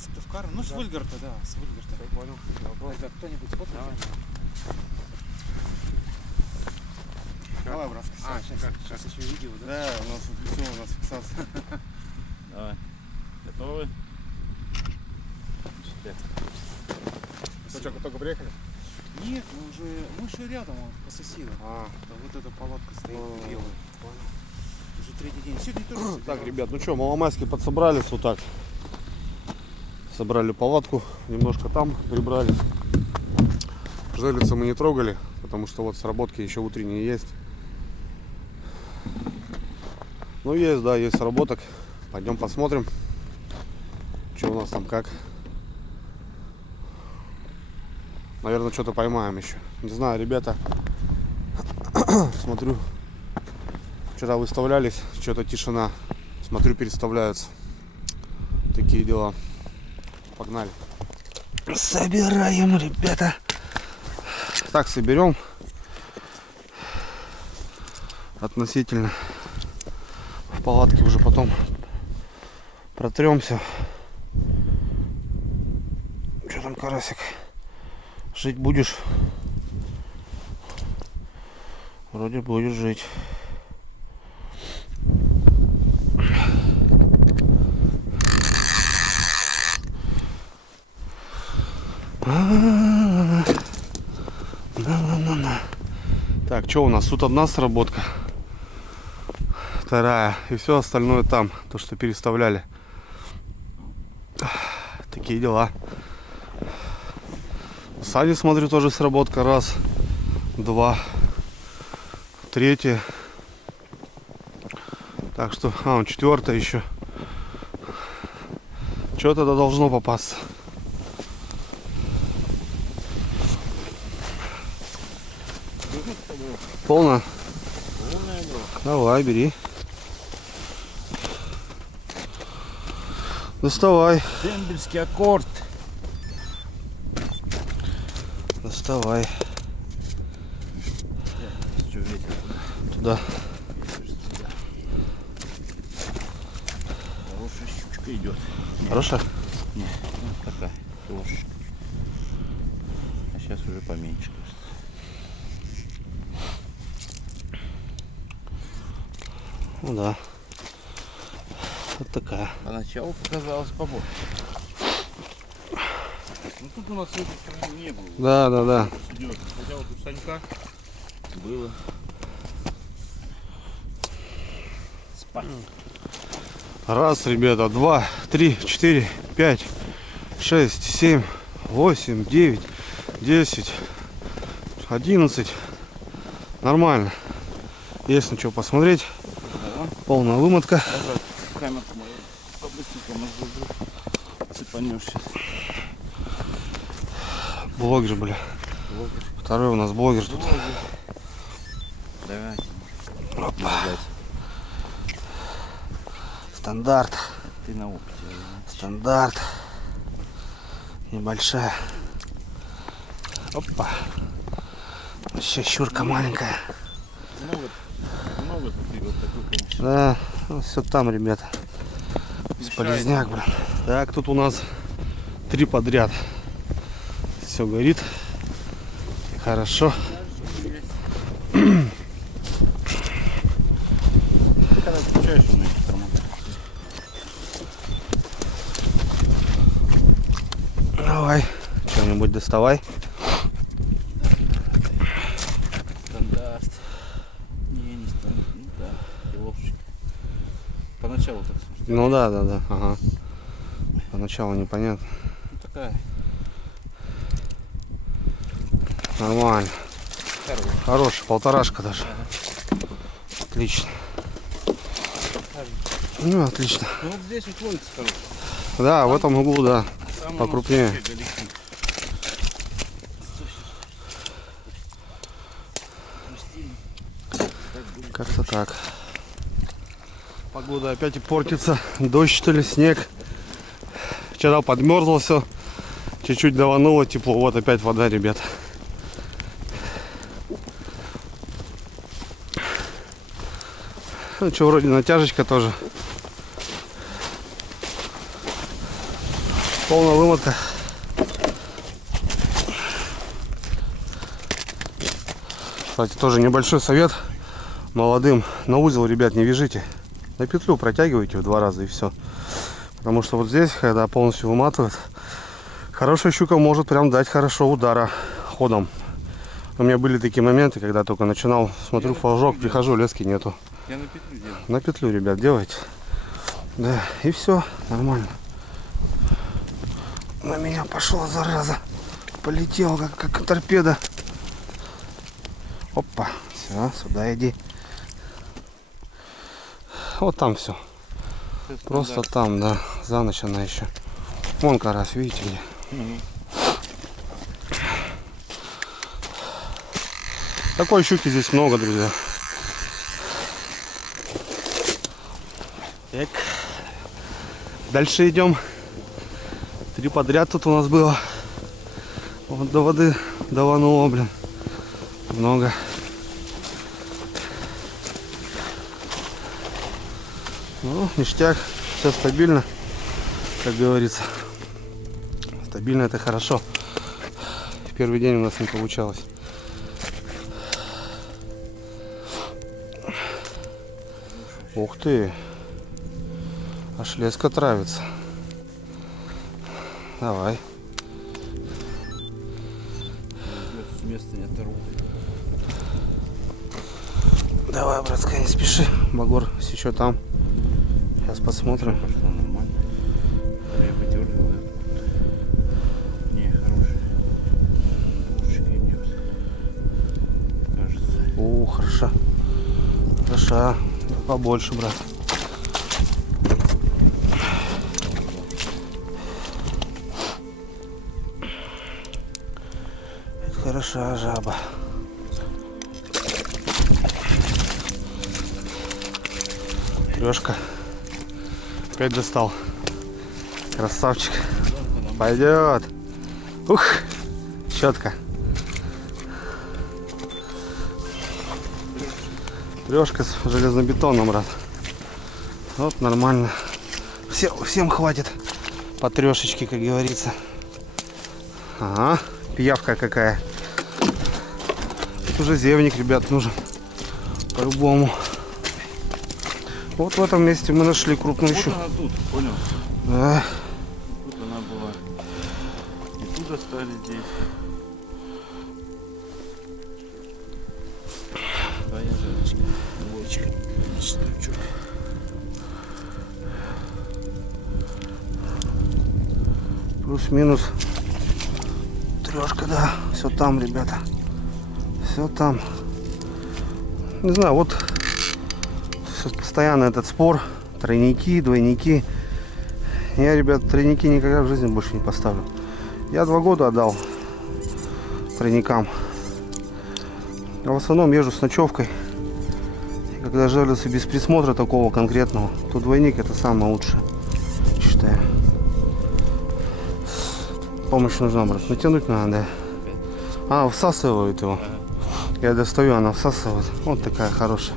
Сыктывкар? Ну, с Выльгарта, да, с Выльгарта. Я понял. Ребят, кто-нибудь сфоткает? Давай, братский. Сейчас еще видео, да? Да, у нас все, у нас фиксация. Давай. Готовы? Ну что, только приехали? Нет, мы же рядом, по соседу. Вот эта палатка стоит белая. Уже третий день. Сегодня тоже. Так, ребят, ну что, маломайски подсобрались вот так. Собрали палатку, немножко там прибрали. Жерлицы мы не трогали, потому что вот сработки еще утренние есть. Ну есть, да, есть сработок. Пойдем посмотрим, что у нас там как. Наверное, что-то поймаем еще. Не знаю, ребята. Смотрю, вчера выставлялись, что-то тишина. Смотрю, переставляются. Такие дела. Погнали. Собираем, ребята. Так, соберем. Относительно. В палатке уже потом протремся. Что там, карасик? Жить будешь? Вроде будешь жить. Так, что у нас? Тут одна сработка, вторая, и все остальное там, то, что переставляли. Такие дела. В саде, смотрю, тоже сработка. Раз, два, третья. Так что, четвертая еще. Что-то должно попасться. Полно? Давай, бери. Доставай. Дембельский аккорд. Доставай. Туда. Хорошая щучка идет. Хорошая? Нет, вот такая ложечка. А сейчас уже поменьше, кажется. Ну да. Вот такая. Поначалу показалось побольше. Ну тут у нас в этой стороне не было. Да. Идет. Хотя вот у Санька было. Раз, ребята, 2, 3, 4, 5, 6, 7, 8, 9, 10, 11. Нормально. Есть на что посмотреть. Полная вымотка. Камерку мою побыстренько, может, цепанешь сейчас. Блогер, бля. Второй у нас блогер тут. Давайте. Опа. Стандарт. Ты на опыте. Стандарт. Небольшая. Опа. Вообще щурка маленькая. Много тут вот такой, конечно. Да, ну, все там, ребята. Бесполезняк, блин. Так, тут у нас 3 подряд. Все горит. Хорошо. Ты когда включаешь, он их тормозит. Давай, что-нибудь доставай. Стандарт. Не стандарт. Ну да, ложечка. Поначалу так. Ну да. Ага. Поначалу непонятно. Ну, такая. Нормально. Хороший, полторашка даже. Отлично. Ну, отлично. Ну вот здесь вот ловится хорошо. Да, в этом углу, да. Там Покрупнее. Как-то так. Погода опять и портится. Дождь, что ли, снег. Вчера подмерзло все. Чуть-чуть давануло тепло. Вот опять вода, ребята. Ну что, вроде натяжечка тоже. Полная вымотка. Кстати, тоже небольшой совет молодым. На узел, ребят, не вяжите. На петлю протягивайте в 2 раза и все. Потому что вот здесь, когда полностью выматывает, хорошая щука может прям дать хорошо удара ходом. У меня были такие моменты, когда только начинал, смотрю флажок, прихожу, лески нету. Я на петлю делаю. На петлю, ребят, делайте. Да, и все, нормально. На меня пошла, зараза. Полетел, как торпеда. Опа, все, сюда иди. Вот там все. Просто там, да. За ночь она еще. Вон карась, видите где? Такой щуки здесь много, друзья. Так. Дальше идем. 3 подряд тут у нас было. Вот до воды давануло, блин. Много. Ну, ништяк. Все стабильно, как говорится. Стабильно — это хорошо. В первый день у нас не получалось. Ух ты. Аж леска травится. Давай. Место не оторву. Давай, братская, не спеши. Багор еще там. Сейчас посмотрим. Пошло нормально. Я подергал. Не, хороший. Лучше идет. Кажется. О, хорошо. Хороша. Побольше, брат. Это хороша жаба. Лёшка опять достал. Красавчик. Пойдет. Ух, четко. Лёшка с железнобетоном, брат. Вот нормально. Всем хватит по трешечке, как говорится. Ага, пиявка какая. Тут уже зевник, ребят, нужен. По-любому. Вот в этом месте мы нашли крупную щуку. Вот она тут, понял? Да. Тут она была. И тут достали здесь. Твоя женочка. Волочка. Штучок. Плюс-минус трешка, да. Все там, ребята. Все там. Не знаю, вот постоянно этот спор. Тройники, двойники. Я, ребят, тройники никогда в жизни больше не поставлю. Я 2 года отдал тройникам. А в основном езжу с ночевкой. И когда жерлицы без присмотра такого конкретного, то двойник — это самое лучшее, считаю. Помощь нужна, брат. Натянуть надо, да. А, всасывает его. Я достаю, она всасывает. Вот такая хорошая.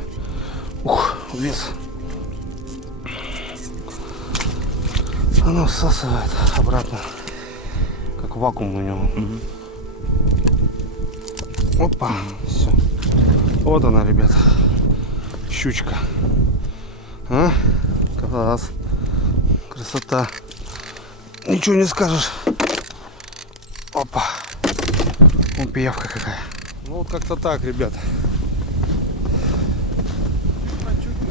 Ух, вес. Она всасывает обратно. Как вакуум у него. Опа. Все. Вот она, ребят. Щучка. А? Класс. Красота. Ничего не скажешь. Опа. Вон пиявка какая. Ну вот как-то так, ребят.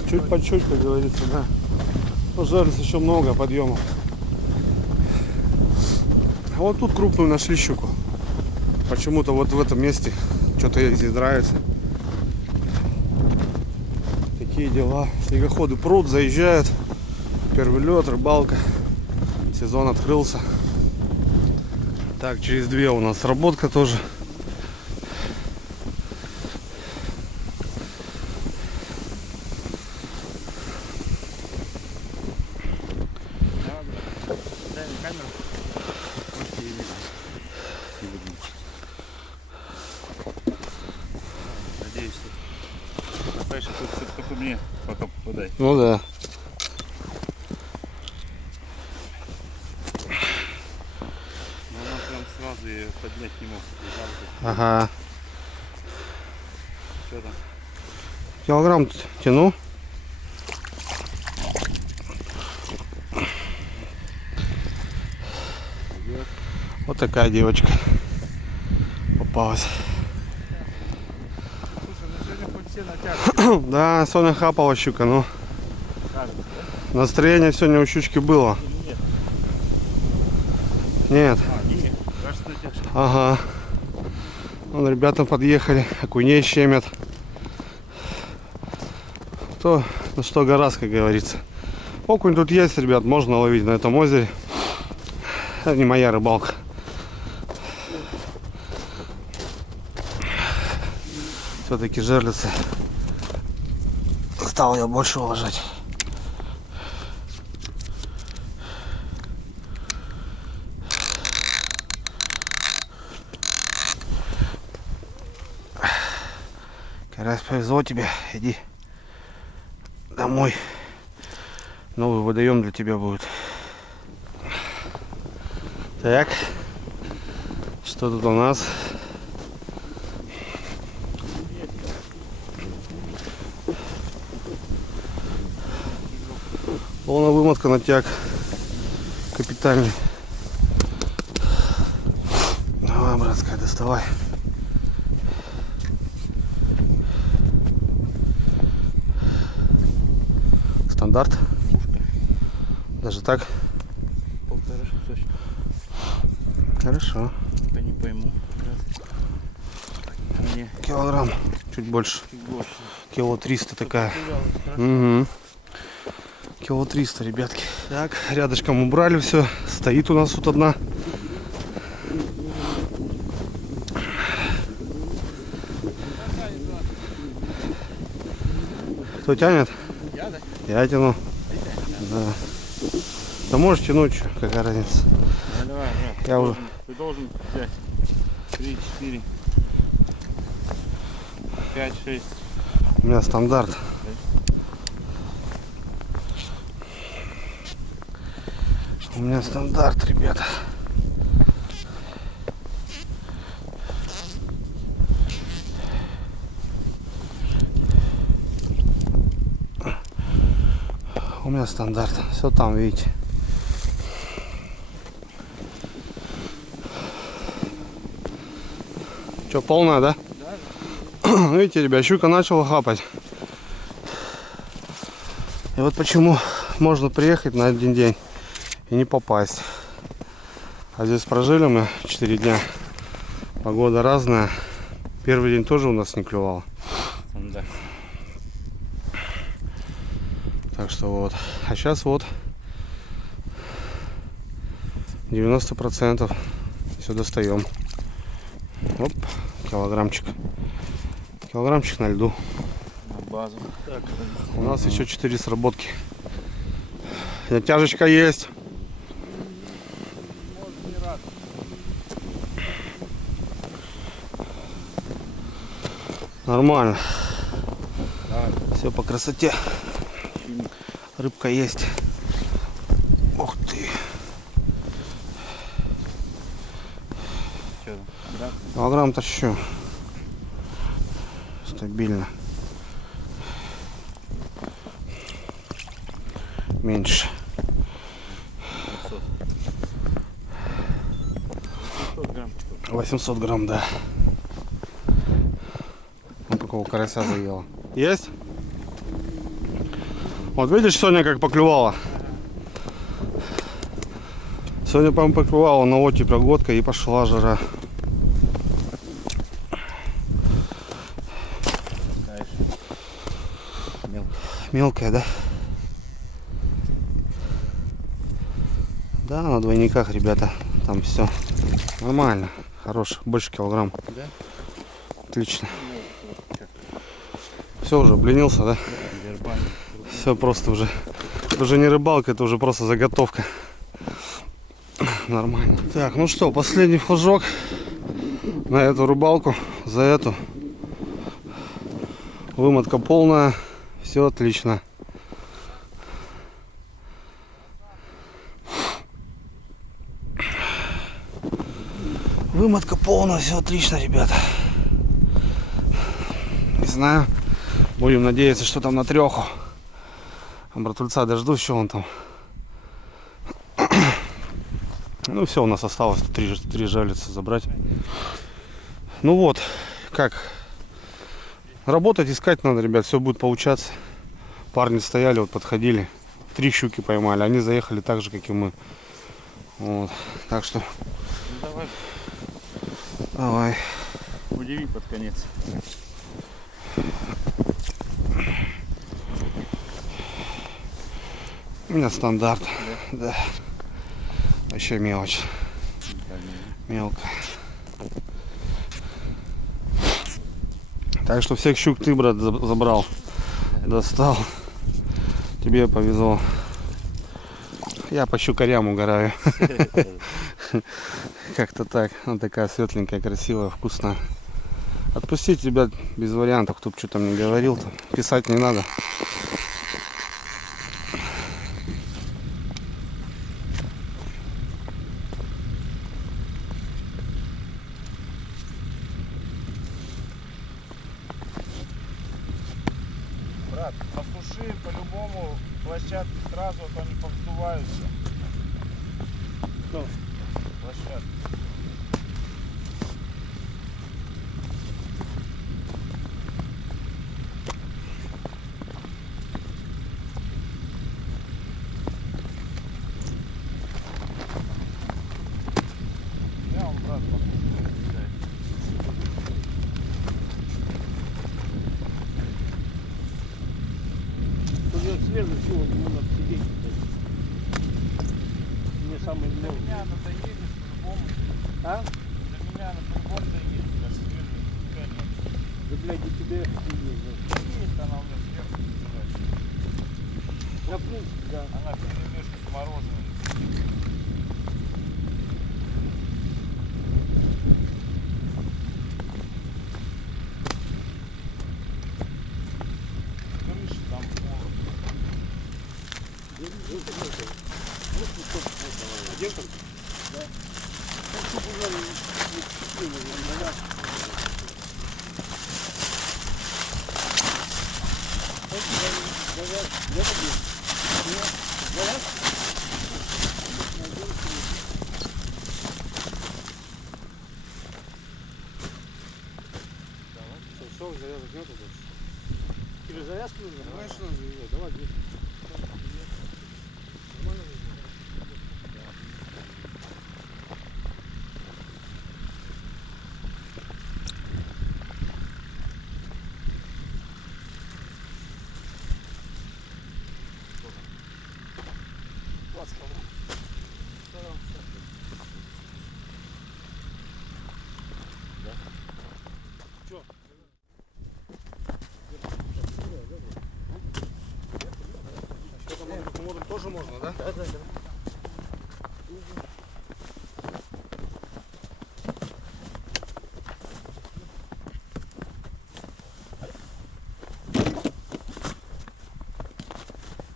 Чуть по чуть, как говорится, да. Пожалуйста, еще много подъемов. А вот тут крупную нашли щуку. Почему-то вот в этом месте что-то ей здесь нравится. Такие дела. Снегоходы пруд, заезжают. Первый лед, рыбалка. Сезон открылся. Так, через 2 у нас работка тоже. Надеюсь, что тут только мне пока попадай. Ну да. Но она прям сразу ее поднять не мог. Ага. Что там? Килограмм тяну. Вот такая девочка попалась. все натяжки. Да, сегодня хапала щука, но настроение сегодня у щучки было. Нет. Нет, кажется, натяжки. Ага. Вон ребята подъехали, окуней щемят. То, на что гораздо, как говорится. Окунь тут есть, ребят, можно ловить на этом озере. Это не моя рыбалка. Все-таки жерлицы стал я больше уважать. Карась, повезло тебе, иди домой. Новый водоем для тебя будет. Так, что тут у нас? Полная вымотка, натяг капитальный. Давай, братская, доставай. Стандарт. Даже так? 1,5 точно. Хорошо. Я не пойму. Мне Килограмм. Чуть больше. чуть больше. Кило 300 такая. Угу. Кило 300, ребятки. Так, рядышком убрали все. Стоит у нас тут одна. Кто тянет? Я, да? Я тяну. Да. Да можешь тянуть, что, какая разница. Давай, Я уже. Ты должен взять 3, 4, 5, 6. У меня стандарт. У меня стандарт, ребята. У меня стандарт. Все там, видите. Че, полная, да? Да. Видите, ребят, щука начала хапать. И вот почему можно приехать на один день и не попасть. А здесь прожили мы 4 дня. Погода разная. Первый день тоже у нас не клевало. Да. Так что вот. А сейчас вот 90% все достаем. Оп, килограммчик. Килограммчик на льду. На базу. Так, у нас еще 4 сработки. Натяжечка есть. Нормально. Все по красоте. Рыбка есть. Ух ты. Килограмм тащу. Стабильно. Меньше. 800 грамм, да. Вот такого карася заела. Есть? Вот видишь, сегодня как поклевало. Сегодня, по-моему, поклевало на оте прогодка и пошла жара. Мелкая, да? Да, на двойниках, ребята. Там все нормально. Хорош. Больше килограмм. Да? Отлично. Все, уже обленился, да? Все просто уже. Это уже не рыбалка, это уже просто заготовка. Нормально. Так, ну что, последний флажок на эту рыбалку. За эту. Вымотка полная. Все отлично. Вымотка полная, все отлично, ребята. Не знаю. Будем надеяться, что там на треху. Братульца дождусь, что он там. Ну все, у нас осталось три жерлицы забрать. Ну вот, как Работать, искать надо, ребят, все будет получаться. Парни стояли, вот подходили, 3 щуки поймали, они заехали так же, как и мы. Вот. Так что Давай, давай. удиви под конец. У меня стандарт. Да. Вообще мелочь. Мелко. Так что всех щук ты, брат, забрал. Достал. Тебе повезло. Я по щукарям угораю. Как-то так. Она такая светленькая, красивая, вкусная. Отпустить тебя без вариантов, кто бы что там не говорил. Писать не надо. Брат, осуши по-любому площадки сразу, а то они повздуваются. Что? Площадки. Я вам, брат, покушаю. Тут следующего не надо сидеть. Мне самый Для новый. меня она доедет по-любому. А? Для меня она по-любому доедет. Даже свежая тебя нет. Да, блядь, и тебе Есть она у меня сверху лежит. на принципе, да. Она перемешка с мороженым. Крыша там холод. Все, завязок нету больше. Тебе завязку нужно? Конечно, давай, где. Тоже можно, да? Да, да, да.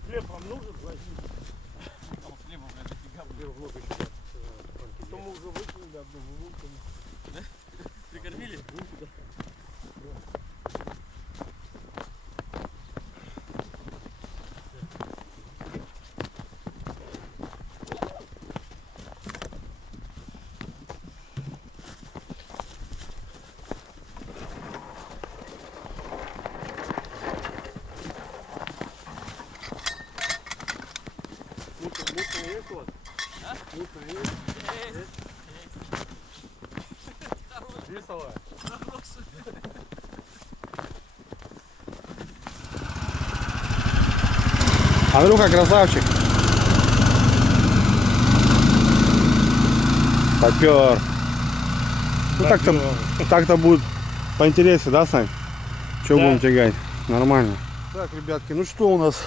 Хлеб вам нужен? Возьмите. Хлеба, блядь, дофига. Много еще. Что мы уже выкинули одну булку. Да? Прикормили? Да. Мутная есть у вас? А? Мутная есть? Весело. Андрюха, красавчик. Попер. Ну так-то будет поинтереснее, да, Сань? Че Да. будем тягать? Нормально. Так, ребятки, ну что у нас?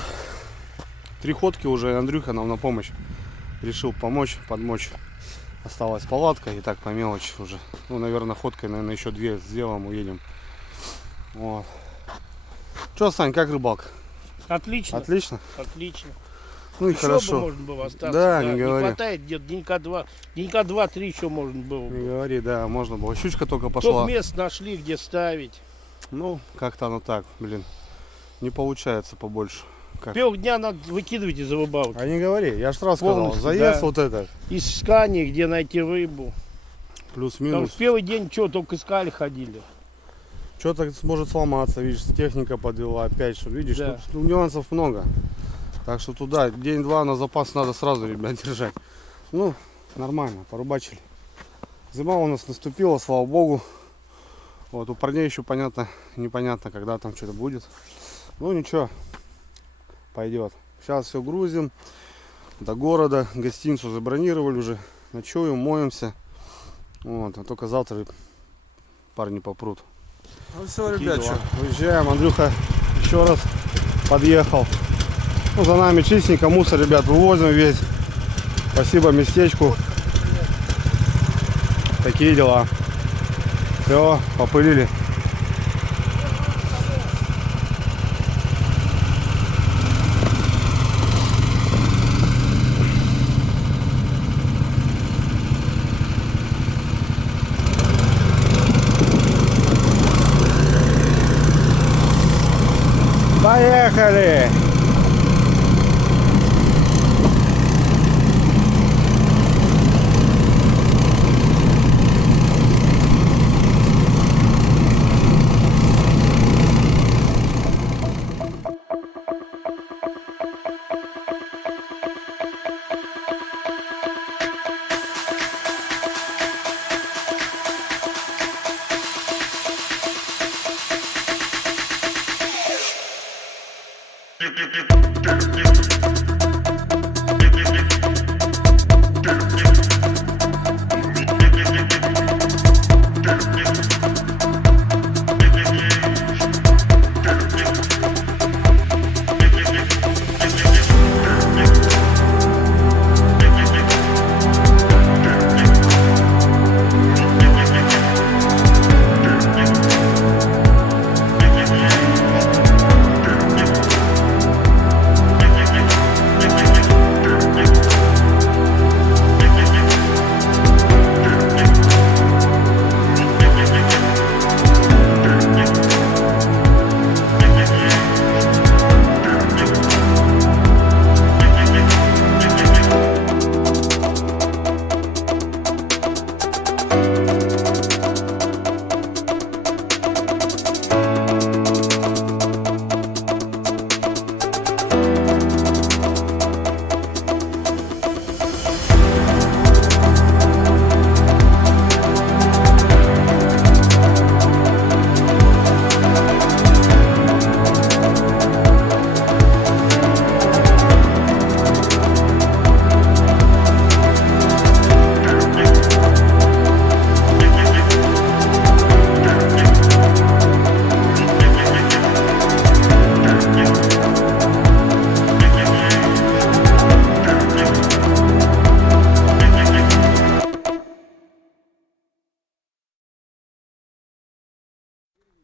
3 ходки уже. Андрюха нам на помощь решил подмочь. Осталась палатка и так по мелочи уже. Ну, наверное, ходкой, наверное, еще 2 сделаем, уедем. Вот. Че, Сань, как рыбалка? Отлично. Отлично? Отлично. Ну и Еще хорошо. бы можно было остаться. Да, не говори. хватает где-то денька 2-3 еще можно было Не бы. говори, да, можно было. Щучка только пошла. Только мест нашли, где ставить. Ну, как-то оно так, блин. Не получается побольше. Как? Первого дня надо выкидывать из-за выбавки. А не говори, я же сразу сказал, Полностью, заезд да. вот этот. Искание, где найти рыбу. Там Плюс-минус. в первый день что, только искали, ходили. Что-то может сломаться, видишь, техника подвела опять, что видишь, Да. тут нюансов много. Так что туда день-два на запас надо сразу, ребят, держать. Ну, нормально, порубачили. Зима у нас наступила, слава богу. Вот, у парней еще понятно, непонятно, когда там что-то будет. Ну ничего, пойдет. Сейчас все грузим до города, гостиницу забронировали уже, ночуем, моемся. Вот, а только завтра парни попрут. Ну все, ребят, что, выезжаем. Андрюха еще раз подъехал. Ну, за нами чистенько, мусор, ребят, вывозим весь. Спасибо местечку. Такие дела. Все, попылили. Поехали!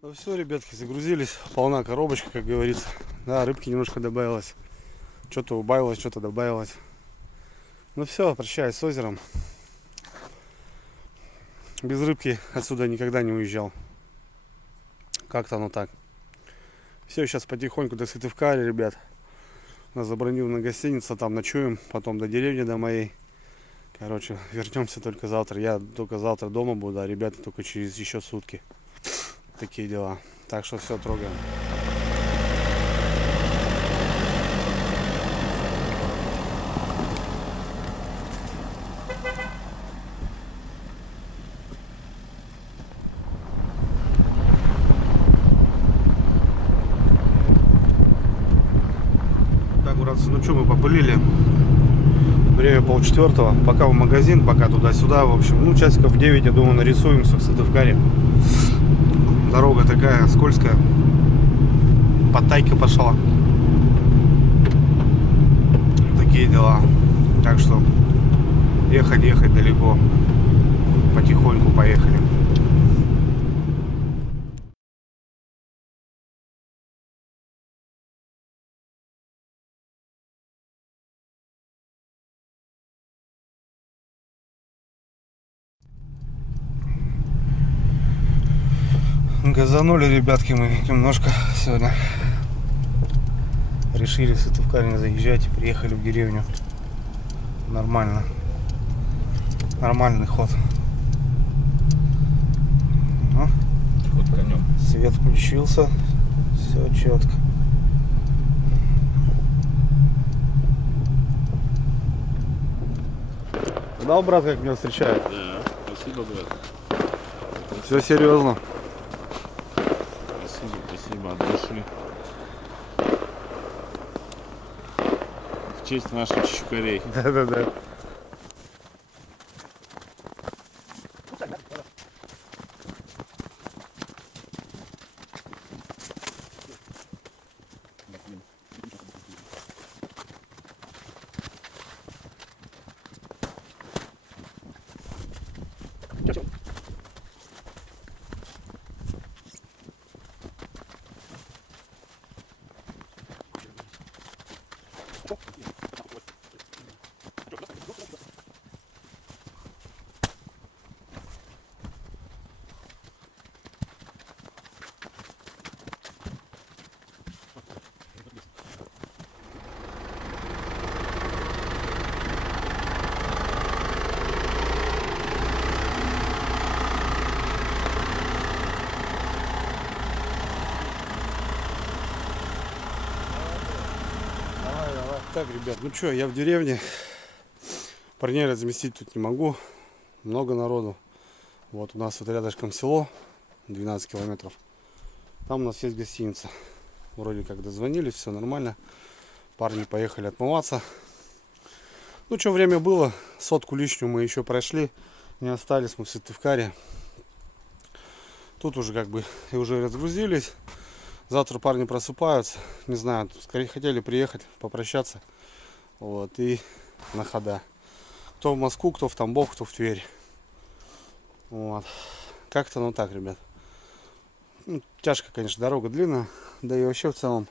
Ну все, ребятки, загрузились. Полна коробочка, как говорится. Да, рыбки немножко добавилось. Что-то убавилось, что-то добавилось. Ну все, прощаюсь с озером. Без рыбки отсюда никогда не уезжал. Как-то оно так. Все, сейчас потихоньку до Сыктывкара, ребят. Нас забронирована гостиница, там ночуем. Потом до деревни, до моей. Короче, вернемся только завтра. Я только завтра дома буду, а ребята только через еще сутки. Такие дела. Так что все, трогаем. Так, братцы, ну что, мы попылили. Время 3:30. Пока в магазин, пока туда-сюда. В общем, ну часиков в 9, я думаю, нарисуемся в Сыктывкаре. Дорога такая скользкая. Подтайка пошла. Такие дела. Так что ехать далеко. Потихоньку поехали. Газанули, ребятки, мы немножко сегодня. Решили в Сыктывкар не заезжать, приехали в деревню. Нормально. Нормальный ход. Ну, Вот нем. Свет включился. Все четко. Знал, брат, как меня встречают? Да, спасибо, брат. Все серьезно. Спасибо, спасибо от души. В честь наших щукарей. Да. Так, ребят, ну что, я в деревне. Парней разместить тут не могу. Много народу. Вот у нас вот рядышком село, 12 километров. Там у нас есть гостиница. Вроде как дозвонились, все нормально. Парни поехали отмываться. Ну что, время было. Сотку лишнюю мы еще прошли. Не остались мы в Сыктывкаре. Тут уже как бы и уже разгрузились. Завтра парни просыпаются. Не знаю, скорее хотели приехать, попрощаться. Вот, и на хода. Кто в Москву, кто в Тамбов, кто в Тверь. Вот. Как-то ну так, ребят. Ну, тяжко, конечно, дорога длинная. Да и вообще в целом.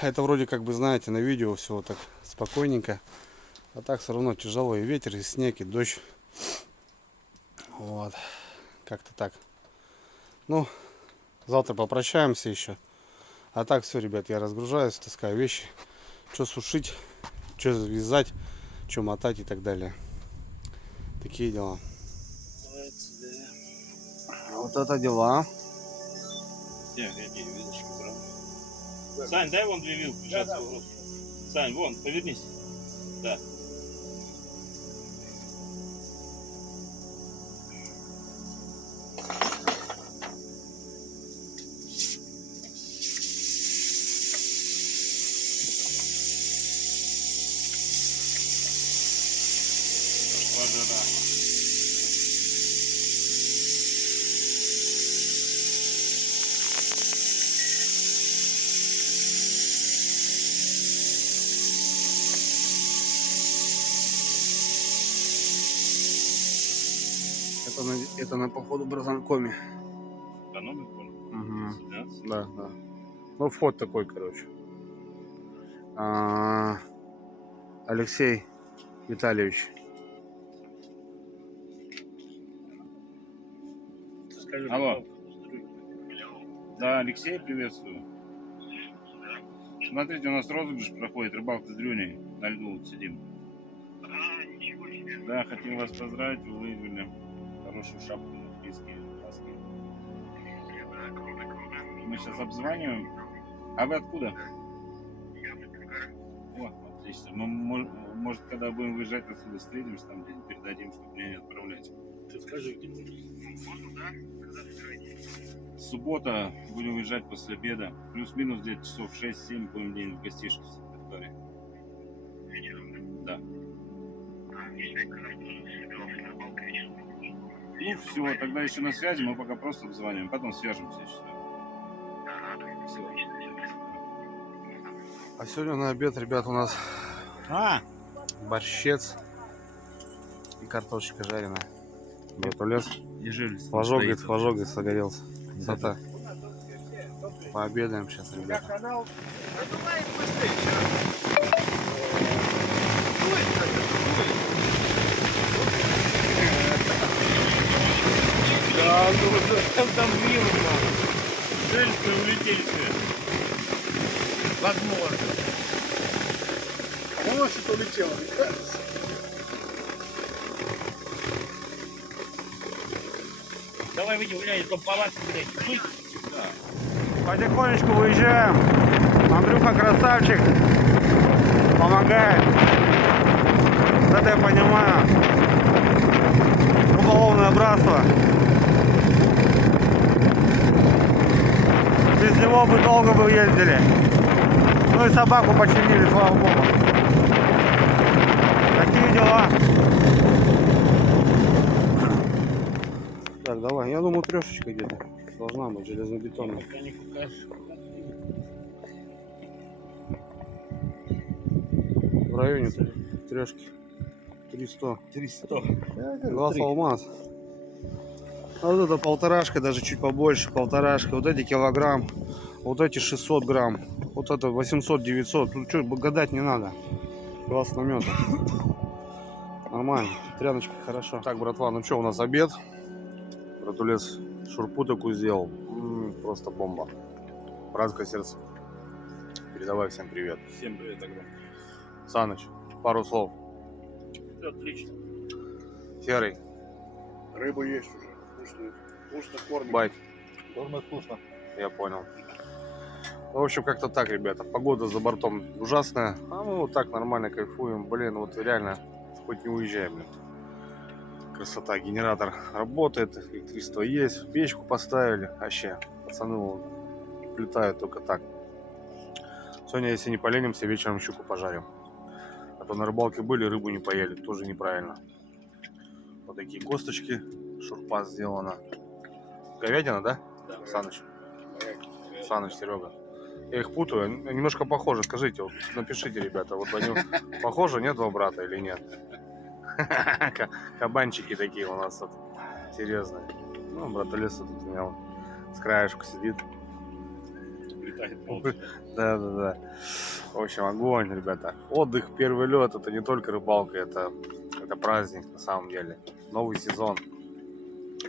Это вроде как бы, знаете, на видео все так спокойненько. А так все равно тяжело. И ветер, и снег, и дождь. Вот. Как-то так. Ну, завтра попрощаемся еще. А так все, ребят, я разгружаюсь, таскаю вещи. Что сушить, что вязать, что мотать и так далее. Такие дела. Вот это дела. Сань, дай вон 2 вилки. Да. Сань, вон, повернись. Да. Это на походу Бразанкоме. Угу. Да. Ну, вход такой, короче. Алексей Витальевич. Алло. Да, Алексей, приветствую. Смотрите, у нас розыгрыш проходит, рыбалка с Дрюней. На льду вот сидим. Да, хотим вас поздравить, вы выиграли хорошую шапку на фриске. Мы сейчас обзваниваем. А вы откуда? О, отлично. Мы, может, когда будем выезжать отсюда, встретимся, там где-нибудь передадим, чтобы меня не отправлять. Ты скажи, где будешь? Суббота, будем выезжать после обеда. Плюс-минус где-то часов 6-7 будем где-нибудь в гостишке в Сыктывкаре. Да. Ну все, тогда еще на связи, мы пока просто обзваниваем, потом свяжемся еще. А сегодня на обед, ребят, у нас борщец и картошечка жареная. Братулес. Флажок, говорит, флажок загорелся. Красота. Пообедаем сейчас, ребята. Да, ну там вилка. Дальше улетели все. Возможно. Оно что-то улетело, мне кажется. Да Давай выйдем, гуляем, до палатки, блядь. Вы... Потихонечку выезжаем. Андрюха красавчик. Помогает. Это я понимаю. Рыболовное братство. Без него бы долго бы ездили. Ну и собаку починили, слава богу. Такие дела. Так, давай. Я думаю, трешечка где-то должна быть железнобетонная. В районе трешки. 300. 2 алмаз. А вот это полторашка, даже чуть побольше, полторашка. Вот эти килограмм. Вот эти 600 грамм. Вот это 800-900. Тут что, гадать не надо. Глаз намета. Нормально. Тряночка хорошо. Так, братва, ну что, у нас обед. Братулец шурпу такую сделал. Просто бомба. Братское сердце. Передавай всем привет. Всем привет тогда. Саныч, пару слов. Все отлично. Серый. Рыбу есть уже. Вкусно. Вкусно кормим. Байт. Кормят вкусно. Я понял. В общем, как-то так, ребята. Погода за бортом ужасная. А мы вот так нормально кайфуем. Блин, вот реально, хоть не уезжаем, блин. Красота. Генератор работает, электричество есть. Печку поставили. Вообще, пацаны вот летают только так. Сегодня, если не поленимся, вечером щуку пожарим. А то на рыбалке были, рыбу не поели. Тоже неправильно. Вот такие косточки. Шурпа сделана. Говядина, да? Да. Саныч. Саныч, Серега. Я их путаю. Немножко похожи. Скажите, вот напишите, ребята. Вот они похожи, нет два брата или нет? Кабанчики такие у нас тут. Серьезные. Ну, братолес тут у меня с краешку сидит. Да. В общем, огонь, ребята. Отдых, первый лед, это не только рыбалка, это праздник на самом деле. Новый сезон.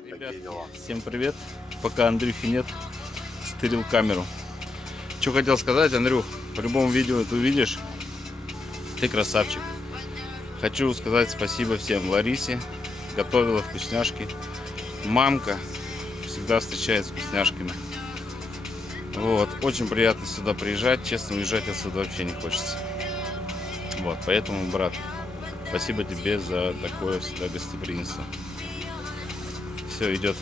Ребят, всем привет. Пока Андрюхи нет, стырил камеру. Что хотел сказать, Андрюх, в любом видео ты увидишь, ты красавчик. Хочу сказать спасибо всем. Ларисе готовила вкусняшки. Мамка всегда встречает с вкусняшками. Вот, очень приятно сюда приезжать. Честно, уезжать отсюда вообще не хочется. Вот, поэтому, брат, спасибо тебе за такое всегда гостеприимство. Все, идет